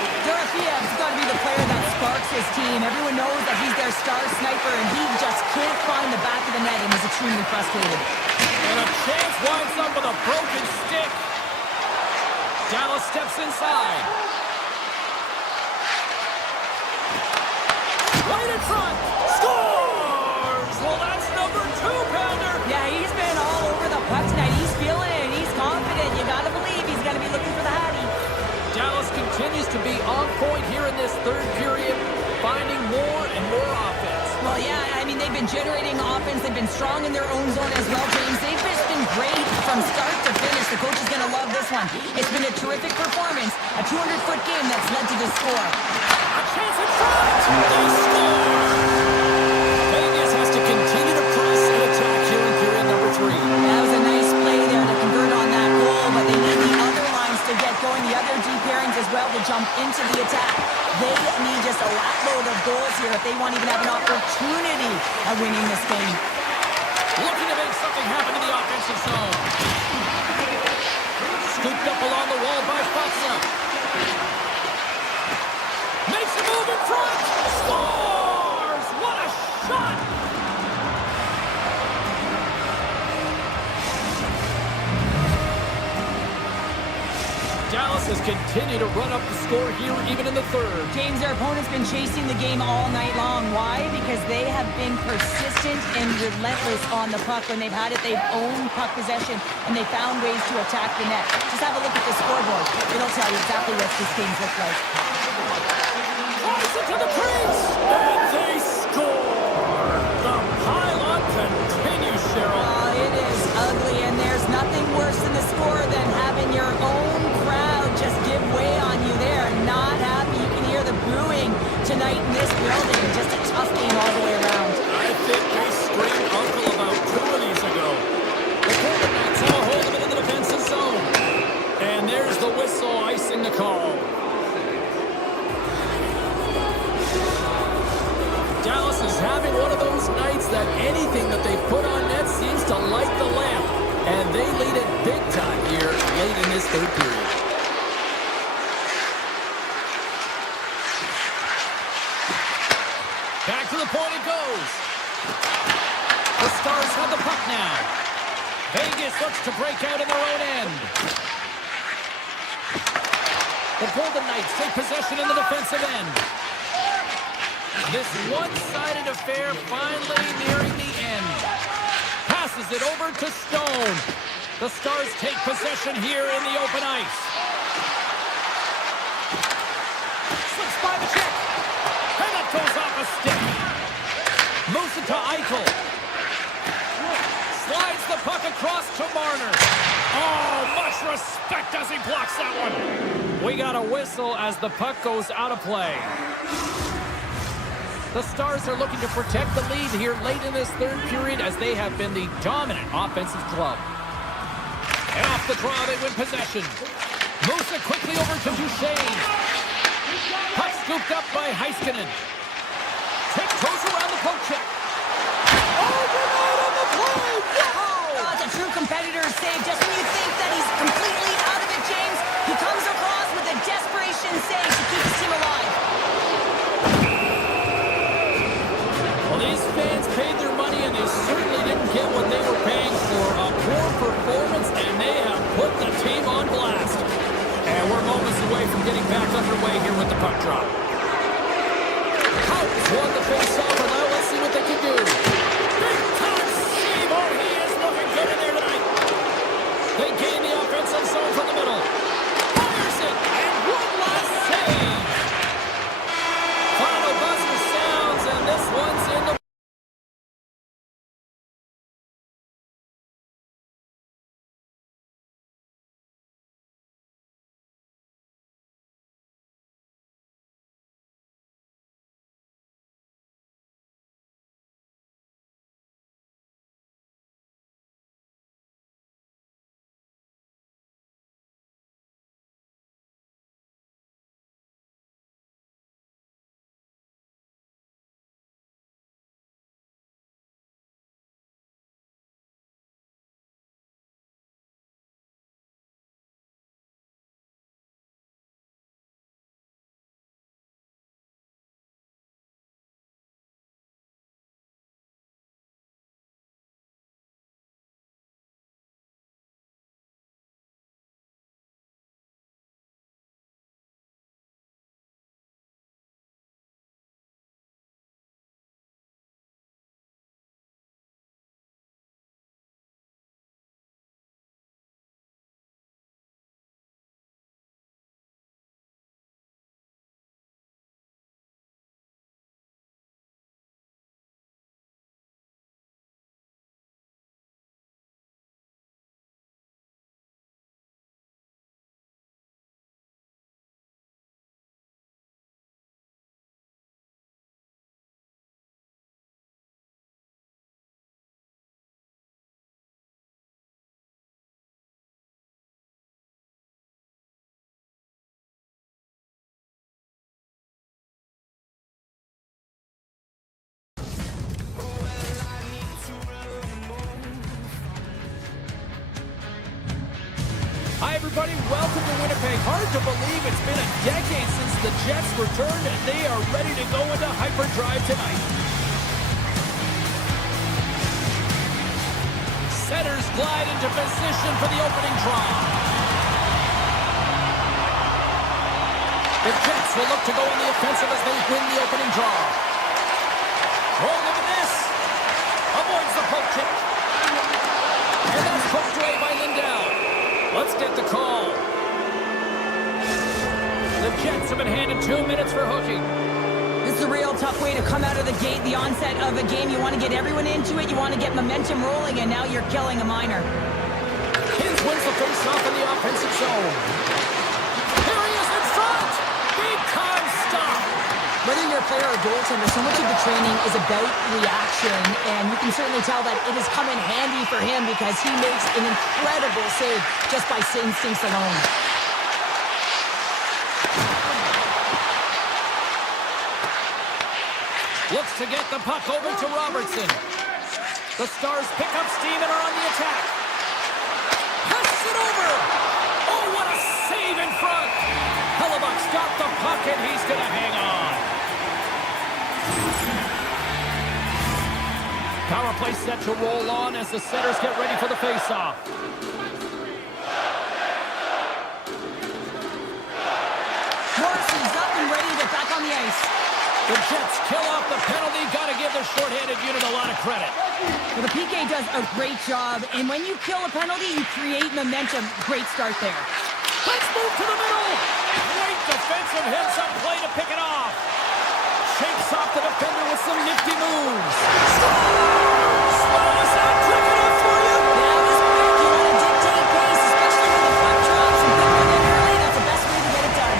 Dorofeyev's got to be the player that sparks his team. Everyone knows that he's their star sniper, and he just can't find the back of the net and is extremely frustrated. And a chance winds up with a broken stick. Dallas steps inside. Right in front. Scores! Well, that's number 2-pounder. Yeah, he's been all over the puck tonight. He's feeling it. He's confident. You got to believe he's going to be looking for the hattie. Dallas continues to be on point here in this third period, finding more and more offense. Well, yeah, I mean, they've been generating offense. They've been strong in their own zone as well, James. They've just been great from start to finish. The coach is going to love this one. It's been a terrific performance, a 200-foot game that's led to this score. A chance in front. They score. Vegas has to continue to press and attack here in period number 3. That was a nice play there to convert on that goal, but they need the other lines to get going, the other deep pairings as well to jump into the attack. They need just a load of goals here if they want to even have an opportunity of winning this game. Looking to make something happen in the offensive zone. Scooped up along the wall by Foxa. Makes a move in front. Scores! What a shot! Dallas has continued to run up the score here even in the third. James, their opponent's been chasing the game all night long. Why? Because they have been persistent and relentless on the puck. When they've had it, they've owned puck possession, and they found ways to attack the net. Just have a look at the scoreboard. It'll tell you exactly what this game's looked like. Tries it to the crease, and they score! The pile-on continues, Cheryl. Oh, it is ugly, and there's nothing worse than the score than having your own crowd just give way on you. They are not happy. You can hear the booing tonight in this building. Just a tough game all the way around. I think they screamed uncle about 2 of these ago. The Golden Knights have a hold of it in the defensive zone. And there's the whistle icing the call. Dallas is having one of those nights that anything that they put on net seems to light the lamp. And they lead it big time here late in this third period. Back to the point it goes. The Stars have the puck now. Vegas looks to break out in their own end. The Golden Knights take possession in the defensive end. This one-sided affair finally nearing the end. Passes it over to Stone. The Stars take possession here in the open ice. Slips by the check. And that goes off a stick. Moves it to Eichel. Slides the puck across to Marner. Oh, much respect as he blocks that one. We got a whistle as the puck goes out of play. The Stars are looking to protect the lead here late in this third period as they have been the dominant offensive club. And off the draw, they win possession. Moves it quickly over to Duchesne. Puck scooped up by Heiskanen. Tiptoes around the poke check. Oh, denied on the play! Wow! Oh, it's a true competitor's save. Just when you think that he's completely out of it, James, he comes across with a desperation save to keep his team alive. Well, these fans paid their money, and they certainly didn't get what they were paying for. A poor performance, and they have put the team getting back underway here with the puck drop. Howard's won the face-off, and now let's see what they can do. Big time save. Oh, he is looking good in there tonight. They gain the offensive zone from the middle. Fires it, and one last save. Final buzzer sounds, and this one's in the... Hi, everybody. Welcome to Winnipeg. Hard to believe it's been a decade since the Jets returned, and they are ready to go into hyperdrive tonight. Centers glide into position for the opening draw. The Jets will look to go on the offensive as they win the opening draw. Oh, look at this. Avoids the poke check. And that's poked away by Lindell. Let's get the call. The Jets have been handed 2 minutes for hooking. This is a real tough way to come out of the gate, the onset of a game. You want to get everyone into it. You want to get momentum rolling, and now you're killing a minor. Hins wins the face-off in the offensive zone. Here he is in front. Big time stop. Whether you're a player or a goaltender, so much of the training is about reaction, and you can certainly tell that it has come in handy for him because he makes an incredible save just by instincts alone. Looks to get the puck over to Robertson. The Stars pick up steam and are on the attack. Passes it over. Oh, what a save in front. Hellebuck stopped the puck, and he's going to hang on. Power play set to roll on as the Centers get ready for the face-off. Morrison's up and ready to get back on the ice. The Jets kill off the penalty. Got to give the shorthanded unit a lot of credit. Well, the PK does a great job, and when you kill a penalty, you create momentum. Great start there. Let's move to the middle. Great defensive hits on play to pick it off. Shakes off the defender with some nifty moves. Scores! What was that quick enough for you? That was quick. You want to dictate pace, especially when the puck drops and put it in early. That's the best way to get it done.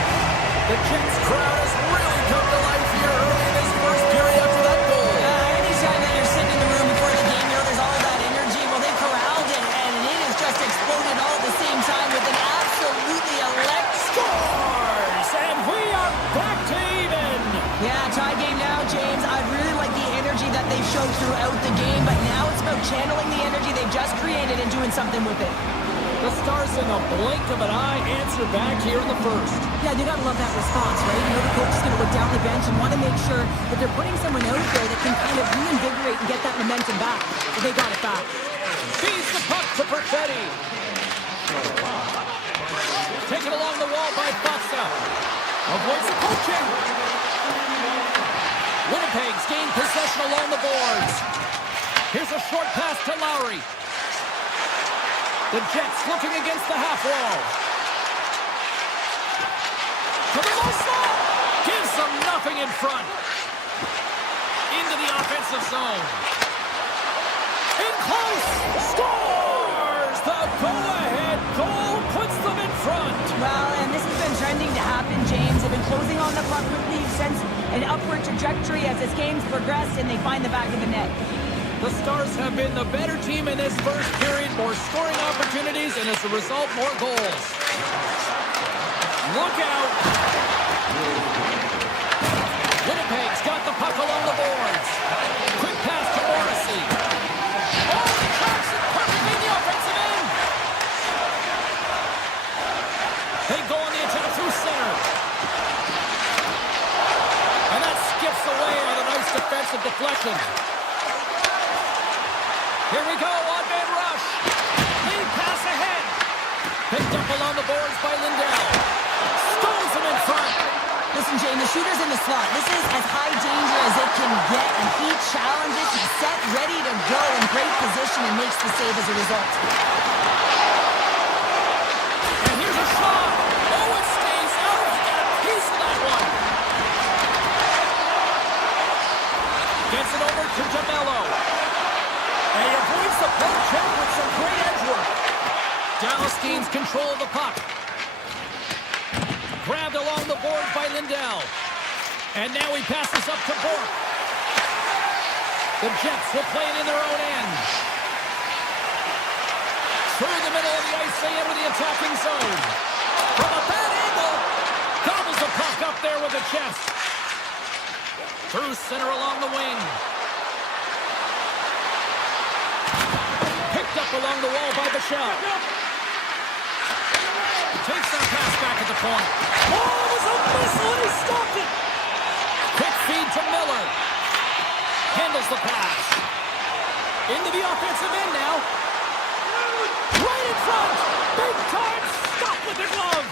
The Jets crowd has really come to life here early in this first period after that goal. Anytime that you're sitting in the room before the game, you know there's all that energy. Well, they corralled it, and it has just exploded all at the same time with an absolutely electric Scores! And we are back to even. Yeah, tie game now, James. I really like the energy that they've shown throughout the game, but now it's about channeling the energy they've just created and doing something with it. The Stars in a blink of an eye answer back here in the first. Yeah, you gotta love that response, right? You know the coach is gonna look down the bench and want to make sure that they're putting someone out there that can kind of reinvigorate and get that momentum back. But they got it back. Feeds the puck to Perfetti. Taken along the wall by Buxa. Avoids the poaching. Winnipeg's gained possession along the boards. Here's a short pass to Lowry. The Jets looking against the half wall. To the low slot. Gives them nothing in front. Into the offensive zone. In close. Scores! The go-ahead goal puts them in front. Well, and this has been trending to happen, James. They've been closing on the puck quickly since an upward trajectory as this game's progressed, and they find the back of the net. The Stars have been the better team in this first period, more scoring opportunities, and as a result, more goals. Look out! Winnipeg's got the puck along the boards. Quick pass to Morrissey. Oh, he tracks it perfectly in the offensive end. They go on the attack through center. And that skips away on a nice defensive deflection. Here we go, on-man rush. Lead pass ahead. Picked up along the boards by Lindell. Stones him in front. Listen, Jane, the shooter's in the slot. This is as high danger as it can get, and he challenges. He's set, ready to go in great position, and makes the save as a result. And here's a shot. Oh, it stays out. He got a piece of that one. Gets it over to Jamello. And he avoids the poke check with some great edge work. Dallas gains control of the puck. Grabbed along the board by Lindell. And now he passes up to Bork. The Jets will play it in their own end. Through the middle of the ice, they enter the attacking zone. From a bad angle, gobbles the puck up there with the chest. Through center along the wing. Picked up along the wall by Bichelle. Takes that pass back at the point. Oh, it was a missile and he stopped it. Quick feed to Miller. Handles the pass. Into the offensive end now. Right in front. Big time stop with the glove.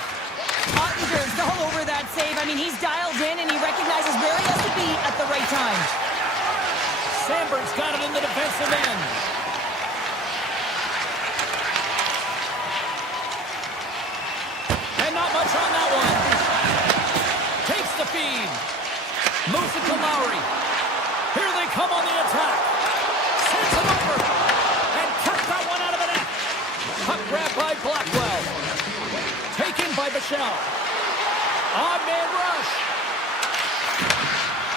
Ottinger's all over that save. I mean, he's dialed in and he recognizes where he has to be at the right time. Sandberg's got it in the defensive end. And not much on that one. Takes the feed. Moves it to Lowry. Here they come on the attack. Sends it over. And cuts that one out of the net. Puck grabbed by Blackwell. Taken by Bichelle. On-man rush.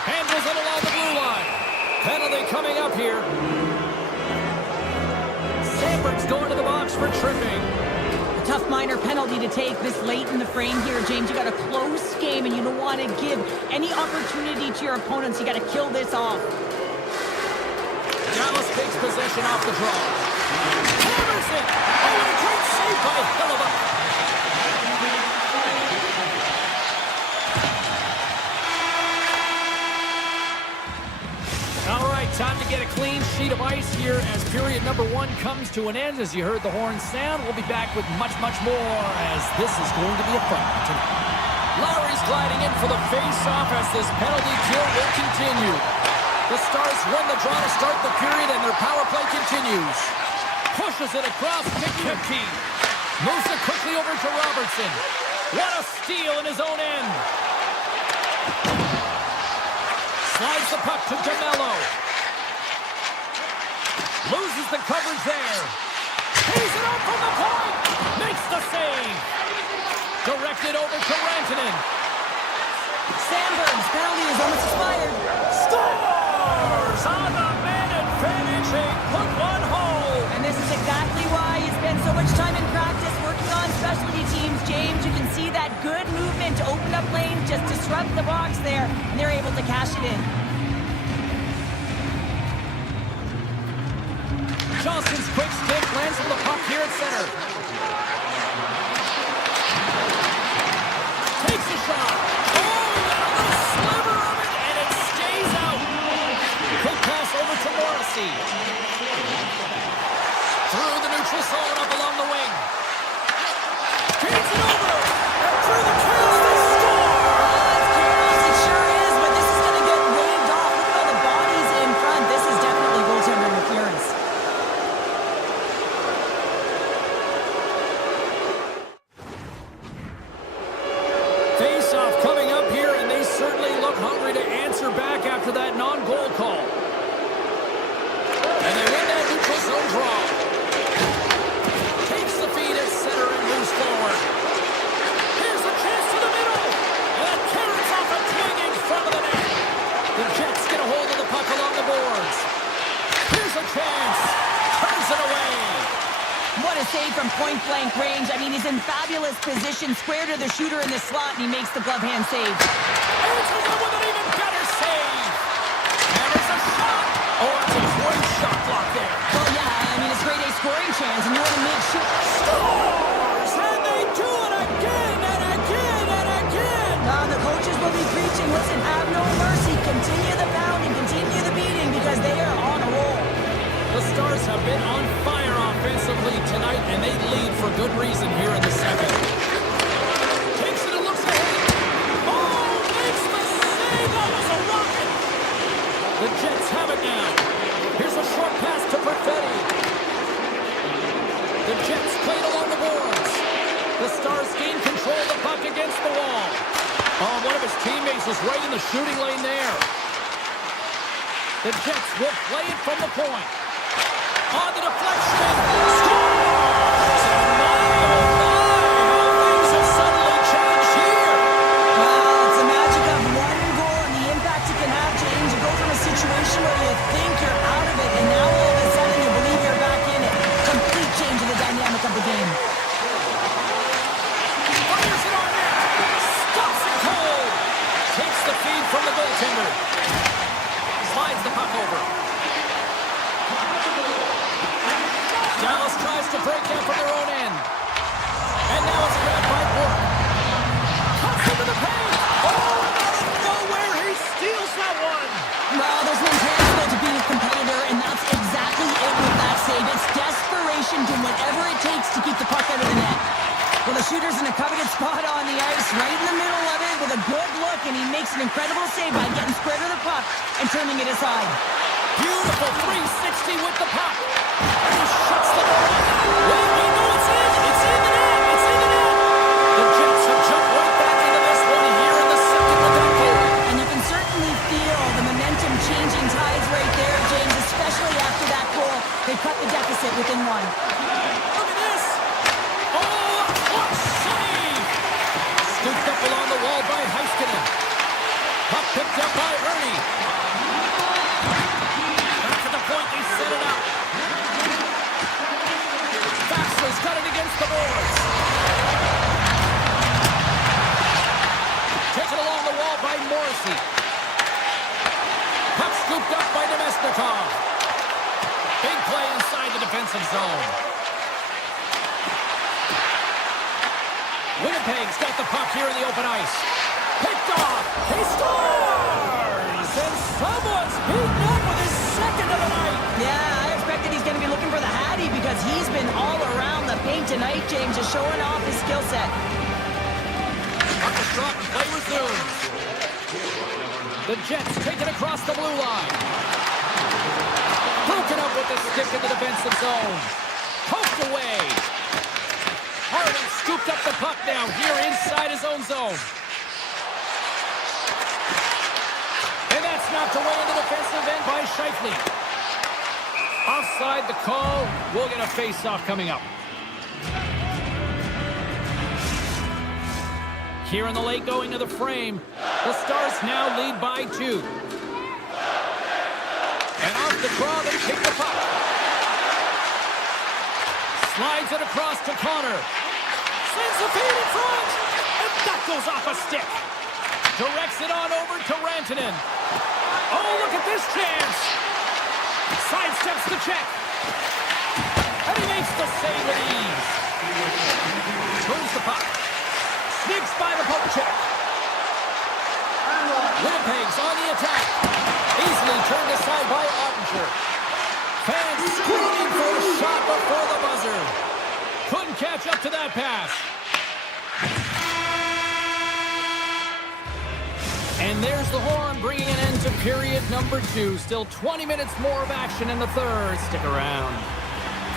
Handles it along the blue line. Penalty coming up here. Sandberg's going to the box for tripping. A tough minor penalty to take this late in the frame here, James. You got a close game and you don't want to give any opportunity to your opponents. You got to kill this off. Dallas takes possession off the draw. Hammers it. Oh, and a great save by Hellebuck. All right, time to get a clean sheet of ice here as period number 1 comes to an end. As you heard the horn sound, we'll be back with much, much more as this is going to be a fun one tonight. Lowry's gliding in for the face-off as this penalty kill will continue. The Stars win the draw to start the period and their power play continues. Pushes it across to Kipke. Moves it quickly over to Robertson. What a steal in his own end. Slides the puck to Jamello. Loses the coverage there. Pays it up from the point. Makes the save. Directed over to Rantanen. Sandberg's penalty is almost expired. Scores on the man advantage. They put one home. And this is exactly why he spent so much time in practice working on specialty teams, James. You can see that good movement to open up lanes, just disrupt the box there, and they're able to cash it in. Johnson's quick stick lands on the puck here at center. Takes a shot. Oh, he got a little sliver of it, and it stays out. Quick pass over to Morrissey. Through the neutral zone, up along the wing. Feeds it over. trying to answer back after that non-goal call. And they win that neutral zone draw. Takes the feed at center and moves forward. Here's a chance to the middle. And carries off a twing in front of the net. The Jets get a hold of the puck along the boards. Here's a chance. Turns it away. What a save from point-blank range. I mean, he's in fabulous position, square to the shooter in the slot, and he makes the glove hand save. Answers it with an even better save. And it's a shot. Oh, it's a great shot block there. Well, yeah, I mean, it's grade A scoring chance, and you want to make sure... Scores! And they do it again and again and again. The coaches will be preaching, listen, have no mercy. Continue the pounding, continue the beating, because they are on a roll. The Stars have been on fire offensively tonight, and they lead for good reason here in the second. Takes it and looks ahead. Oh, makes the save. That was a rocket. The Jets have it now. Here's a short pass to Perfetti. The Jets played along the boards. The Stars gain control of the puck against the wall. Oh, one of his teammates is right in the shooting lane there. The Jets will play it from the point. On the deflection. Scores! And my, how things have suddenly changed here. Well, it's the magic of one goal and the impact it can have, James. You go from a situation where you think you're out of it, and now all of a sudden you believe you're back in it. Complete change of the dynamic of the game. Fires it on net. Stops it cold. Takes the feed from the goaltender. Slides the puck over. Dallas tries to break out from their own end. And now it's grabbed by Bork. Cuts into the paint. Oh, out of nowhere, he steals that one. Well, there's no intangible to being a competitor, and that's exactly it with that save. It's desperation, doing whatever it takes to keep the puck out of the net. Well, the shooter's in a coveted spot on the ice, right in the middle of it, with a good look, and he makes an incredible save by getting square to the puck and turning it aside. Beautiful 360 with the puck. And he shuts the door. Wait, no, it's in. It's in the net. It's in the net. The Jets have jumped right back into this one here in the second with that goal. And you can certainly feel the momentum changing tides right there, James, especially after that goal. They cut the deficit within one. Look at this. Oh, what a save. Scooped up along the wall by Heiskanen. Puck picked up by Ernie. Back at the point, they set it up. Baxter's got it against the boards. Taken along the wall by Morrissey. Puck scooped up by Nemesnikov. Big play inside the defensive zone. Winnipeg's got the puck here in the open ice. Picked off. He scores! And someone's beaten up with his second of the night. Yeah, I expected he's going to be looking for the Hattie because he's been all around the paint tonight, James, just showing off his skill set. Puck is dropped and play resumes. The Jets take it across the blue line. Broken up with the stick in the defensive zone. Poked away. Harden scooped up the puck now here inside his own zone. And that's knocked away in the defensive end by Scheifele. Offside the call. We'll get a face-off coming up. Here in the late going to the frame. The Stars now lead by 2. And off the draw, they kick the puck. Slides it across to Connor. Sends the feed in front. And that goes off a stick. Directs it on over to Rantanen. Oh, look at this chance. Sidesteps the check. And he makes the save with ease. Turns the puck. Sneaks by the poke check. Winnipeg's on the attack. Easily turned aside by Ottinger. Fans screaming for a shot before the buzzer. Couldn't catch up to that pass. And there's the horn bringing an end to period number 2. Still 20 minutes more of action in the third. Stick around.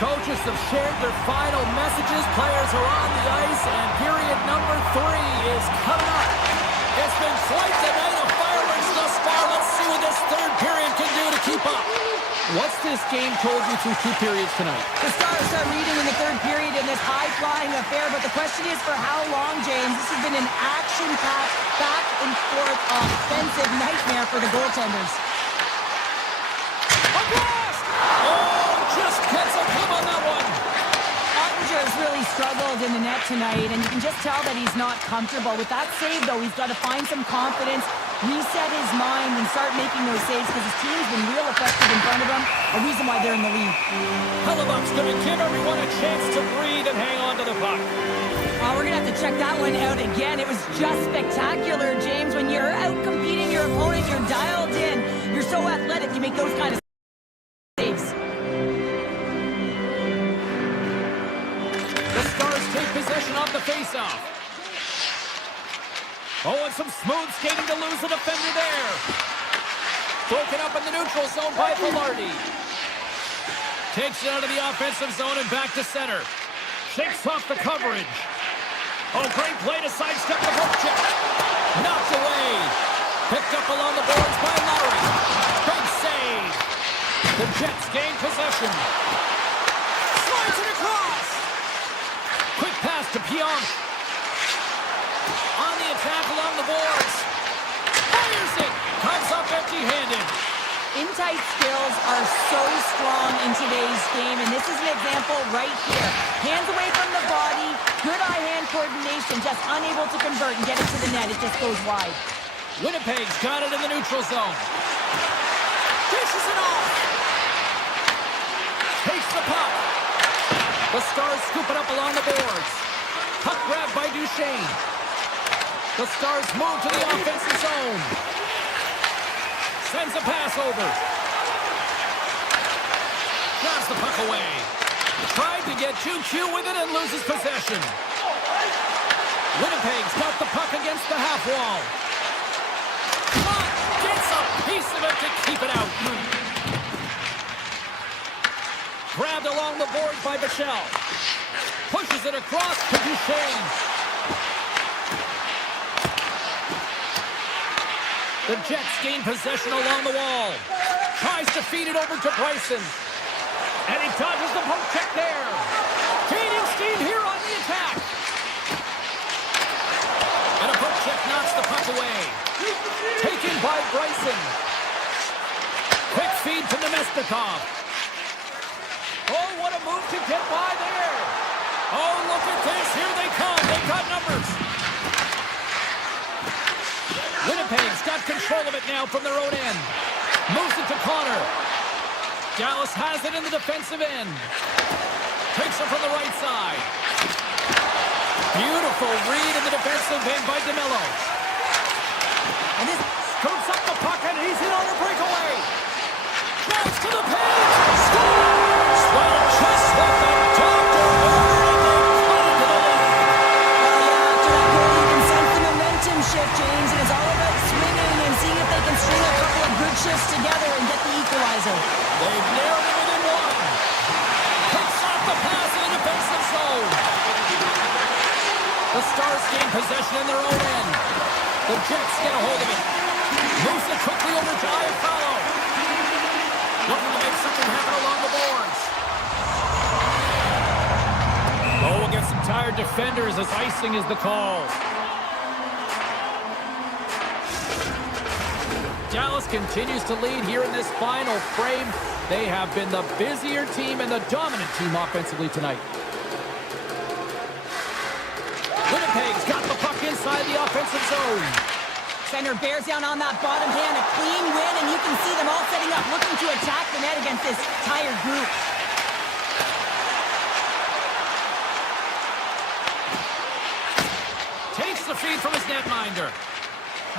Coaches have shared their final messages. Players are on the ice, and period number 3 is coming up. It's been quite the night of fireworks thus up. What's this game told you through 2 periods tonight? The Stars are leading in the third period in this high-flying affair, but the question is for how long, James? This has been an action-packed, back-and-forth offensive nightmare for the goaltenders. A blast! Oh, just gets a club on that one. Ottinger's really struggled in the net tonight, and you can just tell that he's not comfortable. With that save, though, he's got to find some confidence, reset his mind, and start making those saves because his team's been real effective in front of him, a reason why they're in the lead. Hellebuck's going to give everyone a chance to breathe and hang on to the puck. We're going to have to check that one out again. It was just spectacular, James. When you're out competing your opponent, you're dialed in. You're so athletic, you make those kind of saves. The Stars take possession off the faceoff. Oh, and some smooth skating to lose the defender there. Broken up in the neutral zone by Velarde. Takes it out of the offensive zone and back to center. Shakes off the coverage. Oh, great play to sidestep the hook check. Knocked away. Picked up along the boards by Lowry. Big save. The Jets gain possession. Slides it across. Quick pass to Pionk. On the attack along the boards. Fires it. Comes up empty-handed. In-tight skills are so strong in today's game, and this is an example right here. Hands away from the body, good eye-hand coordination, just unable to convert and get it to the net. It just goes wide. Winnipeg's got it in the neutral zone. Dishes it off. Takes the puck. The Stars scoop it up along the boards. Puck grab by Duchesne. The Stars move to the offensive zone. Sends a pass over. Grabs the puck away. Tried to get too cute with it and loses possession. Winnipeg's got the puck against the half wall. Gets a piece of it to keep it out. Grabbed along the board by Bichelle. Pushes it across to Duchesne. The Jets gain possession along the wall. Tries to feed it over to Bryson. And he dodges the poke check there. Gaining steam here on the attack. And a poke check knocks the puck away. Taken by Bryson. Quick feed to Nemestikov. Oh, what a move to get by there. Oh, look at this. Here they come. They've got numbers. Winnipeg's got control of it now from their own end. Moves it to Connor. Dallas has it in the defensive end. Takes it from the right side. Beautiful read in the defensive end by DeMello. And this scoops up the puck and he's in on the breakaway. Drives to the page. Scores! Well, just what the doctor ordered and they cut into the lead. After that goal, you can sense the momentum shift, James, and it's all about swinging and seeing if they can string a couple of good shifts together and get the equalizer. They've nailed it within one. Picks off the pass in the defensive zone. The Stars gain possession in their own end. The Jets get a hold of it. Moves it quickly over to Iafallo. Looking to make something happen along the boards. Oh, we'll get some tired defenders as icing is the call. Dallas continues to lead here in this final frame. They have been the busier team and the dominant team offensively tonight. Winnipeg's got the puck inside the offensive zone. Center bears down on that bottom hand, a clean win, and you can see them all setting up, looking to attack the net against this tired group. Takes the feed from his netminder.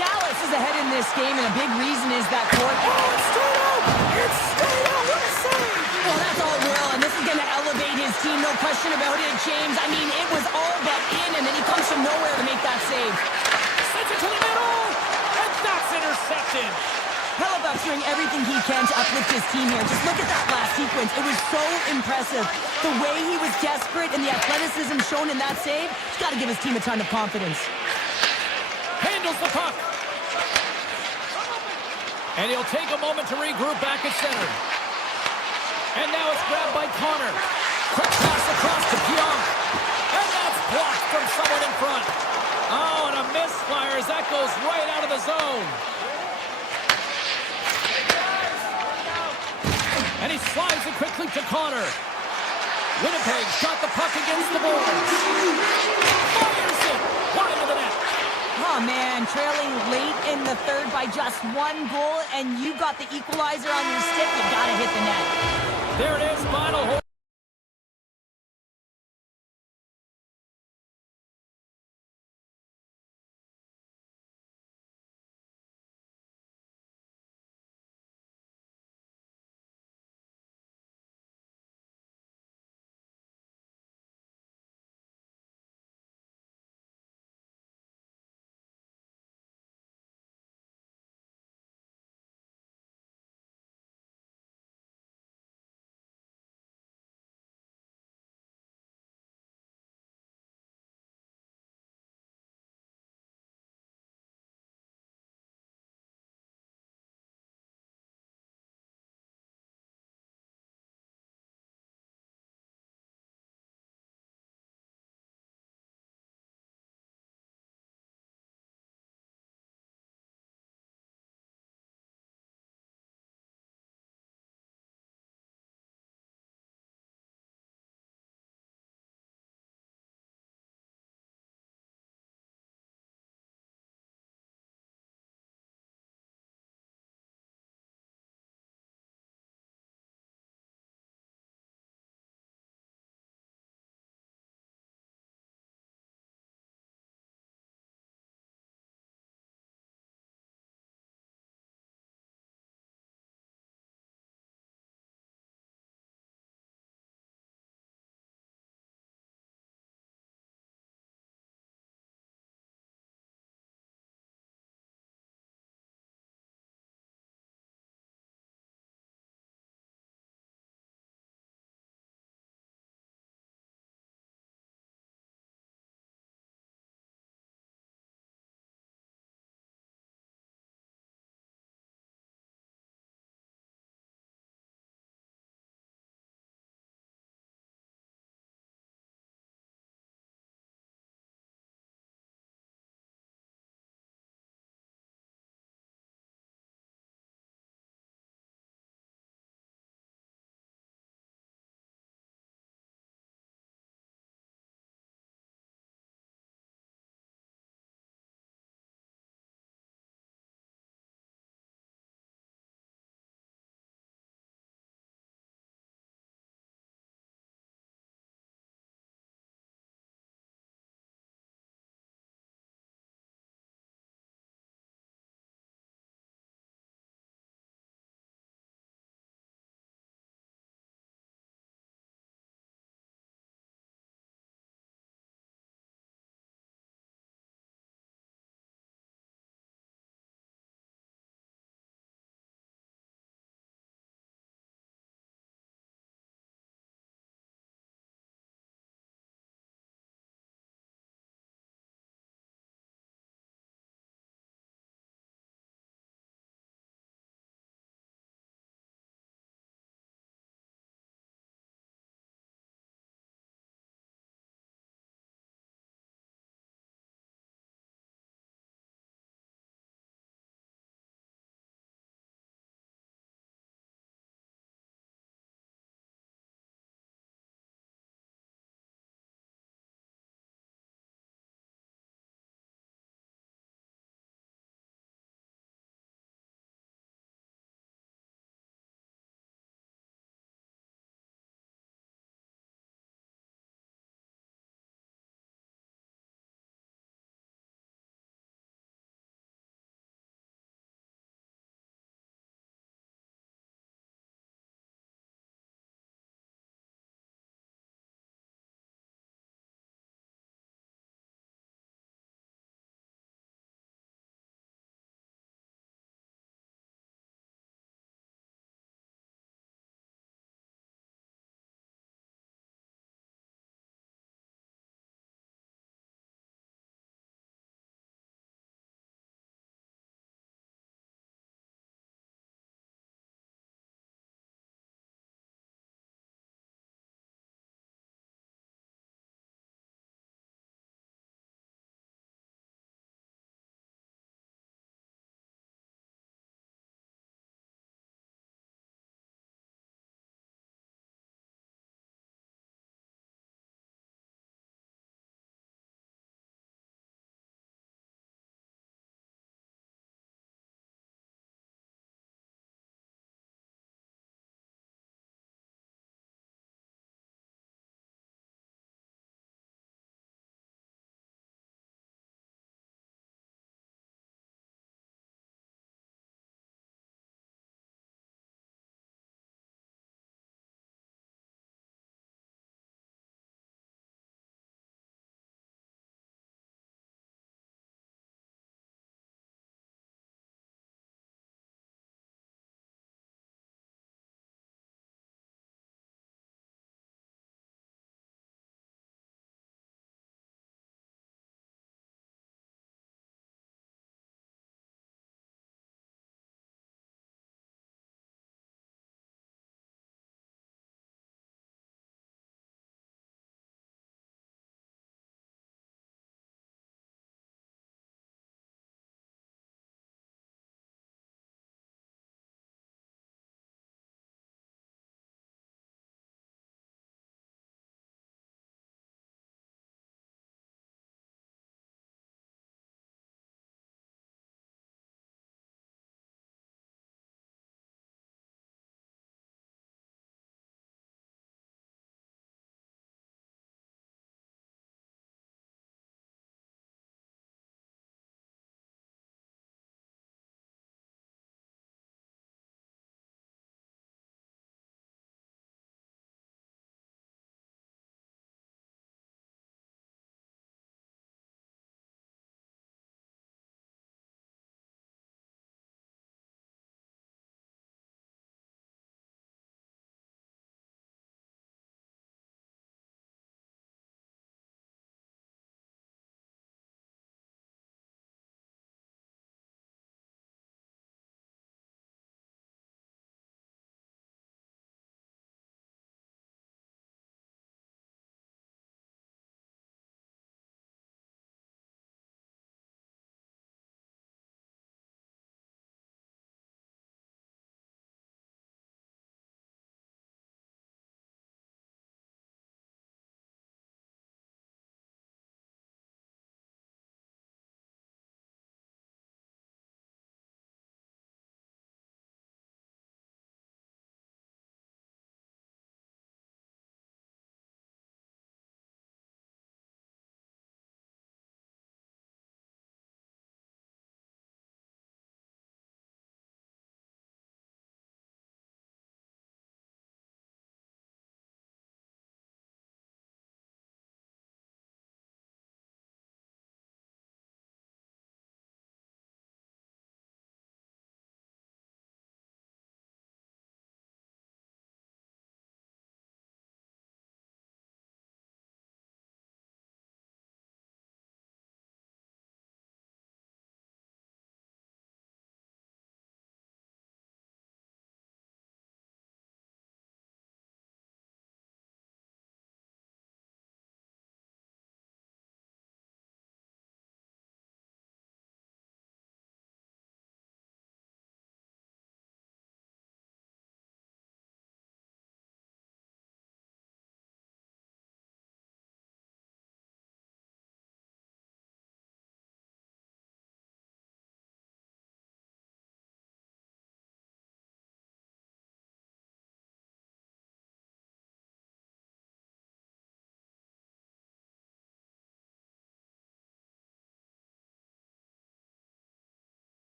Dallas is ahead in this game, and a big reason is that court. Oh, it's straight out! It's straight out! What a save! Well, that's all real, and this is going to elevate his team, no question about it, James. I mean, it was all but in, and then he comes from nowhere to make that save. Sends it to the middle, and that's intercepted. Hellebuck's doing everything he can to uplift his team here. Just look at that last sequence. It was so impressive. The way he was desperate and the athleticism shown in that save, he's got to give his team a ton of confidence. Handles the puck. And he'll take a moment to regroup back at center. And now it's grabbed by Connor. Quick pass across to Pionk. And that's blocked from someone in front. Oh, and a misfire as that goes right out of the zone. And he slides it quickly to Connor. Winnipeg's got the puck against the boards. Fires it wide of the net. Oh, man, trailing late in the third by just 1 goal, and you got the equalizer on your stick. You got to hit the net. There it is, final.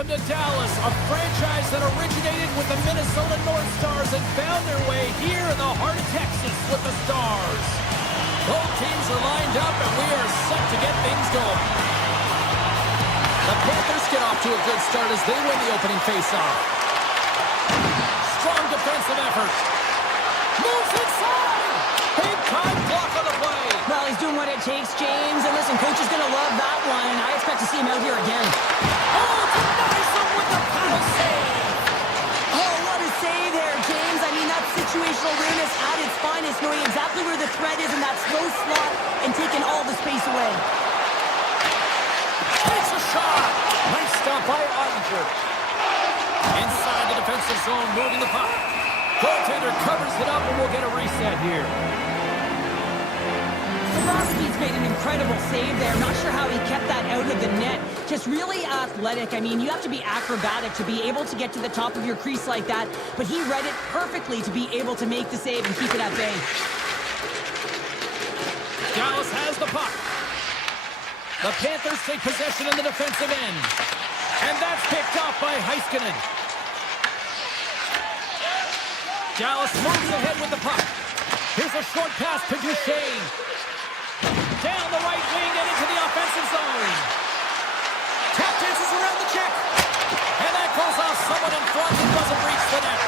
Welcome to Dallas, a franchise that originated with the Minnesota North Stars and found their way here in the heart of Texas with the Stars. Both teams are lined up, and we are set to get things going. The Panthers get off to a good start as they win the opening faceoff. Strong defensive effort. Moves inside. Big time block on the play. Well, he's doing what it takes, James. And listen, coach is going to love that one. I expect to see him out here again. Oh, denies him with the paddle save. Oh, what a save there, James. I mean, that's situational awareness at its finest, knowing exactly where the threat is in that slow slot and taking all the space away. Takes a shot. Nice stop by Ottinger. Inside the defensive zone, moving the puck. Goaltender covers it up, and we'll get a reset here. Bobrovsky's made an incredible save there. Not sure how he kept that out of the net. Just really athletic. I mean, you have to be acrobatic to be able to get to the top of your crease like that, but he read it perfectly to be able to make the save and keep it at bay. Dallas has the puck. The Panthers take possession in the defensive end. And that's picked up by Heiskanen. Dallas moves ahead with the puck. Here's a short pass to Duchesne. Down the right wing and into the offensive zone. Tap dances around the check. And that goes off someone in front and doesn't reach the net.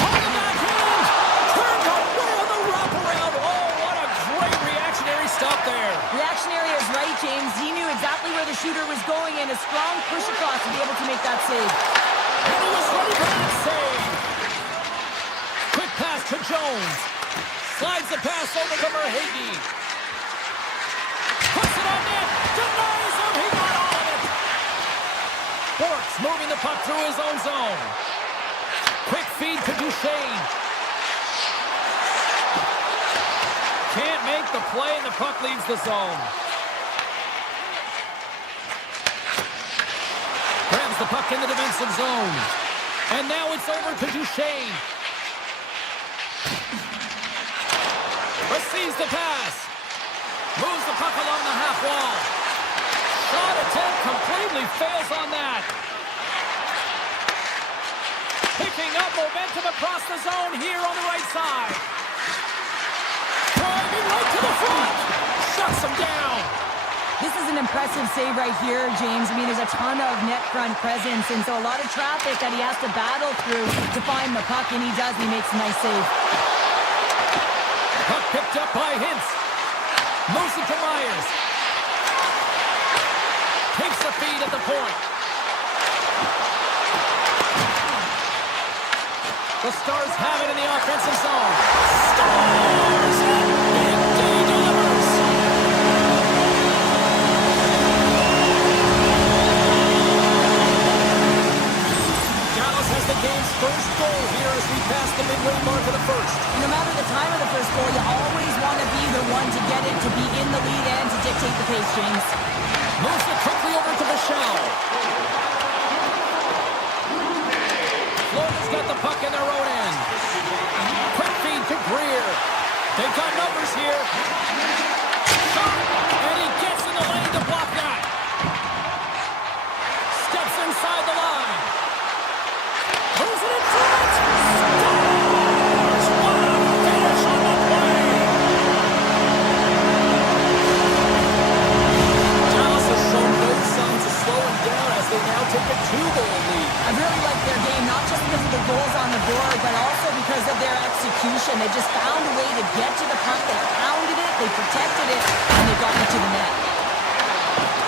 On the backhand. Turned away on the wraparound. Oh, what a great reactionary stop there. Reactionary is right, James. He knew exactly where the shooter was going and a strong push across to be able to make that save. And he was ready for that save. Quick pass to Jones. Slides the pass over to Verhaeghe. Puts it on net. Denies him. He got all of it. Borks moving the puck through his own zone. Quick feed to Duchesne. Can't make the play, and the puck leaves the zone. Grabs the puck in the defensive zone. And now it's over to Duchesne. Receives the pass. Moves the puck along the half wall. Shot attempt completely fails on that. Picking up momentum across the zone here on the right side. Driving right to the front. Shuts him down. This is an impressive save right here, James. I mean, there's a ton of net front presence, and so a lot of traffic that he has to battle through to find the puck, and he does. He makes a nice save. Puck picked up by Hintz. Moves it to Myers. Takes the feed at the point. The Stars have it in the offensive zone. Stars! Big D delivers. Dallas has the game's first goal here as we pass the midway mark of the first. No matter the time of the first goal, you always want to be the one to get it, to be in the lead and to dictate the pace, James. Moves it quickly over to Michelle. Florida's got the puck in their own end. Quick feed to Greer. They've got numbers here. Shot, and he gets in the lane to block that. Steps inside the line. Moves it in front. Stars! What a finish on the play! Dallas has shown no signs of slowing down as they now take a 2-goal lead. I really like their game, not just because of the goals on the board, but also because of their execution. They just found a way to get to the puck. They pounded it, they protected it, and they got it to the net.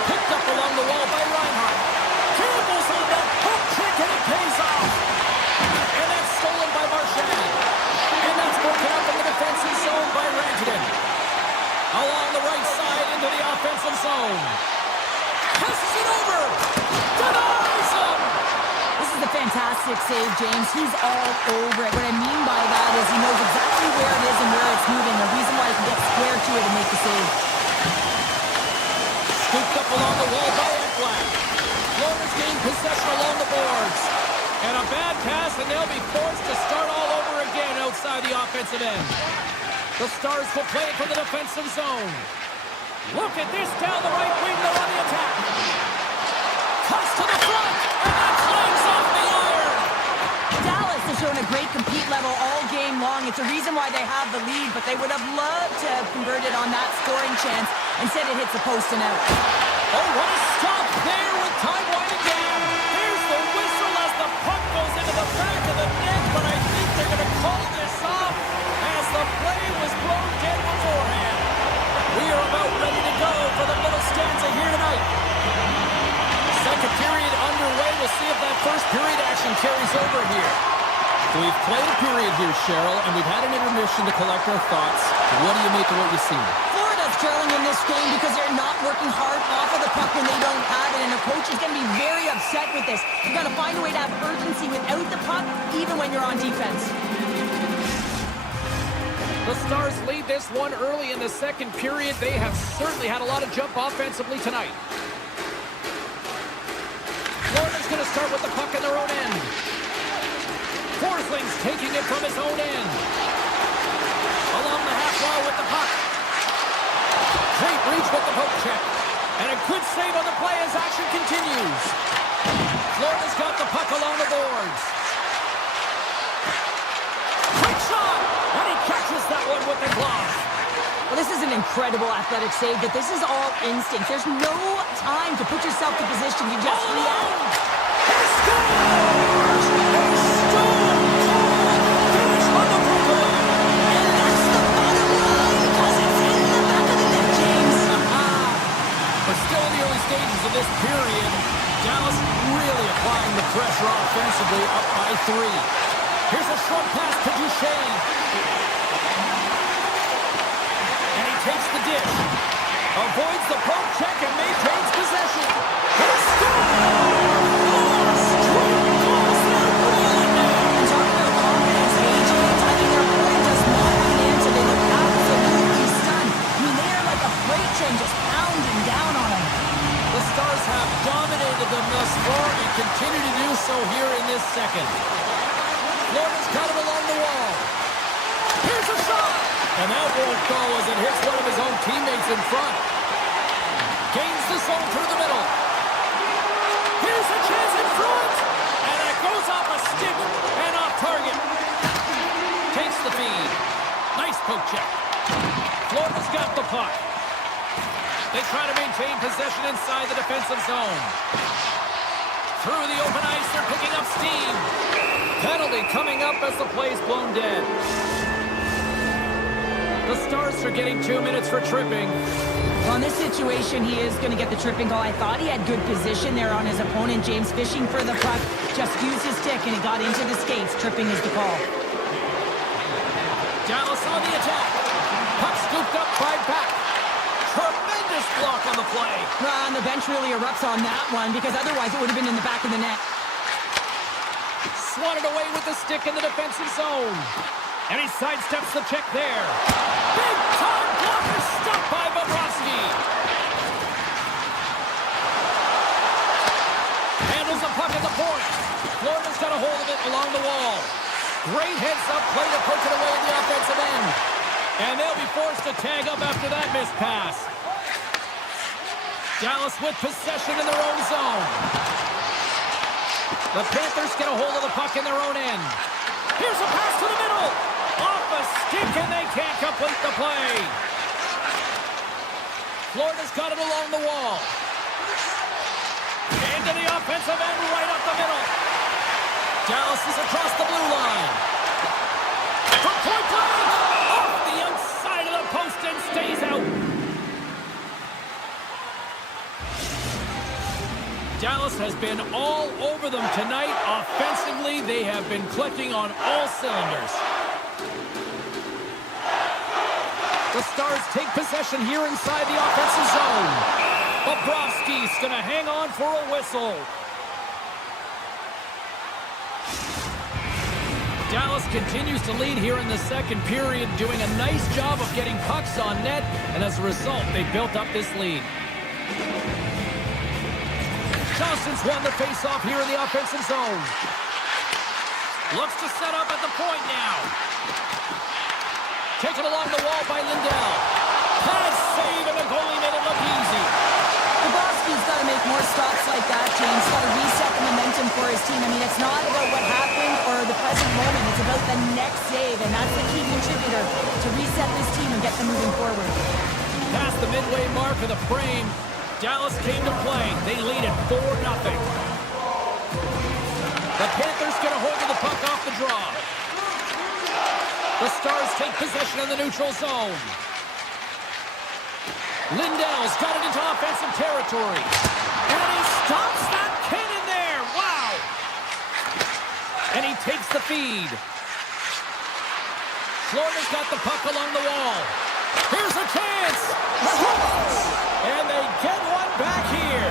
Picked up along the wall by Reinhart. Campbell's on that hook trick, and it pays off. And that's stolen by Marchand. And that's broken up in the defensive zone by Rantanen. Along the right side into the offensive zone. Passes it over. Denies him. This is a fantastic save, James. He's all over it. What I mean by that is he knows exactly where it is and where it's moving. The reason why he can get square to it and make the save. Scooped up along the wall by Ekblad. Florida's gained possession along the boards. And a bad pass, and they'll be forced to start all over again outside the offensive end. The Stars will play it from the defensive zone. Look at this down the right wing. They're on the attack. Cuts to the front, and that clanks off the iron. Dallas has shown a great compete level all game long. It's a reason why they have the lead, but they would have loved to have converted on that scoring chance. Instead, it hits the post and out. Oh, what a stop there with time winding down. There's the whistle as the puck goes into the back of the net, but I think they're going to call this off as the play was blown dead beforehand. We are about ready to go for the middle stanza here tonight. Second period underway. We'll see if that first period action carries over here. We've played a period here, Cheryl, and we've had an intermission to collect our thoughts. What do you make of what you've seen? Florida's trailing in this game because they're not working hard off of the puck when they don't have it, and the coach is going to be very upset with this. You've got to find a way to have urgency without the puck, even when you're on defense. The Stars lead this one early in the second period. They have certainly had a lot of jump offensively tonight. Florida's going to start with the puck in their own end. Forsling's taking it from his own end. Along the half wall with the puck. Great reach with the poke check. And a good save on the play as action continues. Florida's got the puck along the boards. Quick shot! And he catches that one with the glove. Well, this is an incredible athletic save, but this is all instinct. There's no time to put yourself in position to just react. He scores! A stone cold finish on the breakaway. And that's the bottom line, because it's in the back of the net, James. We're still in the early stages of this period. Dallas really applying the pressure offensively, up by 3. Here's a short pass to Duchesne. And he takes the dish. Avoids the poke check and maintains possession. He scores! Straight goals that are rolling now. And talking about confidence, hey, James, I mean, their point does not have an answer. They look absolutely stunned. I mean, they are like a freight train just pounding down on them. The Stars have dominated them thus far and continue to do so here in this second. Florida's got him along the wall. Here's a shot! And that won't go as it hits one of his own teammates in front. Gains the zone through the middle. Here's a chance in front! And it goes off a stick and off target. Takes the feed. Nice poke check. Florida's got the puck. They try to maintain possession inside the defensive zone. Through the open ice, they're picking up steam. Penalty coming up as the play's blown dead. The Stars are getting 2 minutes for tripping. Well, in this situation, he is going to get the tripping goal. I thought he had good position there on his opponent. James fishing for the puck, just used his stick, and he got into the skates. Tripping is the call. Dallas on the attack. Puck scooped up by back. Tremendous block on the play. And the bench really erupts on that one, because otherwise it would have been in the back of the net. Swatted away with the stick in the defensive zone. And he sidesteps the check there. Big time blocker stopped by Bobrovsky. Handles the puck at the point. Florida's got a hold of it along the wall. Great heads-up play to poke it away in the offensive end. And they'll be forced to tag up after that missed pass. Dallas with possession in their own zone. The Panthers get a hold of the puck in their own end. Here's a pass to the middle. Off a stick, and they can't complete the play. Florida's got it along the wall. Into the offensive end, right up the middle. Dallas is across the blue line. From point blank, off the outside of the post and stays out. Dallas has been all over them tonight. Offensively, they have been clicking on all cylinders. The Stars take possession here inside the offensive zone. Bobrovsky's going to hang on for a whistle. Dallas continues to lead here in the second period, doing a nice job of getting pucks on net, and as a result, they built up this lead. Johnson's won the face-off here in the offensive zone. Looks to set up at the point now. Taken along the wall by Lindell. Pass save, and the goalie made it look easy. Bobrovsky's got to make more stops like that, James. team. I mean, it's not about what happened or the present moment. It's about the next save, and that's the key contributor to reset this team and get them moving forward. Past the midway mark of the frame, Dallas came to play. They lead it 4-0. The Panthers get a hold of the puck off the draw. The Stars take possession in the neutral zone. Lindell's got it into offensive territory. And he stops that cannon there. Wow. And he takes the feed. Florida's got the puck along the wall. Here's a chance. And they get one back here.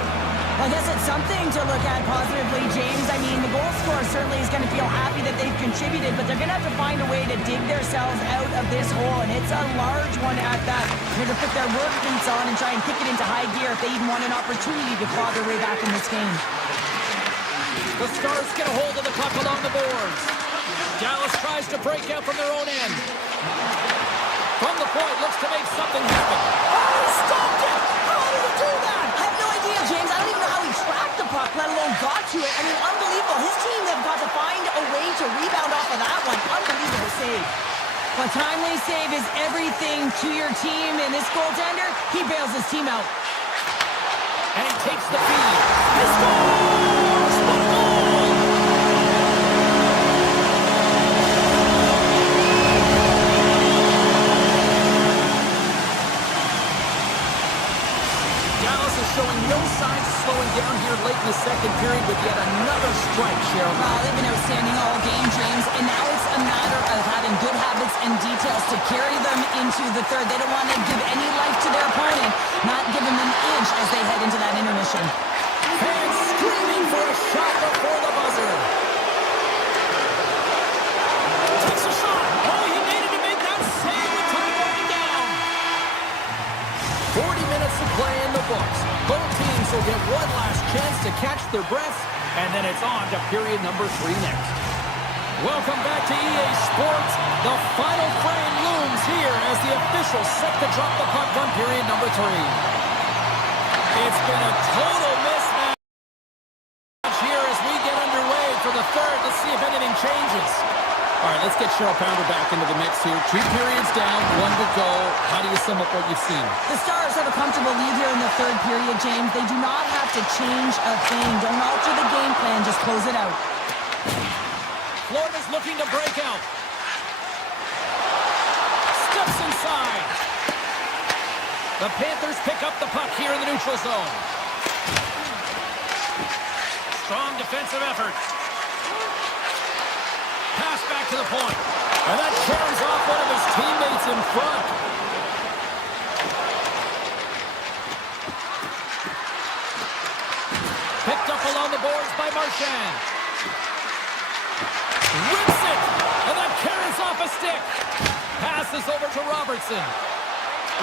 I guess it's something to look at positively, James. I mean, the goal scorer certainly is going to feel happy that they've contributed, but they're going to have to find a way to dig themselves out of this hole, and it's a large one at that. They're going to put their work boots on and try and kick it into high gear if they even want an opportunity to claw their way back in this game. The Stars get a hold of the puck along the boards. Dallas tries to break out from their own end. From the point, looks to make something happen. Oh, he stopped it! How did he do that? I have no idea, James. I don't even know how he tracked the puck, let alone got to it. I mean, unbelievable. His team have got to find a way to rebound off of that one. Unbelievable save. A timely save is everything to your team, and this goaltender, he bails his team out. And he takes the feed. He scores! What a goal! Dallas is showing no signs of slowing down here late in the second period with yet another strike, Cheryl. Well, they've been outstanding all game, James, and now it's a matter of having good habits and details to carry them into the third. They don't want to give any life to their opponent, not give them an inch as they head into that intermission. Fans screaming for a shot before the buzzer. Takes a shot. Oh, he needed to make that save with time running down. 40 minutes of play in the books. Both teams will get one last chance to catch their breaths, and then it's on to period number 3 next. Welcome back to EA Sports. The final frame looms here as the officials set to drop the puck on period number 3. It's been a total mismatch here as we get underway for the third. Let's see if anything changes. All right, let's get Cheryl Pounder back into the mix here. 2 periods down, 1 to go. How do you sum up what you've seen? The Stars have a comfortable lead here in the third period, James. They do not have to change a thing. Don't alter the game plan. Just close it out. Florida's looking to break out. Steps inside. The Panthers pick up the puck here in the neutral zone. Strong defensive effort. Pass back to the point. And that carries off one of his teammates in front. Picked up along the boards by Marchand. Rips it! And that carries off a stick. Passes over to Robertson.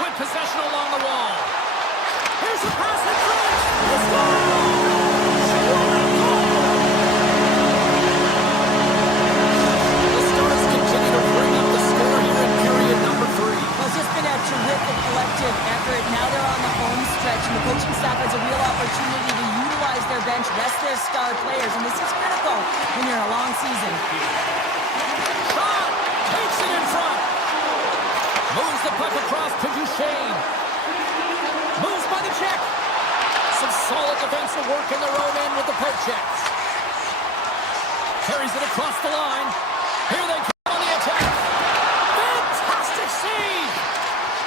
With possession along the wall. Here's a pass in front. He scores! The Stars continue to bring up the score here in period number 3. Well, it's just been a terrific collective effort. Now they're on the home stretch, and the coaching staff has a real opportunity to utilize their bench, rest their star players, and this is critical when you're in a long season. Shot! Takes it in front. Moves the puck across to Duchesne. Moves by the check. Some solid defensive work in their own end with the poke checks. Carries it across the line. Here they come on the attack. Fantastic save!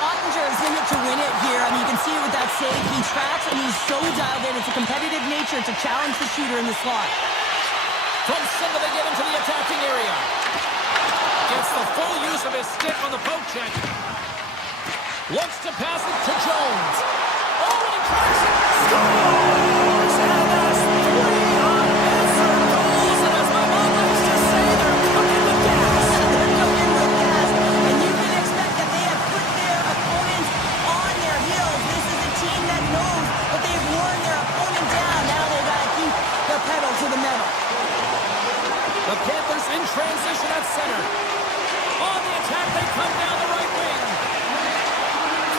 Ottinger is in it to win it here. I mean, you can see it with that save. He tracks, and he's so dialed in. It's a competitive nature to challenge the shooter in the slot. From center, they get into the attacking area. Gets the full use of his stick on the poke check. Looks to pass it to Jones. Oh, and he cracks it. Scores! And that's 3 unanswered goals. And as my mom likes to say, they're cooking with gas. They're cooking with gas, and you can expect that they have put their opponents on their heels. This is a team that knows that they've worn their opponent down. Now they've got to keep their pedal to the metal. The Panthers in transition at center. On the attack, they come down the right wing.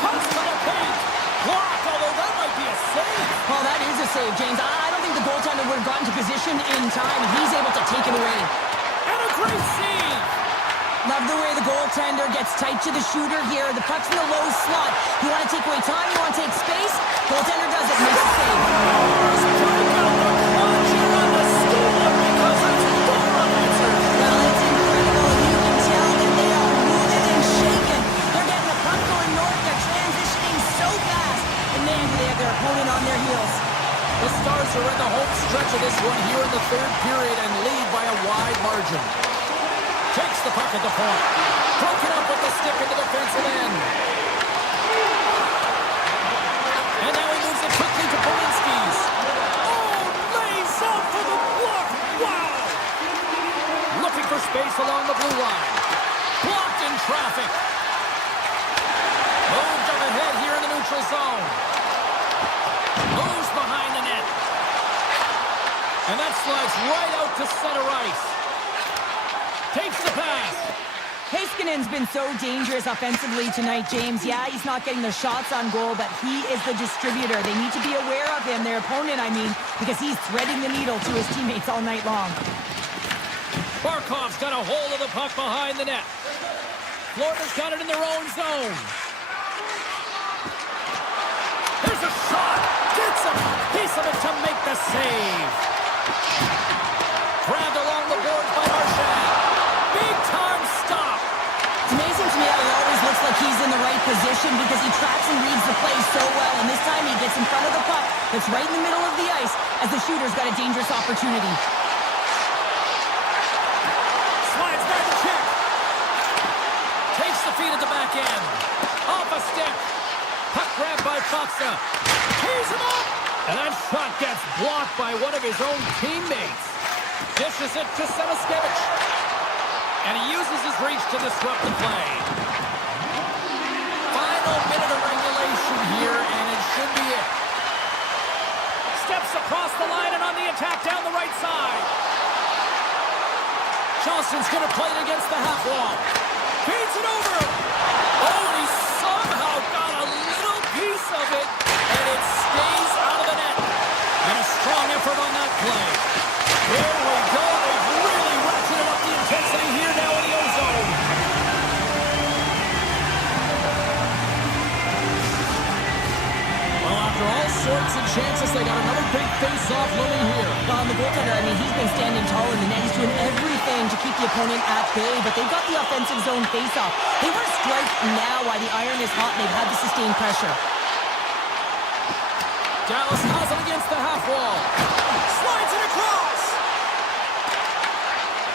Comes to the paint. Blocked, although that might be a save. Well, that is a save, James. I don't think the goaltender goaltender would have gotten to position in time, and he's able to take it away. And a great save! Love the way the goaltender gets tight to the shooter here. The puck's in the low slot. You want to take away time, you want to take space. Goaltender does it, makes a save. Strike out the clutch here on the steal because it's 4 unanswered. Well, it's incredible. You can tell that they are moving and shaking. They're getting the puck going north. They're transitioning so fast. And man, do they have their opponent on their heels. The Stars are in the home stretch of this one here in the third period and lead by a wide margin. Takes the puck at the point. Broken up with the stick in the defensive end. And now he moves it quickly to Polinski's. Oh, lays off for the block. Wow! Looking for space along the blue line. Blocked in traffic. Moved up ahead here in the neutral zone. Moves behind the net. And that slides right out to center ice. Takes the pass. Heiskanen's been so dangerous offensively tonight, James. Yeah, he's not getting the shots on goal, but he is the distributor. They need to be aware of him, their opponent, I mean, because he's threading the needle to his teammates all night long. Barkov's got a hold of the puck behind the net. Florida's got it in their own zone. There's a shot. Gets a piece of it to make the save. Grabbed along the boards by Marchand. Big time stop. It's amazing to me how he always looks like he's in the right position because he tracks and reads the play so well. And this time he gets in front of the puck that's right in the middle of the ice as the shooter's got a dangerous opportunity. Slides by the check. Takes the feed at the back end. Off a stick. Puck grabbed by Faksa. Tees him up. And that shot gets blocked by one of his own teammates. Dishes it to Samaskevich. And he uses his reach to disrupt the play. Final minute of regulation here, and it should be it. Steps across the line and on the attack down the right side. Johnston's going to play it against the half wall. Feeds it over. Oh, and he somehow got a little piece of it, and it stays out of the net. And a strong effort on that play. Here we go. They've really ratcheted up the intensity here now in the O-zone. Well, after all sorts of chances, they got another big face-off looming here. Well, the goaltender, I mean, he's been standing tall in the net. He's doing everything to keep the opponent at bay, but they've got the offensive zone face-off. They want to strike now while the iron is hot, and they've had to sustain pressure. Dallas has it against the half wall. Slides it across.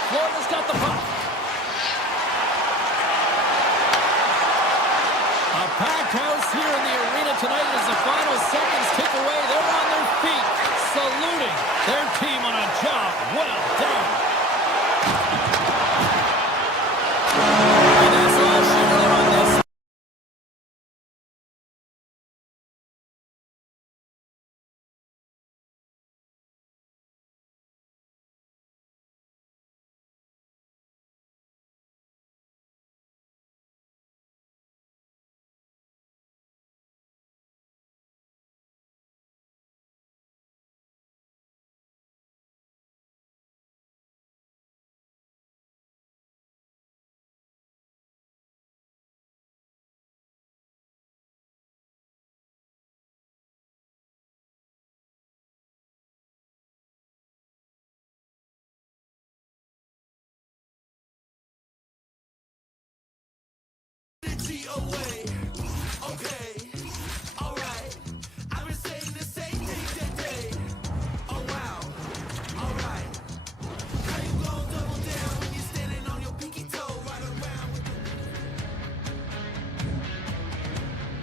Florida's got the puck. A packed house here in the arena tonight as the final seconds tick away. They're on their feet, saluting their team on a job well done. And that's all she wrote on this.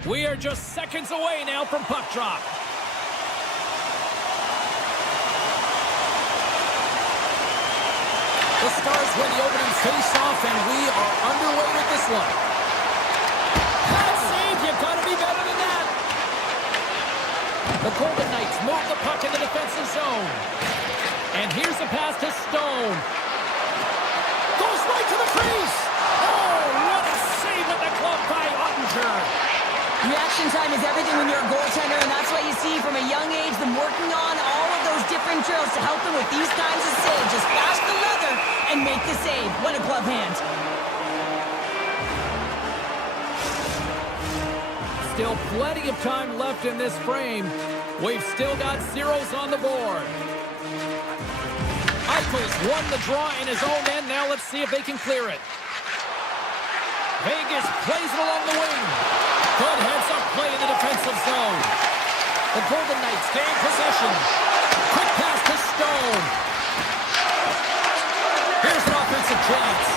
We are just seconds away now from puck drop. The Stars win the opening face-off, and we are underway with this one. That save, you gotta be better than that. The Golden Knights move the puck in the defensive zone. And here's a pass to Stone. Goes right to the crease. Oh, what a save with the glove by Ottinger. Reaction time is everything when you're a goaltender, and that's why you see from a young age them working on all of those different drills to help them with these kinds of saves. Just flash the leather and make the save. What a glove hand. Still plenty of time left in this frame. We've still got zeros on the board. Eichel's won the draw in his own end. Now let's see if they can clear it. Vegas plays it along the wing. Good heads-up play in the defensive zone. The Golden Knights gain possession. Quick pass to Stone. Here's an offensive chance.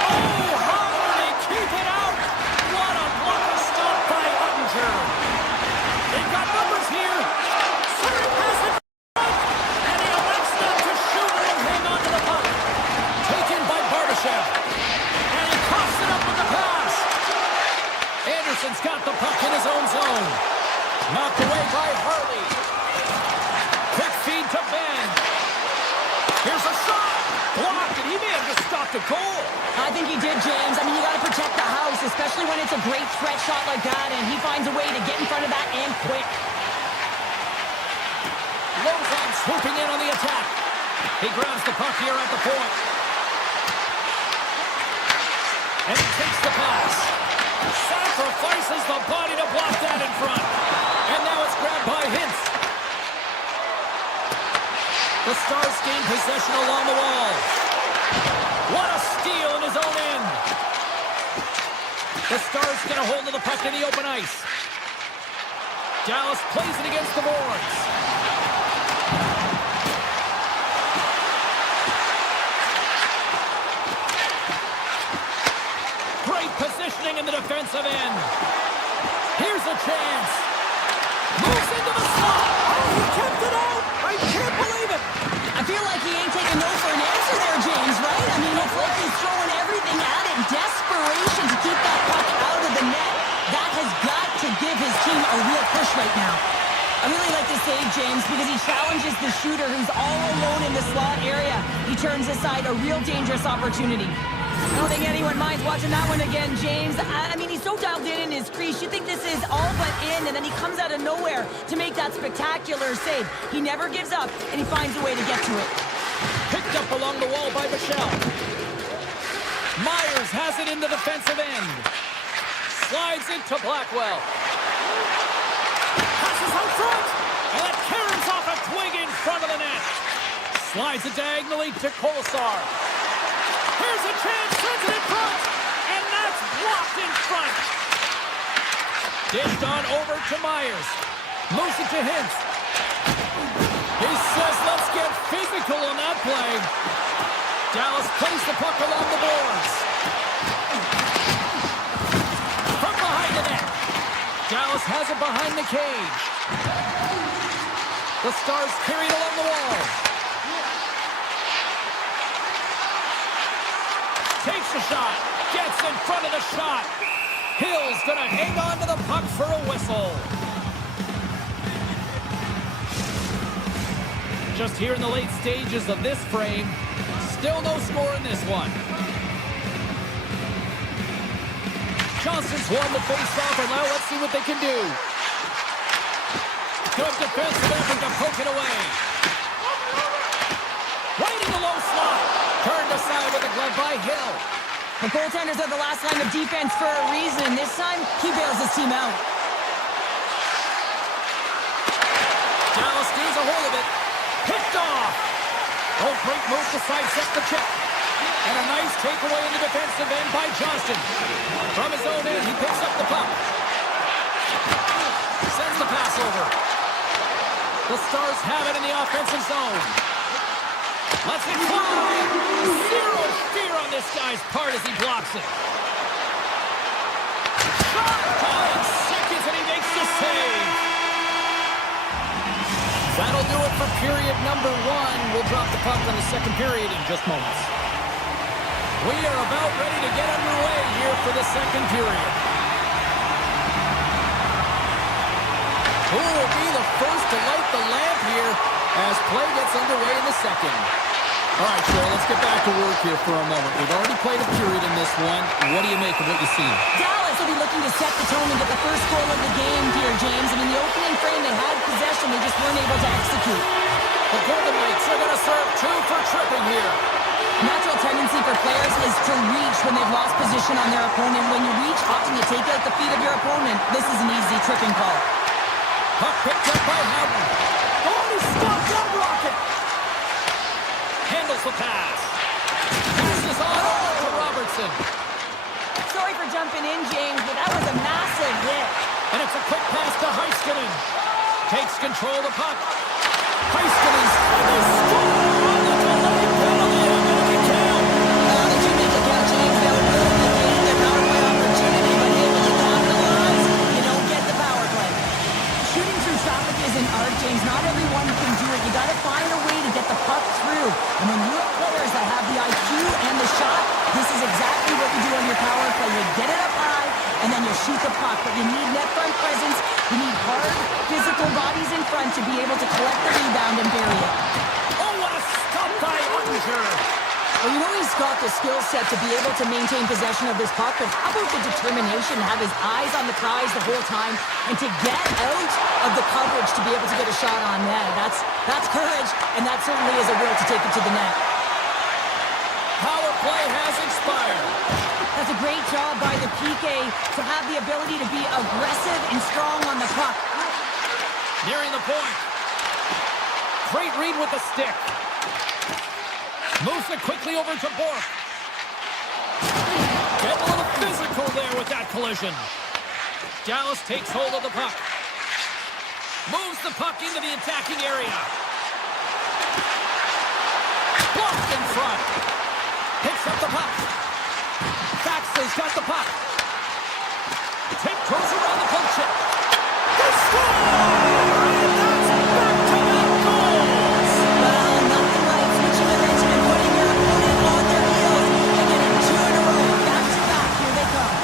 Oh, how do they keep it out? What a blocker stop by Uttinger. They've got numbers here. Sorry, pass it. And he elects not to shoot and hang on to the puck. Taken by Barbashev. And he coughs it up with the pass. Anderson's got the puck in his own zone. Knocked away by Harley. Quick feed to Ben. Here's a shot. Blocked, and he may have just stopped a goal. I think he did, James. I mean, you got to protect the house, especially when it's a great threat shot like that, and he finds a way to get in front of that and quick. Lozon swooping in on the attack. He grabs the puck here at the point. And he takes the pass. Sacrifices the body to block that in front. And now it's grabbed by Hintz. The Stars gain possession along the wall. What a steal in his own end. The Stars get a hold of the puck in the open ice. Dallas plays it against the boards. Great positioning in the defensive end. Here's a chance. Moves into the slot. Oh, he kept it out. I can't believe it. I feel like he ain't taking no for an answer there, James, right? I mean, it's like he's throwing everything at it. Desperation to keep that puck out of the net. That has got to give his team a real push right now. I really like this save, James, because he challenges the shooter who's all alone in the slot area. He turns aside a real dangerous opportunity. I don't think anyone minds watching that one again, James. I mean, he's so dialed in his crease. You think this is all but in, and then he comes out of nowhere to make that spectacular save. He never gives up, and he finds a way to get to it. Picked up along the wall by Michelle. Myers has it in the defensive end. Slides into Blackwell. Passes out front, and that carries off a twig in front of the net. Slides it diagonally to Kolesar. Here's a chance, sends it in front, and that's blocked in front. Dished on over to Myers. Moves it to Hintz. He says, let's get physical on that play. Dallas plays the puck along the boards. From behind the net. Dallas has it behind the cage. The Stars carried along the wall. Takes a shot. Gets in front of the shot. Hill's going to hang on to the puck for a whistle. Just here in the late stages of this frame. Still no score in this one. Johnson's won the face-off, and now let's see what they can do. Good defensive effort to poke it away. Right in the low slot. Turned aside with a glove by Hill. The goaltenders are the last line of defense for a reason. This time, he bails his team out. Dallas gains a hold of it. Picked off. Oh, great move to sidestep the check. And a nice takeaway in the defensive end by Johnston. From his own end, he picks up the puck. Sends the pass over. The Stars have it in the offensive zone. Let's it fly. Zero fear on this guy's part as he blocks it. Shot! 5 seconds and he makes the save. That'll do it for period number 1. We'll drop the puck on the second period in just moments. We are about ready to get underway here for the second period. Who will be the first to light the lamp here as play gets underway in the second? All right, Cheryl, let's get back to work here for a moment. We've already played a period in this one. What do you make of what you see? Dallas will be looking to set the tone and get the first goal of the game here, James. I mean, the opening frame, they had possession. They just weren't able to execute. The Golden Knights are going to serve 2 for tripping here. Natural tendency for players is to reach when they've lost position on their opponent. When you reach, often you take out the feet of your opponent. This is an easy tripping call. Puck picked up by Howden. Oh, he stopped that rocket. Handles the pass. Passes on over to Robertson. Sorry for jumping in, James, but that was a massive hit. And it's a quick pass to Heiskanen. Takes control of the puck. Heiskanen's going to score on the delayed penalty. And make it count. Did you make it count, James? That would ruin the game, their power play opportunity. But hey, when you capitalize, you don't get the power play. Shooting through traffic isn't art, James. Not everyone can do it. You got to find a way to get the puck through. And when you have players that have the IQ and the shot, this is exactly what you do on your power play. You get it up high, and then you shoot the puck. But you need net front presence. You need hard, physical bodies in front to be able to collect the rebound and bury it. Oh, what a stop by Ottinger. Well, you know he's got the skill set to be able to maintain possession of this puck, but how about the determination to have his eyes on the prize the whole time and to get out of the coverage to be able to get a shot on net? That's courage, and that certainly is a will to take it to the net. Power play has expired. That's a great job by the PK to have the ability to be aggressive and strong on the puck. Nearing the point. Great read with the stick. Moves it quickly over to Bork. Getting a little physical there with that collision. Dallas takes hold of the puck. Moves the puck into the attacking area. Blocked in front. Picks up the puck. Baxley's got the puck. Goes around the punch check. They score! And that's back-to-back goals! Well, nothing like switching dimension and putting your opponent on their heels and getting 2 in a row. Back-to-back, here they come.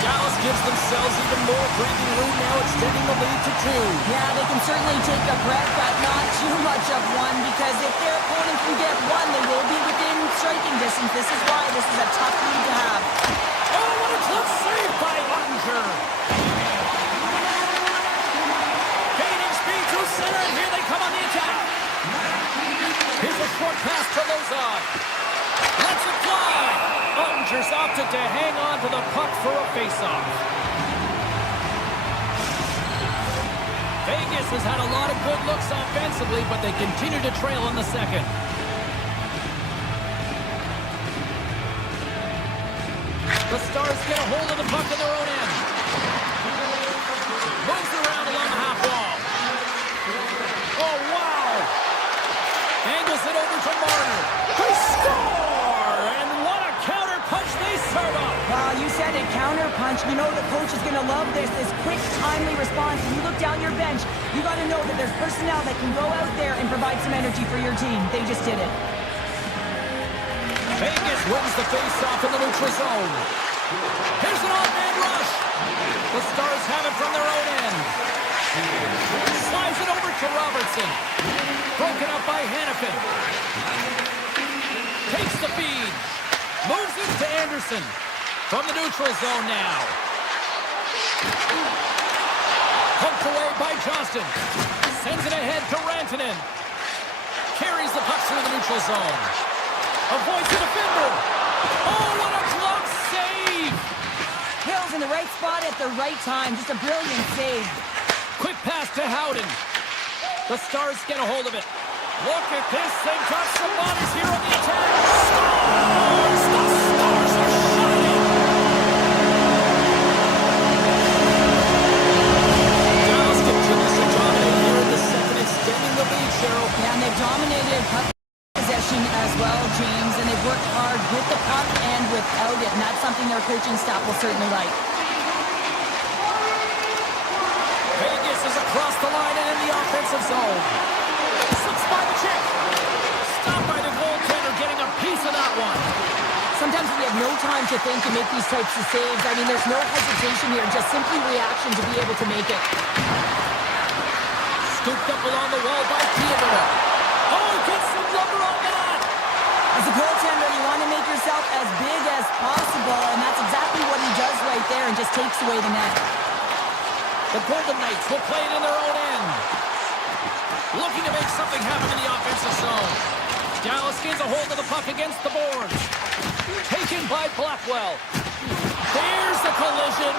Dallas gives themselves even more breathing room now, extending the lead to 2. Yeah, they can certainly take a breath, but not too much of one, because if their opponent can get 1, they will be within striking distance. This is why this is a tough lead to have. Oh, what a close save by Ottinger! Gaining speed through center, and here they come on the attack. Here's a short pass to Lozon. Lets it fly! Ottinger's opted to hang on to the puck for a faceoff. Vegas has had a lot of good looks offensively, but they continue to trail in the second. The Stars get a hold of the puck in their own end. Moves around along the half wall. Oh, wow! Angles it over to Marner. They score! And what a counter punch they serve up! Wow, you said it, counter punch. You know the coach is going to love this quick, timely response. When you look down your bench, you got to know that there's personnel that can go out there and provide some energy for your team. They just did it. Vegas wins the face-off in the neutral zone. Here's an off-man rush. The Stars have it from their own end. Slides it over to Robertson. Broken up by Hannafin. Takes the feed. Moves it to Anderson. From the neutral zone now. Poked away by Johnston. Sends it ahead to Rantanen. Carries the puck through the neutral zone. Avoids the defender. Oh, what a glove save! Hill's in the right spot at the right time. Just a brilliant save. Quick pass to Howden. The Stars get a hold of it. Look at this. They've got some bodies here on the attack. Stars! The Stars are shining! Dallas continues to dominate here in the second, extending the lead, Cheryl. Yeah, and they've dominated puck possession as well, James, and they've worked hard with the puck and without it, and that's something their coaching staff will certainly like. Vegas is across the line and in the offensive zone. Slips by the check. Stopped by the goaltender, getting a piece of that one. Sometimes we have no time to think and make these types of saves. I mean, there's no hesitation here, just simply reaction to be able to make it. Scooped up along the wall by Theodore. Oh, he gets some rubber on that. a goaltender, you want to make yourself as big as possible, and that's exactly what he does right there and just takes away the net. The Golden Knights will play it in their own end. Looking to make something happen in the offensive zone. Dallas gains a hold of the puck against the boards. Taken by Blackwell. There's the collision.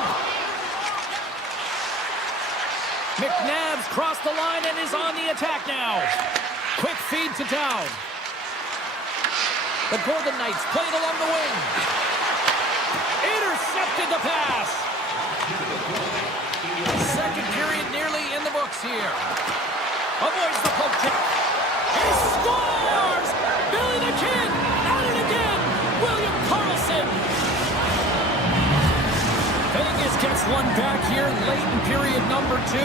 McNabb's crossed the line and is on the attack now. Quick feed to Dowd. The Golden Knights play it along the wing. Intercepted the pass. Second period nearly in the books here. Avoids the poke check. He scores! Billy the Kid! At it again! William Karlsson! Vegas gets one back here late in period number 2.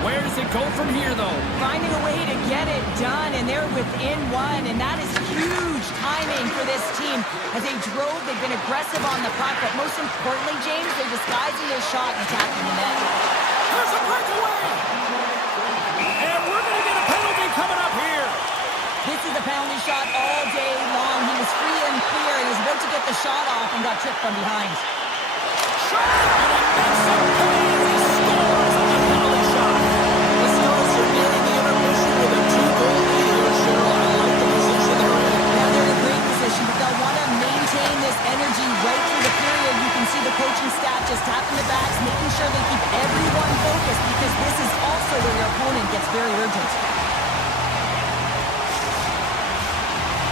Where does it go from here, though? Finding a way to get it done, and they're within one, and that is huge timing for this team. As they drove, they've been aggressive on the puck, but most importantly, James, they're disguising their shot and attacking the net. There's a breakaway! And we're going to get a penalty coming up here. This is a penalty shot all day long. He was free and clear, and he was about to get the shot off and got tripped from behind. Shot! And he makes some play as he scores on the penalty shot. The Stars are nearing the intermission with a 2-goal lead here, Cheryl. I like the position they're in. Yeah, they're in a great position, but they'll want to maintain this energy right through the period. You can see the coaching staff just tapping the backs, making sure they keep everyone focused, because this is also where your opponent gets very urgent.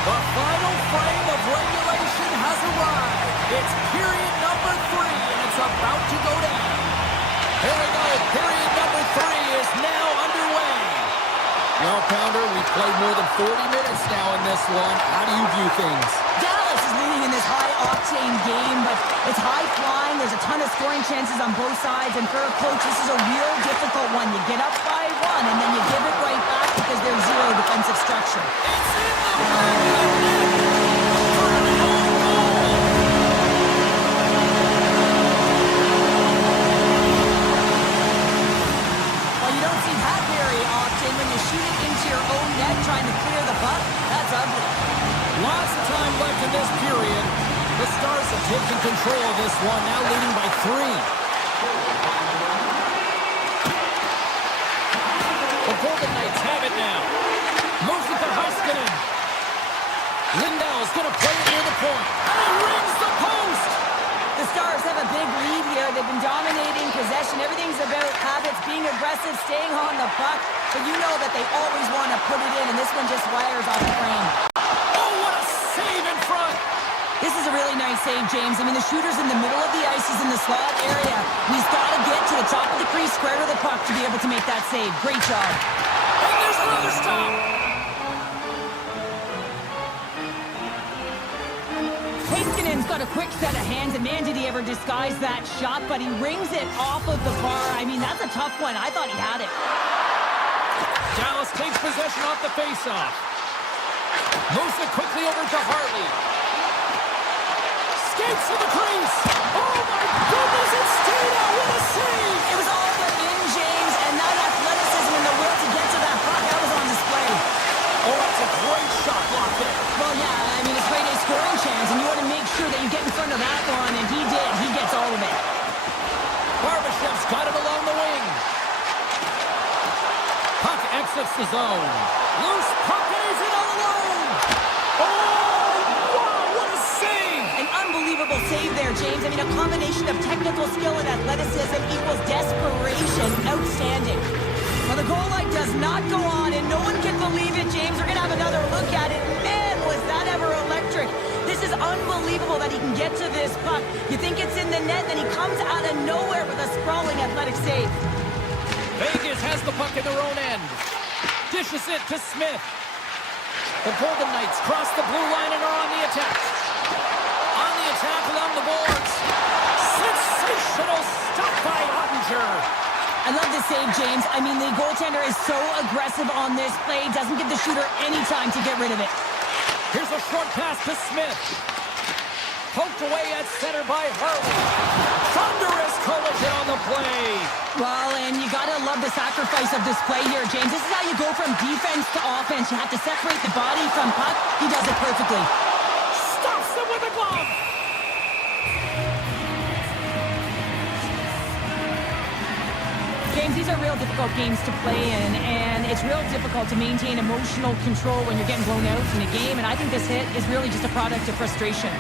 The final frame of regulation has arrived. It's period number 3, and it's about to go down. Here we go. Period number 3 is now underway. Well, Pounder, we've played more than 40 minutes now in this one. How do you view things? Dallas is leading in this high-octane game, but it's high-flying. There's a ton of scoring chances on both sides, and for a coach, this is a real difficult one. You get up by 1, and then you give it right back because there's zero defensive structure. It's in the back of the net for an own goal. Well, you don't see that very often when you shoot it into your own net trying to clear the puck. That's ugly. Lots of time left in this period. The Stars have taken control of this one, now leading by 3. The Golden Knights have it now. Moves it to Heiskanen. Lindell's going to play it near the point. And he rings the post! The Stars have a big lead here. They've been dominating possession. Everything's about habits, being aggressive, staying on the puck. But you know that they always want to put it in, and this one just wires off the frame. Oh, what a save in front! This is a really nice save, James. I mean, the shooter's in the middle of the ice. He's in the slot area. He's got to get to the top of the crease, square to the puck to be able to make that save. Great job. And there's another stop! Heiskanen's got a quick set of hands, and man, did he ever disguise that shot, but he rings it off of the bar. I mean, that's a tough one. I thought he had it. Dallas takes possession off the faceoff. Moves it quickly over to Hartley. Skates to the crease. Oh, my goodness, it's stayed out. What a save! It was all but in, James, and that athleticism and the will to get to that puck, that was on display. Oh, that's a great shot block there. Well, yeah, I mean, it's great a scoring chance, and you want to make sure that you get in front of that one, and he did. He gets all of it. Barbashev's got it along the wing. Puck exits the zone. Loose puck, and he's in all alone. Oh, wow, what a save! An unbelievable save there, James. I mean, a combination of technical skill and athleticism equals desperation. Outstanding. Well, the goal line does not go on, and no one can believe it, James. We're going to have another look at it. Man, was that ever electric. This is unbelievable that he can get to this puck. You think it's in the net, then he comes out of nowhere with a sprawling athletic save. Vegas has the puck in their own end. Dishes it to Smith. The Golden Knights cross the blue line and are on the attack. On the attack along the boards. Sensational stuff by Ottinger. I love this save, James. I mean, the goaltender is so aggressive on this play. Doesn't give the shooter any time to get rid of it. Here's a short pass to Smith. Poked away at center by Hurley. Thunderous collision on the play. Well, and you gotta love the sacrifice of this play here, James. This is how you go from defense to offense. You have to separate the body from puck. He does it perfectly. with the glove. James, these are real difficult games to play in, and it's real difficult to maintain emotional control when you're getting blown out in a game, and I think this hit is really just a product of frustration.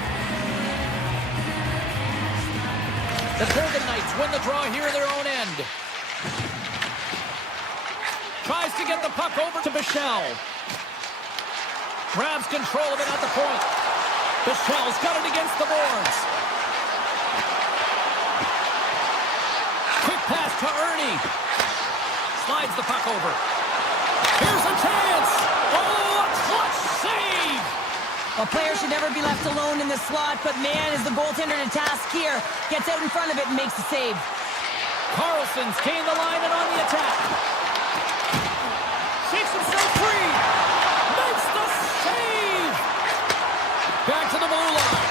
The Golden Knights win the draw here in their own end. Tries to get the puck over to Bichelle. Grabs control of it at the point. Bichelle's got it against the boards. Quick pass to Ernie. Slides the puck over. Here's a chance. Oh, a clutch save. A player should never be left alone in the slot, but man, is the goaltender to task here. Gets out in front of it and makes the save. Carlson's gained the line and on the attack. Shakes himself free. Makes the save. Back to the blue line.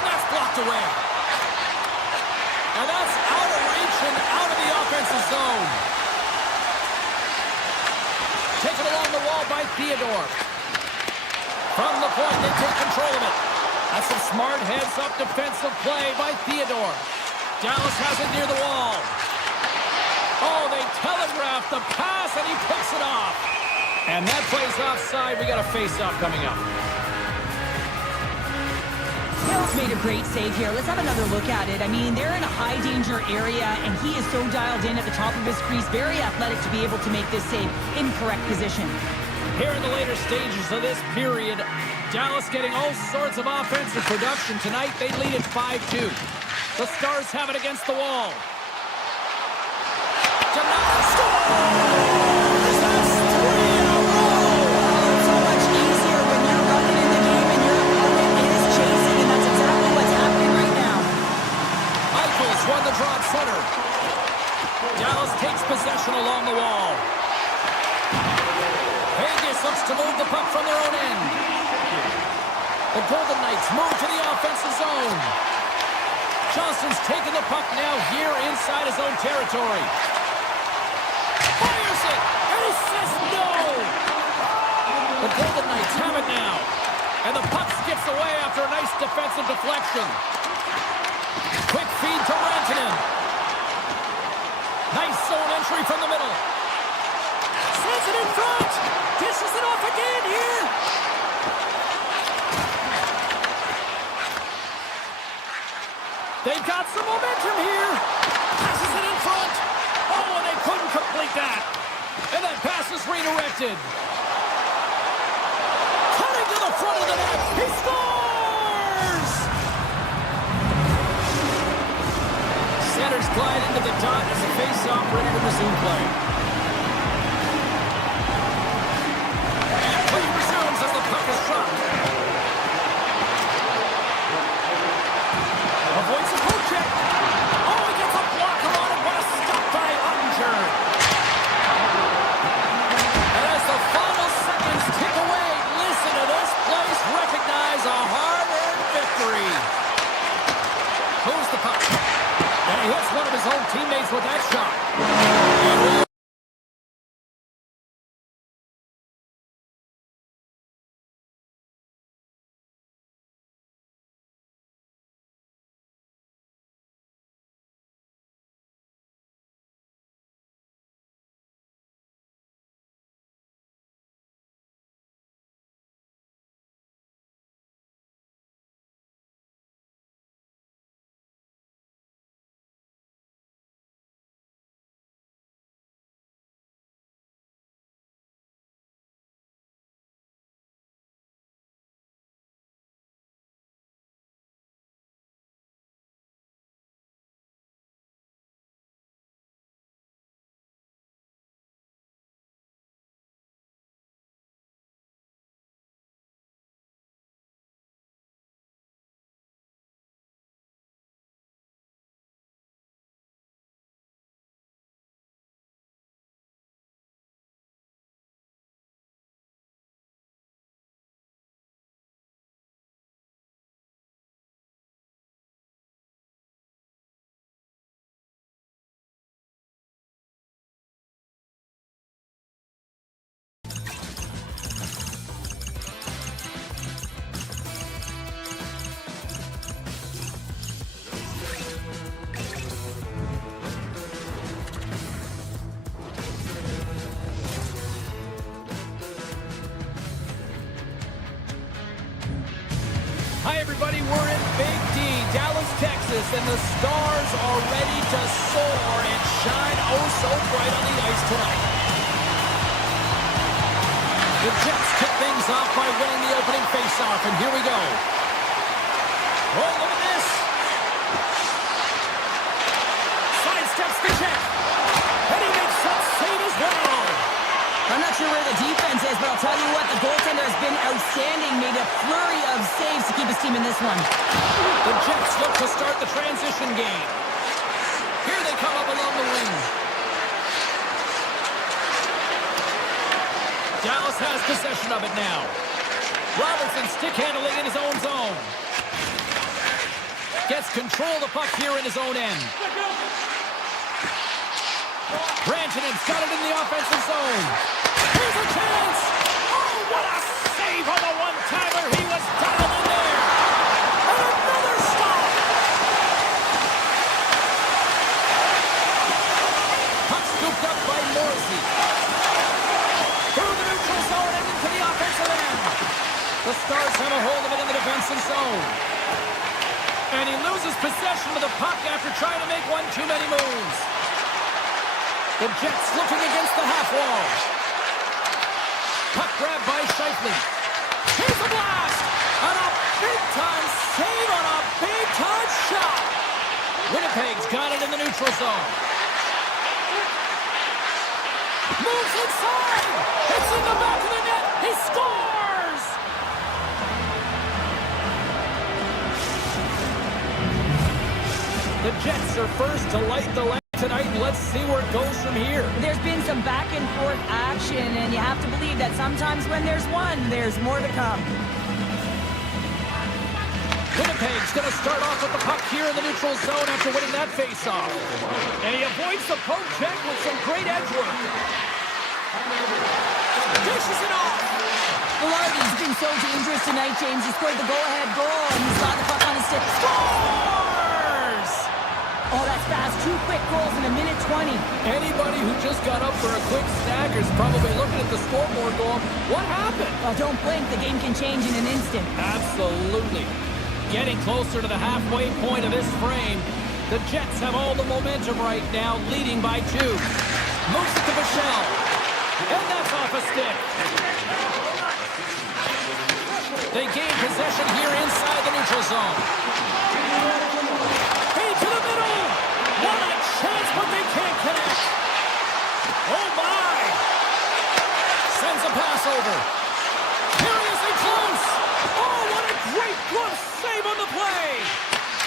And that's blocked away. And that's out of reach and out of the offensive zone. Taken along the wall by Theodore. From the point, they take control of it. That's a smart heads-up defensive play by Theodore. Dallas has it near the wall. Oh, they telegraph the pass, and he picks it off. And that play's offside. We got a face-off coming up. Hill's made a great save here. Let's have another look at it. I mean, they're in a high-danger area, and he is so dialed in at the top of his crease. Very athletic to be able to make this save in correct position. Here in the later stages of this period, Dallas getting all sorts of offensive production tonight. They lead at 5-2. The Stars have it against the wall. Dallas scores! That's 3 in a row! It's so much easier when you're running in the game and your opponent is chasing, and that's exactly what's happening right now. Eichel's won the draw at center. Dallas takes possession along the wall. Vegas looks to move the puck from their own end. The Golden Knights move to the offensive zone. Johnston's taking the puck now here inside his own territory. Fires it, and he says no! The Golden Knights have it now. And the puck skips away after a nice defensive deflection. Quick feed to Rantanen. Nice zone entry from the middle. Sends it in front. Dishes it off again here. They've got some momentum here. Passes it in front. Oh, and they couldn't complete that. And that pass is redirected. Cutting to the front of the net. He scores! Centers glide into the dot as the face-off ready to resume play. Play resumes as the puck is shot. Avoids a poke check. Oh, he gets a blocker on it. What a stop by Ottinger. And as the final seconds tick away, listen to this place recognize a hard-earned victory. Moves the puck. And he hits one of his own teammates with that shot. Texas, and the Stars are ready to soar and shine oh so bright on the ice tonight. The Jets kick things off by winning the opening faceoff, and here we go. Oh, look at this. Sidesteps the check, and he makes that save as well. I'm not sure where the defense is, but I'll tell you what, the goaltender has been outstanding. Made a flurry of saves to keep his team in this one. The Jets look to start the transition game. Here they come up along the wing. Dallas has possession of it now. Robertson stick handling in his own zone. Gets control of the puck here in his own end. Rantanen's got it in the offensive zone. Here's a chance. Oh, what a save on the one-timer. He was down in there. And another stop. Puck scooped up by Morrissey. Through the neutral zone and into the offensive end. The Stars have a hold of it in the defensive zone. And he loses possession of the puck after trying to make one too many moves. The Jets looking against the half wall. Puck grab by Scheifele. Here's a blast! And a big-time save on a big-time shot! Winnipeg's got it in the neutral zone. Moves inside! It's in the back of the net! He scores! The Jets are first to light the lamp tonight. Let's see where it goes from here. There's been some back and forth action, and you have to believe that sometimes when there's one, there's more to come. Winnipeg's going to start off with the puck here in the neutral zone after winning that faceoff. And he avoids the poke check with some great edge work. Dishes it off. Velarde's been so dangerous tonight, James. He scored the go-ahead goal, and he's got the puck on his stick. Scores! Oh, that's fast. 2 quick goals in a minute 20. Anybody who just got up for a quick stagger is probably looking at the scoreboard going, what happened? Well, don't blink. The game can change in an instant. Absolutely. Getting closer to the halfway point of this frame. The Jets have all the momentum right now, leading by 2. Moves it to Michel. And that's off a stick. They gain possession here inside the neutral zone. Hey, to the middle. What a chance, but they can't connect. Oh, my. Sends a pass over. Seriously close. Oh, what a great glove save on the play.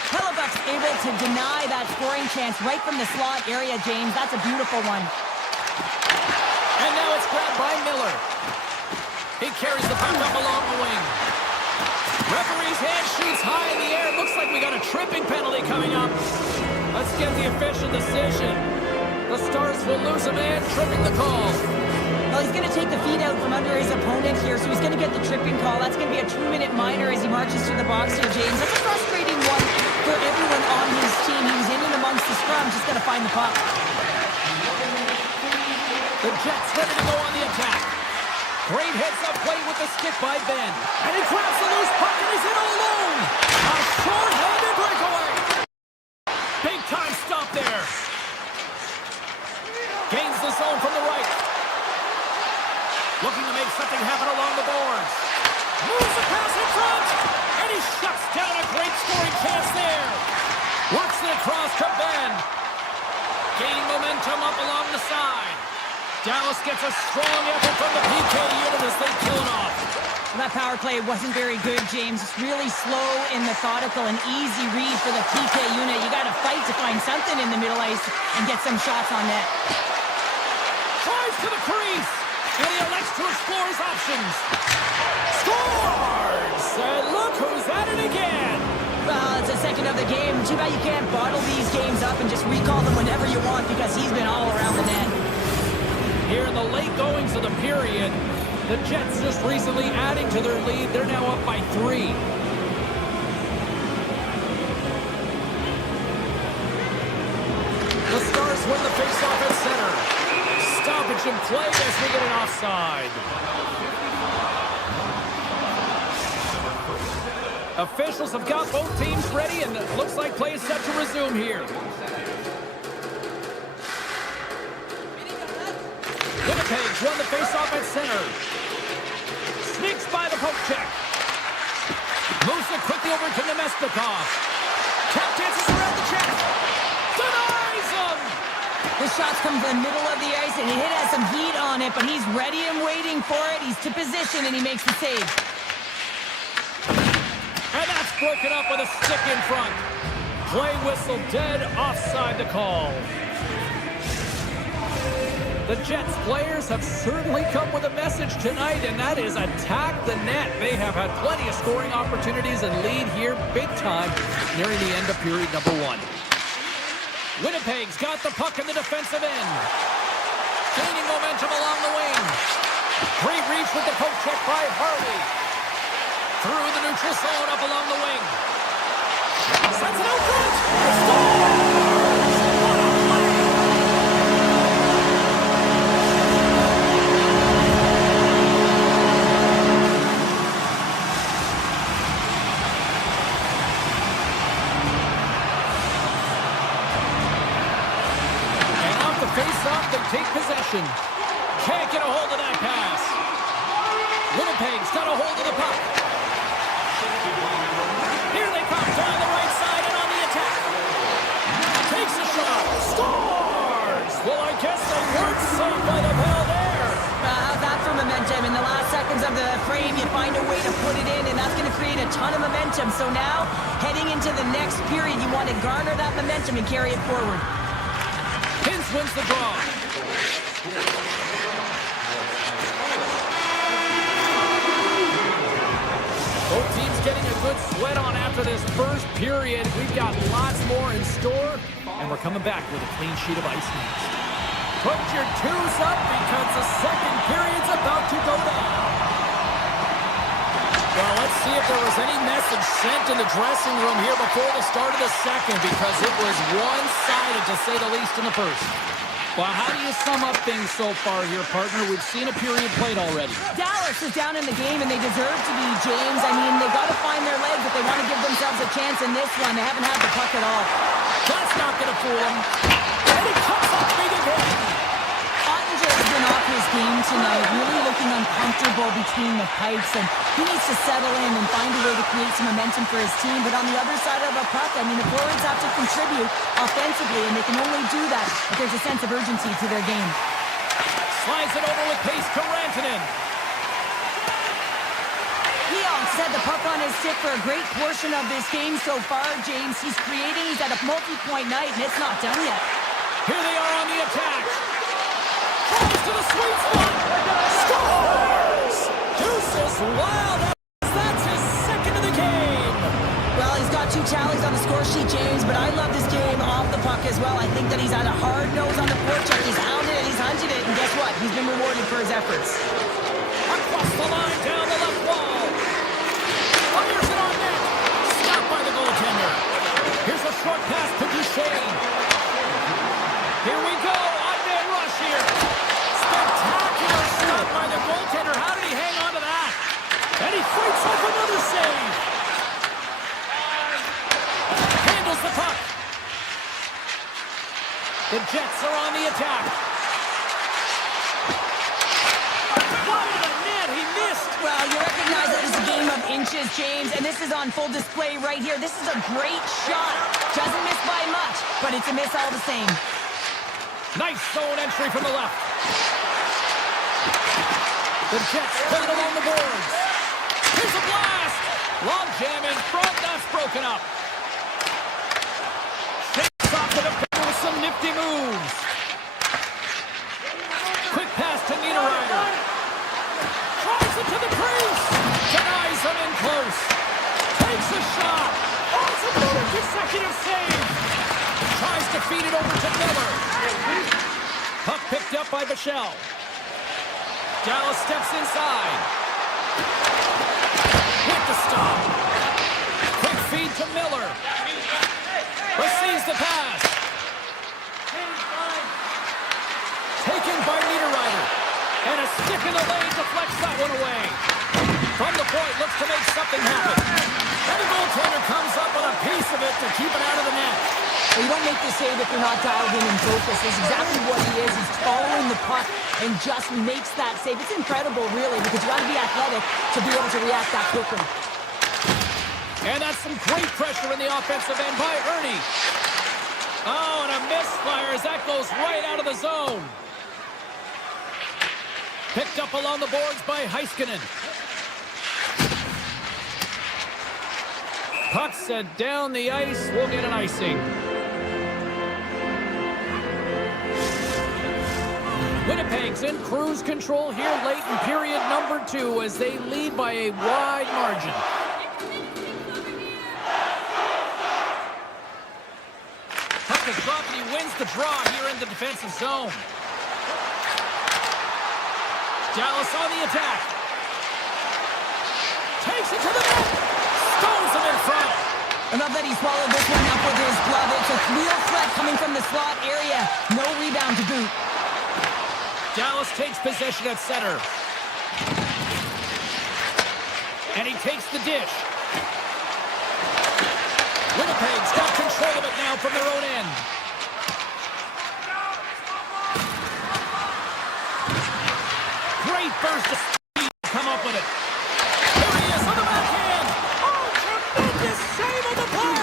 Hellebuck's able to deny that scoring chance right from the slot area, James. That's a beautiful one. And now it's grabbed by Miller. He carries the puck up along the wing. Referee's hand shoots high in the air. Looks like we got a tripping penalty coming up. Let's get the official decision. The Stars will lose a man, tripping the call. Well, he's going to take the feet out from under his opponent here, so he's going to get the tripping call. That's going to be a 2-minute minor as he marches through the box here, James. That's a frustrating one for everyone on his team. He was in and amongst the scrum, just got to find the puck. The Jets ready to go on the attack. Great heads-up play with the stick by Ben. And he grabs the loose puck and he's in all alone. A short-handed breakaway. Big-time stop there. Gains the zone from the right. Looking to make something happen along the boards. Moves the pass in front. And he shuts down a great scoring chance there. Works it across to Ben. Gaining momentum up along the side. Dallas gets a strong effort from the PK unit as they kill it off. That power play wasn't very good, James. It's really slow and methodical and easy read for the PK unit. You got to fight to find something in the middle ice and get some shots on net. Tries to the crease, and he elects to explore his options. Scores! And look who's at it again. Well, it's a second of the game. Too bad you can't bottle these games up and just recall them whenever you want because he's been all around the net. Here in the late goings of the period, the Jets just recently adding to their lead. They're now up by 3. The Stars win the faceoff at center. Stoppage in play as we get an offside. Officials have got both teams ready, and it looks like play is set to resume here. Winnipeg's won the faceoff at center. Sneaks by the poke check. Moves it quickly over to Nemestikov. Tap dances around the check. Denies him! The shots come to the middle of the ice, and it has some heat on it, but he's ready and waiting for it. He's to position, and he makes the save. And that's broken up with a stick in front. Play whistle dead, offside the call. The Jets players have certainly come with a message tonight, and that is attack the net. They have had plenty of scoring opportunities and lead here big time nearing the end of period number 1. Winnipeg's got the puck in the defensive end. Gaining momentum along the wing. Great reach with the poke check by Harvey. Through the neutral zone up along the wing. Sends it out front. Scores! What a play! And off the face-off, they take possession. Can't get a hold of that pass. Winnipeg's got a hold of the puck. Here they come down the right side and on the attack. Takes a shot. Scores! Well, I guess they weren't saved by the bell there. How's that for momentum? In the last seconds of the frame, you find a way to put it in, and that's going to create a ton of momentum. So now, heading into the next period, you want to garner that momentum and carry it forward. Pins wins the draw. Both teams getting a good sweat on after this first period. We've got lots more in store, and we're coming back with a clean sheet of ice next. Put your twos up because the second period's about to go down. Well, let's see if there was any message sent in the dressing room here before the start of the second, because it was one-sided, to say the least, in the first. Well, how do you sum up things so far here, partner? We've seen a period played already. Dallas is down in the game, and they deserve to be, James. I mean, they got to find their legs if they want to give themselves a chance in this one. They haven't had the puck at all. That's not going to fool them. And he comes up big again. Ottinger's been off his game tonight, really looking uncomfortable between the pipes, and he needs to settle in and find a way to create some momentum for his team. But on the other side of the puck, I mean, the forwards have to contribute offensively, and they can only do that if there's a sense of urgency to their game. Slides it over with pace to Rantanen. He's had the puck on his stick for a great portion of this game so far, James. He's creating, he's at a multi-point night, and it's not done yet. Here they are on the attack. Tries to the sweet spot. Scores! Deuces, wow, that's his second of the game. Well, he's got 2 tallies on the score sheet, James, but I love this game off the puck as well. I think that he's had a hard nose on the forecheck. He's hounded it, he's hunted it, and guess what? He's been rewarded for his efforts. Across the line, down the left wall. Fires it on net. Stopped by the goaltender. Here's a short pass to Duchesne. Here we go. On-man rush here. Spectacular stop by the goaltender. How did he hang on to that? And he fights off another save. Handles the puck. The Jets are on the attack. Wide of the net. He missed. Well, you recognize that it's a game of inches, James, and this is on full display right here. This is a great shot. Doesn't miss by much, but it's a miss all the same. Nice zone entry from the left. The Jets play it along the boards. Here's a blast. Long jam in front. That's broken up. Shakes off the defender with some nifty moves. Quick pass to Niederreiter. Tries it to the crease. Denies him in close. Takes a shot. Oh, it's another consecutive save. Tries to feed it over to Miller. Puck picked up by Bichelle. Dallas steps inside. With the stop. Quick feed to Miller. Receives the pass. Taken by Niederreiter. And a stick in the lane deflects that one away. From the point, looks to make something happen. And the goaltender comes up with a piece of it to keep it out of the net. Well, you don't make the save if you're not dialed in and focused. That's exactly what he is. He's following the puck and just makes that save. It's incredible, really, because you got to be athletic to be able to react that quickly. And that's some great pressure in the offensive end by Ernie. Oh, and a misfire as that goes right out of the zone. Picked up along the boards by Heiskanen. Puck set down the ice. We'll get an icing. Winnipeg's in cruise control here late in period number 2 as they lead by a wide margin. Puck is dropped and he wins the draw here in the defensive zone. Dallas on the attack. Takes it to the net. Stones him in front. I love that he swallowed this one up with his glove. It's a real threat coming from the slot area. No rebound to boot. Dallas takes possession at center. And he takes the dish. Winnipeg's got control of it now from their own end. Great burst of speed to come up with it. There he is on the backhand. Oh, tremendous save on the play.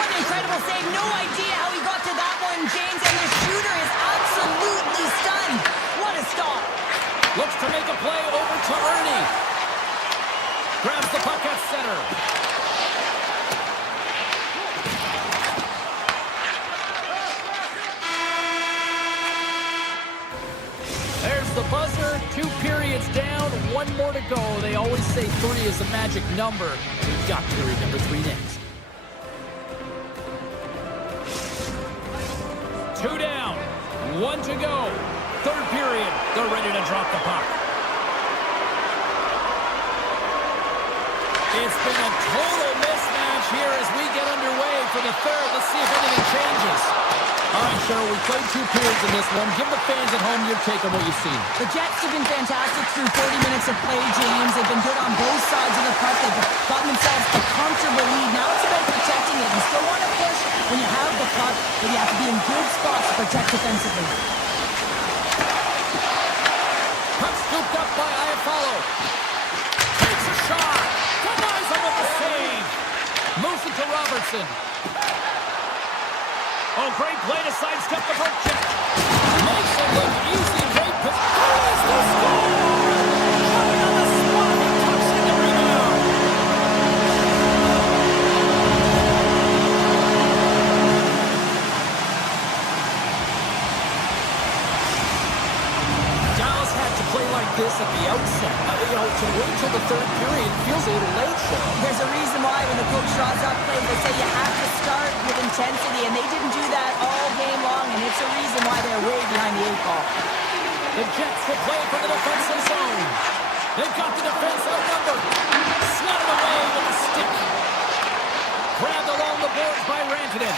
What an incredible save. No idea how he got to that one, James. And the shooter is absolutely stunned. What a stop. Looks to make a play over to Ernie. Grabs the puck at center. There's the buzzer. 2 periods down. 1 more to go. They always say 3 is the magic number. We've got period number 3 next. 2 down. 1 to go. 3rd period. They're ready to drop the puck. It's been a total mismatch here as we get underway for the 3rd. Let's see if anything changes. All right, Cheryl, we played 2 periods in this one. Give the fans at home your take on what you've seen. The Jets have been fantastic through 40 minutes of play, James. They've been good on both sides of the puck. They've gotten themselves a comfortable lead. Now it's about protecting it. You still want to push when you have the puck, but you have to be in good spots to protect defensively. Puck scooped up by Iafallo. Takes a shot. Denies him with the save. Moves it to Robertson. Oh, great play to sidestep the poke check. Makes it look easy. Great pass. Oh, it's the score! Coming on the spot. He tucks in the rebound. Dallas had to play like this at the outset. To wait till the 3rd period feels a little late, Sean. There's a reason why when the coach draws up plays, they say you have to start with intensity, and they didn't do that all game long, and it's a reason why they're way behind the 8 ball. The Jets will play from the defensive zone. They've got the defense outnumbered. Slotted away with a stick. Grabbed along the boards by Rantanen.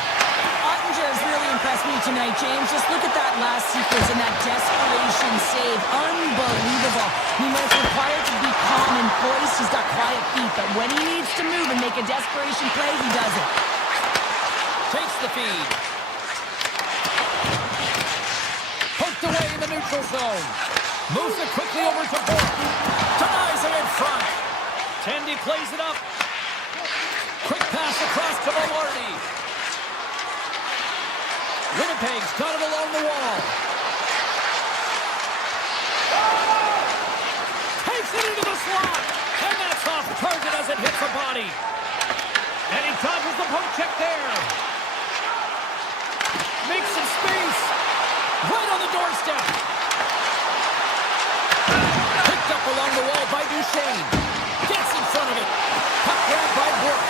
Ottinger has really impressed me tonight, James. Just look at that last sequence and that desperation save. Unbelievable. You know, it's required to be calm and poised. He's got quiet feet, but when he needs to move and make a desperation play, he does it. Takes the feed. Poked away in the neutral zone. Moves it quickly over to Bork. Denies it in front. Tendy plays it up. Quick pass across to Velarde. Winnipeg's got it along the wall. Takes it into the slot. And that's off target as it hits the body. And he dodges the poke check there. Makes some space. Right on the doorstep. Picked up along the wall by Duchesne. Gets in front of it. Puck grab by Bork.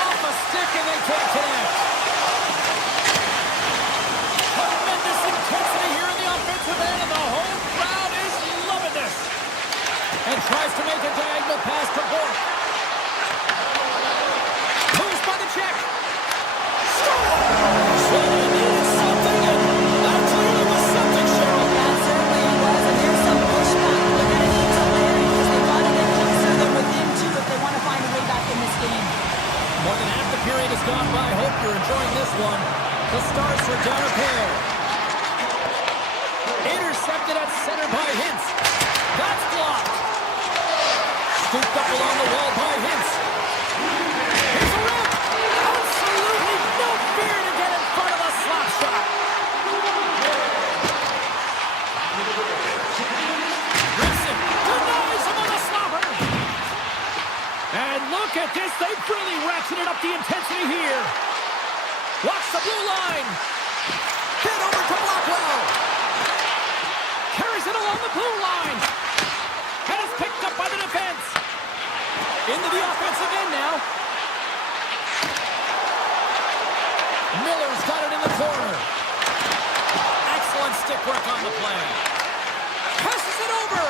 Off a stick and they can't connect. Tremendous intensity here in the offensive end, and the whole crowd is loving this. And tries to make a diagonal pass to Bork. Moves by the check. Score! So they needed something, and that clearly was something, Cheryl. That certainly was, and there's some pushback. They're going to need to land because they've got to get closer than within Centered by Hintz. That's blocked. Scooped up along the wall by Hintz. Here's a rip. Absolutely no fear to get in front of a slap shot. Grissom denies him on the slapper. And look at this. They've really ratcheted up the intensity here. Watch the blue line. Hit over to Blackwell. Carries it along the blue line. And it's picked up by the defense. Into the offensive end now. Miller's got it in the corner. Excellent stick work on the play. Passes it over.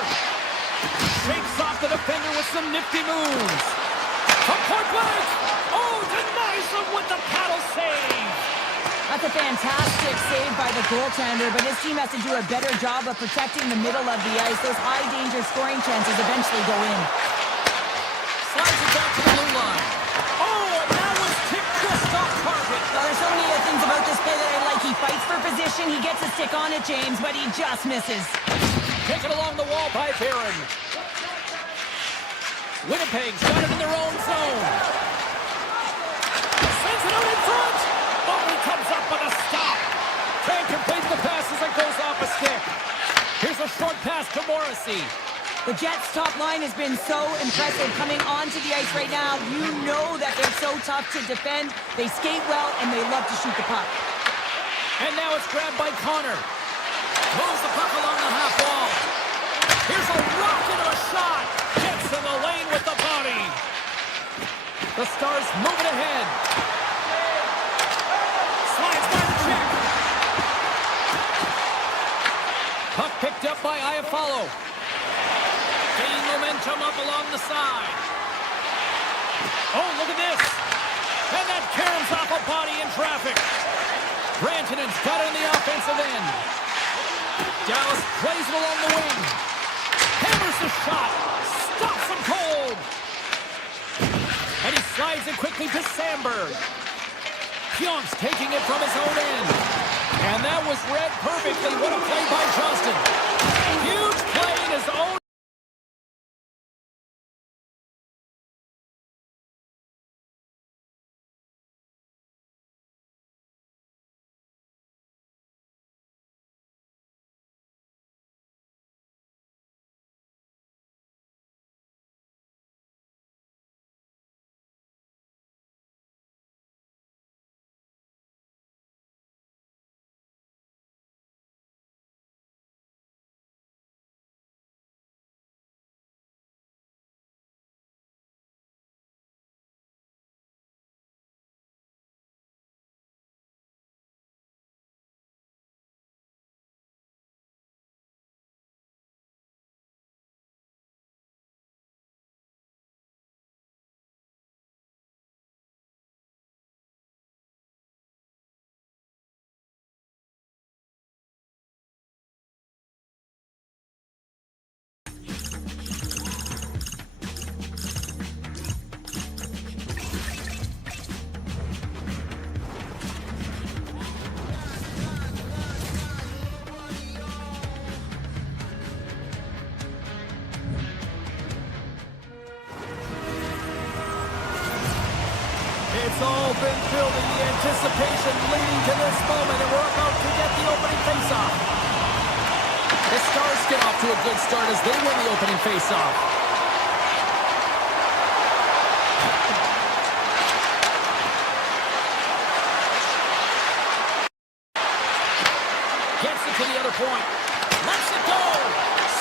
Shakes off the defender with some nifty moves. From point blank. Oh, denies him with the paddle save. That's a fantastic save by the goaltender, but his team has to do a better job of protecting the middle of the ice. Those high-danger scoring chances eventually go in. Slides it back to the blue line. Oh, and that was tipped just off target. Well, there's so many things about this play that I like. He fights for position. He gets a stick on it, James, but he just misses. Taken along the wall by Barron. Winnipeg's got it in their own zone. Sends it out in front. Oh, he comes up with a stop. Can't complete the pass as it goes off a stick. Here's a short pass to Morrissey. The Jets' top line has been so impressive coming onto the ice right now. You know that they're so tough to defend. They skate well, and they love to shoot the puck. And now it's grabbed by Connor. Moves the puck along the half wall. Here's a rocket of a shot. Gets in the lane with the body. The Stars move it ahead. Slides by the check. Puck picked up by Iafallo. Gaining momentum up along the side. Oh, look at this. And that caroms off a body in traffic. Rantanen's got it in the offensive end. Dallas plays it along the wing. Hammers the shot. Stops him cold. And he slides it quickly to Sandberg. Pionk's taking it from his own end. And that was read perfectly. What a play by Johnston. Huge play in his own. It's all been building, the anticipation leading to this moment, and we're about to get the opening faceoff. The Stars get off to a good start as they win the opening faceoff. Gets it to the other point. Lets it go.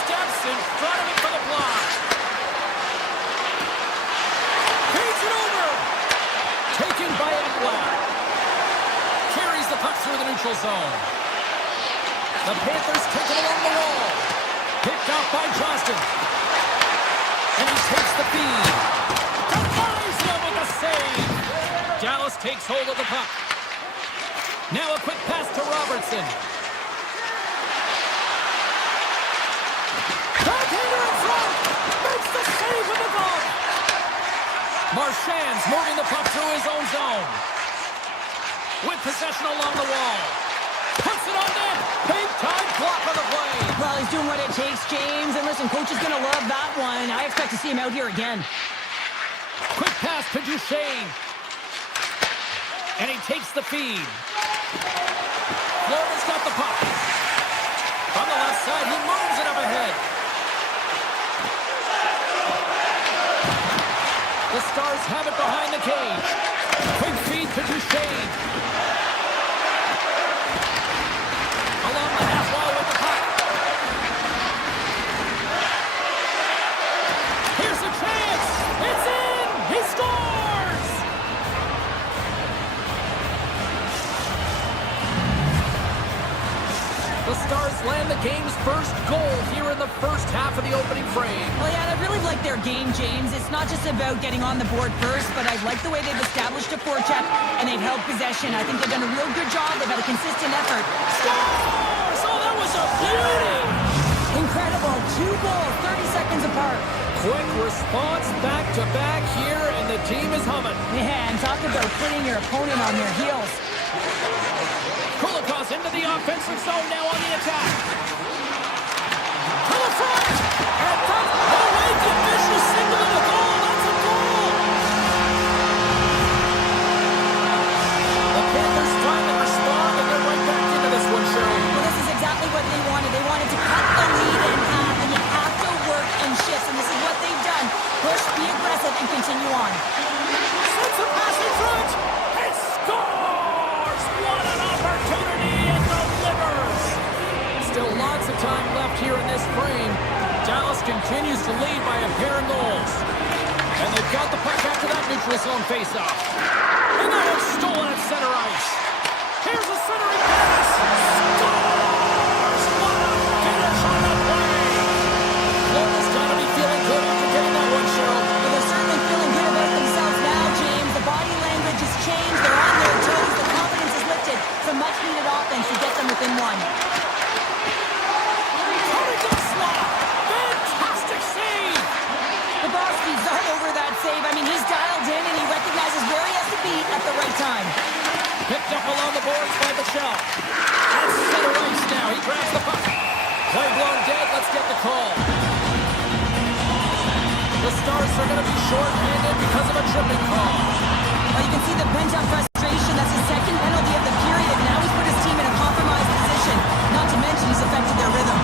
Steps in front of it for the block. Feeds it over. Taken by Ekblad. Carries the puck through the neutral zone. The Panthers take it along the wall. Picked off by Johnston. And he takes the feed. Defies them with a save. Dallas takes hold of the puck. Now a quick pass to Robertson. Goaltender in front. Makes the save with the glove. Marchand's moving the puck through his own zone. With possession along the wall. Puts it on net. Big time block on the play. Well, he's doing what it takes, James. And listen, coach is going to love that one. I expect to see him out here again. Quick pass to Duchesne. And he takes the feed. Florida's got the puck. On the left side, he moves it up ahead. The Stars have it behind the cage. Quick feed to Duchesne. Along the half wall with the puck. Here's a chance. It's in. He scores. The Stars land the game's first goal here in the first half of the opening frame. Well, yeah, I really like their game, James. It's not just about getting on the board first, but I like the way they've established a forecheck and they've held possession. I think they've done a real good job. They've had a consistent effort. Scores! Oh, that was a beauty! Incredible. 2 goals, 30 seconds apart. Quick response back-to-back here, and the team is humming. Man, talk about putting your opponent on their heels. Kulikov into the offensive zone now on the attack. To the front! And from the way the official signal of the goal, that's a goal! The Panthers finally respond, and they're right back into this one, Cheryl. Well, this is exactly what they wanted. They wanted to cut the lead in half, and you have to work in shifts, and this is what they've done. Push, be aggressive, and continue on. Sends a pass in front! It scores! What an opportunity! It delivers! Still lots of time left here in this frame. Dallas continues to lead by a pair of goals. And they've got the puck after that neutral zone faceoff. And that one's stolen at center ice. Here's a centering pass. Scores! What a finish on the play! Florida's got to be feeling good after getting that one, Cheryl. Well, they're certainly feeling good about themselves now, James. The body language has changed. They're on their toes. The confidence is lifted. Some much-needed offense to get them within one. Fantastic save! Bobrovsky's all over that save. I mean, he's dialed in and he recognizes where he has to be at the right time. Picked up along the boards by the shell. That's center ice now. He grabs the puck. Play blown dead. Let's get the call. The Stars are going to be short-handed because of a tripping call. Well, you can see the pent-up frustration. That's his second penalty of the period. Now he's put his team in a compromised position. Not to mention he's affected their rhythm.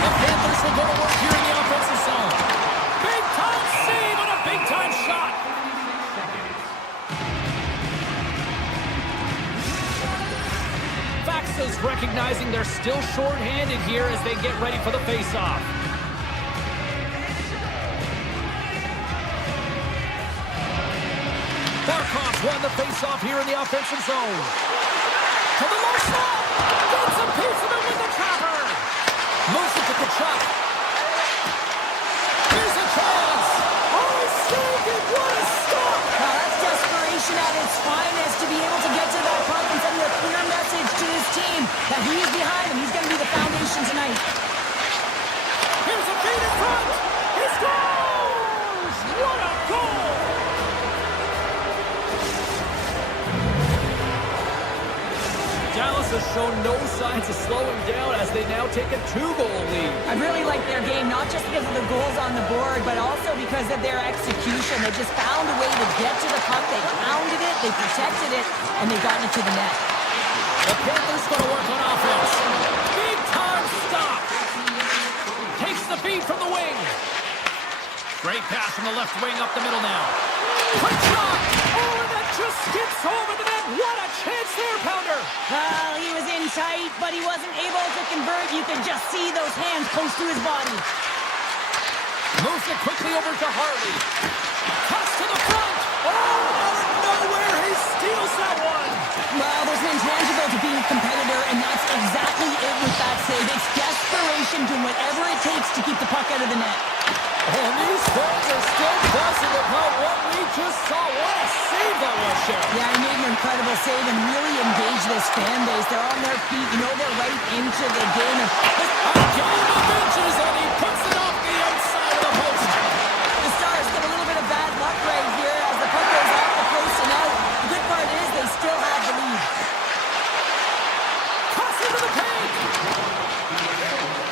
The Panthers will go to work here in the offensive zone. Big-time save and a big-time shot. Faxa's recognizing they're still short-handed here as they get ready for the face-off. Barkov's won the face-off here in the offensive zone. To the low slot. Gets a piece of it with the trapper. Moves it to Kachuk. Here's a chance. Oh, he saved it. What a stop. Now, that's desperation at its finest to be able to get to that puck and send a clear message to his team that he is behind him. He's going to be the foundation tonight. Here's a feed in front. He scores. What a goal. Dallas has shown no signs of slowing down as they now take a 2-goal lead. I really like their game, not just because of the goals on the board, but also because of their execution. They just found a way to get to the puck. They pounded it, they protected it, and they got it to the net. The Panthers going to work on offense. Big time stop. Takes the feed from the wing. Great pass from the left wing up the middle now. Quick shot. Oh, and that just skips over the net. What a chance there, Pounder. Well, he was in tight, but he wasn't able to convert. You could just see those hands close to his body. Moves it quickly over to Harley. Cuts to the front. Oh, out of nowhere, he steals that one. Well, there's an intangible to being a competitor, and that's exactly it with that save. It's desperation, doing whatever it takes to keep the puck out of the net. And these fans are still buzzing about what we just saw. What a save that was, Sheriff. Yeah, he made an incredible save and really engaged this fan base. They're on their feet. You know they're right into the game. A game of inches, and he puts it off the outside of the post. The Stars get a little bit of bad luck right here as the puck goes off the post and out. The good part is they still have the lead. into the paint.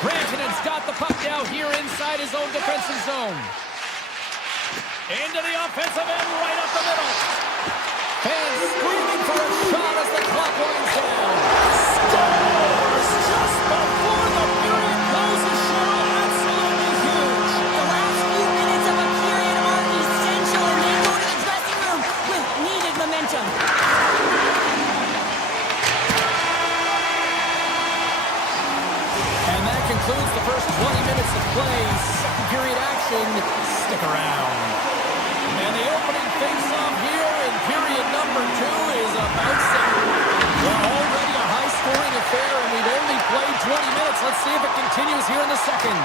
Rantanen's got the puck now here inside his own defensive zone. Into the offensive end, right up the middle. Fans screaming for a shot as the clock winds down. Scores just before the period closes, Cheryl. Absolutely huge. The last few minutes of a period are essential, and they go to the dressing room with needed momentum. And that concludes the first 20 minutes of play. Second period action. Stick around. And the opening face-off here in period number 2 is about set. Well, already a high-scoring affair, and we've only played 20 minutes. Let's see if it continues here in the second.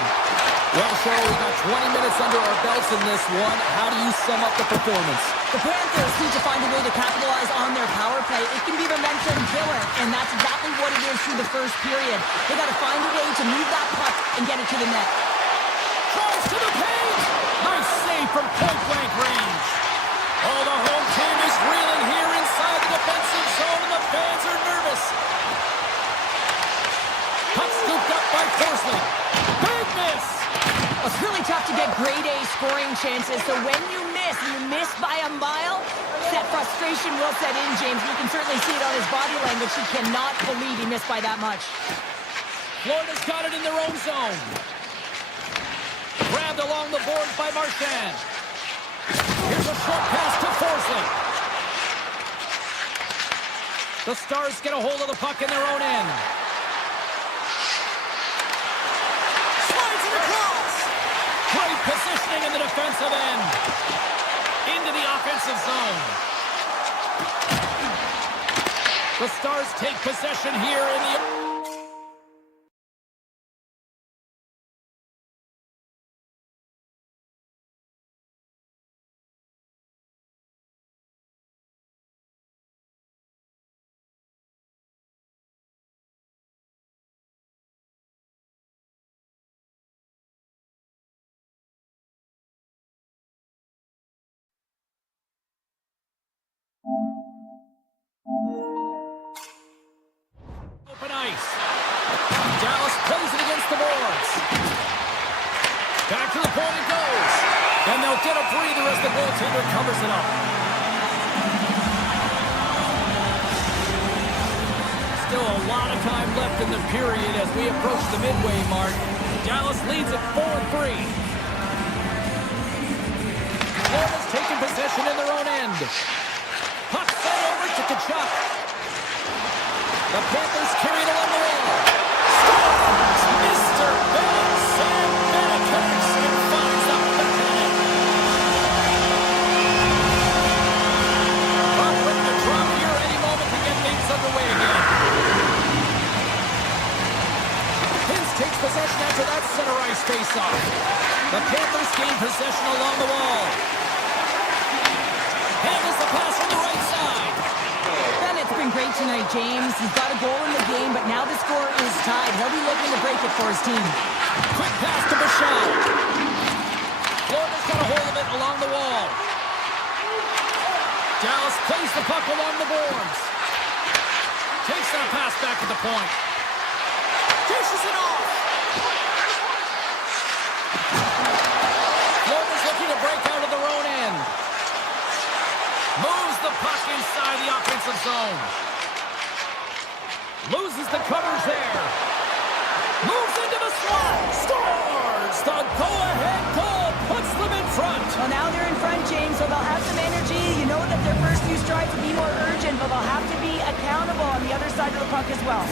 Well, Cheryl, we got 20 minutes under our belts in this one. How do you sum up the performance? The Panthers need to find a way to capitalize on their power play. It can be momentum killer, and that's exactly what it is through the first period. They got to find a way to move that puck and get it to the net. Tries to the paint. Nice save from point-blank range. Oh, the home team is reeling here inside the defensive zone, and the fans are nervous. Puck scooped up by Forsling. Big miss. It's really tough to get grade A scoring chances, so when you miss by a mile, that frustration will set in, James. You can certainly see it on his body language. He cannot believe he missed by that much. Florida's got it in their own zone. Grabbed along the boards by Marchand. Here's a short pass to Forsling. The Stars get a hold of the puck in their own end. Slides it across. Great positioning in the defensive end. Into the offensive zone. The Stars take possession here in the... Open ice. Dallas plays it against the boards. Back to the point it goes. And they'll get a breather as the goaltender covers it up. Still a lot of time left in the period as we approach the midway mark. Dallas leads at 4-3. Florida's taking possession in their own end. Puck sent over to Tkachuk. The Panthers carry it along the wall. Scores! Mr. Bennett, Sam Bennett connects and finds the back of the net. Puck ready to drop here any moment to get things underway again. Hintz takes possession after that center ice face-off. The Panthers gain possession along the wall. Handles the pass on the right side. Bennett's been great tonight, James. He's got a goal in the game, but now the score is tied. He'll be looking to break it for his team. Quick pass to Bouchard. Florida's got a hold of it along the wall. Dallas plays the puck along the boards. Takes that pass back at the point. Dishes it off. Florida's looking to break out of their own end. Moves the puck inside the offensive zone. Loses the covers there. Moves into the slot. Scores! The go-ahead goal puts them in front. Well, now they're in front, James, so they'll have some energy. You know that their first few strides will be more urgent, but they'll have to be accountable on the other side of the puck as well.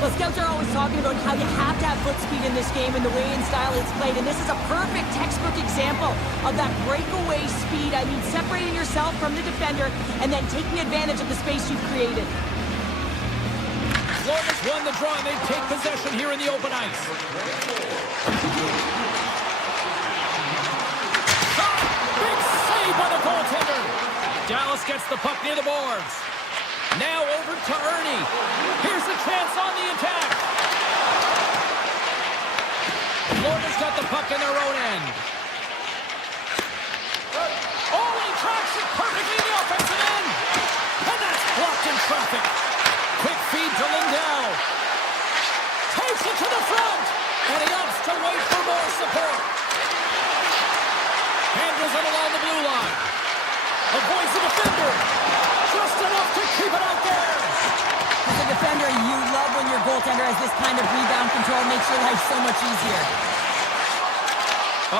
Well, scouts are always talking about how you have to have foot speed in this game and the way and style it's played, and this is a perfect textbook example of that breakaway speed. I mean, separating yourself from the defender and then taking advantage of the space you've created. Florida's won the draw, and they take possession here in the open ice. Big save by the goaltender. Dallas gets the puck near the boards. Now over to Ernie. Here's a chance on the attack. Florida's got the puck in their own end. Oh, he tracks it perfectly in the offensive end. And that's blocked in traffic. Quick feed support. Handles it along the blue line. Avoids the defender. Just enough to keep it out there. As a defender, you love when your goaltender has this kind of rebound control. Makes your life so much easier.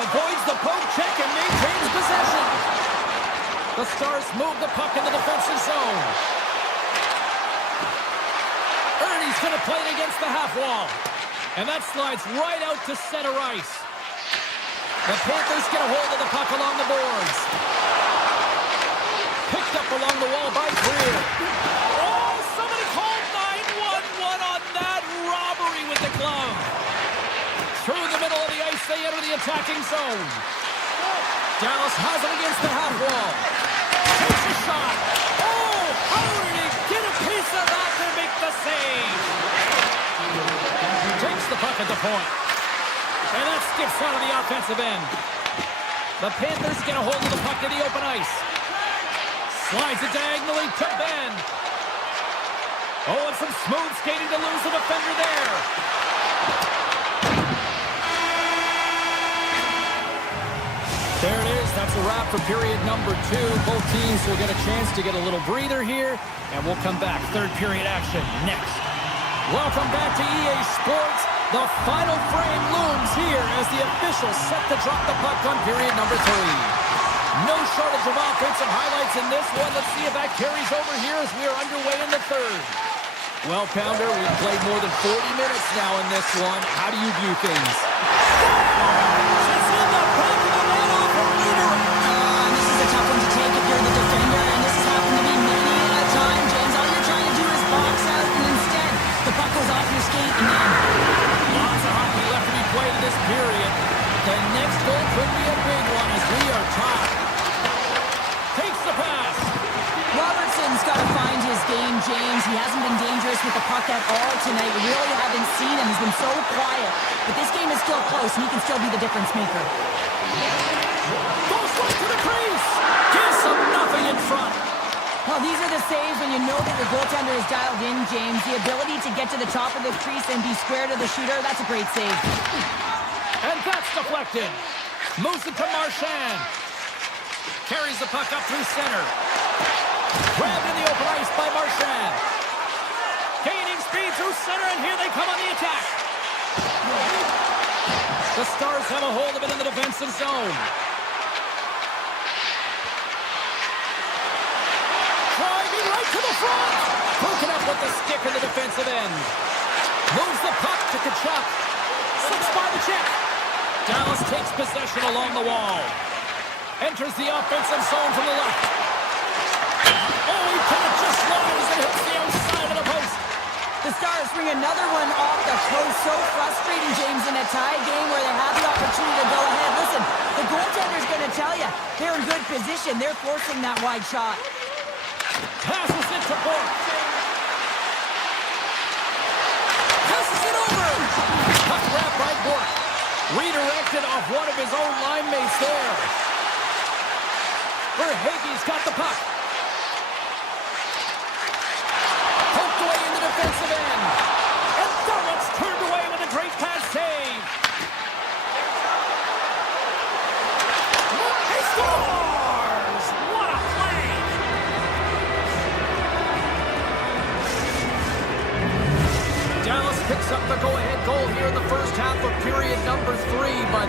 Avoids the poke check and maintains possession. The Stars move the puck in the defensive zone. Ernie's going to play it against the half wall. And that slides right out to center ice. The Panthers get a hold of the puck along the boards. Picked up along the wall by Greer. Oh, somebody called 911 on that robbery with the glove. Through the middle of the ice, they enter the attacking zone. Dallas has it against the half wall. Takes a shot. Oh, how did he get a piece of that to make the save? Takes the puck at the point. And that skips out of the offensive end. The Panthers get a hold of the puck in the open ice. Slides it diagonally to Ben. Oh, and some smooth skating to lose the defender there. There it is. That's a wrap for period number 2. Both teams will get a chance to get a little breather here, and we'll come back. Third period action next. Welcome back to EA Sports. The final frame looms here as the officials set to drop the puck on period number 3. No shortage of offensive highlights in this one. Let's see if that carries over here as we are underway in the third. Well, Pounder, we've played more than 40 minutes now in this one. How do you view things? It's in the back of the net off a redirect. This is a tough one to take if you're the defender, and this has happened to me many a time, James. All you're trying to do is box out, and instead, the puck goes off your skate, and then lots of hockey left to be played in this period. The next goal could be a big one as we are tied. Takes the pass. Robertson's got to find his game, James. He hasn't been dangerous with the puck at all tonight. We really haven't seen him. He's been so quiet. But this game is still close, and he can still be the difference maker. Goes right to the crease. Gives him nothing in front. Well, these are the saves when you know that your goaltender is dialed in, James. The ability to get to the top of the crease and be square to the shooter, that's a great save. And that's deflected. Moves it to Marchand. Carries the puck up through center. Grabbed in the open ice by Marchand. Gaining speed through center, and here they come on the attack. The Stars have a hold of it in the defensive zone. Driving right to the front. Broken up with the stick in the defensive end. Moves the puck to Tkachuk. Slips by the check. Dallas takes possession along the wall. Enters the offensive zone from the left. Oh, he put it just wide as it hits the outside of the post. The Stars bring another one off the coast. So frustrating, James, in a tie game where they have the opportunity to go ahead. Listen, the goaltender's going to tell you they're in good position. They're forcing that wide shot. Passes it to Bork. Passes it over. Puck grab by Bork. Redirected off one of his own line mates there. Verhaeghe's got the puck. Poked away in the defensive end. And Thornton's turned away with a great pass save. He scores! What a play! Dallas picks up the go-ahead goal here in the first half of period number 3, but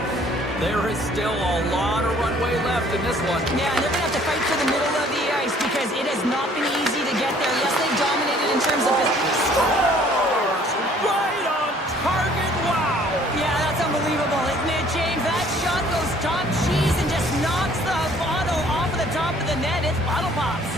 there is still a lot of runway left in this one. Yeah, and they're going to have to fight for the middle of the ice because it has not been easy to get there. Yes, they dominated in terms of Scores! Right on target, wow! Yeah, that's unbelievable, isn't it, James? That shot goes top cheese and just knocks the bottle off of the top of the net. It's bottle pops.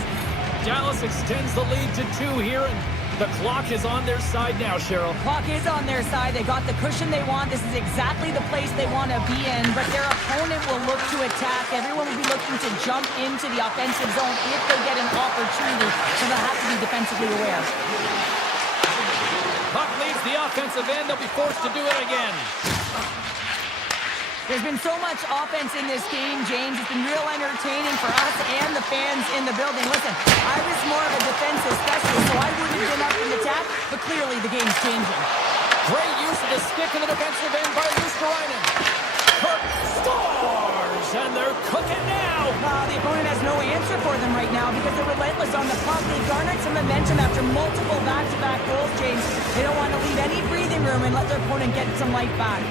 Dallas extends the lead to 2 here, and the clock is on their side now, Cheryl. Clock is on their side. They got the cushion they want. This is exactly the place they want to be in, but their opponent will look to attack. Everyone will be looking to jump into the offensive zone if they get an opportunity, so they'll have to be defensively aware. Puck leaves the offensive end. They'll be forced to do it again. There's been so much offense in this game, James. It's been real entertaining for us and the fans in the building. Listen, I was more of a defensive specialist, so I wouldn't have been up in the attack, but clearly the game's changing. Great use of the stick in the defensive end by Luskarainen. cooking now. The opponent has no answer for them right now because they're relentless on the puck. They've garnered some momentum after multiple back-to-back goals, James. They don't want to leave any breathing room and let their opponent get some life back.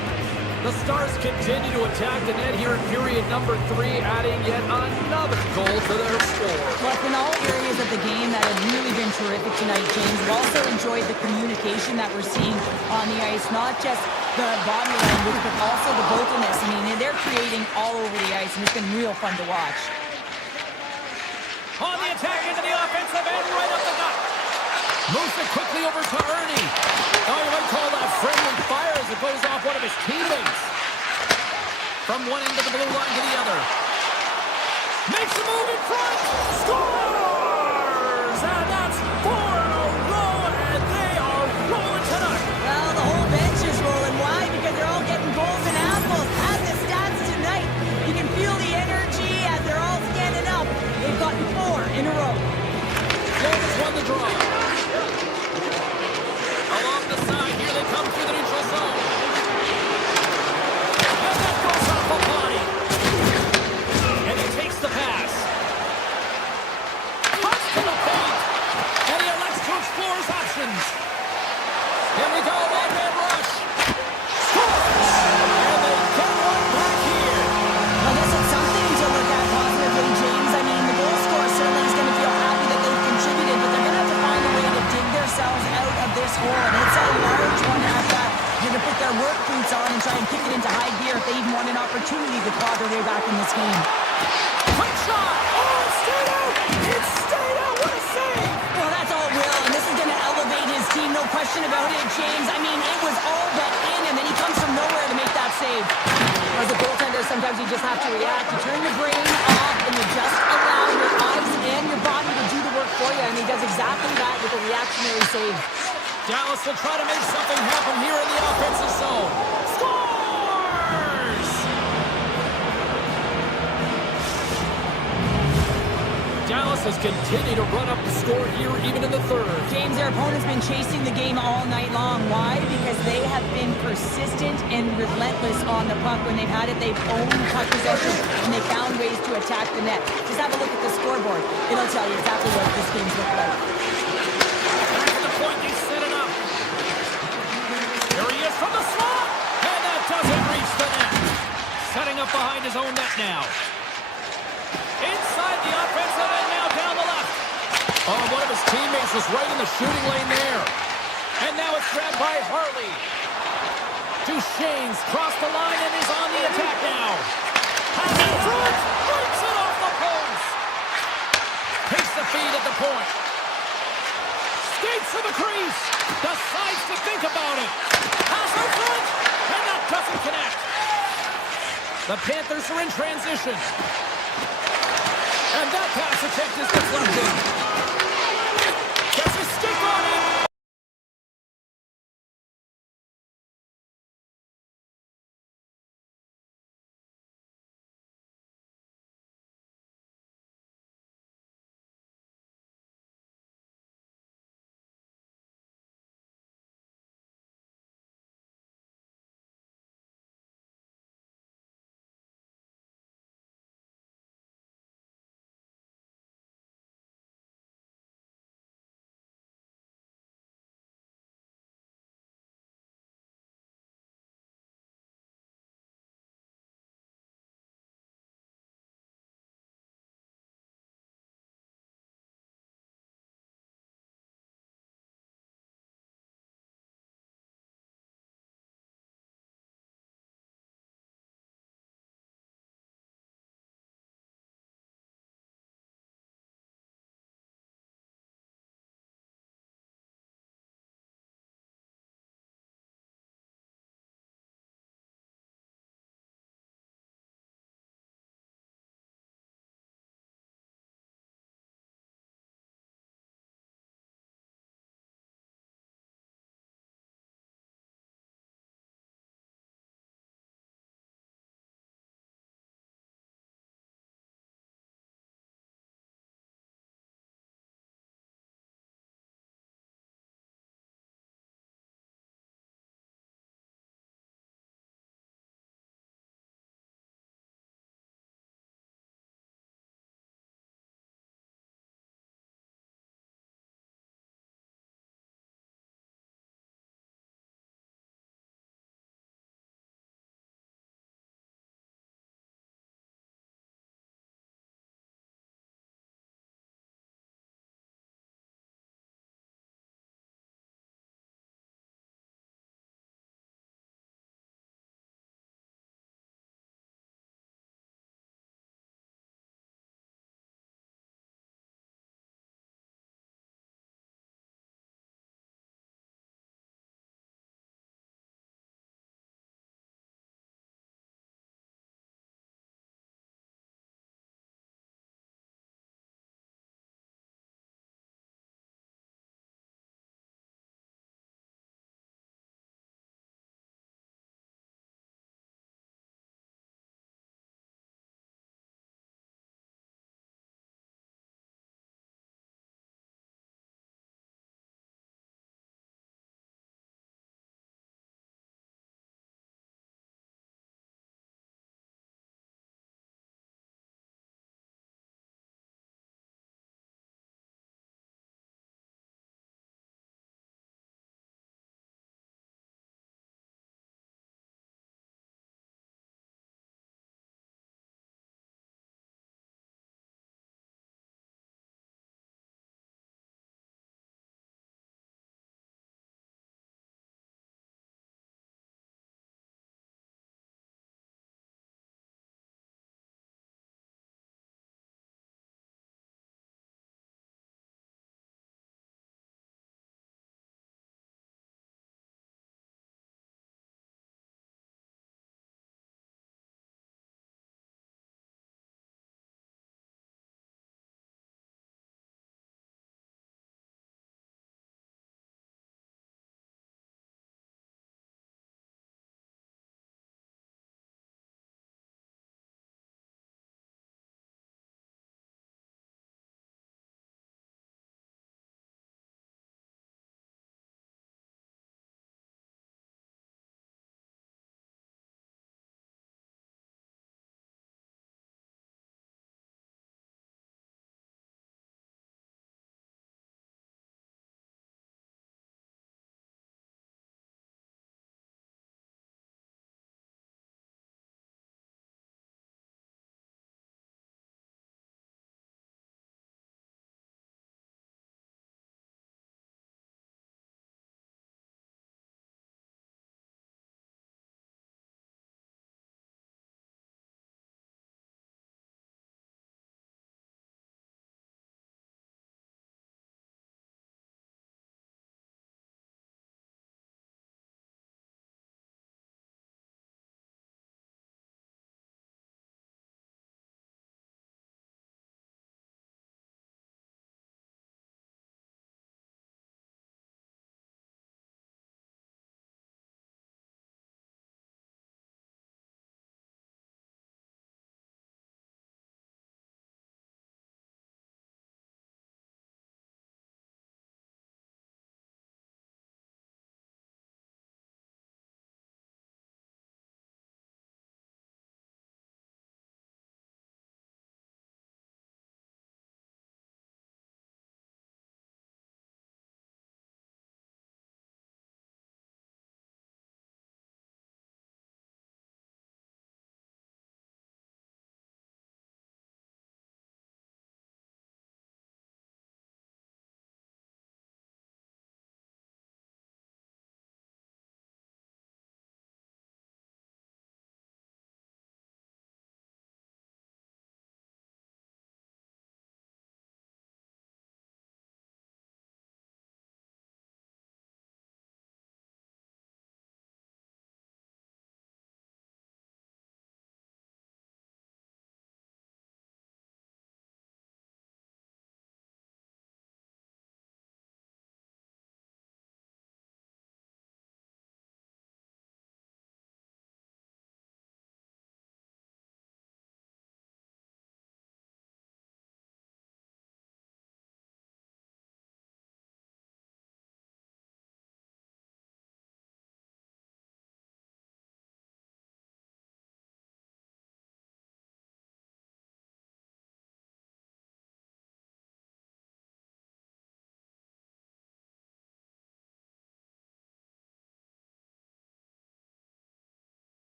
The Stars continue to attack the net here in period number 3, adding yet another goal to their score. Well, it's been all areas of the game that have really been terrific tonight, James. We've also enjoyed the communication that we're seeing on the ice, not just the body language, but also the vocalness. I mean, they're creating all over the ice, and it's been real fun to watch. On the attack into the offensive end, right up the gut. Moves it quickly over to Ernie. Oh, you might call that friendly fire as it goes off one of his teammates. From one end of the blue line to the other. Makes a move in front. Scores! And that's 4 in a row, and they are rolling tonight. Well, the whole bench is rolling. Why? Because they're all getting goals and apples. At the stats tonight, you can feel the energy as they're all standing up. They've gotten 4 in a row. Vegas won the draw. Along the side, here they come through the neutral zone. And that goes off a body. And he takes the pass. Cuts to the paint. And he elects to explore his options. Here we go, one-man rush. Scores! And they get one back here. Well, this is something to look at positively, James. I mean, the goal scorer certainly is going to feel happy that they've contributed, but they're going to have to find a way to dig themselves out of this hole. And it's a large one at that. They're going to put their work boots on and try and kick it into high gear if they even want an opportunity to claw their way back in this game. Quick shot! Oh, it stayed out! It stayed out! What a save! Well, that's all Will, and this is going to elevate his team, no question about it, James. I mean, it was all but in, and then he comes from nowhere to make that save. As a goaltender, sometimes you just have to react. You turn your brain off, and you just allow your eyes and your body to do the work for you, and he does exactly that with a reactionary save. Dallas will try to make something happen here in the offensive zone. Scores! Dallas has continued to run up the score here even in the third. James, their opponent's been chasing the game all night long. Why? Because they have been persistent and relentless on the puck. When they've had it, they've owned puck possession, and they found ways to attack the net. Just have a look at the scoreboard. It'll tell you exactly what this game's look like. Back at the point, they set it up. Here he is from the slot, and that doesn't reach the net. Setting up behind his own net now. Inside the offensive end now down the left. Oh, one of his teammates was right in the shooting lane there. And now it's grabbed by Harley. Duchesne's crossed the line and is on the attack now. Pass in front, breaks it off the post. Takes the feed at the point. Skates to the crease. Decides to think about it. Pass in front, and that doesn't connect. The Panthers are in transition. And that pass attempt is deflected.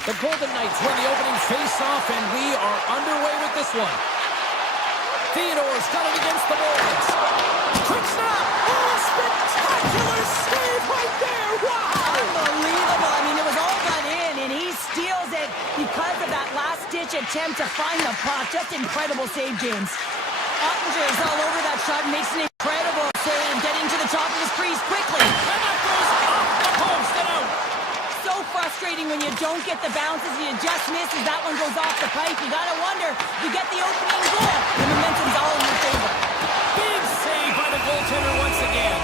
The Golden Knights win the opening face-off, and we are underway with this one. Theodore's got it against the boards. Quick snap! Oh, spectacular save right there! Wow! Unbelievable. I mean, it was all done in, and he steals it because of that last-ditch attempt to find the puck. Just incredible save, James. Ottinger is all over that shot and makes an incredible save, getting to the top of his crease quickly. And that goes off the post and out. So frustrating when you don't get the bounces and you just miss as that one goes off the pipe. You gotta wonder, you get the opening goal, the momentum's all in your favor. Big save by the goaltender once again.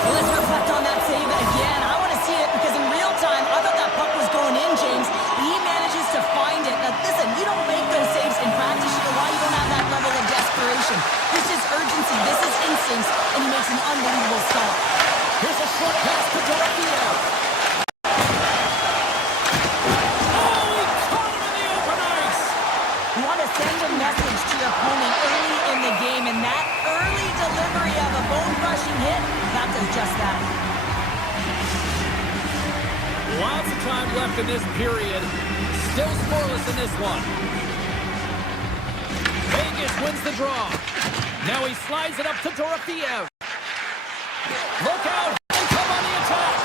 Well, let's reflect on that save again. I want to see it because in real time, I thought that puck was going in, James. But he manages to find it. Now, listen, you don't make those saves in practice. You know why? You don't have that level of desperation. This is urgency. This is instincts. And he makes an unbelievable stop. Here's a short pass to Dorothea. Oh, he caught him in the open ice. You want to send a message to your opponent early in the game, and that early delivery of a bone-crushing hit, that does just that. Lots of time left in this period. Still scoreless in this one. Vegas wins the draw. Now he slides it up to Dorothea. Look out! They come on the attack!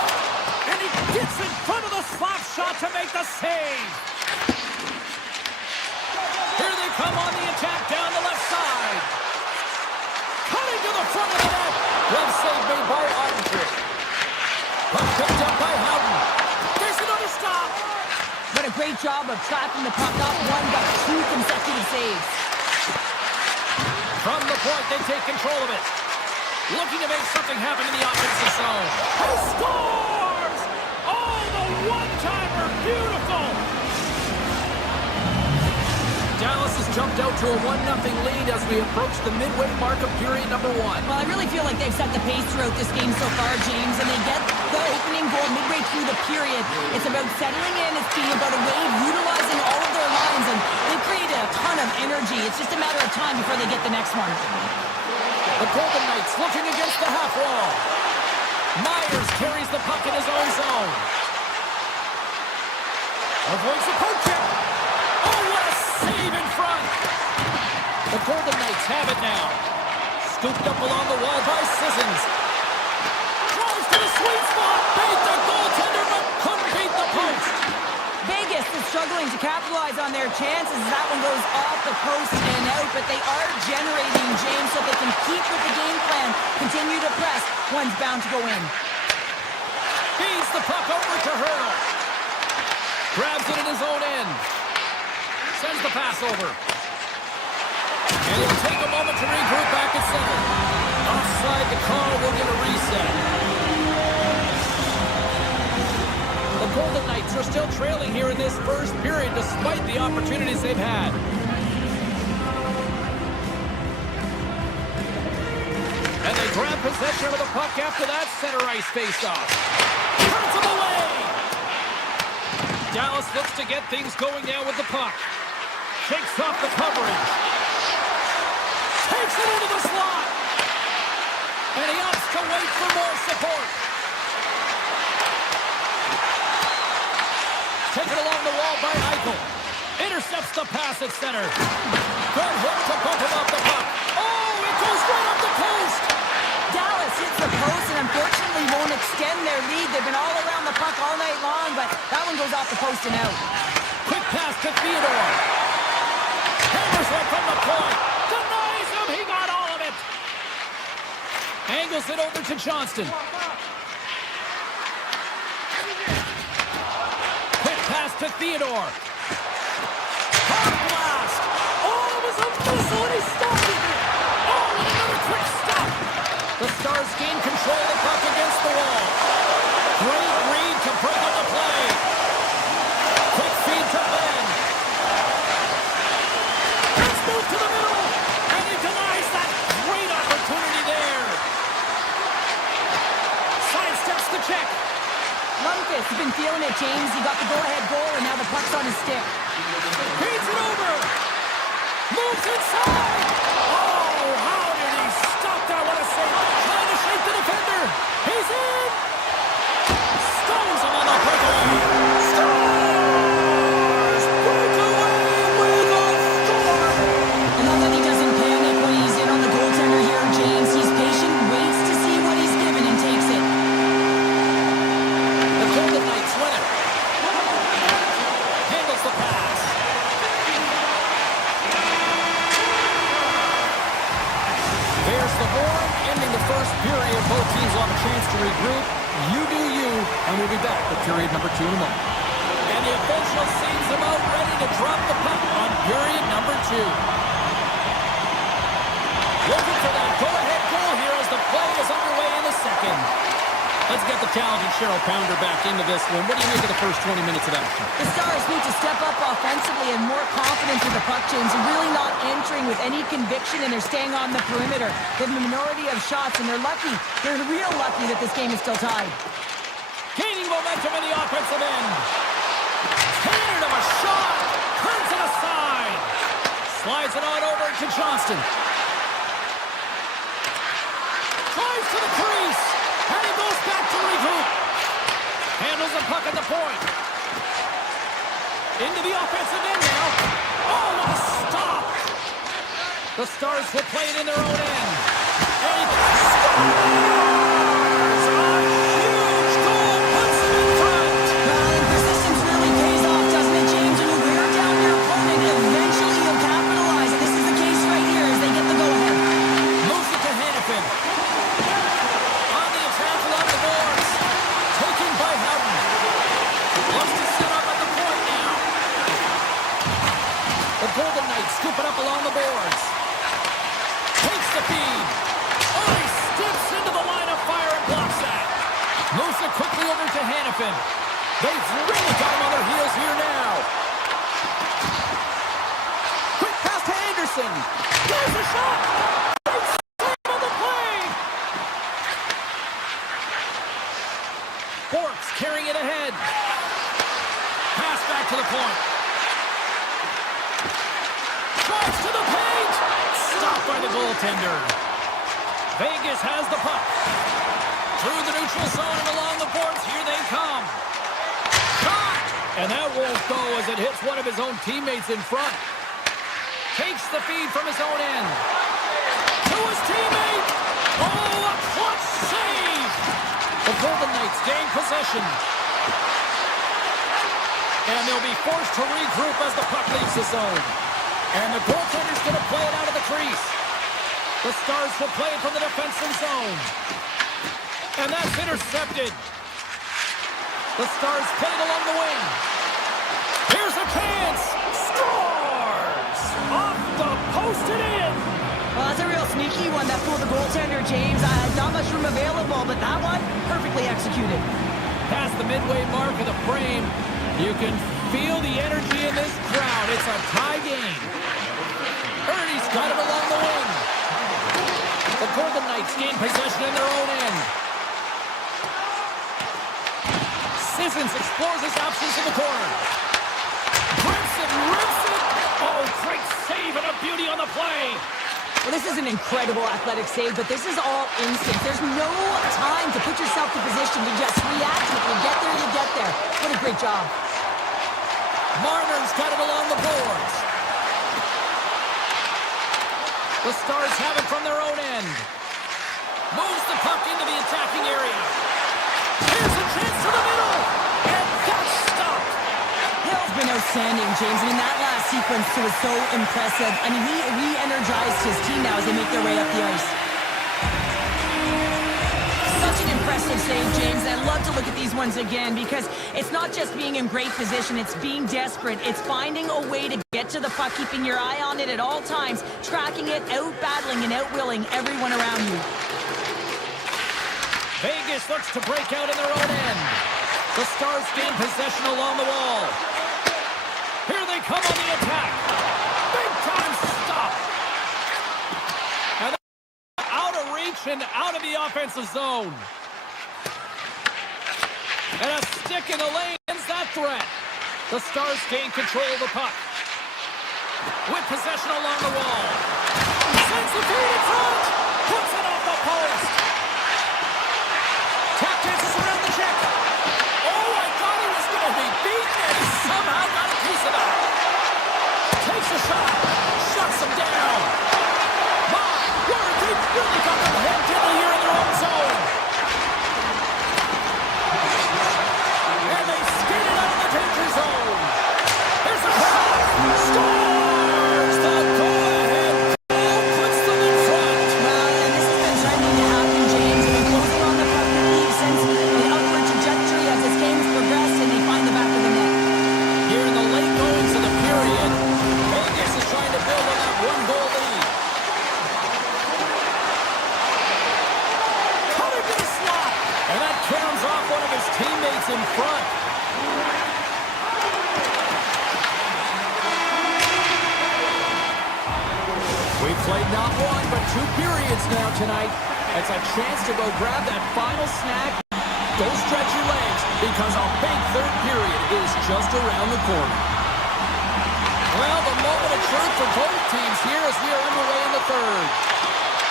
And he gets in front of the slap shot to make the save! Here they come on the attack down the left side. Cutting to the front of the net. Well saved made by Ottinger. Puck picked up by Howden. There's another stop! But a great job of trapping the puck, not one but two consecutive saves. From the point, they take control of it. Looking to make something happen in the offensive zone. He scores! Oh, the one-timer, beautiful! Dallas has jumped out to a 1-0 lead as we approach the midway mark of period number 1. Well, I really feel like they've set the pace throughout this game so far, James, and they get the opening goal midway through the period. It's about settling in. It's being about a wave, utilizing all of their lines, and they've created a ton of energy. It's just a matter of time before they get the next one. The Golden Knights looking against the half wall. Myers carries the puck in his own zone. Avoids the poke check. Oh, what a save in front. The Golden Knights have it now. Scooped up along the wall by Sissons. Throws to the sweet spot. Beat the goaltender, but couldn't beat the post. Vegas is struggling to capitalize on their chances as that one goes off the post and out, but they are generating, James, so they can keep with the game plan, continue to press. One's bound to go in. Feeds the puck over to Hurdle. Grabs it in his own end. Sends the pass over. And it'll take a moment to regroup back at center. Offside, the call will get a reset. The Golden Knights are still trailing here in this first period despite the opportunities they've had. And they grab possession of the puck after that center ice face-off. Turns them away! Dallas looks to get things going now with the puck. Shakes off the coverage. Takes it into the slot. And he opts to wait for more support. Taken along the wall by Eichel. Intercepts the pass at center. Good hook to bump him off the puck. Oh, it goes right up the post. Dallas hits the post and unfortunately won't extend their lead. They've been all around the puck all night long, but that one goes off the post and out. Quick pass to Theodore. Hammers it from the point. Denies him. He got all of it. Angles it over to Johnston. Quick pass to Theodore. Hard blast. Oh, it was a missile and he stopped it. Oh, and another quick stop. The Stars gain control of the puck against the wall. Great read to break up the play. Quick feed to Ben. Let's move to the middle. And he denies that great opportunity there. Sidesteps the check. Lundqvist has been feeling it, James. He got the go-ahead goal, and now the puck's on his stick. Feeds it over. Moves inside. Oh, how did he stop that? What a save. Trying to shake the defender. He's in. period number 2 in a moment. And the official sees him out ready to drop the puck on period number 2. Looking for that go-ahead goal here as the play is underway in the second. Let's get the talented Cheryl Pounder back into this one. What do you make of the first 20 minutes of action? The Stars need to step up offensively and more confidence with the puck chains and really not entering with any conviction, and they're staying on the perimeter. They have a minority of shots, and they're lucky. They're real lucky that this game is still tied. Gaining momentum in the offensive end. Handed him a shot. Turns it aside. Slides it on over to Johnston. Drives to the crease. And he goes back to regroup. Handles the puck at the point. Into the offensive end now. Oh, what a stop. The Stars will play it in their own end. And he scores! A huge goal puts them in front. Well, and persistence really pays off, doesn't it, James? When you wear down your opponent, eventually you'll capitalize. And this is the case right here as they get the go-ahead. Moves it to Hannafin. On the attack along the boards. Taken by Howden. Wants to set up at the point now. The Golden Knights scoop it up along the boards. Takes the feed. Oh, he steps into the line of fire and blocks that. Moves it quickly over to Hannafin. They've really got him on their heels here now. Quick pass to Anderson. There's a shot. Great save on the play. Borks carrying it ahead. Pass back to the point. Drives to the paint. Stopped by the goaltender. Vegas has the puck. Through the neutral zone and along the boards. Here they come. Shot! And that won't go as it hits one of his own teammates in front. Takes the feed from his own end. To his teammate. Oh, a clutch save. The Golden Knights gain possession. And they'll be forced to regroup as the puck leaves the zone. And the goaltender's going to play it out of the crease. The Stars will play it from the defensive zone. And that's intercepted. The Stars play it along the wing. Here's a chance. Scores! Off the post and in. Well, that's a real sneaky one that fooled the goaltender, James. Not much room available, but that one, perfectly executed. Past the midway mark of the frame, you can feel the energy in this crowd. It's a tie game. Ernie's got it along the wing. The Golden Knights gain possession in their own end. Sissons explores his options in the corner. Grips it, rips it. Oh, great save and a beauty on the play. Well, this is an incredible athletic save, but this is all instinct. There's no time to put yourself in position to just react. If you get there, you get there. What a great job. Marner's got it along the boards. The Stars have it from their own end. Moves the puck into the attacking area. Here's a chance to the middle. And that's stopped. Hill's been outstanding, James. I mean, that last sequence was so impressive. I mean, he re-energized his team now as they make their way up the ice. Such an impressive save, James. I love to look at these ones again because it's not just being in great position. It's being desperate. It's finding a way to get to the puck, keeping your eye on it at all times, tracking it, out-battling and out-willing everyone around you. Vegas looks to break out in their own end. The Stars gain possession along the wall. Here they come on the attack. Big time stop. And out of reach and out of the offensive zone. And a stick in the lane ends that threat. The Stars gain control of the puck. With possession along the wall. Sends the feed in front. Puts it off the post. Tap dances around the check. Oh, I thought he was going to be beaten, and he somehow got a piece of it. Takes a shot. Shuts him down. My word, they really got them hemmed in here in their own zone. And they skate it out of the danger zone. Here's a shot. Scores! The go-ahead goal puts them in front. Well, and this has been trending to happen played not one, but 2 periods now tonight. It's a chance to go grab that final snack. Go stretch your legs, because a big third period is just around the corner. Well, the moment of truth for both teams here as we are underway in the third.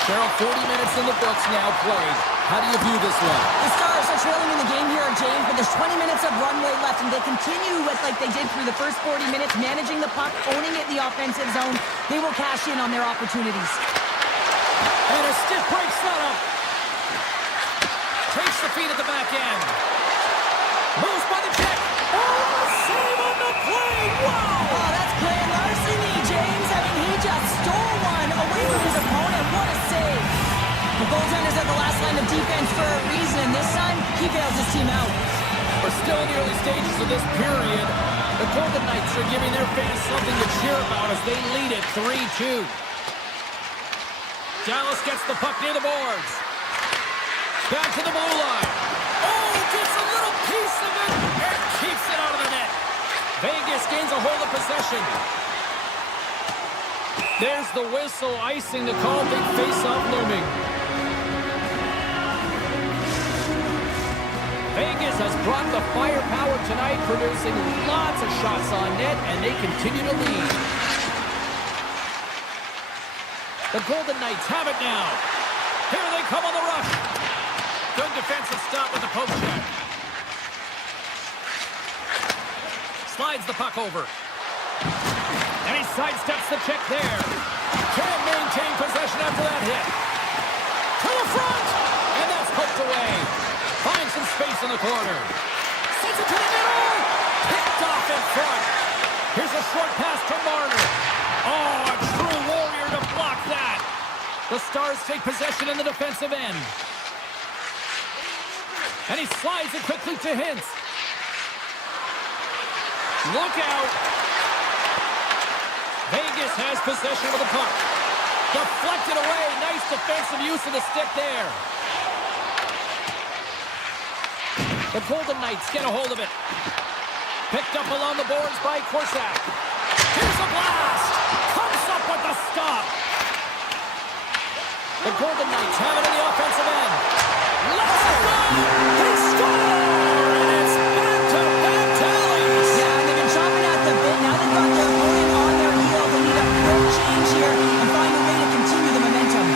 Cheryl, 40 minutes in the books now played. How do you view this one? The Stars are trailing in the game here, James, but there's 20 minutes of runway left, and they continue with like they did through the first 40 minutes, managing the puck, owning it in the offensive zone. They will cash in on their opportunities. And a stiff break setup. Takes the feed at the back end. Moves by the check. Oh, save on the play. Wow! Oh, that's grand larceny, James. I mean, he just stole one away from his opponent. What a save. The goaltender's at the last line of defense for a reason, and this time, he bails his team out. We're still in the early stages of this period. The Golden Knights are giving their fans something to cheer about as they lead it 3-2. Dallas gets the puck near the boards. Back to the blue line. Oh, gets a little piece of it and keeps it out of the net. Vegas gains a hold of possession. There's the whistle, icing the call. Big face-off looming. Vegas has brought the firepower tonight, producing lots of shots on net, and they continue to lead. The Golden Knights have it now. Here they come on the rush. Good defensive stop with the poke check. Slides the puck over. And he sidesteps the check there. Can't maintain possession after that hit. To the front! And that's poked away. Finds some space in the corner. Sends it to the middle. Picked off in front. Here's a short pass to Marner. Oh, a true warrior to block that. The Stars take possession in the defensive end. And he slides it quickly to Hintz. Look out. Vegas has possession of the puck. Deflected away. Nice defensive use of the stick there. The Golden Knights get a hold of it. Picked up along the boards by Korsak. Here's a blast. Comes up with the stop. The Golden Knights have it in the offensive end. Let's go! They score! And it's back-to-back tallies. Yeah, and they've been chomping at the bit. Now they've got their opponent on their heel. They need a quick change here and find a way to continue the momentum.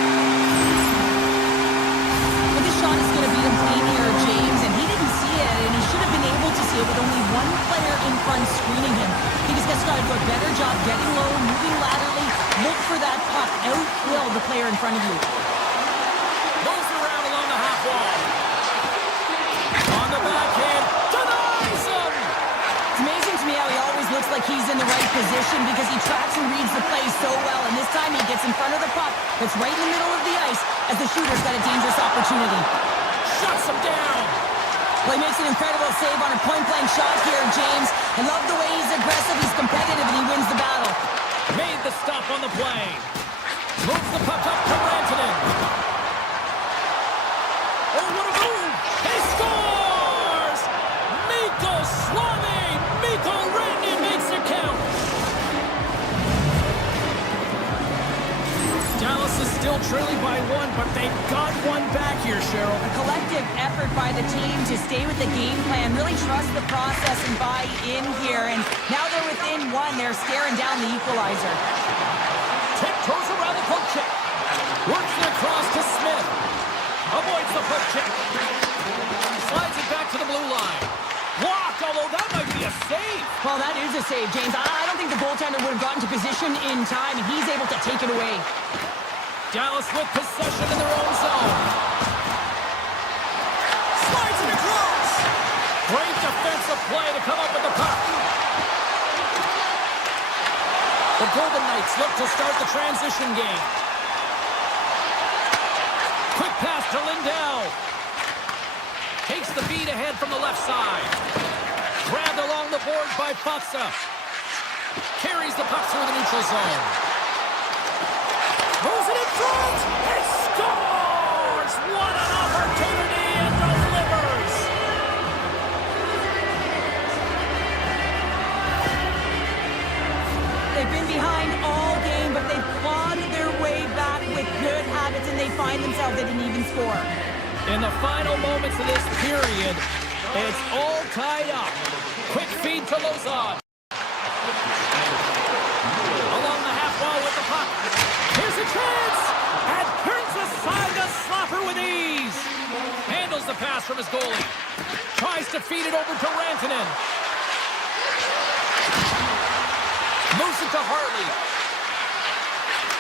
But this shot is going to beat him clean here, James, and he didn't see it, and he should have been able to see it with only one player in front screening him. He just got to do a better job getting low, moving laterally. Look for that puck. Outwill the player in front of you. Moves around along the half wall. On the backhand. Denies him! It's amazing to me how he always looks like he's in the right position because he tracks and reads the play so well. And this time he gets in front of the puck that's right in the middle of the ice as the shooter's got a dangerous opportunity. Shuts him down. Well, he makes an incredible save on a point-blank shot here, James. I love the way he's aggressive, he's competitive, and he wins the battle. Made the stop on the play. Moves the puck up to Rantanen. Oh, what a move! He scores! Mikko Swami! Mikko Rantanen makes it count. Dallas is still trailing by 1, but they got one back here, Cheryl. A collective effort by the team to stay with the game plan, really trust the process and buy in here. And now they're within 1, they're staring down the equalizer. Tiptoes around the poke check. Works it across to Smith. Avoids the poke check. Slides it back to the blue line. Blocked, although that might be a save. Well, that is a save, James. I don't think the goaltender would have gotten to position in time, and he's able to take it away. Dallas with possession in their own zone. Slides it across. Great defensive play to come up with the puck. The Golden Knights look to start the transition game. Quick pass to Lindell. Takes the beat ahead from the left side. Grabbed along the boards by Faksa. Carries the puck through the neutral zone. Moves it in front. He scores! What an opportunity and delivers! They've been behind all game, but they've clawed their way back. themselves they didn't even score. In the final moments of this period, it's all tied up. Quick feed to Lozon. Along the half wall with the puck. Here's a chance! And turns aside to Slapper with ease. Handles the pass from his goalie. Tries to feed it over to Rantanen. Moves it to Hartley.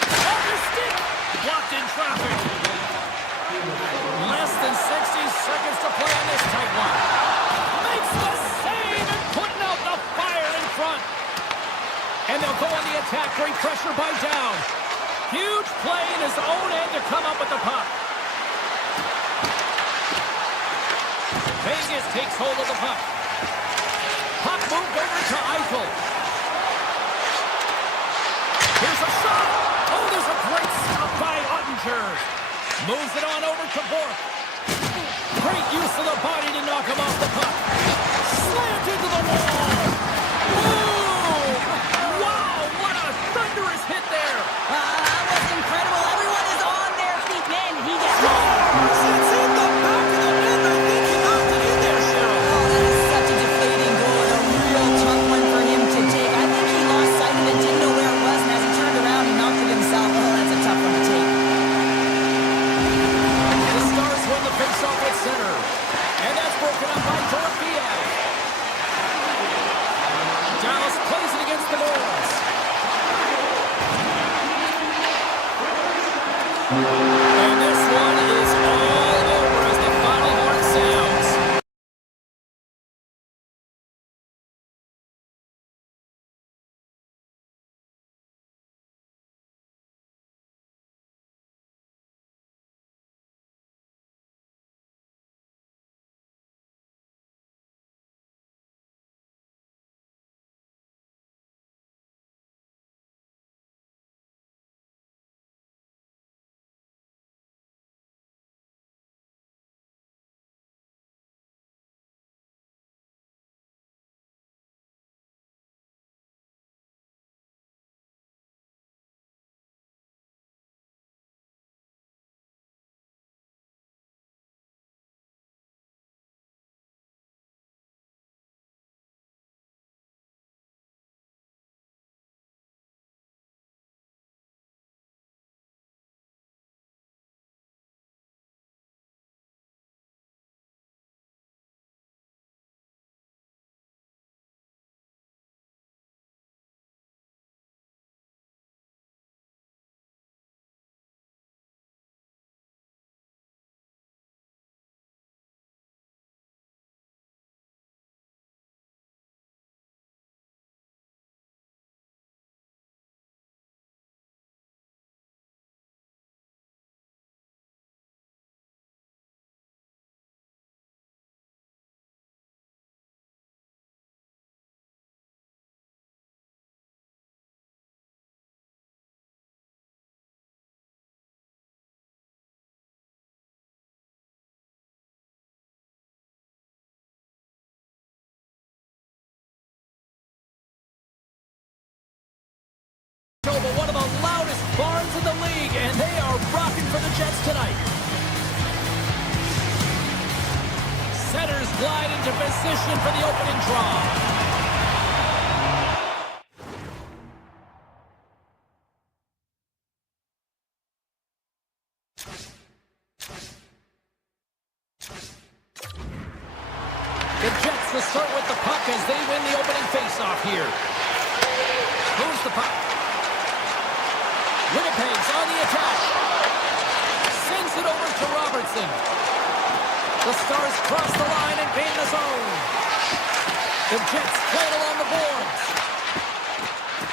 Off his stick! Blocked in traffic. Less than 60 seconds to play on this tight one. Makes the save and putting out the fire in front. And they'll go on the attack. Great pressure by Down. Huge play in his own end to come up with the puck. Vegas takes hold of the puck. Puck moved over to Eichel. Here's a shot. Oh, there's a great stop by Ottinger. Moves it on over to Bork. Great use of the body to knock him off the puck. Slammed into the wall. Boom! Wow, what a thunderous hit there. That was incredible. Everyone is on their feet. Man, he gets more. It's in the back of the net. I think he knocked it in there, Cheryl. Oh, that is such a deflating goal and a real tough one for him to take. I think he lost sight of it, didn't know where it was, and as he turned around, he knocked it himself. Oh, that's a tough one to take. The Stars win the faceoff at center. And that's broken up by Torpiev. Dallas plays it against the Bulls. And this one is all over as the final horn sounds. Over one of the loudest barns in the league, and they are rocking for the Jets tonight. Centers glide into position for the opening draw. The Jets will start with the puck as they win the opening faceoff here. Moves the puck. Winnipeg's on the attack. Sends it over to Robertson. The Stars cross the line and gain the zone. The Jets play it along the boards.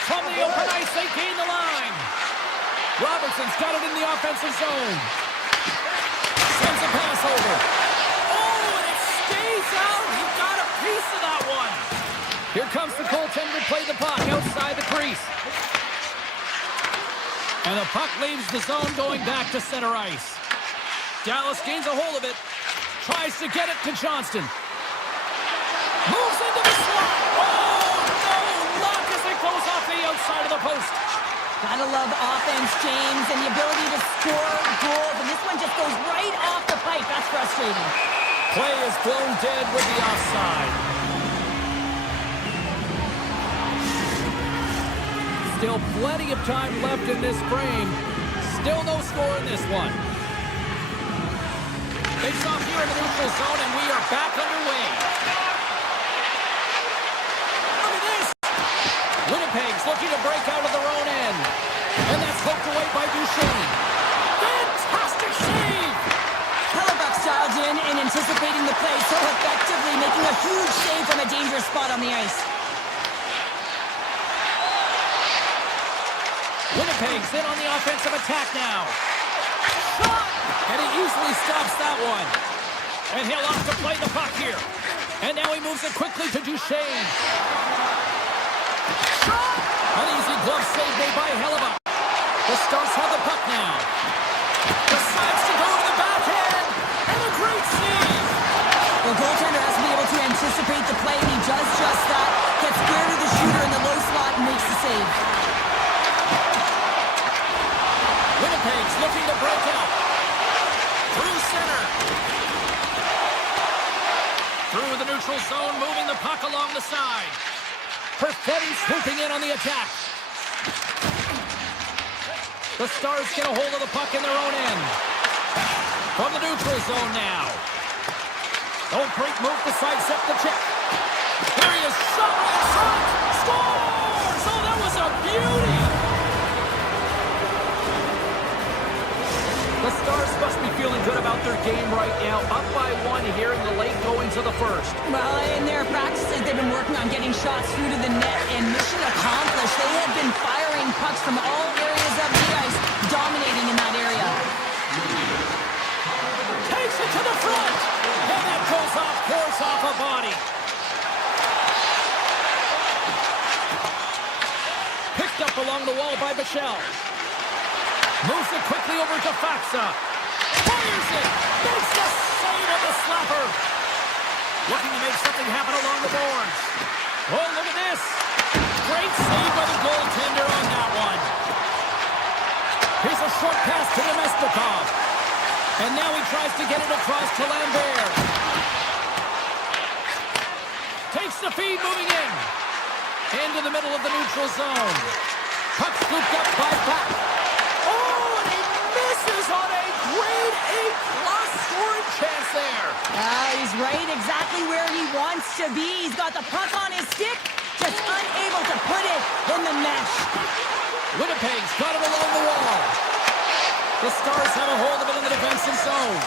From the open ice, they gain the line. Robertson's got it in the offensive zone. Sends a pass over. Oh, and it stays out. He got a piece of that one. Here comes the goaltender to play the puck outside the crease. And the puck leaves the zone going back to center ice. Dallas gains a hold of it. Tries to get it to Johnston. Moves into the slot. Oh, no! Lock as it goes off the outside of the post. That Gotta love offense, James, and the ability to score goals. And this one just goes right off the pipe. That's frustrating. Play is blown dead with the offside. Still plenty of time left in this frame. Still no score in this one. Face off here in the neutral zone, and we are back underway. Look at this! Winnipeg's looking to break out of their own end. And that's poked away by Duchesne. Fantastic save! Hellebuck's dialed in and anticipating the play so effectively, making a huge save from a dangerous spot on the ice. Winnipeg's in on the offensive attack now. Shot! And he easily stops that one. And he'll off to play the puck here. And now he moves it quickly to Duchesne. Shot! An easy glove save made by Hellebuck. The Stars have the puck now. Decides to go to the backhand. And a great save. The goaltender has to be able to anticipate the play, and he does just that. Gets square to the shooter in the low slot and makes the save. Winnipeg's looking to break out. Through center. Through the neutral zone, moving the puck along the side. Perfetti swooping in on the attack. The Stars get a hold of the puck in their own end. From the neutral zone now. Oh, great move to sidestep the check. Here he is, shot right in front. Scores! Oh, that was a beauty! The Stars must be feeling good about their game right now. Up by one here in the late going to the first. Well, in their practices, they've been working on getting shots through to the net, and mission accomplished. They have been firing pucks from all areas of the ice, dominating in that area. Takes it to the front, and that goes off course off a body. Picked up along the wall by Michel. Moves it quickly over to Faxa. Fires it. Makes the save of the slapper. Looking to make something happen along the boards. Oh, look at this. Great save by the goaltender on that one. Here's a short pass to Nemestikov. And now he tries to get it across to Lambert. Takes the feed moving in. Into the middle of the neutral zone. Puck scooped up by Back. On a grade A+ scoring chance there. He's right exactly where he wants to be. He's got the puck on his stick, just unable to put it in the mesh. Winnipeg's got it along the wall. The Stars have a hold of it in the defensive zone.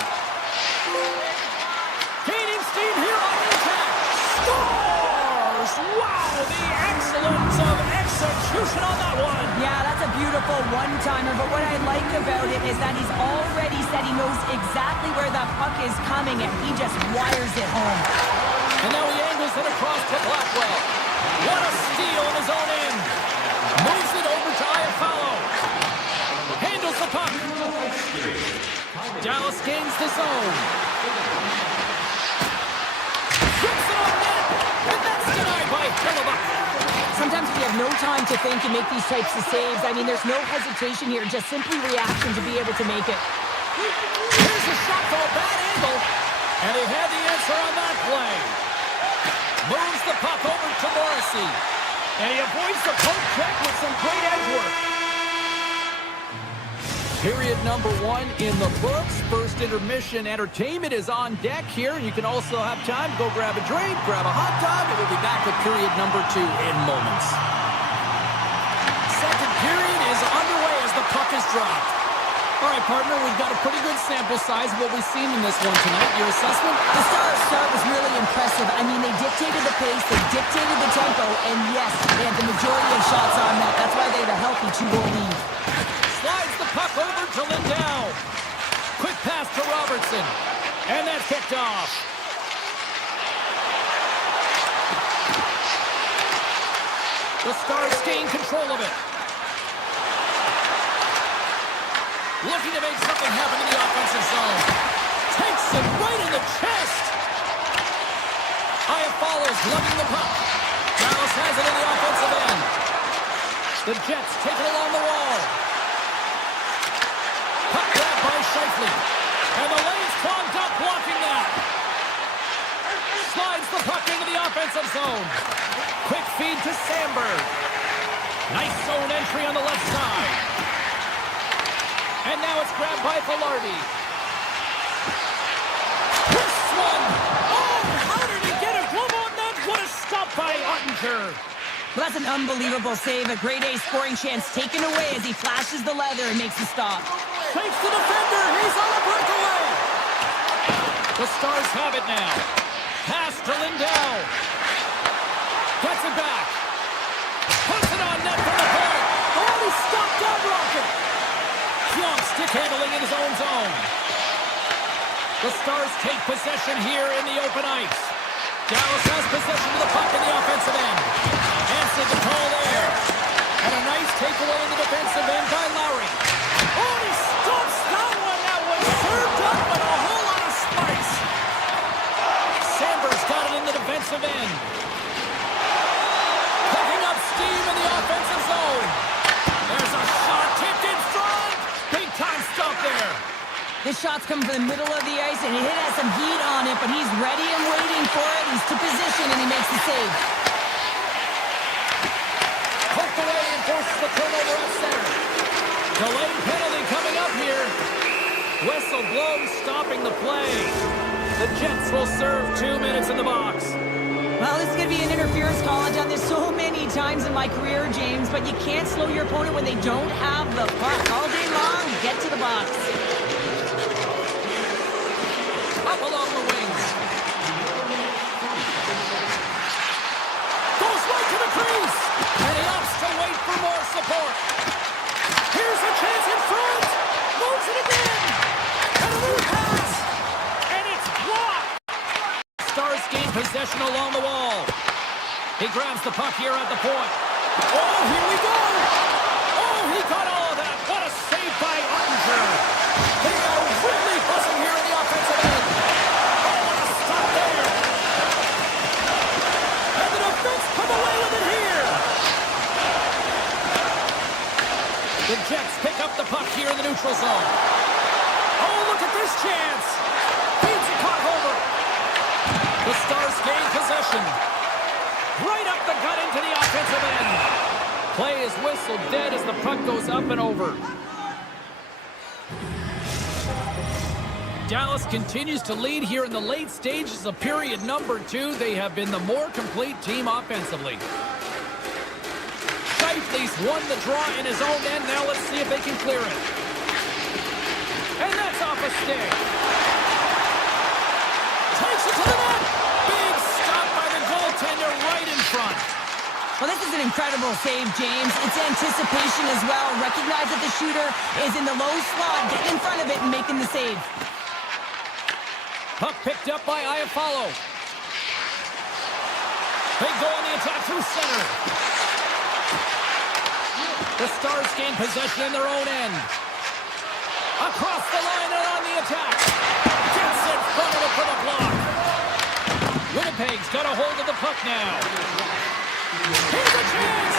Gaining steam here on impact. Scores! Wow, the excellence of execution on that one. Yeah, that's a beautiful one-timer, but what I like about it is that he's already said he knows exactly where that puck is coming, and he just wires it home. And now he angles it across to Blackwell. What a steal in his own end. Moves it over to Iafallo. Handles the puck. Dallas gains the zone. Gets it on net, and that's denied by Hellebuck. Sometimes we have no time to think and make these types of saves. I mean, there's no hesitation here, just simply reaction to be able to make it. Here's a shot from a bad angle, and he had the answer on that play. Moves the puck over to Morrissey, and he avoids the poke check with some great edge work. Period number one in the books. First intermission entertainment is on deck here. You can also have time to go grab a drink, grab a hot dog, and we'll be back with period number two in moments. Second period is underway as the puck is dropped. All right, partner, we've got a pretty good sample size of what we've seen in this one tonight. Your assessment? The Stars' start was really impressive. I mean, they dictated the pace, they dictated the tempo, and yes, they had the majority of shots on net. That's why they had a healthy 2-goal lead. Slides the puck over to Lindell. Quick pass to Robertson. And that's kicked off. The Stars gain control of it. Looking to make something happen in the offensive zone. Takes it right in the chest. Iafallo's lugging the puck. Dallas has it in the offensive end. The Jets take it along the wall. Drives the puck into the offensive zone. Quick feed to Sandberg. Nice zone entry on the left side. And now it's grabbed by Velarde. This one! Oh, how did he get a glove on that? What a stop by Ottinger. Well, that's an unbelievable save. A grade A scoring chance taken away as he flashes the leather and makes the stop. Takes the defender. He's on a breakaway. The Stars have it now. Pass to Lindell. Gets it back. Puts it on net for the point. Oh, he stopped that rocket. Young stick handling in his own zone. The Stars take possession here in the open ice. Dallas has possession of the puck in the offensive end. Answered the call there. And a nice takeaway in the defensive end by Lowry. Oh, he stops that one. That was served up with a whole lot of spice. Sandberg's got it in the defensive end. Picking up steam in the offensive zone. There's a shot tipped in front. Big time stop there. This shot's coming from the middle of the ice, and it has some heat on it, but he's ready and waiting for it. He's to position, and he makes the save. Poked away and forces the turnover at center. Delayed penalty coming up here. Whistle blows, stopping the play. The Jets will serve 2 minutes in the box. Well, this is going to be an interference call. I've done this so many times in my career, James, but you can't slow your opponent when they don't have the puck. All day long, get to the box. Up along the wings. Goes right to the crease. And he opts to wait for more support. Here's a chance in front. Moves it again. And a new pass. And it's blocked. Stars gain possession along the wall. He grabs the puck here at the point. Oh, here we go. Oh, he got all of that. What a save by Ottinger. They are really buzzing here in the offensive end. Oh, what a stop there. And the defense come away with it here. The Jets pick up the puck here in the neutral zone. Oh, look at this chance. Feeds the puck over. The Stars gain possession. Right up the gut into the offensive end. Play is whistled dead as the puck goes up and over. Dallas continues to lead here in the late stages of period number 2. They have been the more complete team offensively. Shifley's won the draw in his own end. Now let's see if they can clear it. And that's off a stick. Takes it to the net. Big stop by the goaltender right in front. Well, this is an incredible save, James. It's anticipation as well. Recognize that the shooter is in the low slot, getting in front of it and making the save. Puck picked up by Iafallo. They go on the attack through center. The Stars gain possession in their own end. Across the line and on the attack. Gets in front of it for the block. Winnipeg's got a hold of the puck now. Here's a chance.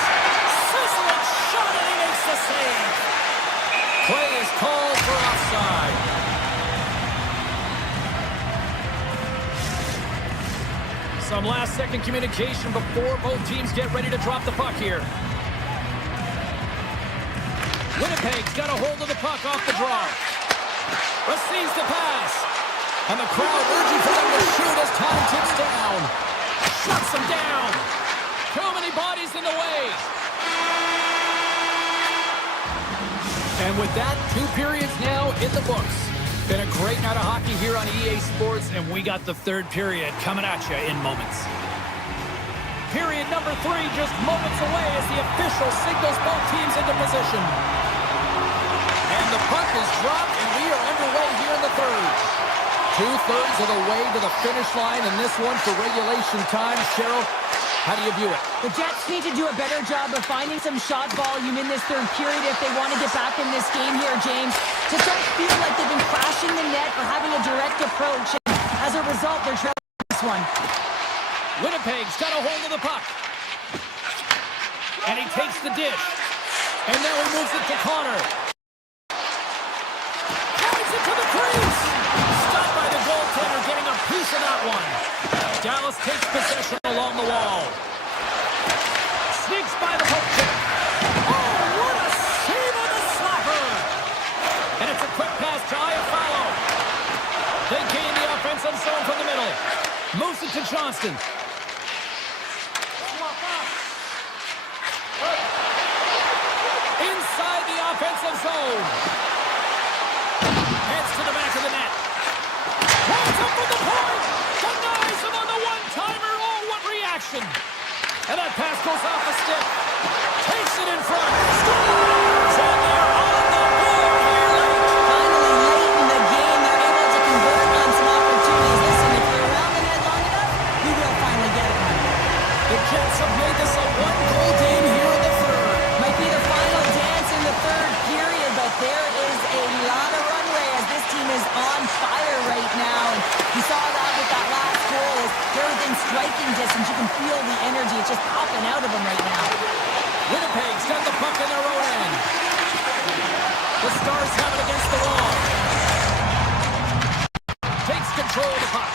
Sizzling shot and he makes the save. Play is called for offside. Some last-second communication before both teams get ready to drop the puck here. Winnipeg's got a hold of the puck off the draw. Receives the pass. And the crowd urging for them to shoot as time ticks down. Shuts them down. Too many bodies in the way. And with that, 2 periods now in the books. Been a great night of hockey here on EA Sports, and we got the 3rd period coming at you in moments. Period number 3 just moments away as the official signals both teams into position. And the puck is dropped, and we are underway here in the 3rd. 2/3 of the way to the finish line, and this one for regulation time. Cheryl, how do you view it? The Jets need to do a better job of finding some shot volume in this 3rd period if they want to get back in this game here, James. Just don't feel like they've been crashing the net or having a direct approach. And as a result, they're trailing this one. Winnipeg's got a hold of the puck. And he takes the dish. And now he moves it to Connor. Drives it to the crease. Stopped by the goaltender, getting a piece of that one. Dallas takes possession along the wall. Sneaks by the poke check. Oh, what a save on the slapper! And it's a quick pass to Iafallo. They gain the offensive zone from the middle. Moves it to Johnston. Inside the offensive zone. Heads to the back of the net. Runs up for the point. Denies him on the one-timer. Oh, what reaction. And that pass goes off a stick. Takes it in front. Scores! And they're on the board here late. Finally, late in the game, they're able to convert on some opportunities. Listen, if you're around the net long enough, you will finally get it. The Jets have made this a one-goal game here in the third. Might be the final dance in the third period, but there is a lot of runway as this team is on fire right now. And you saw that with that last goal. They're within striking distance. You can feel the energy. It's just popping out of them right now. Winnipeg's got the puck in their own end. The Stars have it against the wall. Takes control of the puck.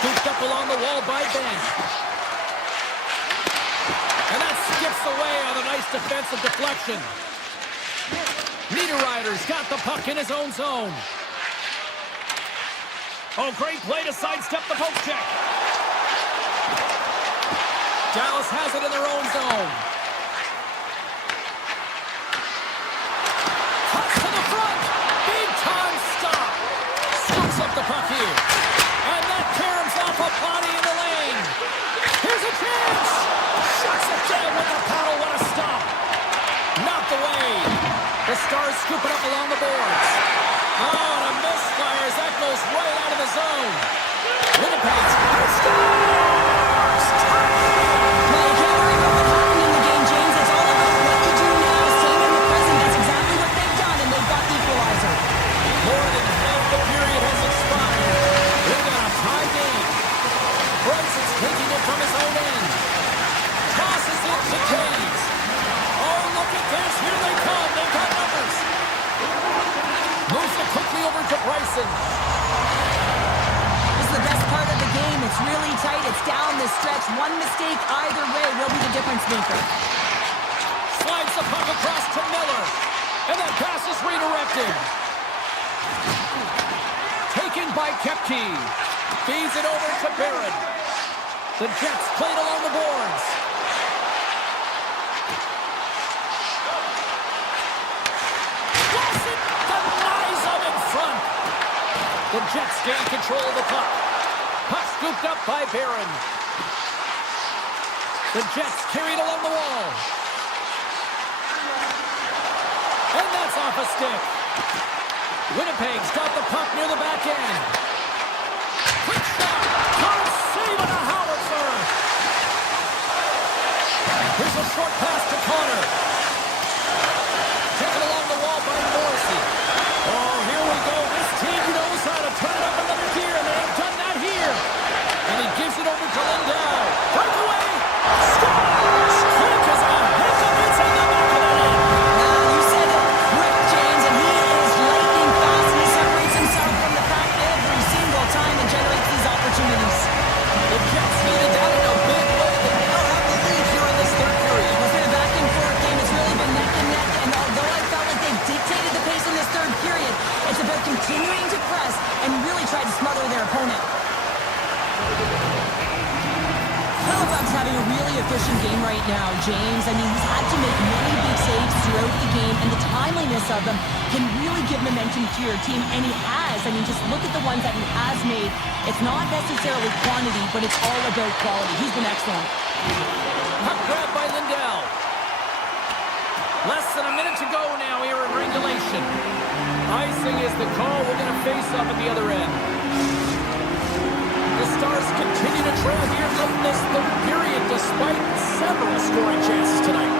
Scooped up along the wall by Ben. And that skips away on a nice defensive deflection. Niederreiter's got the puck in his own zone. Oh, great play to sidestep the poke check. Dallas has it in their own zone. Cuts to the front. Big time stop. Scoops up the puck here. And that caroms off a body in the lane. Here's a chance. Shuts it down with the paddle. What a stop. Knocked away. The Stars scoop it up along the boards. Oh, and a misfire as that goes right out of the zone. Winnipeg's Stars! Well, you can't worry about what happened in the game, James. It's all about what you do now, staying in the present. That's exactly what they've done, and they've got the equalizer. More than half the period has expired. They've got a tie game. Bryce is taking it from his own end. Tosses it to Taves. Oh, look at this. Here they come. They've got numbers. Moves it quickly over to Bryson. This is the best part of the game. It's really tight. It's down the stretch. One mistake either way will be the difference maker. Slides the puck across to Miller. And that pass is redirected. Taken by Kepke. Feeds it over to Barron. The Jets played along the boards. Wilson denies him in front. The Jets gain control of the puck. Puck scooped up by Barron. The Jets carried along the wall. And that's off a stick. Winnipeg's got the puck near the back end. Quick shot. Can't save it, a howitzer. Here's a short pass to Connor. Taken along the wall by Morrissey. Oh, here we go. This team knows how to turn it up another gear, and they have done that here. And he gives it over to Lindell. Breakaway. Scores. Quick as a hiccup. It's in the back of the net. You said it, quick, James, and he is lightning fast. He separates himself from the pack every single time and generates these opportunities. The Jets needed that in a big way. They now have the lead here in this third period. It's been a back-and-forth game. It's really been neck and neck, and although I felt like they've dictated the pace in this third period, it's about continuing to press and really try to smother their opponent. Halifax having a really efficient game right now, James. I mean, he's had to make many big saves throughout the game, and the timeliness of them can really give momentum to your team, and he has. I mean, just look at the ones that he has made. It's not necessarily quantity, but it's all about quality. He's been excellent. Puck grab by Lindell. Less than a minute to go now here in regulation. Icing is the call. We're going to face up at the other end. The Stars continue to trail here late in this third period despite several scoring chances tonight.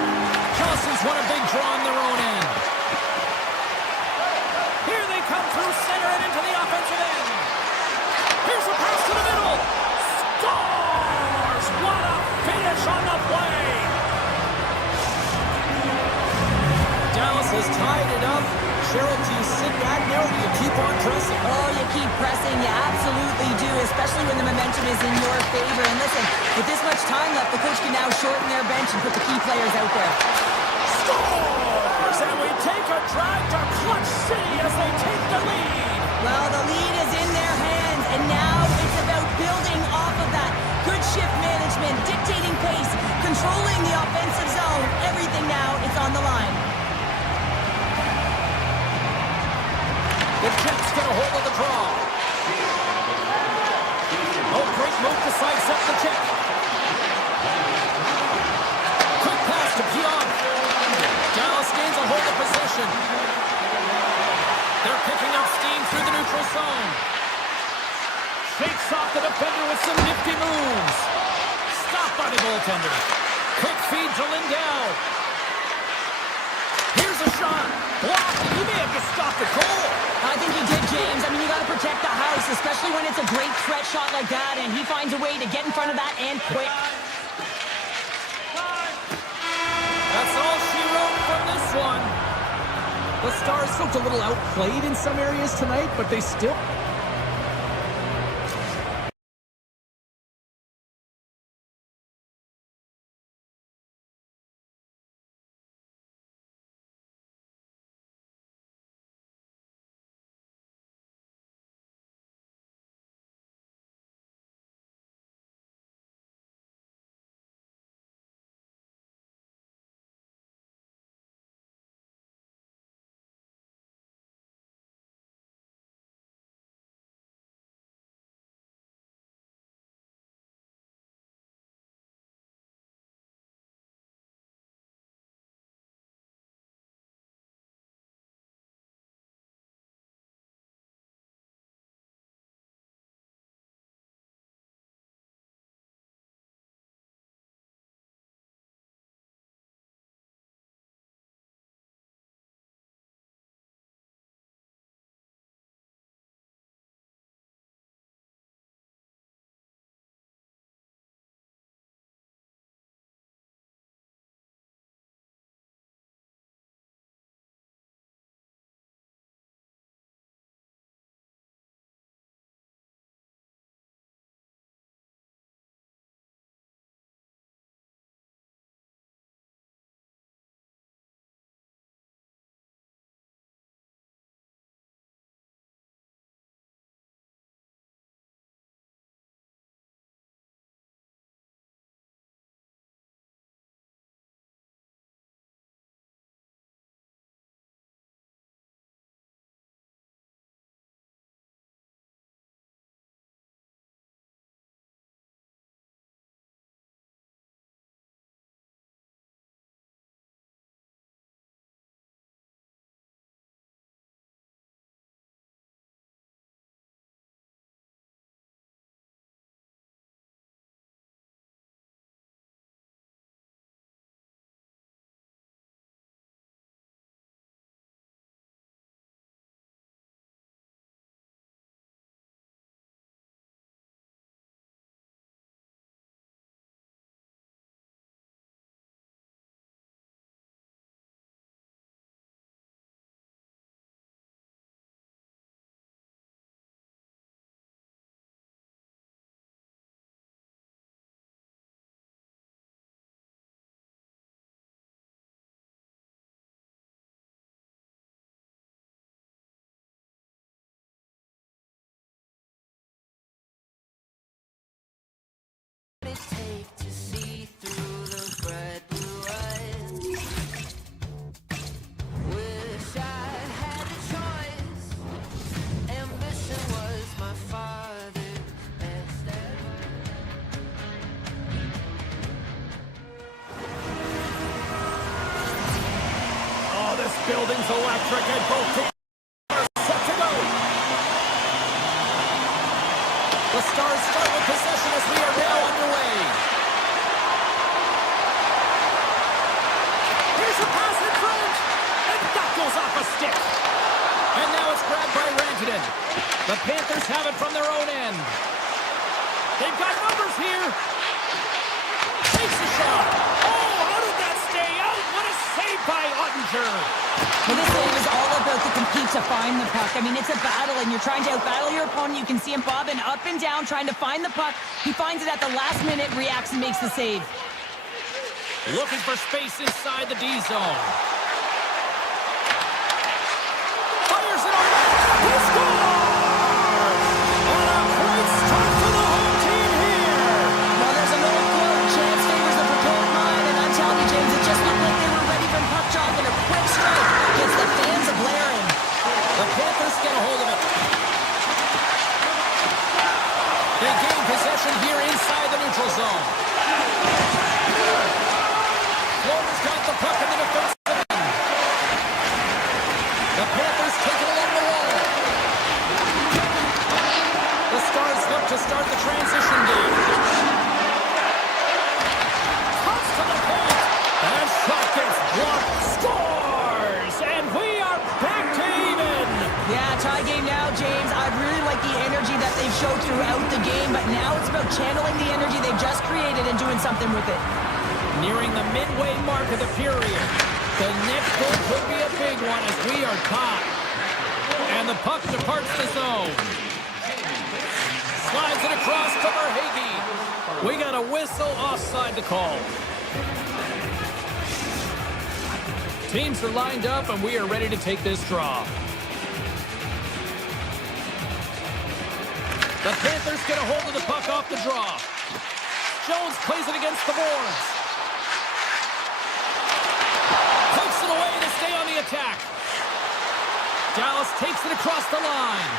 Johnson's won a big draw on their own end. Here they come through center and into the offensive end. Here's a pass to the middle. Scores! What a finish on the play! Dallas has tied it up Cheryl, do you sit back now or do you keep on pressing? Oh, you keep pressing. You absolutely do, especially when the momentum is in your favor. And listen, with this much time left, the coach can now shorten their bench and put the key players out there. Scores! And we take a drive to Clutch City as they take the lead. Well, the lead is in their hands, and now it's about building off of that. Good shift management, dictating pace, controlling the offensive zone. Everything now, it's on the line. The Jets get a hold of the draw. Oh, great move to sidestep the check. Quick pass to Pion. Dallas gains a hold of possession. They're picking up steam through the neutral zone. Shakes off the defender with some nifty moves. Stopped by the goaltender. Quick feed to Lindell. Here's a shot. Blocked. He may have just stopped the goal. I think he did, James. I mean, you got to protect the house, especially when it's a great threat shot like that, and he finds a way to get in front of that and quick. That's all she wrote from this one. The Stars looked a little outplayed in some areas tonight, but they still... building's electric and both teams are set to go. The Stars start with possession as we are now underway. Here's a pass in front, and that goes off a stick. And now it's grabbed by Rantanen. The Panthers have it from their own end. They've got numbers here. Takes a shot. Oh, how did that stay out? What a save by Ottinger. Well, this game is all about about to compete to find the puck. I mean, it's a battle, and you're trying to out-battle your opponent. You can see him bobbing up and down, trying to find the puck. He finds it at the last minute, reacts and makes the save. Looking for space inside the D zone. Fires it on. He scores! And a great start for the home team here. Well, there's an old quote, chance favors the prepared mind, and I'm telling you, James, it just looked like they were ready for puck drop, and a quick strike gets the fans a-blaring. The Panthers get a hold of it. They gain possession here inside the neutral zone. Florida's got the puck in the defensive end. The Panthers take it along the wall. The Stars look to start the transition game. Comes to the point. And shot gets blocked. Scores! And we are back to even. Yeah, tie game now, James. I really like the energy that they've showed throughout the game, but now it's about channeling the energy they've just created and doing something with it. Nearing the midway mark of the period. The next goal could be a big one as we are caught. And the puck departs the zone. Slides it across to Verhaeghe. We got a whistle offside to call. Teams are lined up and we are ready to take this draw. The Panthers get a hold of the puck off the draw. Jones plays it against the boards. Pokes it away to stay on the attack. Dallas takes it across the line.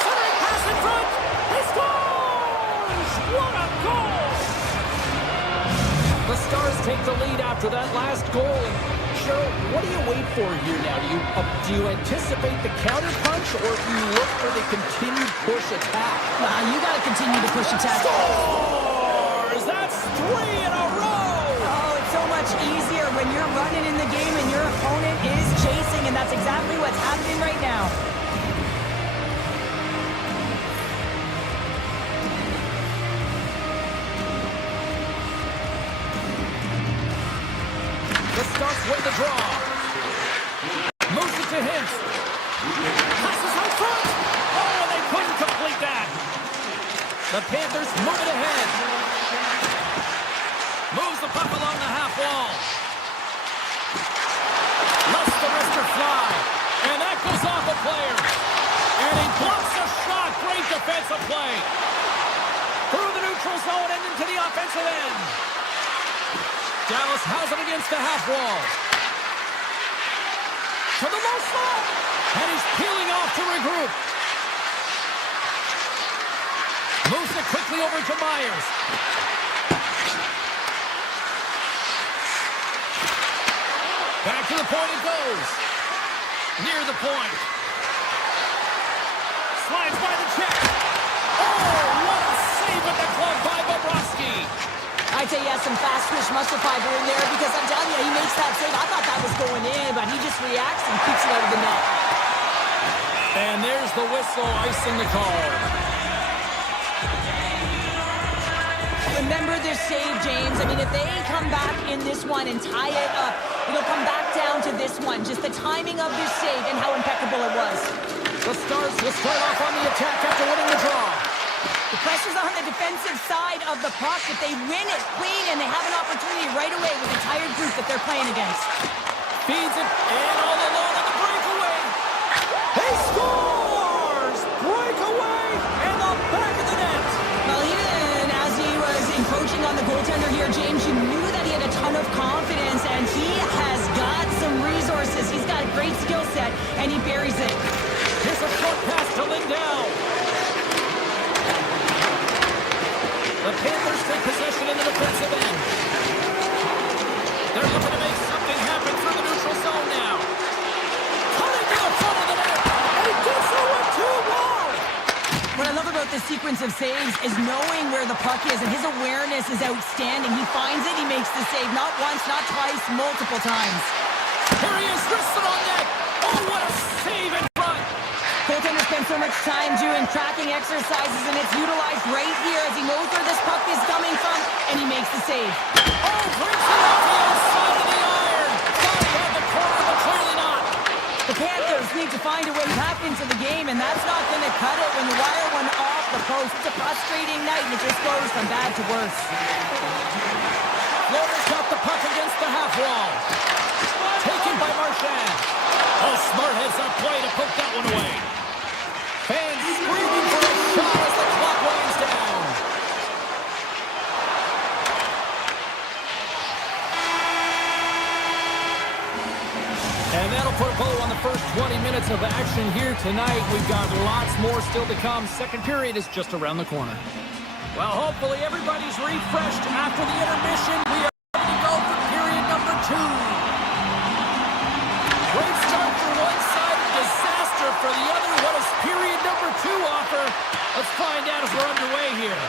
Centering pass in front. He scores! What a goal! The Stars take the lead after that last goal. Cheryl, what do you wait for here now? Do you anticipate the counter punch, or do you look for the continued push attack? You got to continue to push attack. Scores! That's 3 in a row! Oh, it's so much easier when you're running in the game and your opponent is chasing, and that's exactly what's happening right now. The Stars win the draw. Moves it to Hintz. Passes out front. Oh, and they couldn't complete that. The Panthers move it ahead. Moves the puck along the half wall. Lets the wrister fly. And that goes off a player. And he blocks a shot. Great defensive play. Through the neutral zone and into the offensive end. Dallas has it against the half wall. To the low slot. And he's peeling off to regroup. Moves it quickly over to Myers. Back to the point it goes. Near the point. Slides by the check. Oh, what a save at the glove by Bobrovsky. I'd say he has some fast twitch muscle fiber in there, because I'm telling you, he makes that save. I thought that was going in, but he just reacts and keeps it out of the net. And there's the whistle, icing the call. Remember this save, James. I mean, if they come back in this one and tie it up, it'll come back down to this one. Just the timing of this save and how impeccable it was. The Stars will start off on the attack after winning the draw. The pressure's on the defensive side of the puck. If they win it clean, and they have an opportunity right away with the tired group that they're playing against. Feeds it, and all alone on the breakaway. He scores! Breakaway, and the back of the net. Well, even as he was encroaching on the goaltender here, James, you knew that he had a ton of confidence, and he has got some resources. He's got a great skill set, and he buries it. Here's a short pass to Lindell. The Panthers take possession in the defensive end. They're looking to make something happen through the neutral zone now. Cutting to the front of the net, and he gets it with 2 wide. What I love about this sequence of saves is knowing where the puck is, and his awareness is outstanding. He finds it, he makes the save, not once, not twice, multiple times. Here he is, wristed on net. Oh, what a save in front. Goaltender spends so much time doing tracking exercises, and it's utilized right here as he knows where this puck is coming from, and he makes the save. Oh, brings it off the outside of the iron. Thought he had the corner, but clearly not. The need to find a way back into the game, and that's not going to cut it when the wire went off the post. It's a frustrating night, and it just goes from bad to worse. Florida's got the puck against the half wall. Taken by Marchand. Oh, smart heads up play to poke that one away. Fans screaming for a shot as the clock winds down. And that'll put a bow on the first 20 minutes of action here tonight. We've got lots more still to come. Second period is just around the corner. Well, hopefully everybody's refreshed after the intermission. We are ready to go for period number 2. Great start for one side, disaster for the other. What does period number 2 offer? Let's find out as we're underway here.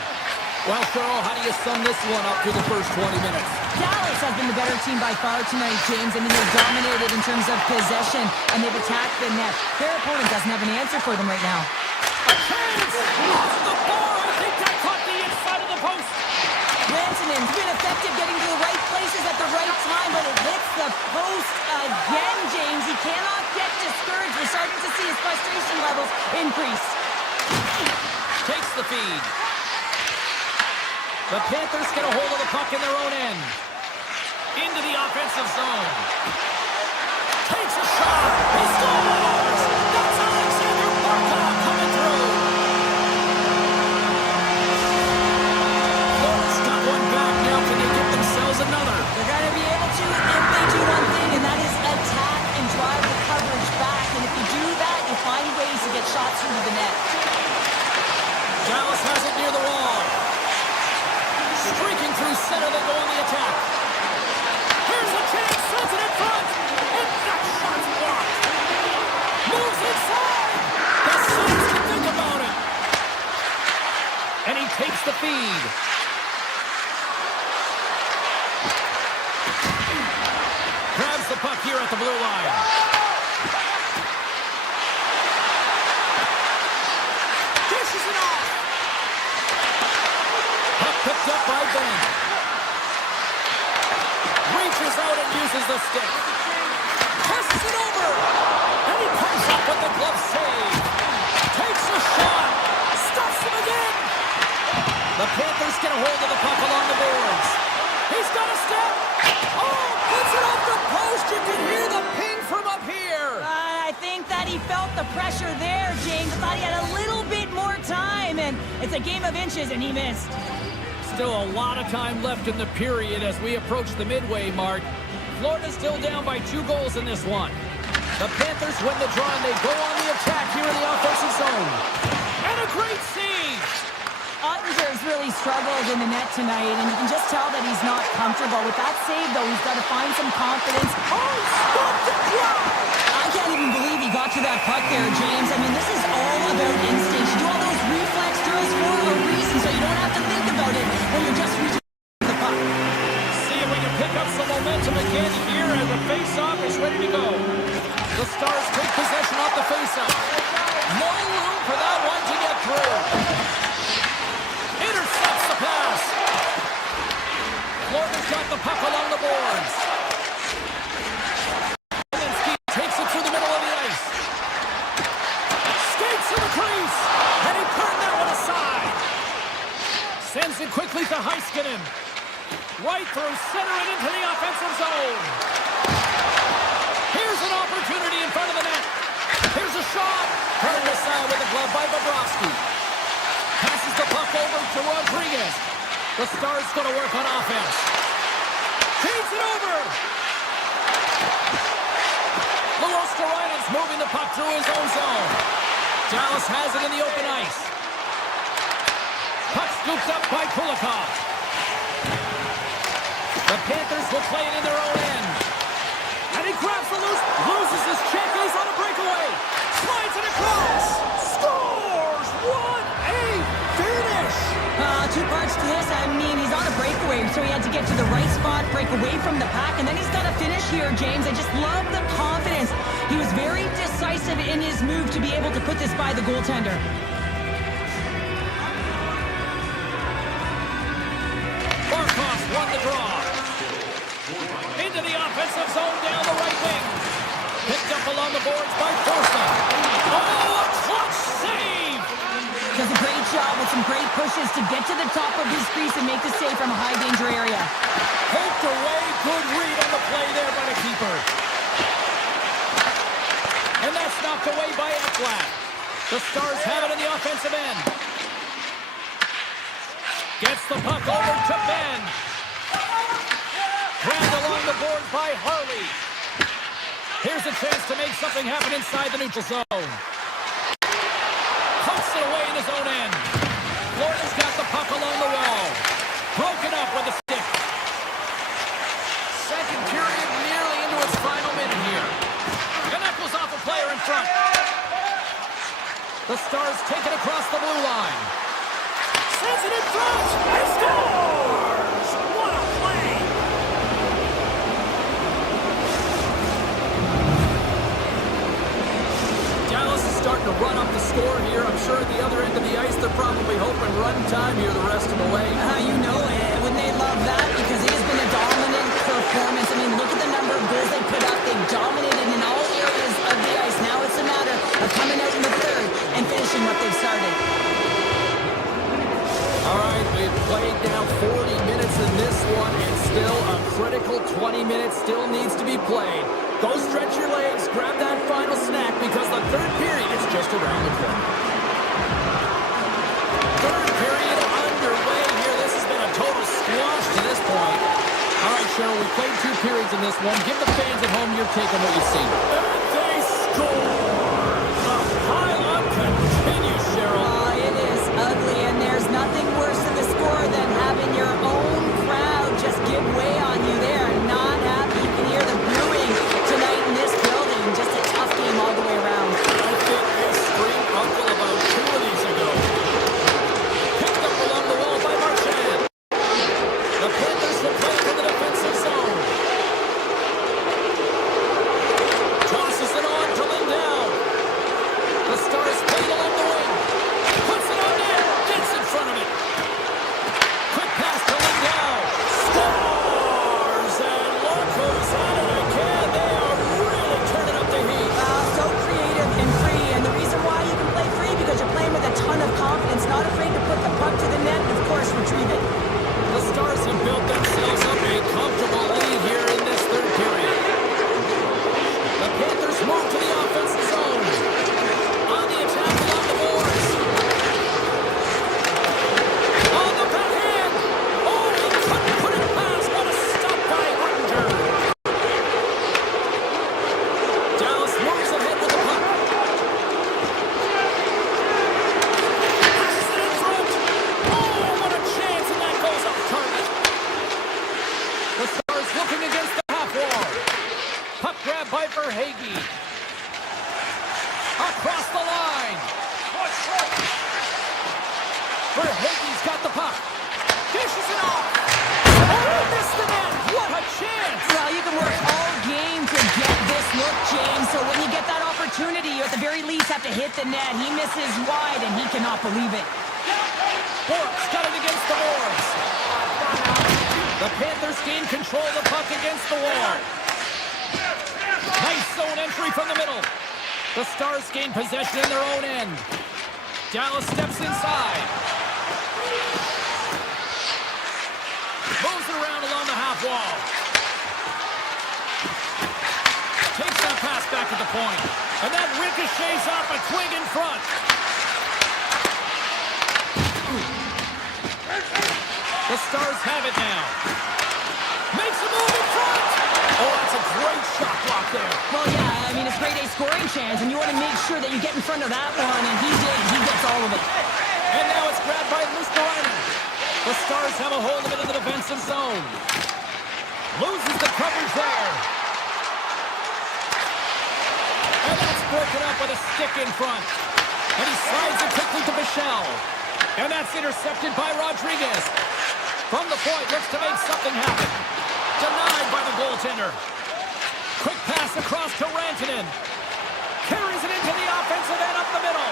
Well, Cheryl, how do you sum this one up through the first 20 minutes? Dallas has been the better team by far tonight, James. I mean, they've dominated in terms of possession, and they've attacked the net. Their opponent doesn't have an answer for them right now. A chance! Off the bar! I think that caught the inside of the post. Rantanen's been effective getting to the right places at the right time, but it hits the post again, James. He cannot get discouraged. We're starting to see his frustration levels increase. Takes the feed. The Panthers get a hold of the puck in their own end. Into the offensive zone. Takes a shot. He scores! That's Alexander Barkov coming through. Florida's got one back now. Can they get themselves another? They're going to be able to if they do one thing, and that is attack and drive the coverage back. And if you do that, you find ways to get shots through the net. Dallas has it near the wall. Streaking through center, they go on the attack. Here's a chance, sends it in front. And that shot's blocked. Moves inside. The Saints can think about it. And he takes the feed. Grabs the puck here at the blue line. Dishes it off. Puck picked up by Ben. Reaches out and uses the stick. Passes it over. And he comes up with the glove save. Takes a shot. Stuffs him again. The Panthers get a hold of the puck along the boards. He's got a step. Oh, puts it off the post. You can hear the ping from up here. I think that he felt the pressure there, James. I thought he had a little bit more time, and it's a game of inches, and he missed. Still a lot of time left in the period as we approach the midway mark. Florida's still down by 2 goals in this one. The Panthers win the draw and they go on the attack here in the offensive zone. And a great save! Ottinger's really struggled in the net tonight, and you can just tell that he's not comfortable. With that save, though, he's got to find some confidence. Oh, stop the drive! I can't even believe he got to that puck there, James. I mean, this is all about instinct. You do all those reflex drills for a reason, so you don't have to think about it when you're just reaching the puck. See if we can pick up some momentum again here as the face-off is ready to go. The Stars take possession off the face-off. No room for that one to get through. Intercepts the pass. Florida's got the puck along the boards. Takes it through the middle of the ice. Skates to the crease. And he turned that one aside. Sends it quickly to Heiskanen. Right through center and into the offensive zone. Here's an opportunity in front of the net. Here's a shot. Turned aside with a glove by Bobrovsky. Passes the puck over to Rodriguez. The Stars going to work on offense. Feeds it over. Luostarina's moving the puck through his own zone. Dallas has it in the open ice. Puck scooped up by Kulikov. The Panthers will play it in their own end. And he grabs the loose, loses his check, he's on a breakaway. Slides it across. Scores! What a finish! 2 parts to this. I mean, he's on a breakaway, so he had to get to the right spot, break away from the pack, and then he's got to finish here, James. I just love the confidence. He was very decisive in his move to be able to put this by the goaltender. Barkov won the draw. Into the offensive zone down the right wing. Picked up along the boards by Forsman. job with some great pushes to get to the top of his crease and make the save from a high-danger area. Poked away. Good read on the play there by the keeper. And that's knocked away by Ekblad. The Stars have it in the offensive end. Gets the puck over to Ben. Grabbed along the boards by Harley. Here's a chance to make something happen inside the neutral zone. Puts it away in his own end. Florida's got the puck along the wall. Broken up with the stick. Second period nearly into its final minute here. And that goes off a player in front. The Stars take it across the blue line. Sends it in front. And scores! What a play! Dallas is starting to run up the score here. I'm sure at the other end of the ice, they're probably hoping run time here the rest of the way. You know it. Wouldn't they love that? Because it has been a dominant performance. I mean, look at the number of goals they put up. They've dominated in all areas of the ice. Now it's a matter of coming out in the third and finishing what they've started. All right, we've played now 40 minutes in this one, and still a critical 20 minutes still needs to be played. Go stretch your legs, grab that final snack, because the third period is just around the corner. Third period underway here. This has been a total squash to this point. All right, Cheryl, we played 2 periods in this one. Give the fans at home your take on what you see. And they score! The pile-up continues, Cheryl. It is ugly, and there's nothing worse to the score than having your own crowd just give way on you. They are not happy. You can hear the booing tonight in this building. Just a tough game all the way around. I think they screamed uncle about 2 of these ago. Picked up along the wall by Marchand. The Panthers will play in the defensive zone. Tosses it on to Lindell. The Stars play it along the wing. Puts it on in. Gets in front of it. Quick pass to Lindell. Scores! And look who's at it again. They are really turning up the heat. So creative and free, and the reason why you can play free because you're playing with a ton of confidence, not afraid to put the puck to the net, and of course retrieve it. The Stars have built themselves up a comfortable lead here in this third period. The Panthers move to the offensive zone. On the attack along the boards. On the backhand. Oh, he couldn't put it past. What a stop by Hunter. Dallas moves ahead with the puck. Passes it in front. Oh, what a chance, and that goes off target. The Stars looking against the half wall. Puck grab by Verhaeghe. Across the line. Verhaeghe's got the puck. Dishes it off. Oh, missed the net. What a chance. Well, you can work all game to get this look, James, so when you get that opportunity, you at the very least have to hit the net. He misses wide, and he cannot believe it. Bork's got it against the boards. The Panthers gain control of the puck against the wall. Nice zone entry from the middle. The Stars gain possession in their own end. Dallas steps inside. Moves it around along the half wall. Takes that pass back at the point. And that ricochets off a twig in front. The Stars have it now. Makes a move in front. Oh, that's a great shot block there. Well, yeah, I mean, it's grade A scoring chance, and you want to make sure that you get in front of that one, and he did. He gets all of it. And now it's grabbed by Luskarainen. The Stars have a hold of it in the defensive zone. Loses the coverage there. And that's broken up with a stick in front. And he slides it quickly to Michel. And that's intercepted by Rodriguez. From the point, looks to make something happen. Denied by the goaltender. Quick pass across to Rantanen. Carries it into the offensive end up the middle.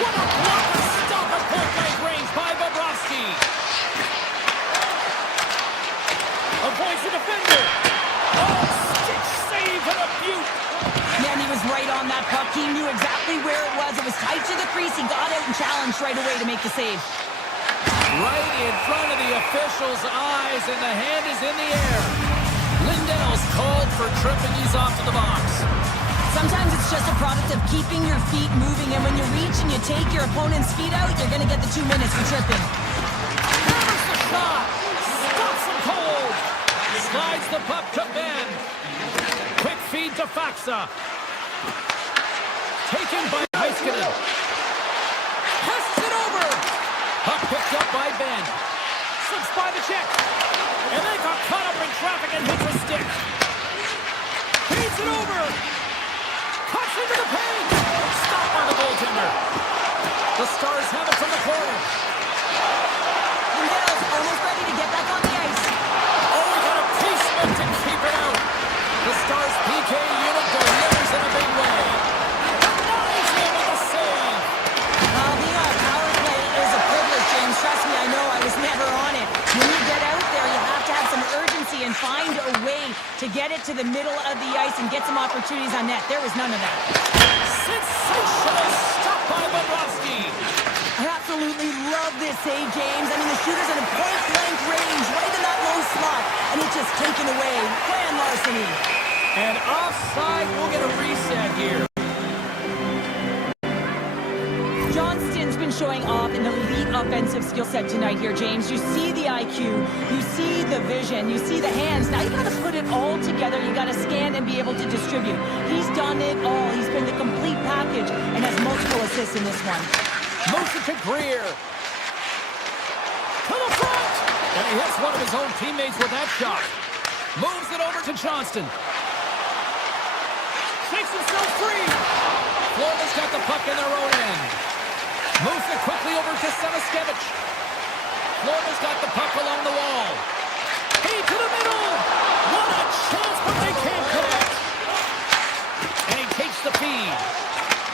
What a blocker stop at point-blank range by Bobrovsky. Avoids the defender. Oh, stick save and a beaut. Yeah, and he was right on that puck. He knew exactly where it was. It was tight to the crease. He got out and challenged right away to make the save. Right in front of the official's eyes, and the hand is in the air. Lindell's called for tripping. He's off to the box. Sometimes it's just a product of keeping your feet moving, and when you reach and you take your opponent's feet out, you're going to get the 2 minutes for tripping. Hammers the shot. Stops him cold. Slides the puck to Ben. Quick feed to Faksa. Taken by Heiskanen. Passes it over. Puck picked up by Ben. Slips by the check. And they got caught up in traffic and hits a stick. Feeds it over. Cuts into the paint. Stopped by the goaltender. The Stars have it from the corner. Lindell's almost ready to get back on the ice. Oh, we got a placement to keep it out. The Stars PK unit delivers in a big way. Denies him with a save. Being on a power play is a privilege, James. Trust me, I know. I was never on it. When you get out there, you have to have some urgency and find a way to get it to the middle of the ice and get some opportunities on net. There was none of that. Sensational stop by Bobrovsky. I absolutely love this save, James. I mean, the shooter's in a point-blank range, right in that low slot, and it's just taken away. Grand larceny. And offside, we'll get a reset here. Johnston's been showing off an elite offensive skill set tonight here, James. You see the IQ, you see the vision, you see the hands. Now you got to put it all together. You got to scan and be able to distribute. He's done it all. He's been the complete package and has multiple assists in this one. Moves it to Greer. To the front. And he hits one of his own teammates with that shot. Moves it over to Johnston. Shakes himself free. Florida's got the puck in their own end. Moves it quickly over to Samaskevich. Florida's got the puck along the wall. He to the middle. What a chance, but they can't connect. And he takes the feed.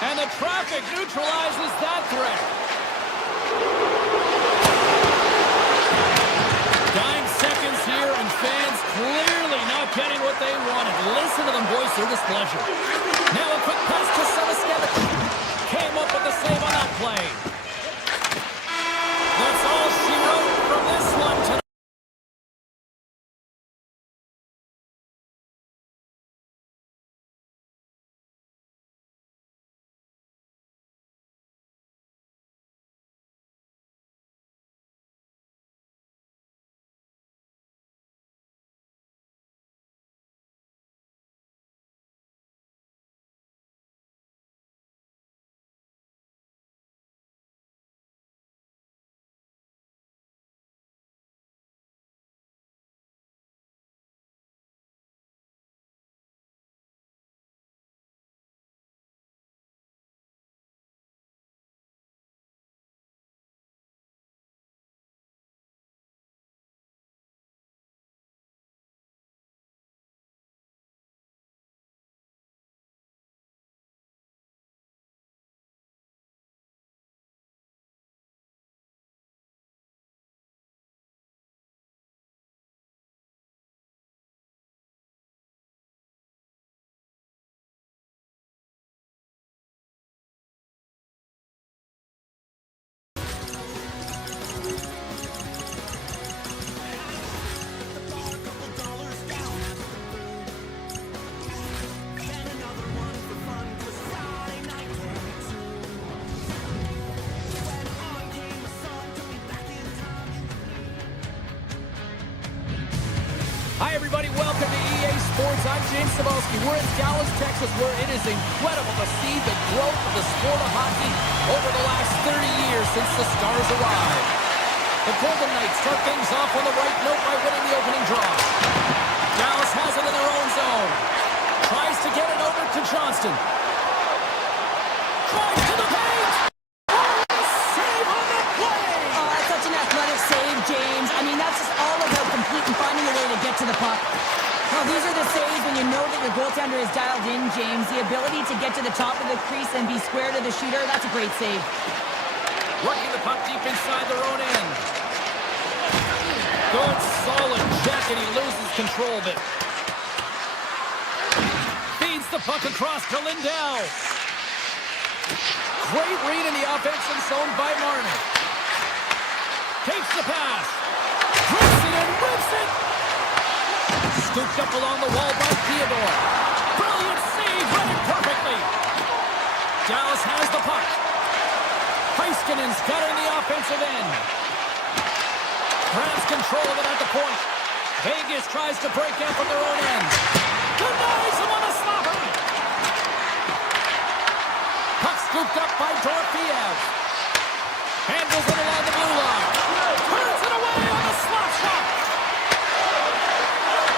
And the traffic neutralizes that threat. Dying seconds here, and fans clearly not getting what they wanted. Listen to them voice their displeasure. Now a quick pass to Samaskevich. Came up with the save on that play. That's all she wrote from this one tonight. Hi, everybody. Welcome to EA Sports. I'm James Cebulski. We're in Dallas, Texas, where it is incredible to see the growth of the sport of hockey over the last 30 years since the Stars arrived. The Golden Knights start things off on the right note by winning the opening draw. Dallas has it in their own zone. Tries to get it over to Johnston. Tries to the paint. Save on the play. Oh, that's such an athletic save, James. I mean, that's just all about complete and finding a way to get to the puck. Well, these are the saves when you know that your goaltender is dialed in, James. The ability to get to the top of the crease and be square to the shooter, that's a great save. Working the puck deep inside their own end. Good, solid check, and he loses control of it. Feeds the puck across to Lindell. Great read in the offensive zone by Marner. Takes the pass. Drives it and whips it. Scooped up along the wall by Theodore. Brilliant save, read it perfectly. Dallas has the puck. Heiskanen's got it in the offensive end. Grabs control of it at the point. Vegas tries to break out from their own end. Denies him on a slapper. Puck scooped up by Dorofeev. Handles it along the blue line. Turns it away on a slap shot.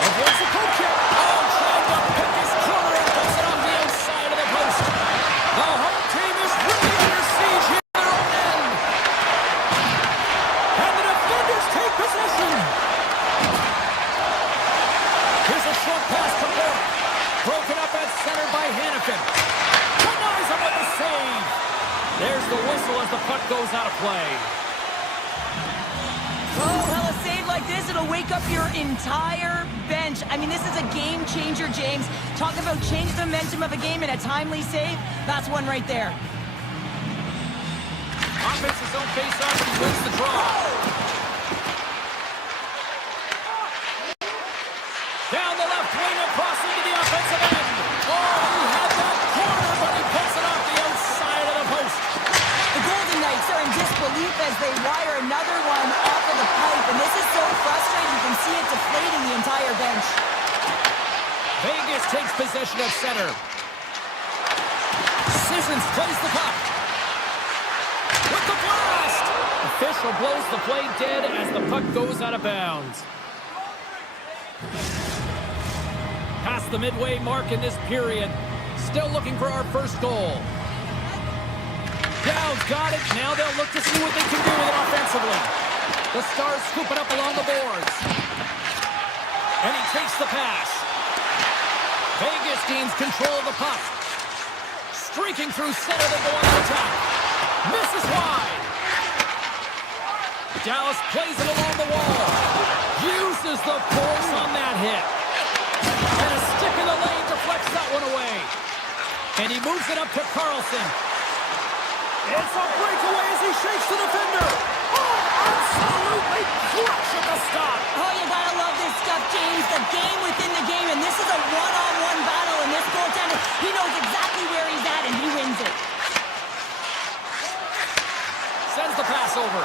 Avoids the poke check. Oh, trying to pick his corner and puts it on the outside of the post. The home team is really under siege here in their own end. And the defenders take possession. Here's a short pass to Bork. Broken up at center by Hanifin. Denies him with the save. There's the whistle as the puck goes out of play. Oh, well, a save like this, it'll wake up your entire bench. I mean, this is a game changer, James. Talk about change the momentum of a game in a timely save. That's one right there. Offense his own face-off and he wins the draw. Down the left wing across into the offensive end. Oh, he had that corner, but he puts it off the outside of the post. The Golden Knights are in disbelief as they wire another one off of the pipe, and this is so frustrating. You can see it deflating the entire bench. Vegas takes possession at center. Sissons plays the puck. With the blast! Official blows the play dead as the puck goes out of bounds. Past the midway mark in this period. Still looking for our first goal. Dowd's got it. Now they'll look to see what they can do with it offensively. The Stars scoop it up along the boards. And he takes the pass. Vegas gains control of the puck. Streaking through center to go on the attack. Misses wide. Dallas plays it along the wall. Uses the force on that hit. And a stick in the lane deflects that one away. And he moves it up to Carlson. It's a breakaway as he shakes the defender. Oh, absolutely clutch at the stop. Oh, you gotta love this stuff, James. The game within the game, and this is a one-on-one battle, and this goaltender, he knows exactly where he's at, and he wins it. Sends the pass over.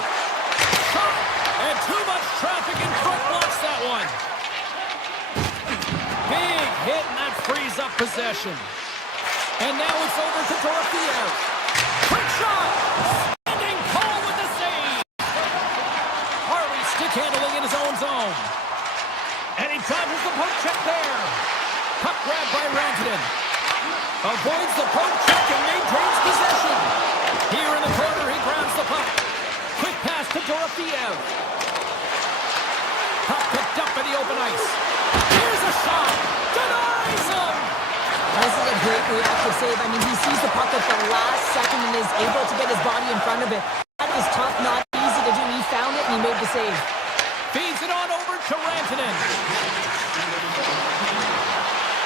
Shot! And too much traffic in front blocks that one. Big hit, and that frees up possession. And now it's over to Dorofeev. Quick shot! Standing tall with the save. Harley stick handling in his own zone. And he dodges the poke check there. Puck grabbed by Rantanen. Avoids the poke check and maintains possession. Here in the corner, he grabs the puck. Quick pass to Dorofeev. Puck picked up in the open ice. Here's a shot. Denies him. This is a great reactive save. I mean, he sees the puck at the last second and is able to get his body in front of it. That is tough, not easy to do. He found it and he made the save. Feeds it on over to Rantanen.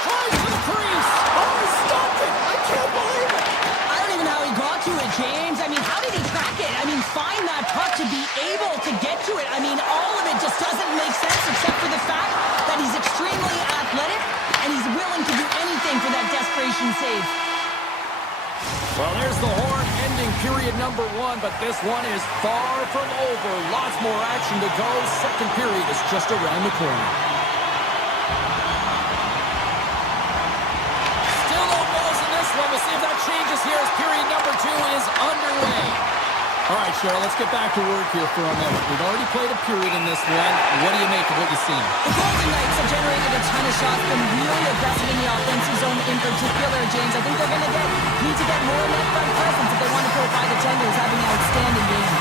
Tries to the crease. Oh, he stopped it. I can't believe it. I don't even know how he got to it, James. I mean, how did he track it? I mean, find that puck to be able to get to it. I mean, all of it just doesn't make sense except for the fact that he's extremely athletic and he's willing to do anything for that desperation save. Well, there's the horn ending period number one, but this one is far from over. Lots more action to go. Second period is just around the corner. Still no goals in this one. We'll see if that changes here as period number two is underway. All right, Cheryl, let's get back to work here for a moment. We've already played a period in this one. What do you make of what you've seen? The Golden Knights have generated a ton of shots, been really aggressive in the offensive zone in particular, James. I think they're going to need to get more net front presence if they want to profile the Tenders having an outstanding game.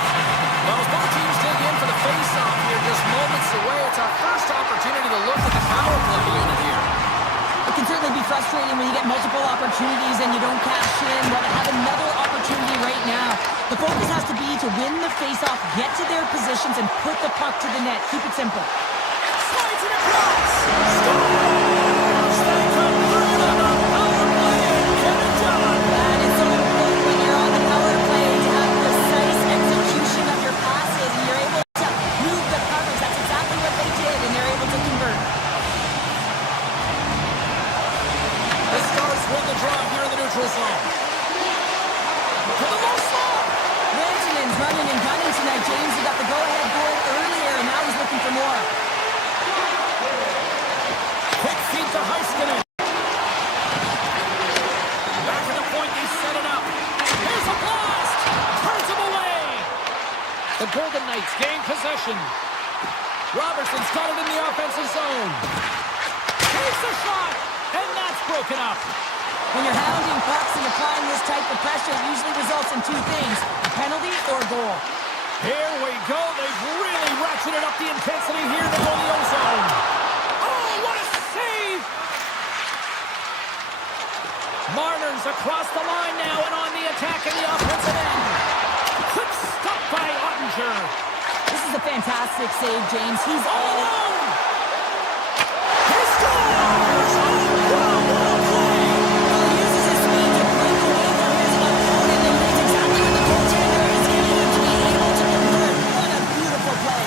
Well, as both teams dig in for the face-off here, just moments away, it's our first opportunity to look at the power play unit here. It can certainly be frustrating when you get multiple opportunities and you don't cash in. Well, to have another opportunity right now, the focus has to be to win the face-off, get to their positions, and put the puck to the net. Keep it simple. Slides it across. Stars! They come through on the power play. to Heiskanen. Back to the point, they set it up. Here's a blast. Turns him away. The Golden Knights gain possession. Robertson's got it in the offensive zone. Takes a shot, and that's broken up. When you're hounding pucks and applying this type of pressure, it usually results in two things, a penalty or a goal. Here we go. They've really ratcheted up the intensity here to go the ozone. Oh, what a save! Marner's across the line now and on the attack in the offensive end. Quick stop by Ottinger. This is a fantastic save, James. He's All all alone! He scores! Oh, wow, what a play! He uses his speed to break away from his opponent and reads exactly what the goaltender is getting him to be able to convert. What a beautiful play.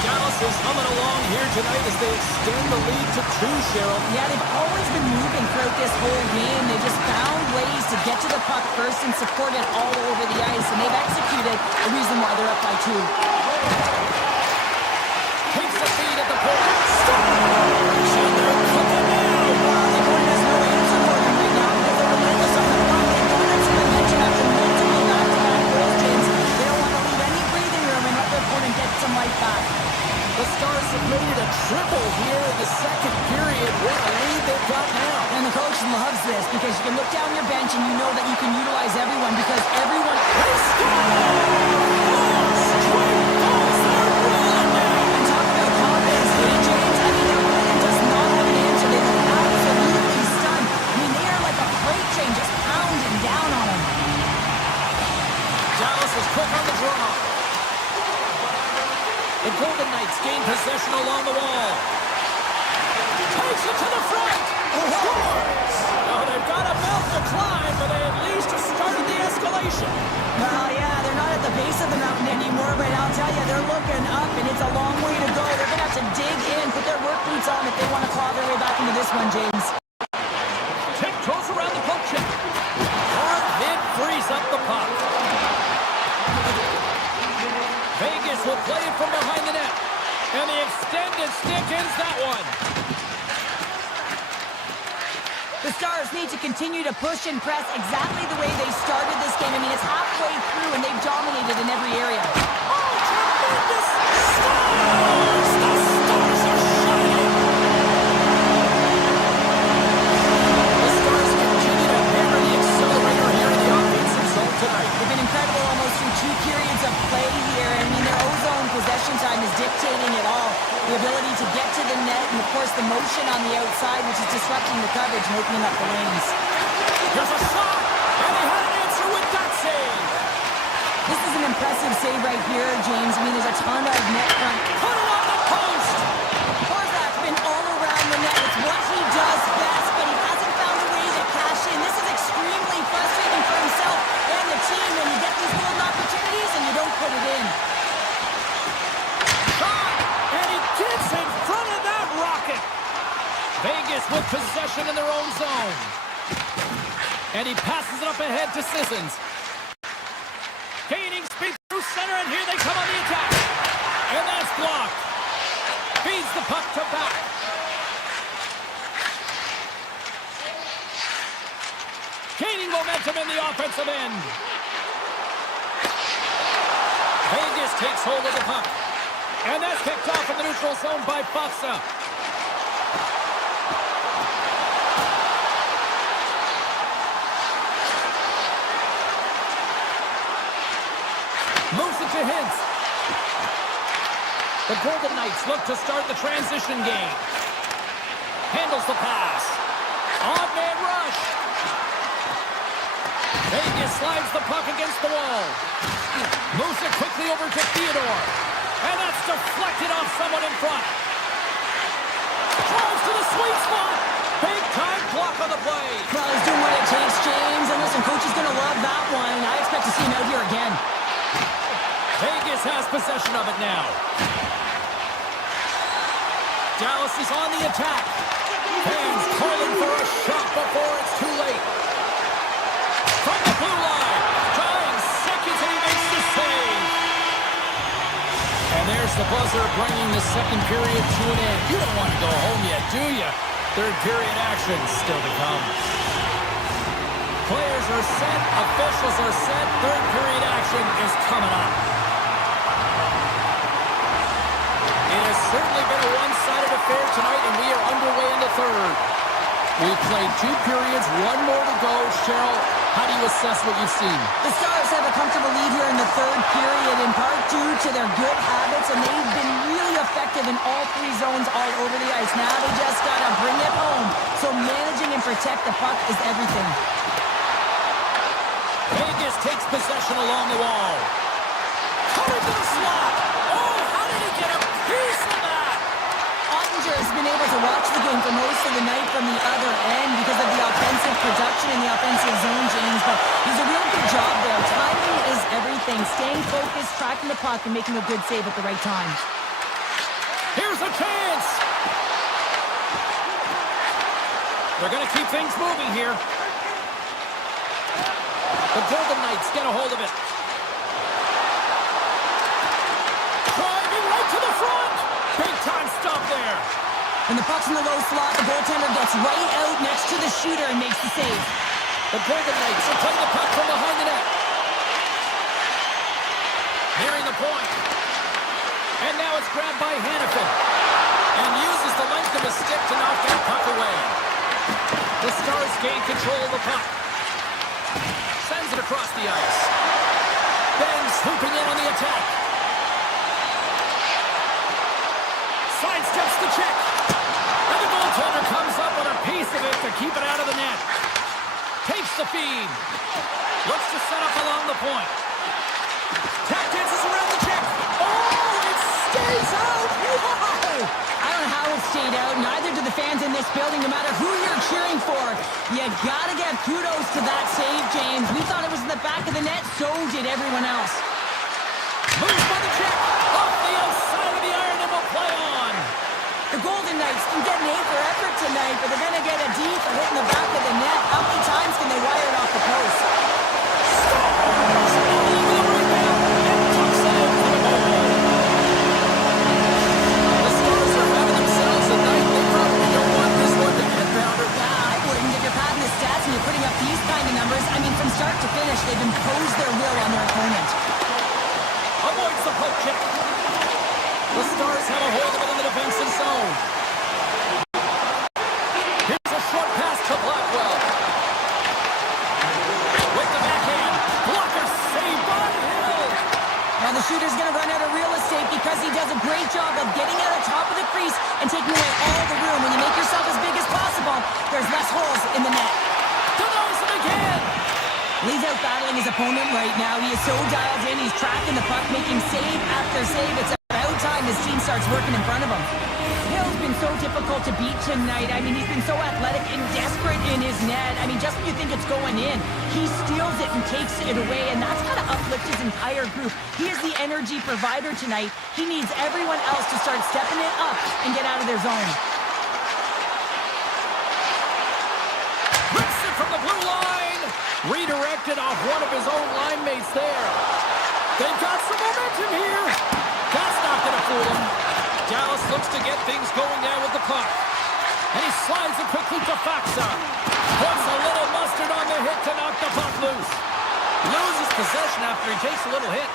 Dallas is humming along here tonight as they extend the lead to 2, Cheryl. Yeah, they've always been moving throughout this whole game. They just found ways to get to the puck first and support it all over the ice, and they've executed the reason why they're up by 2. Takes the feed at the point. Scores! And they're cooking now. The opponent has no answer for them right now because they're relentless on the puck. They've done it some attention after multiple back-to-back goals, James. They don't want to leave any breathing room and let their opponent get some life back. The Stars submitted a triple here in the second period. What a lead they've got now. And the coach loves this because you can look down your bench and you know that you can utilize everyone because everyone... They score! Straight balls, they're rolling now. And talk about confidence, James. I mean, their opponent does not have an answer. They look absolutely stunned. I mean, they are like a freight train just pounding down on them. Dallas is quick on the draw. The Golden Knights gain possession along the wall. Takes it to the front. Scores! Oh, they've got a mountain to climb, but they at least started the escalation. Well, yeah, they're not at the base of the mountain anymore, but I'll tell you, they're looking up, and it's a long way to go. They're going to have to dig in, put their work boots on if they want to claw their way back into this one, James. Tiptoes around the poke check. Hard mid frees up the puck. Vegas will play it from behind the net. And the extended stick ends that one. The Stars need to continue to push and press exactly the way they started this game. I mean, it's halfway through, and they've dominated in every area. Oh, tremendous! Stars! The Stars are shining! The Stars continue to hammer the accelerator here in the offensive zone tonight. They've been incredible almost through 2 periods of play here. I mean, their ozone possession time is dictating it all. The ability to get to the net and, of course, the motion on the outside, which is disrupting the coverage and opening up the lanes. Here's a shot, and they had an answer with that save. This is an impressive save right here, James. I mean, there's a ton of net front. Put it on the post. Barzak's been all around the net. It's what he does best, but he hasn't found a way to cash in. This is extremely frustrating for himself and the team when you get these golden opportunities and you don't put it in. And he gets in front of that rocket. Vegas with possession in their own zone. And he passes it up ahead to Sissons. Gaining speed through center, and here they come on the attack. And that's blocked. Feeds the puck to back. Gaining momentum in the offensive end. Vegas takes hold of the puck. And that's picked off in the neutral zone by Faksa. Moves it to Hintz. The Golden Knights look to start the transition game. Handles the pass. On-man rush. Vegas slides the puck against the wall. Moves it quickly over to Theodore. And that's deflected off someone in front. Drives to the sweet spot. Big time block on the play. Well, he's doing what it takes, James. And listen, coach is going to love that one. I expect to see him out here again. Vegas has possession of it now. Dallas is on the attack. Fans calling for a shot before it's too late. From the blue line, tying seconds, and he makes the save. And there's the buzzer bringing the second period to an end. You don't want to go home yet, do you? Third period action still to come. Players are set. Officials are set. Third period action is coming up. It has certainly been a one-sided affair tonight, and we are underway in the third. We've played 2 periods, 1 more to go. Cheryl, how do you assess what you've seen? The Stars have a comfortable lead here in the third period, in part due to their good habits, and they've been really effective in all 3 zones all over the ice. Now they just got to bring it home. So managing and protect the puck is everything. Vegas takes possession along the wall. Coming to the slot. Oh, how did he get a piece of that? Ottinger has been able to watch the game for most of the night from the other end because of the offensive production and the offensive zone, James, but he's a real good job there. Timing is everything. Staying focused, tracking the puck, and making a good save at the right time. Here's a chance. They're going to keep things moving here. The Golden Knights get a hold of it. Driving right to the front. Big time stop there. When the puck's in the low slot, the goaltender gets right out next to the shooter and makes the save. The Golden Knights are playing the puck from behind the net. Nearing the point. And now it's grabbed by Hannafin. And uses the length of his stick to knock that puck away. The Stars gain control of the puck. Sends it across the ice. Ben swooping in on the attack. Sidesteps the check. And the goaltender comes up with a piece of it to keep it out of the net. Takes the feed. Looks to set up along the point. Tap dances around the check. Oh, it stays out. Wow! I don't know how it stayed out. Neither do the fans in this building, no matter who you're cheering for. You gotta give kudos to that save, James. We thought it was in the back of the net. So did everyone else. Moves by the check. Off the outside of the iron and will play on. The Golden Knights can get an A for effort tonight, but they're going to get a D for hitting the back of the net. How many times can they wire it off the post? Stars all over the rebound and tucks it in for the goal. The Stars are having themselves a night. They probably don't want this one to get bounder. I wouldn't if you're padding the stats and you're putting up these kind of numbers. I mean, from start to finish, they've imposed their will on their opponent. Avoids the poke check. The Stars have a hold of it in the defensive zone. Here's a short pass to Blackwell. With the backhand. Blocker saved by Hill. Now the shooter's going to run out of real estate because he does a great job of getting out of top of the crease and taking away all the room. When you make yourself as big as possible, there's less holes in the net. Denies it again. He's out battling his opponent right now. He is so dialed in. He's tracking the puck, making save after save. It's about time his team starts working in front of him. Hill's been so difficult to beat tonight. I mean, he's been so athletic and desperate in his net. I mean, just when you think it's going in, he steals it and takes it away, and that's got to uplift his entire group. He is the energy provider tonight. He needs everyone else to start stepping it up and get out of their zone. Rips it from the blue line. Redirected off one of his own line mates there. They've got some momentum here. That's not going to fool him. Dallas looks to get things going there with the puck. And he slides it quickly to Faxa. Puts a little mustard on the hit to knock the puck loose. Loses possession after he takes a little hit.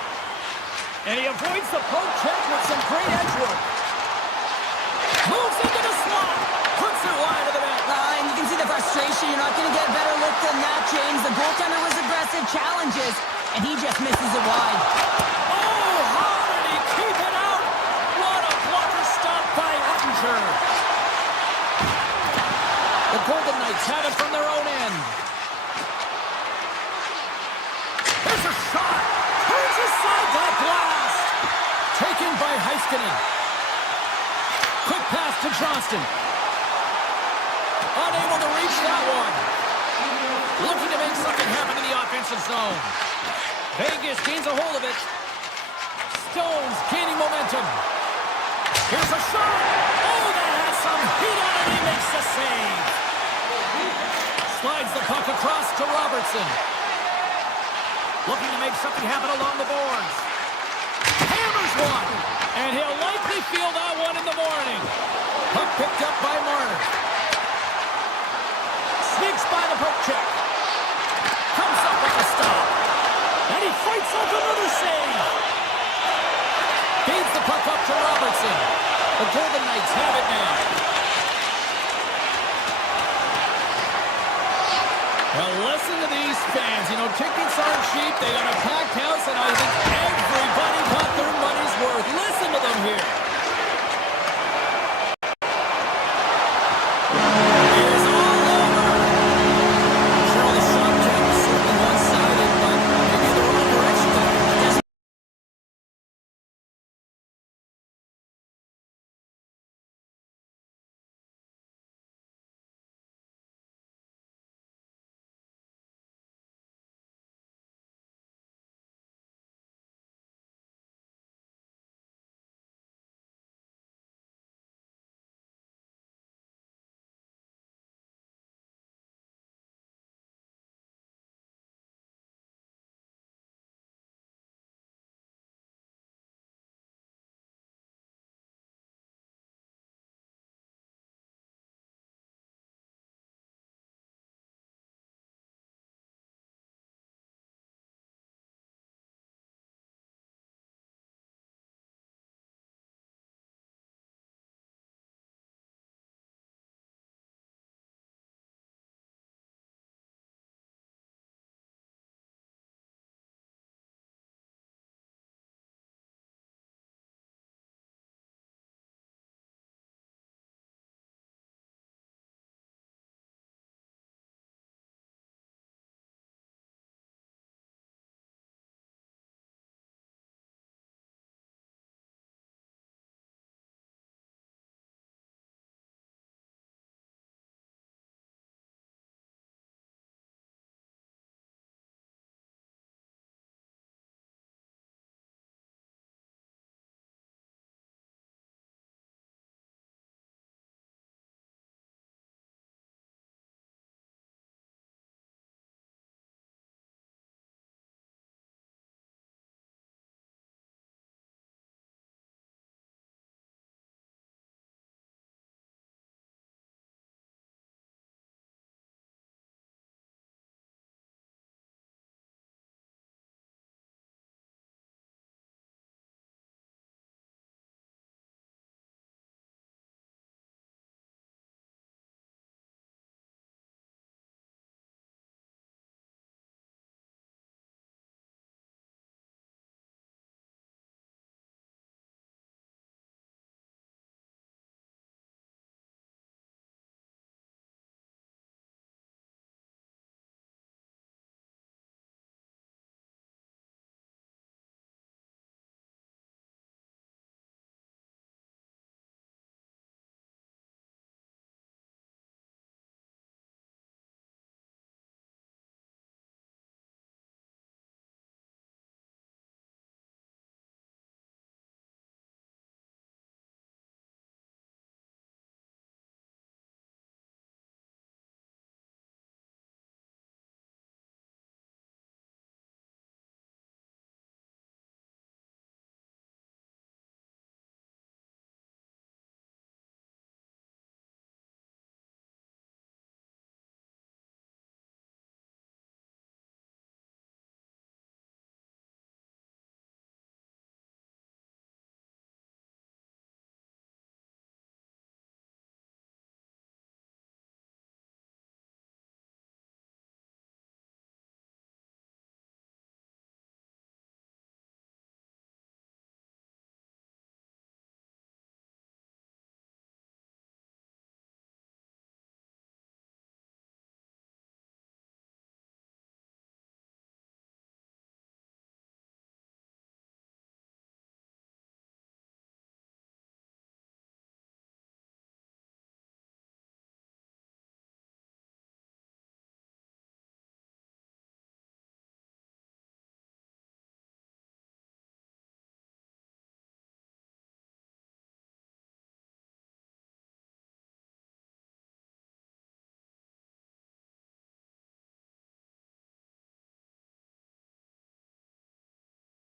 And he avoids the poke check with some great edge work. Moves into the slot. Puts it wide of the net. And you can see the frustration. You're not going to get a better look than that, James. The goaltender was aggressive, challenges, and he just misses it wide. Oh, how did he keep it out? What a blocker stop by Ottinger. The Golden Knights have it from their own end. There's a shot. Turns aside that blast. Taken by Heiskanen. Quick pass to Johnston. Unable to reach that one. Looking to make something happen in the offensive zone. Vegas gains a hold of it. Stones gaining momentum. Here's a shot. Oh, that has some heat on it. He makes the save. Slides the puck across to Robertson. Looking to make something happen along the boards. Hammers one. And he'll likely feel that one in the morning. Puck picked up by Marner. fans. You know, tickets aren't cheap. They got a packed house, and I think everybody got their money's worth. Listen to them here.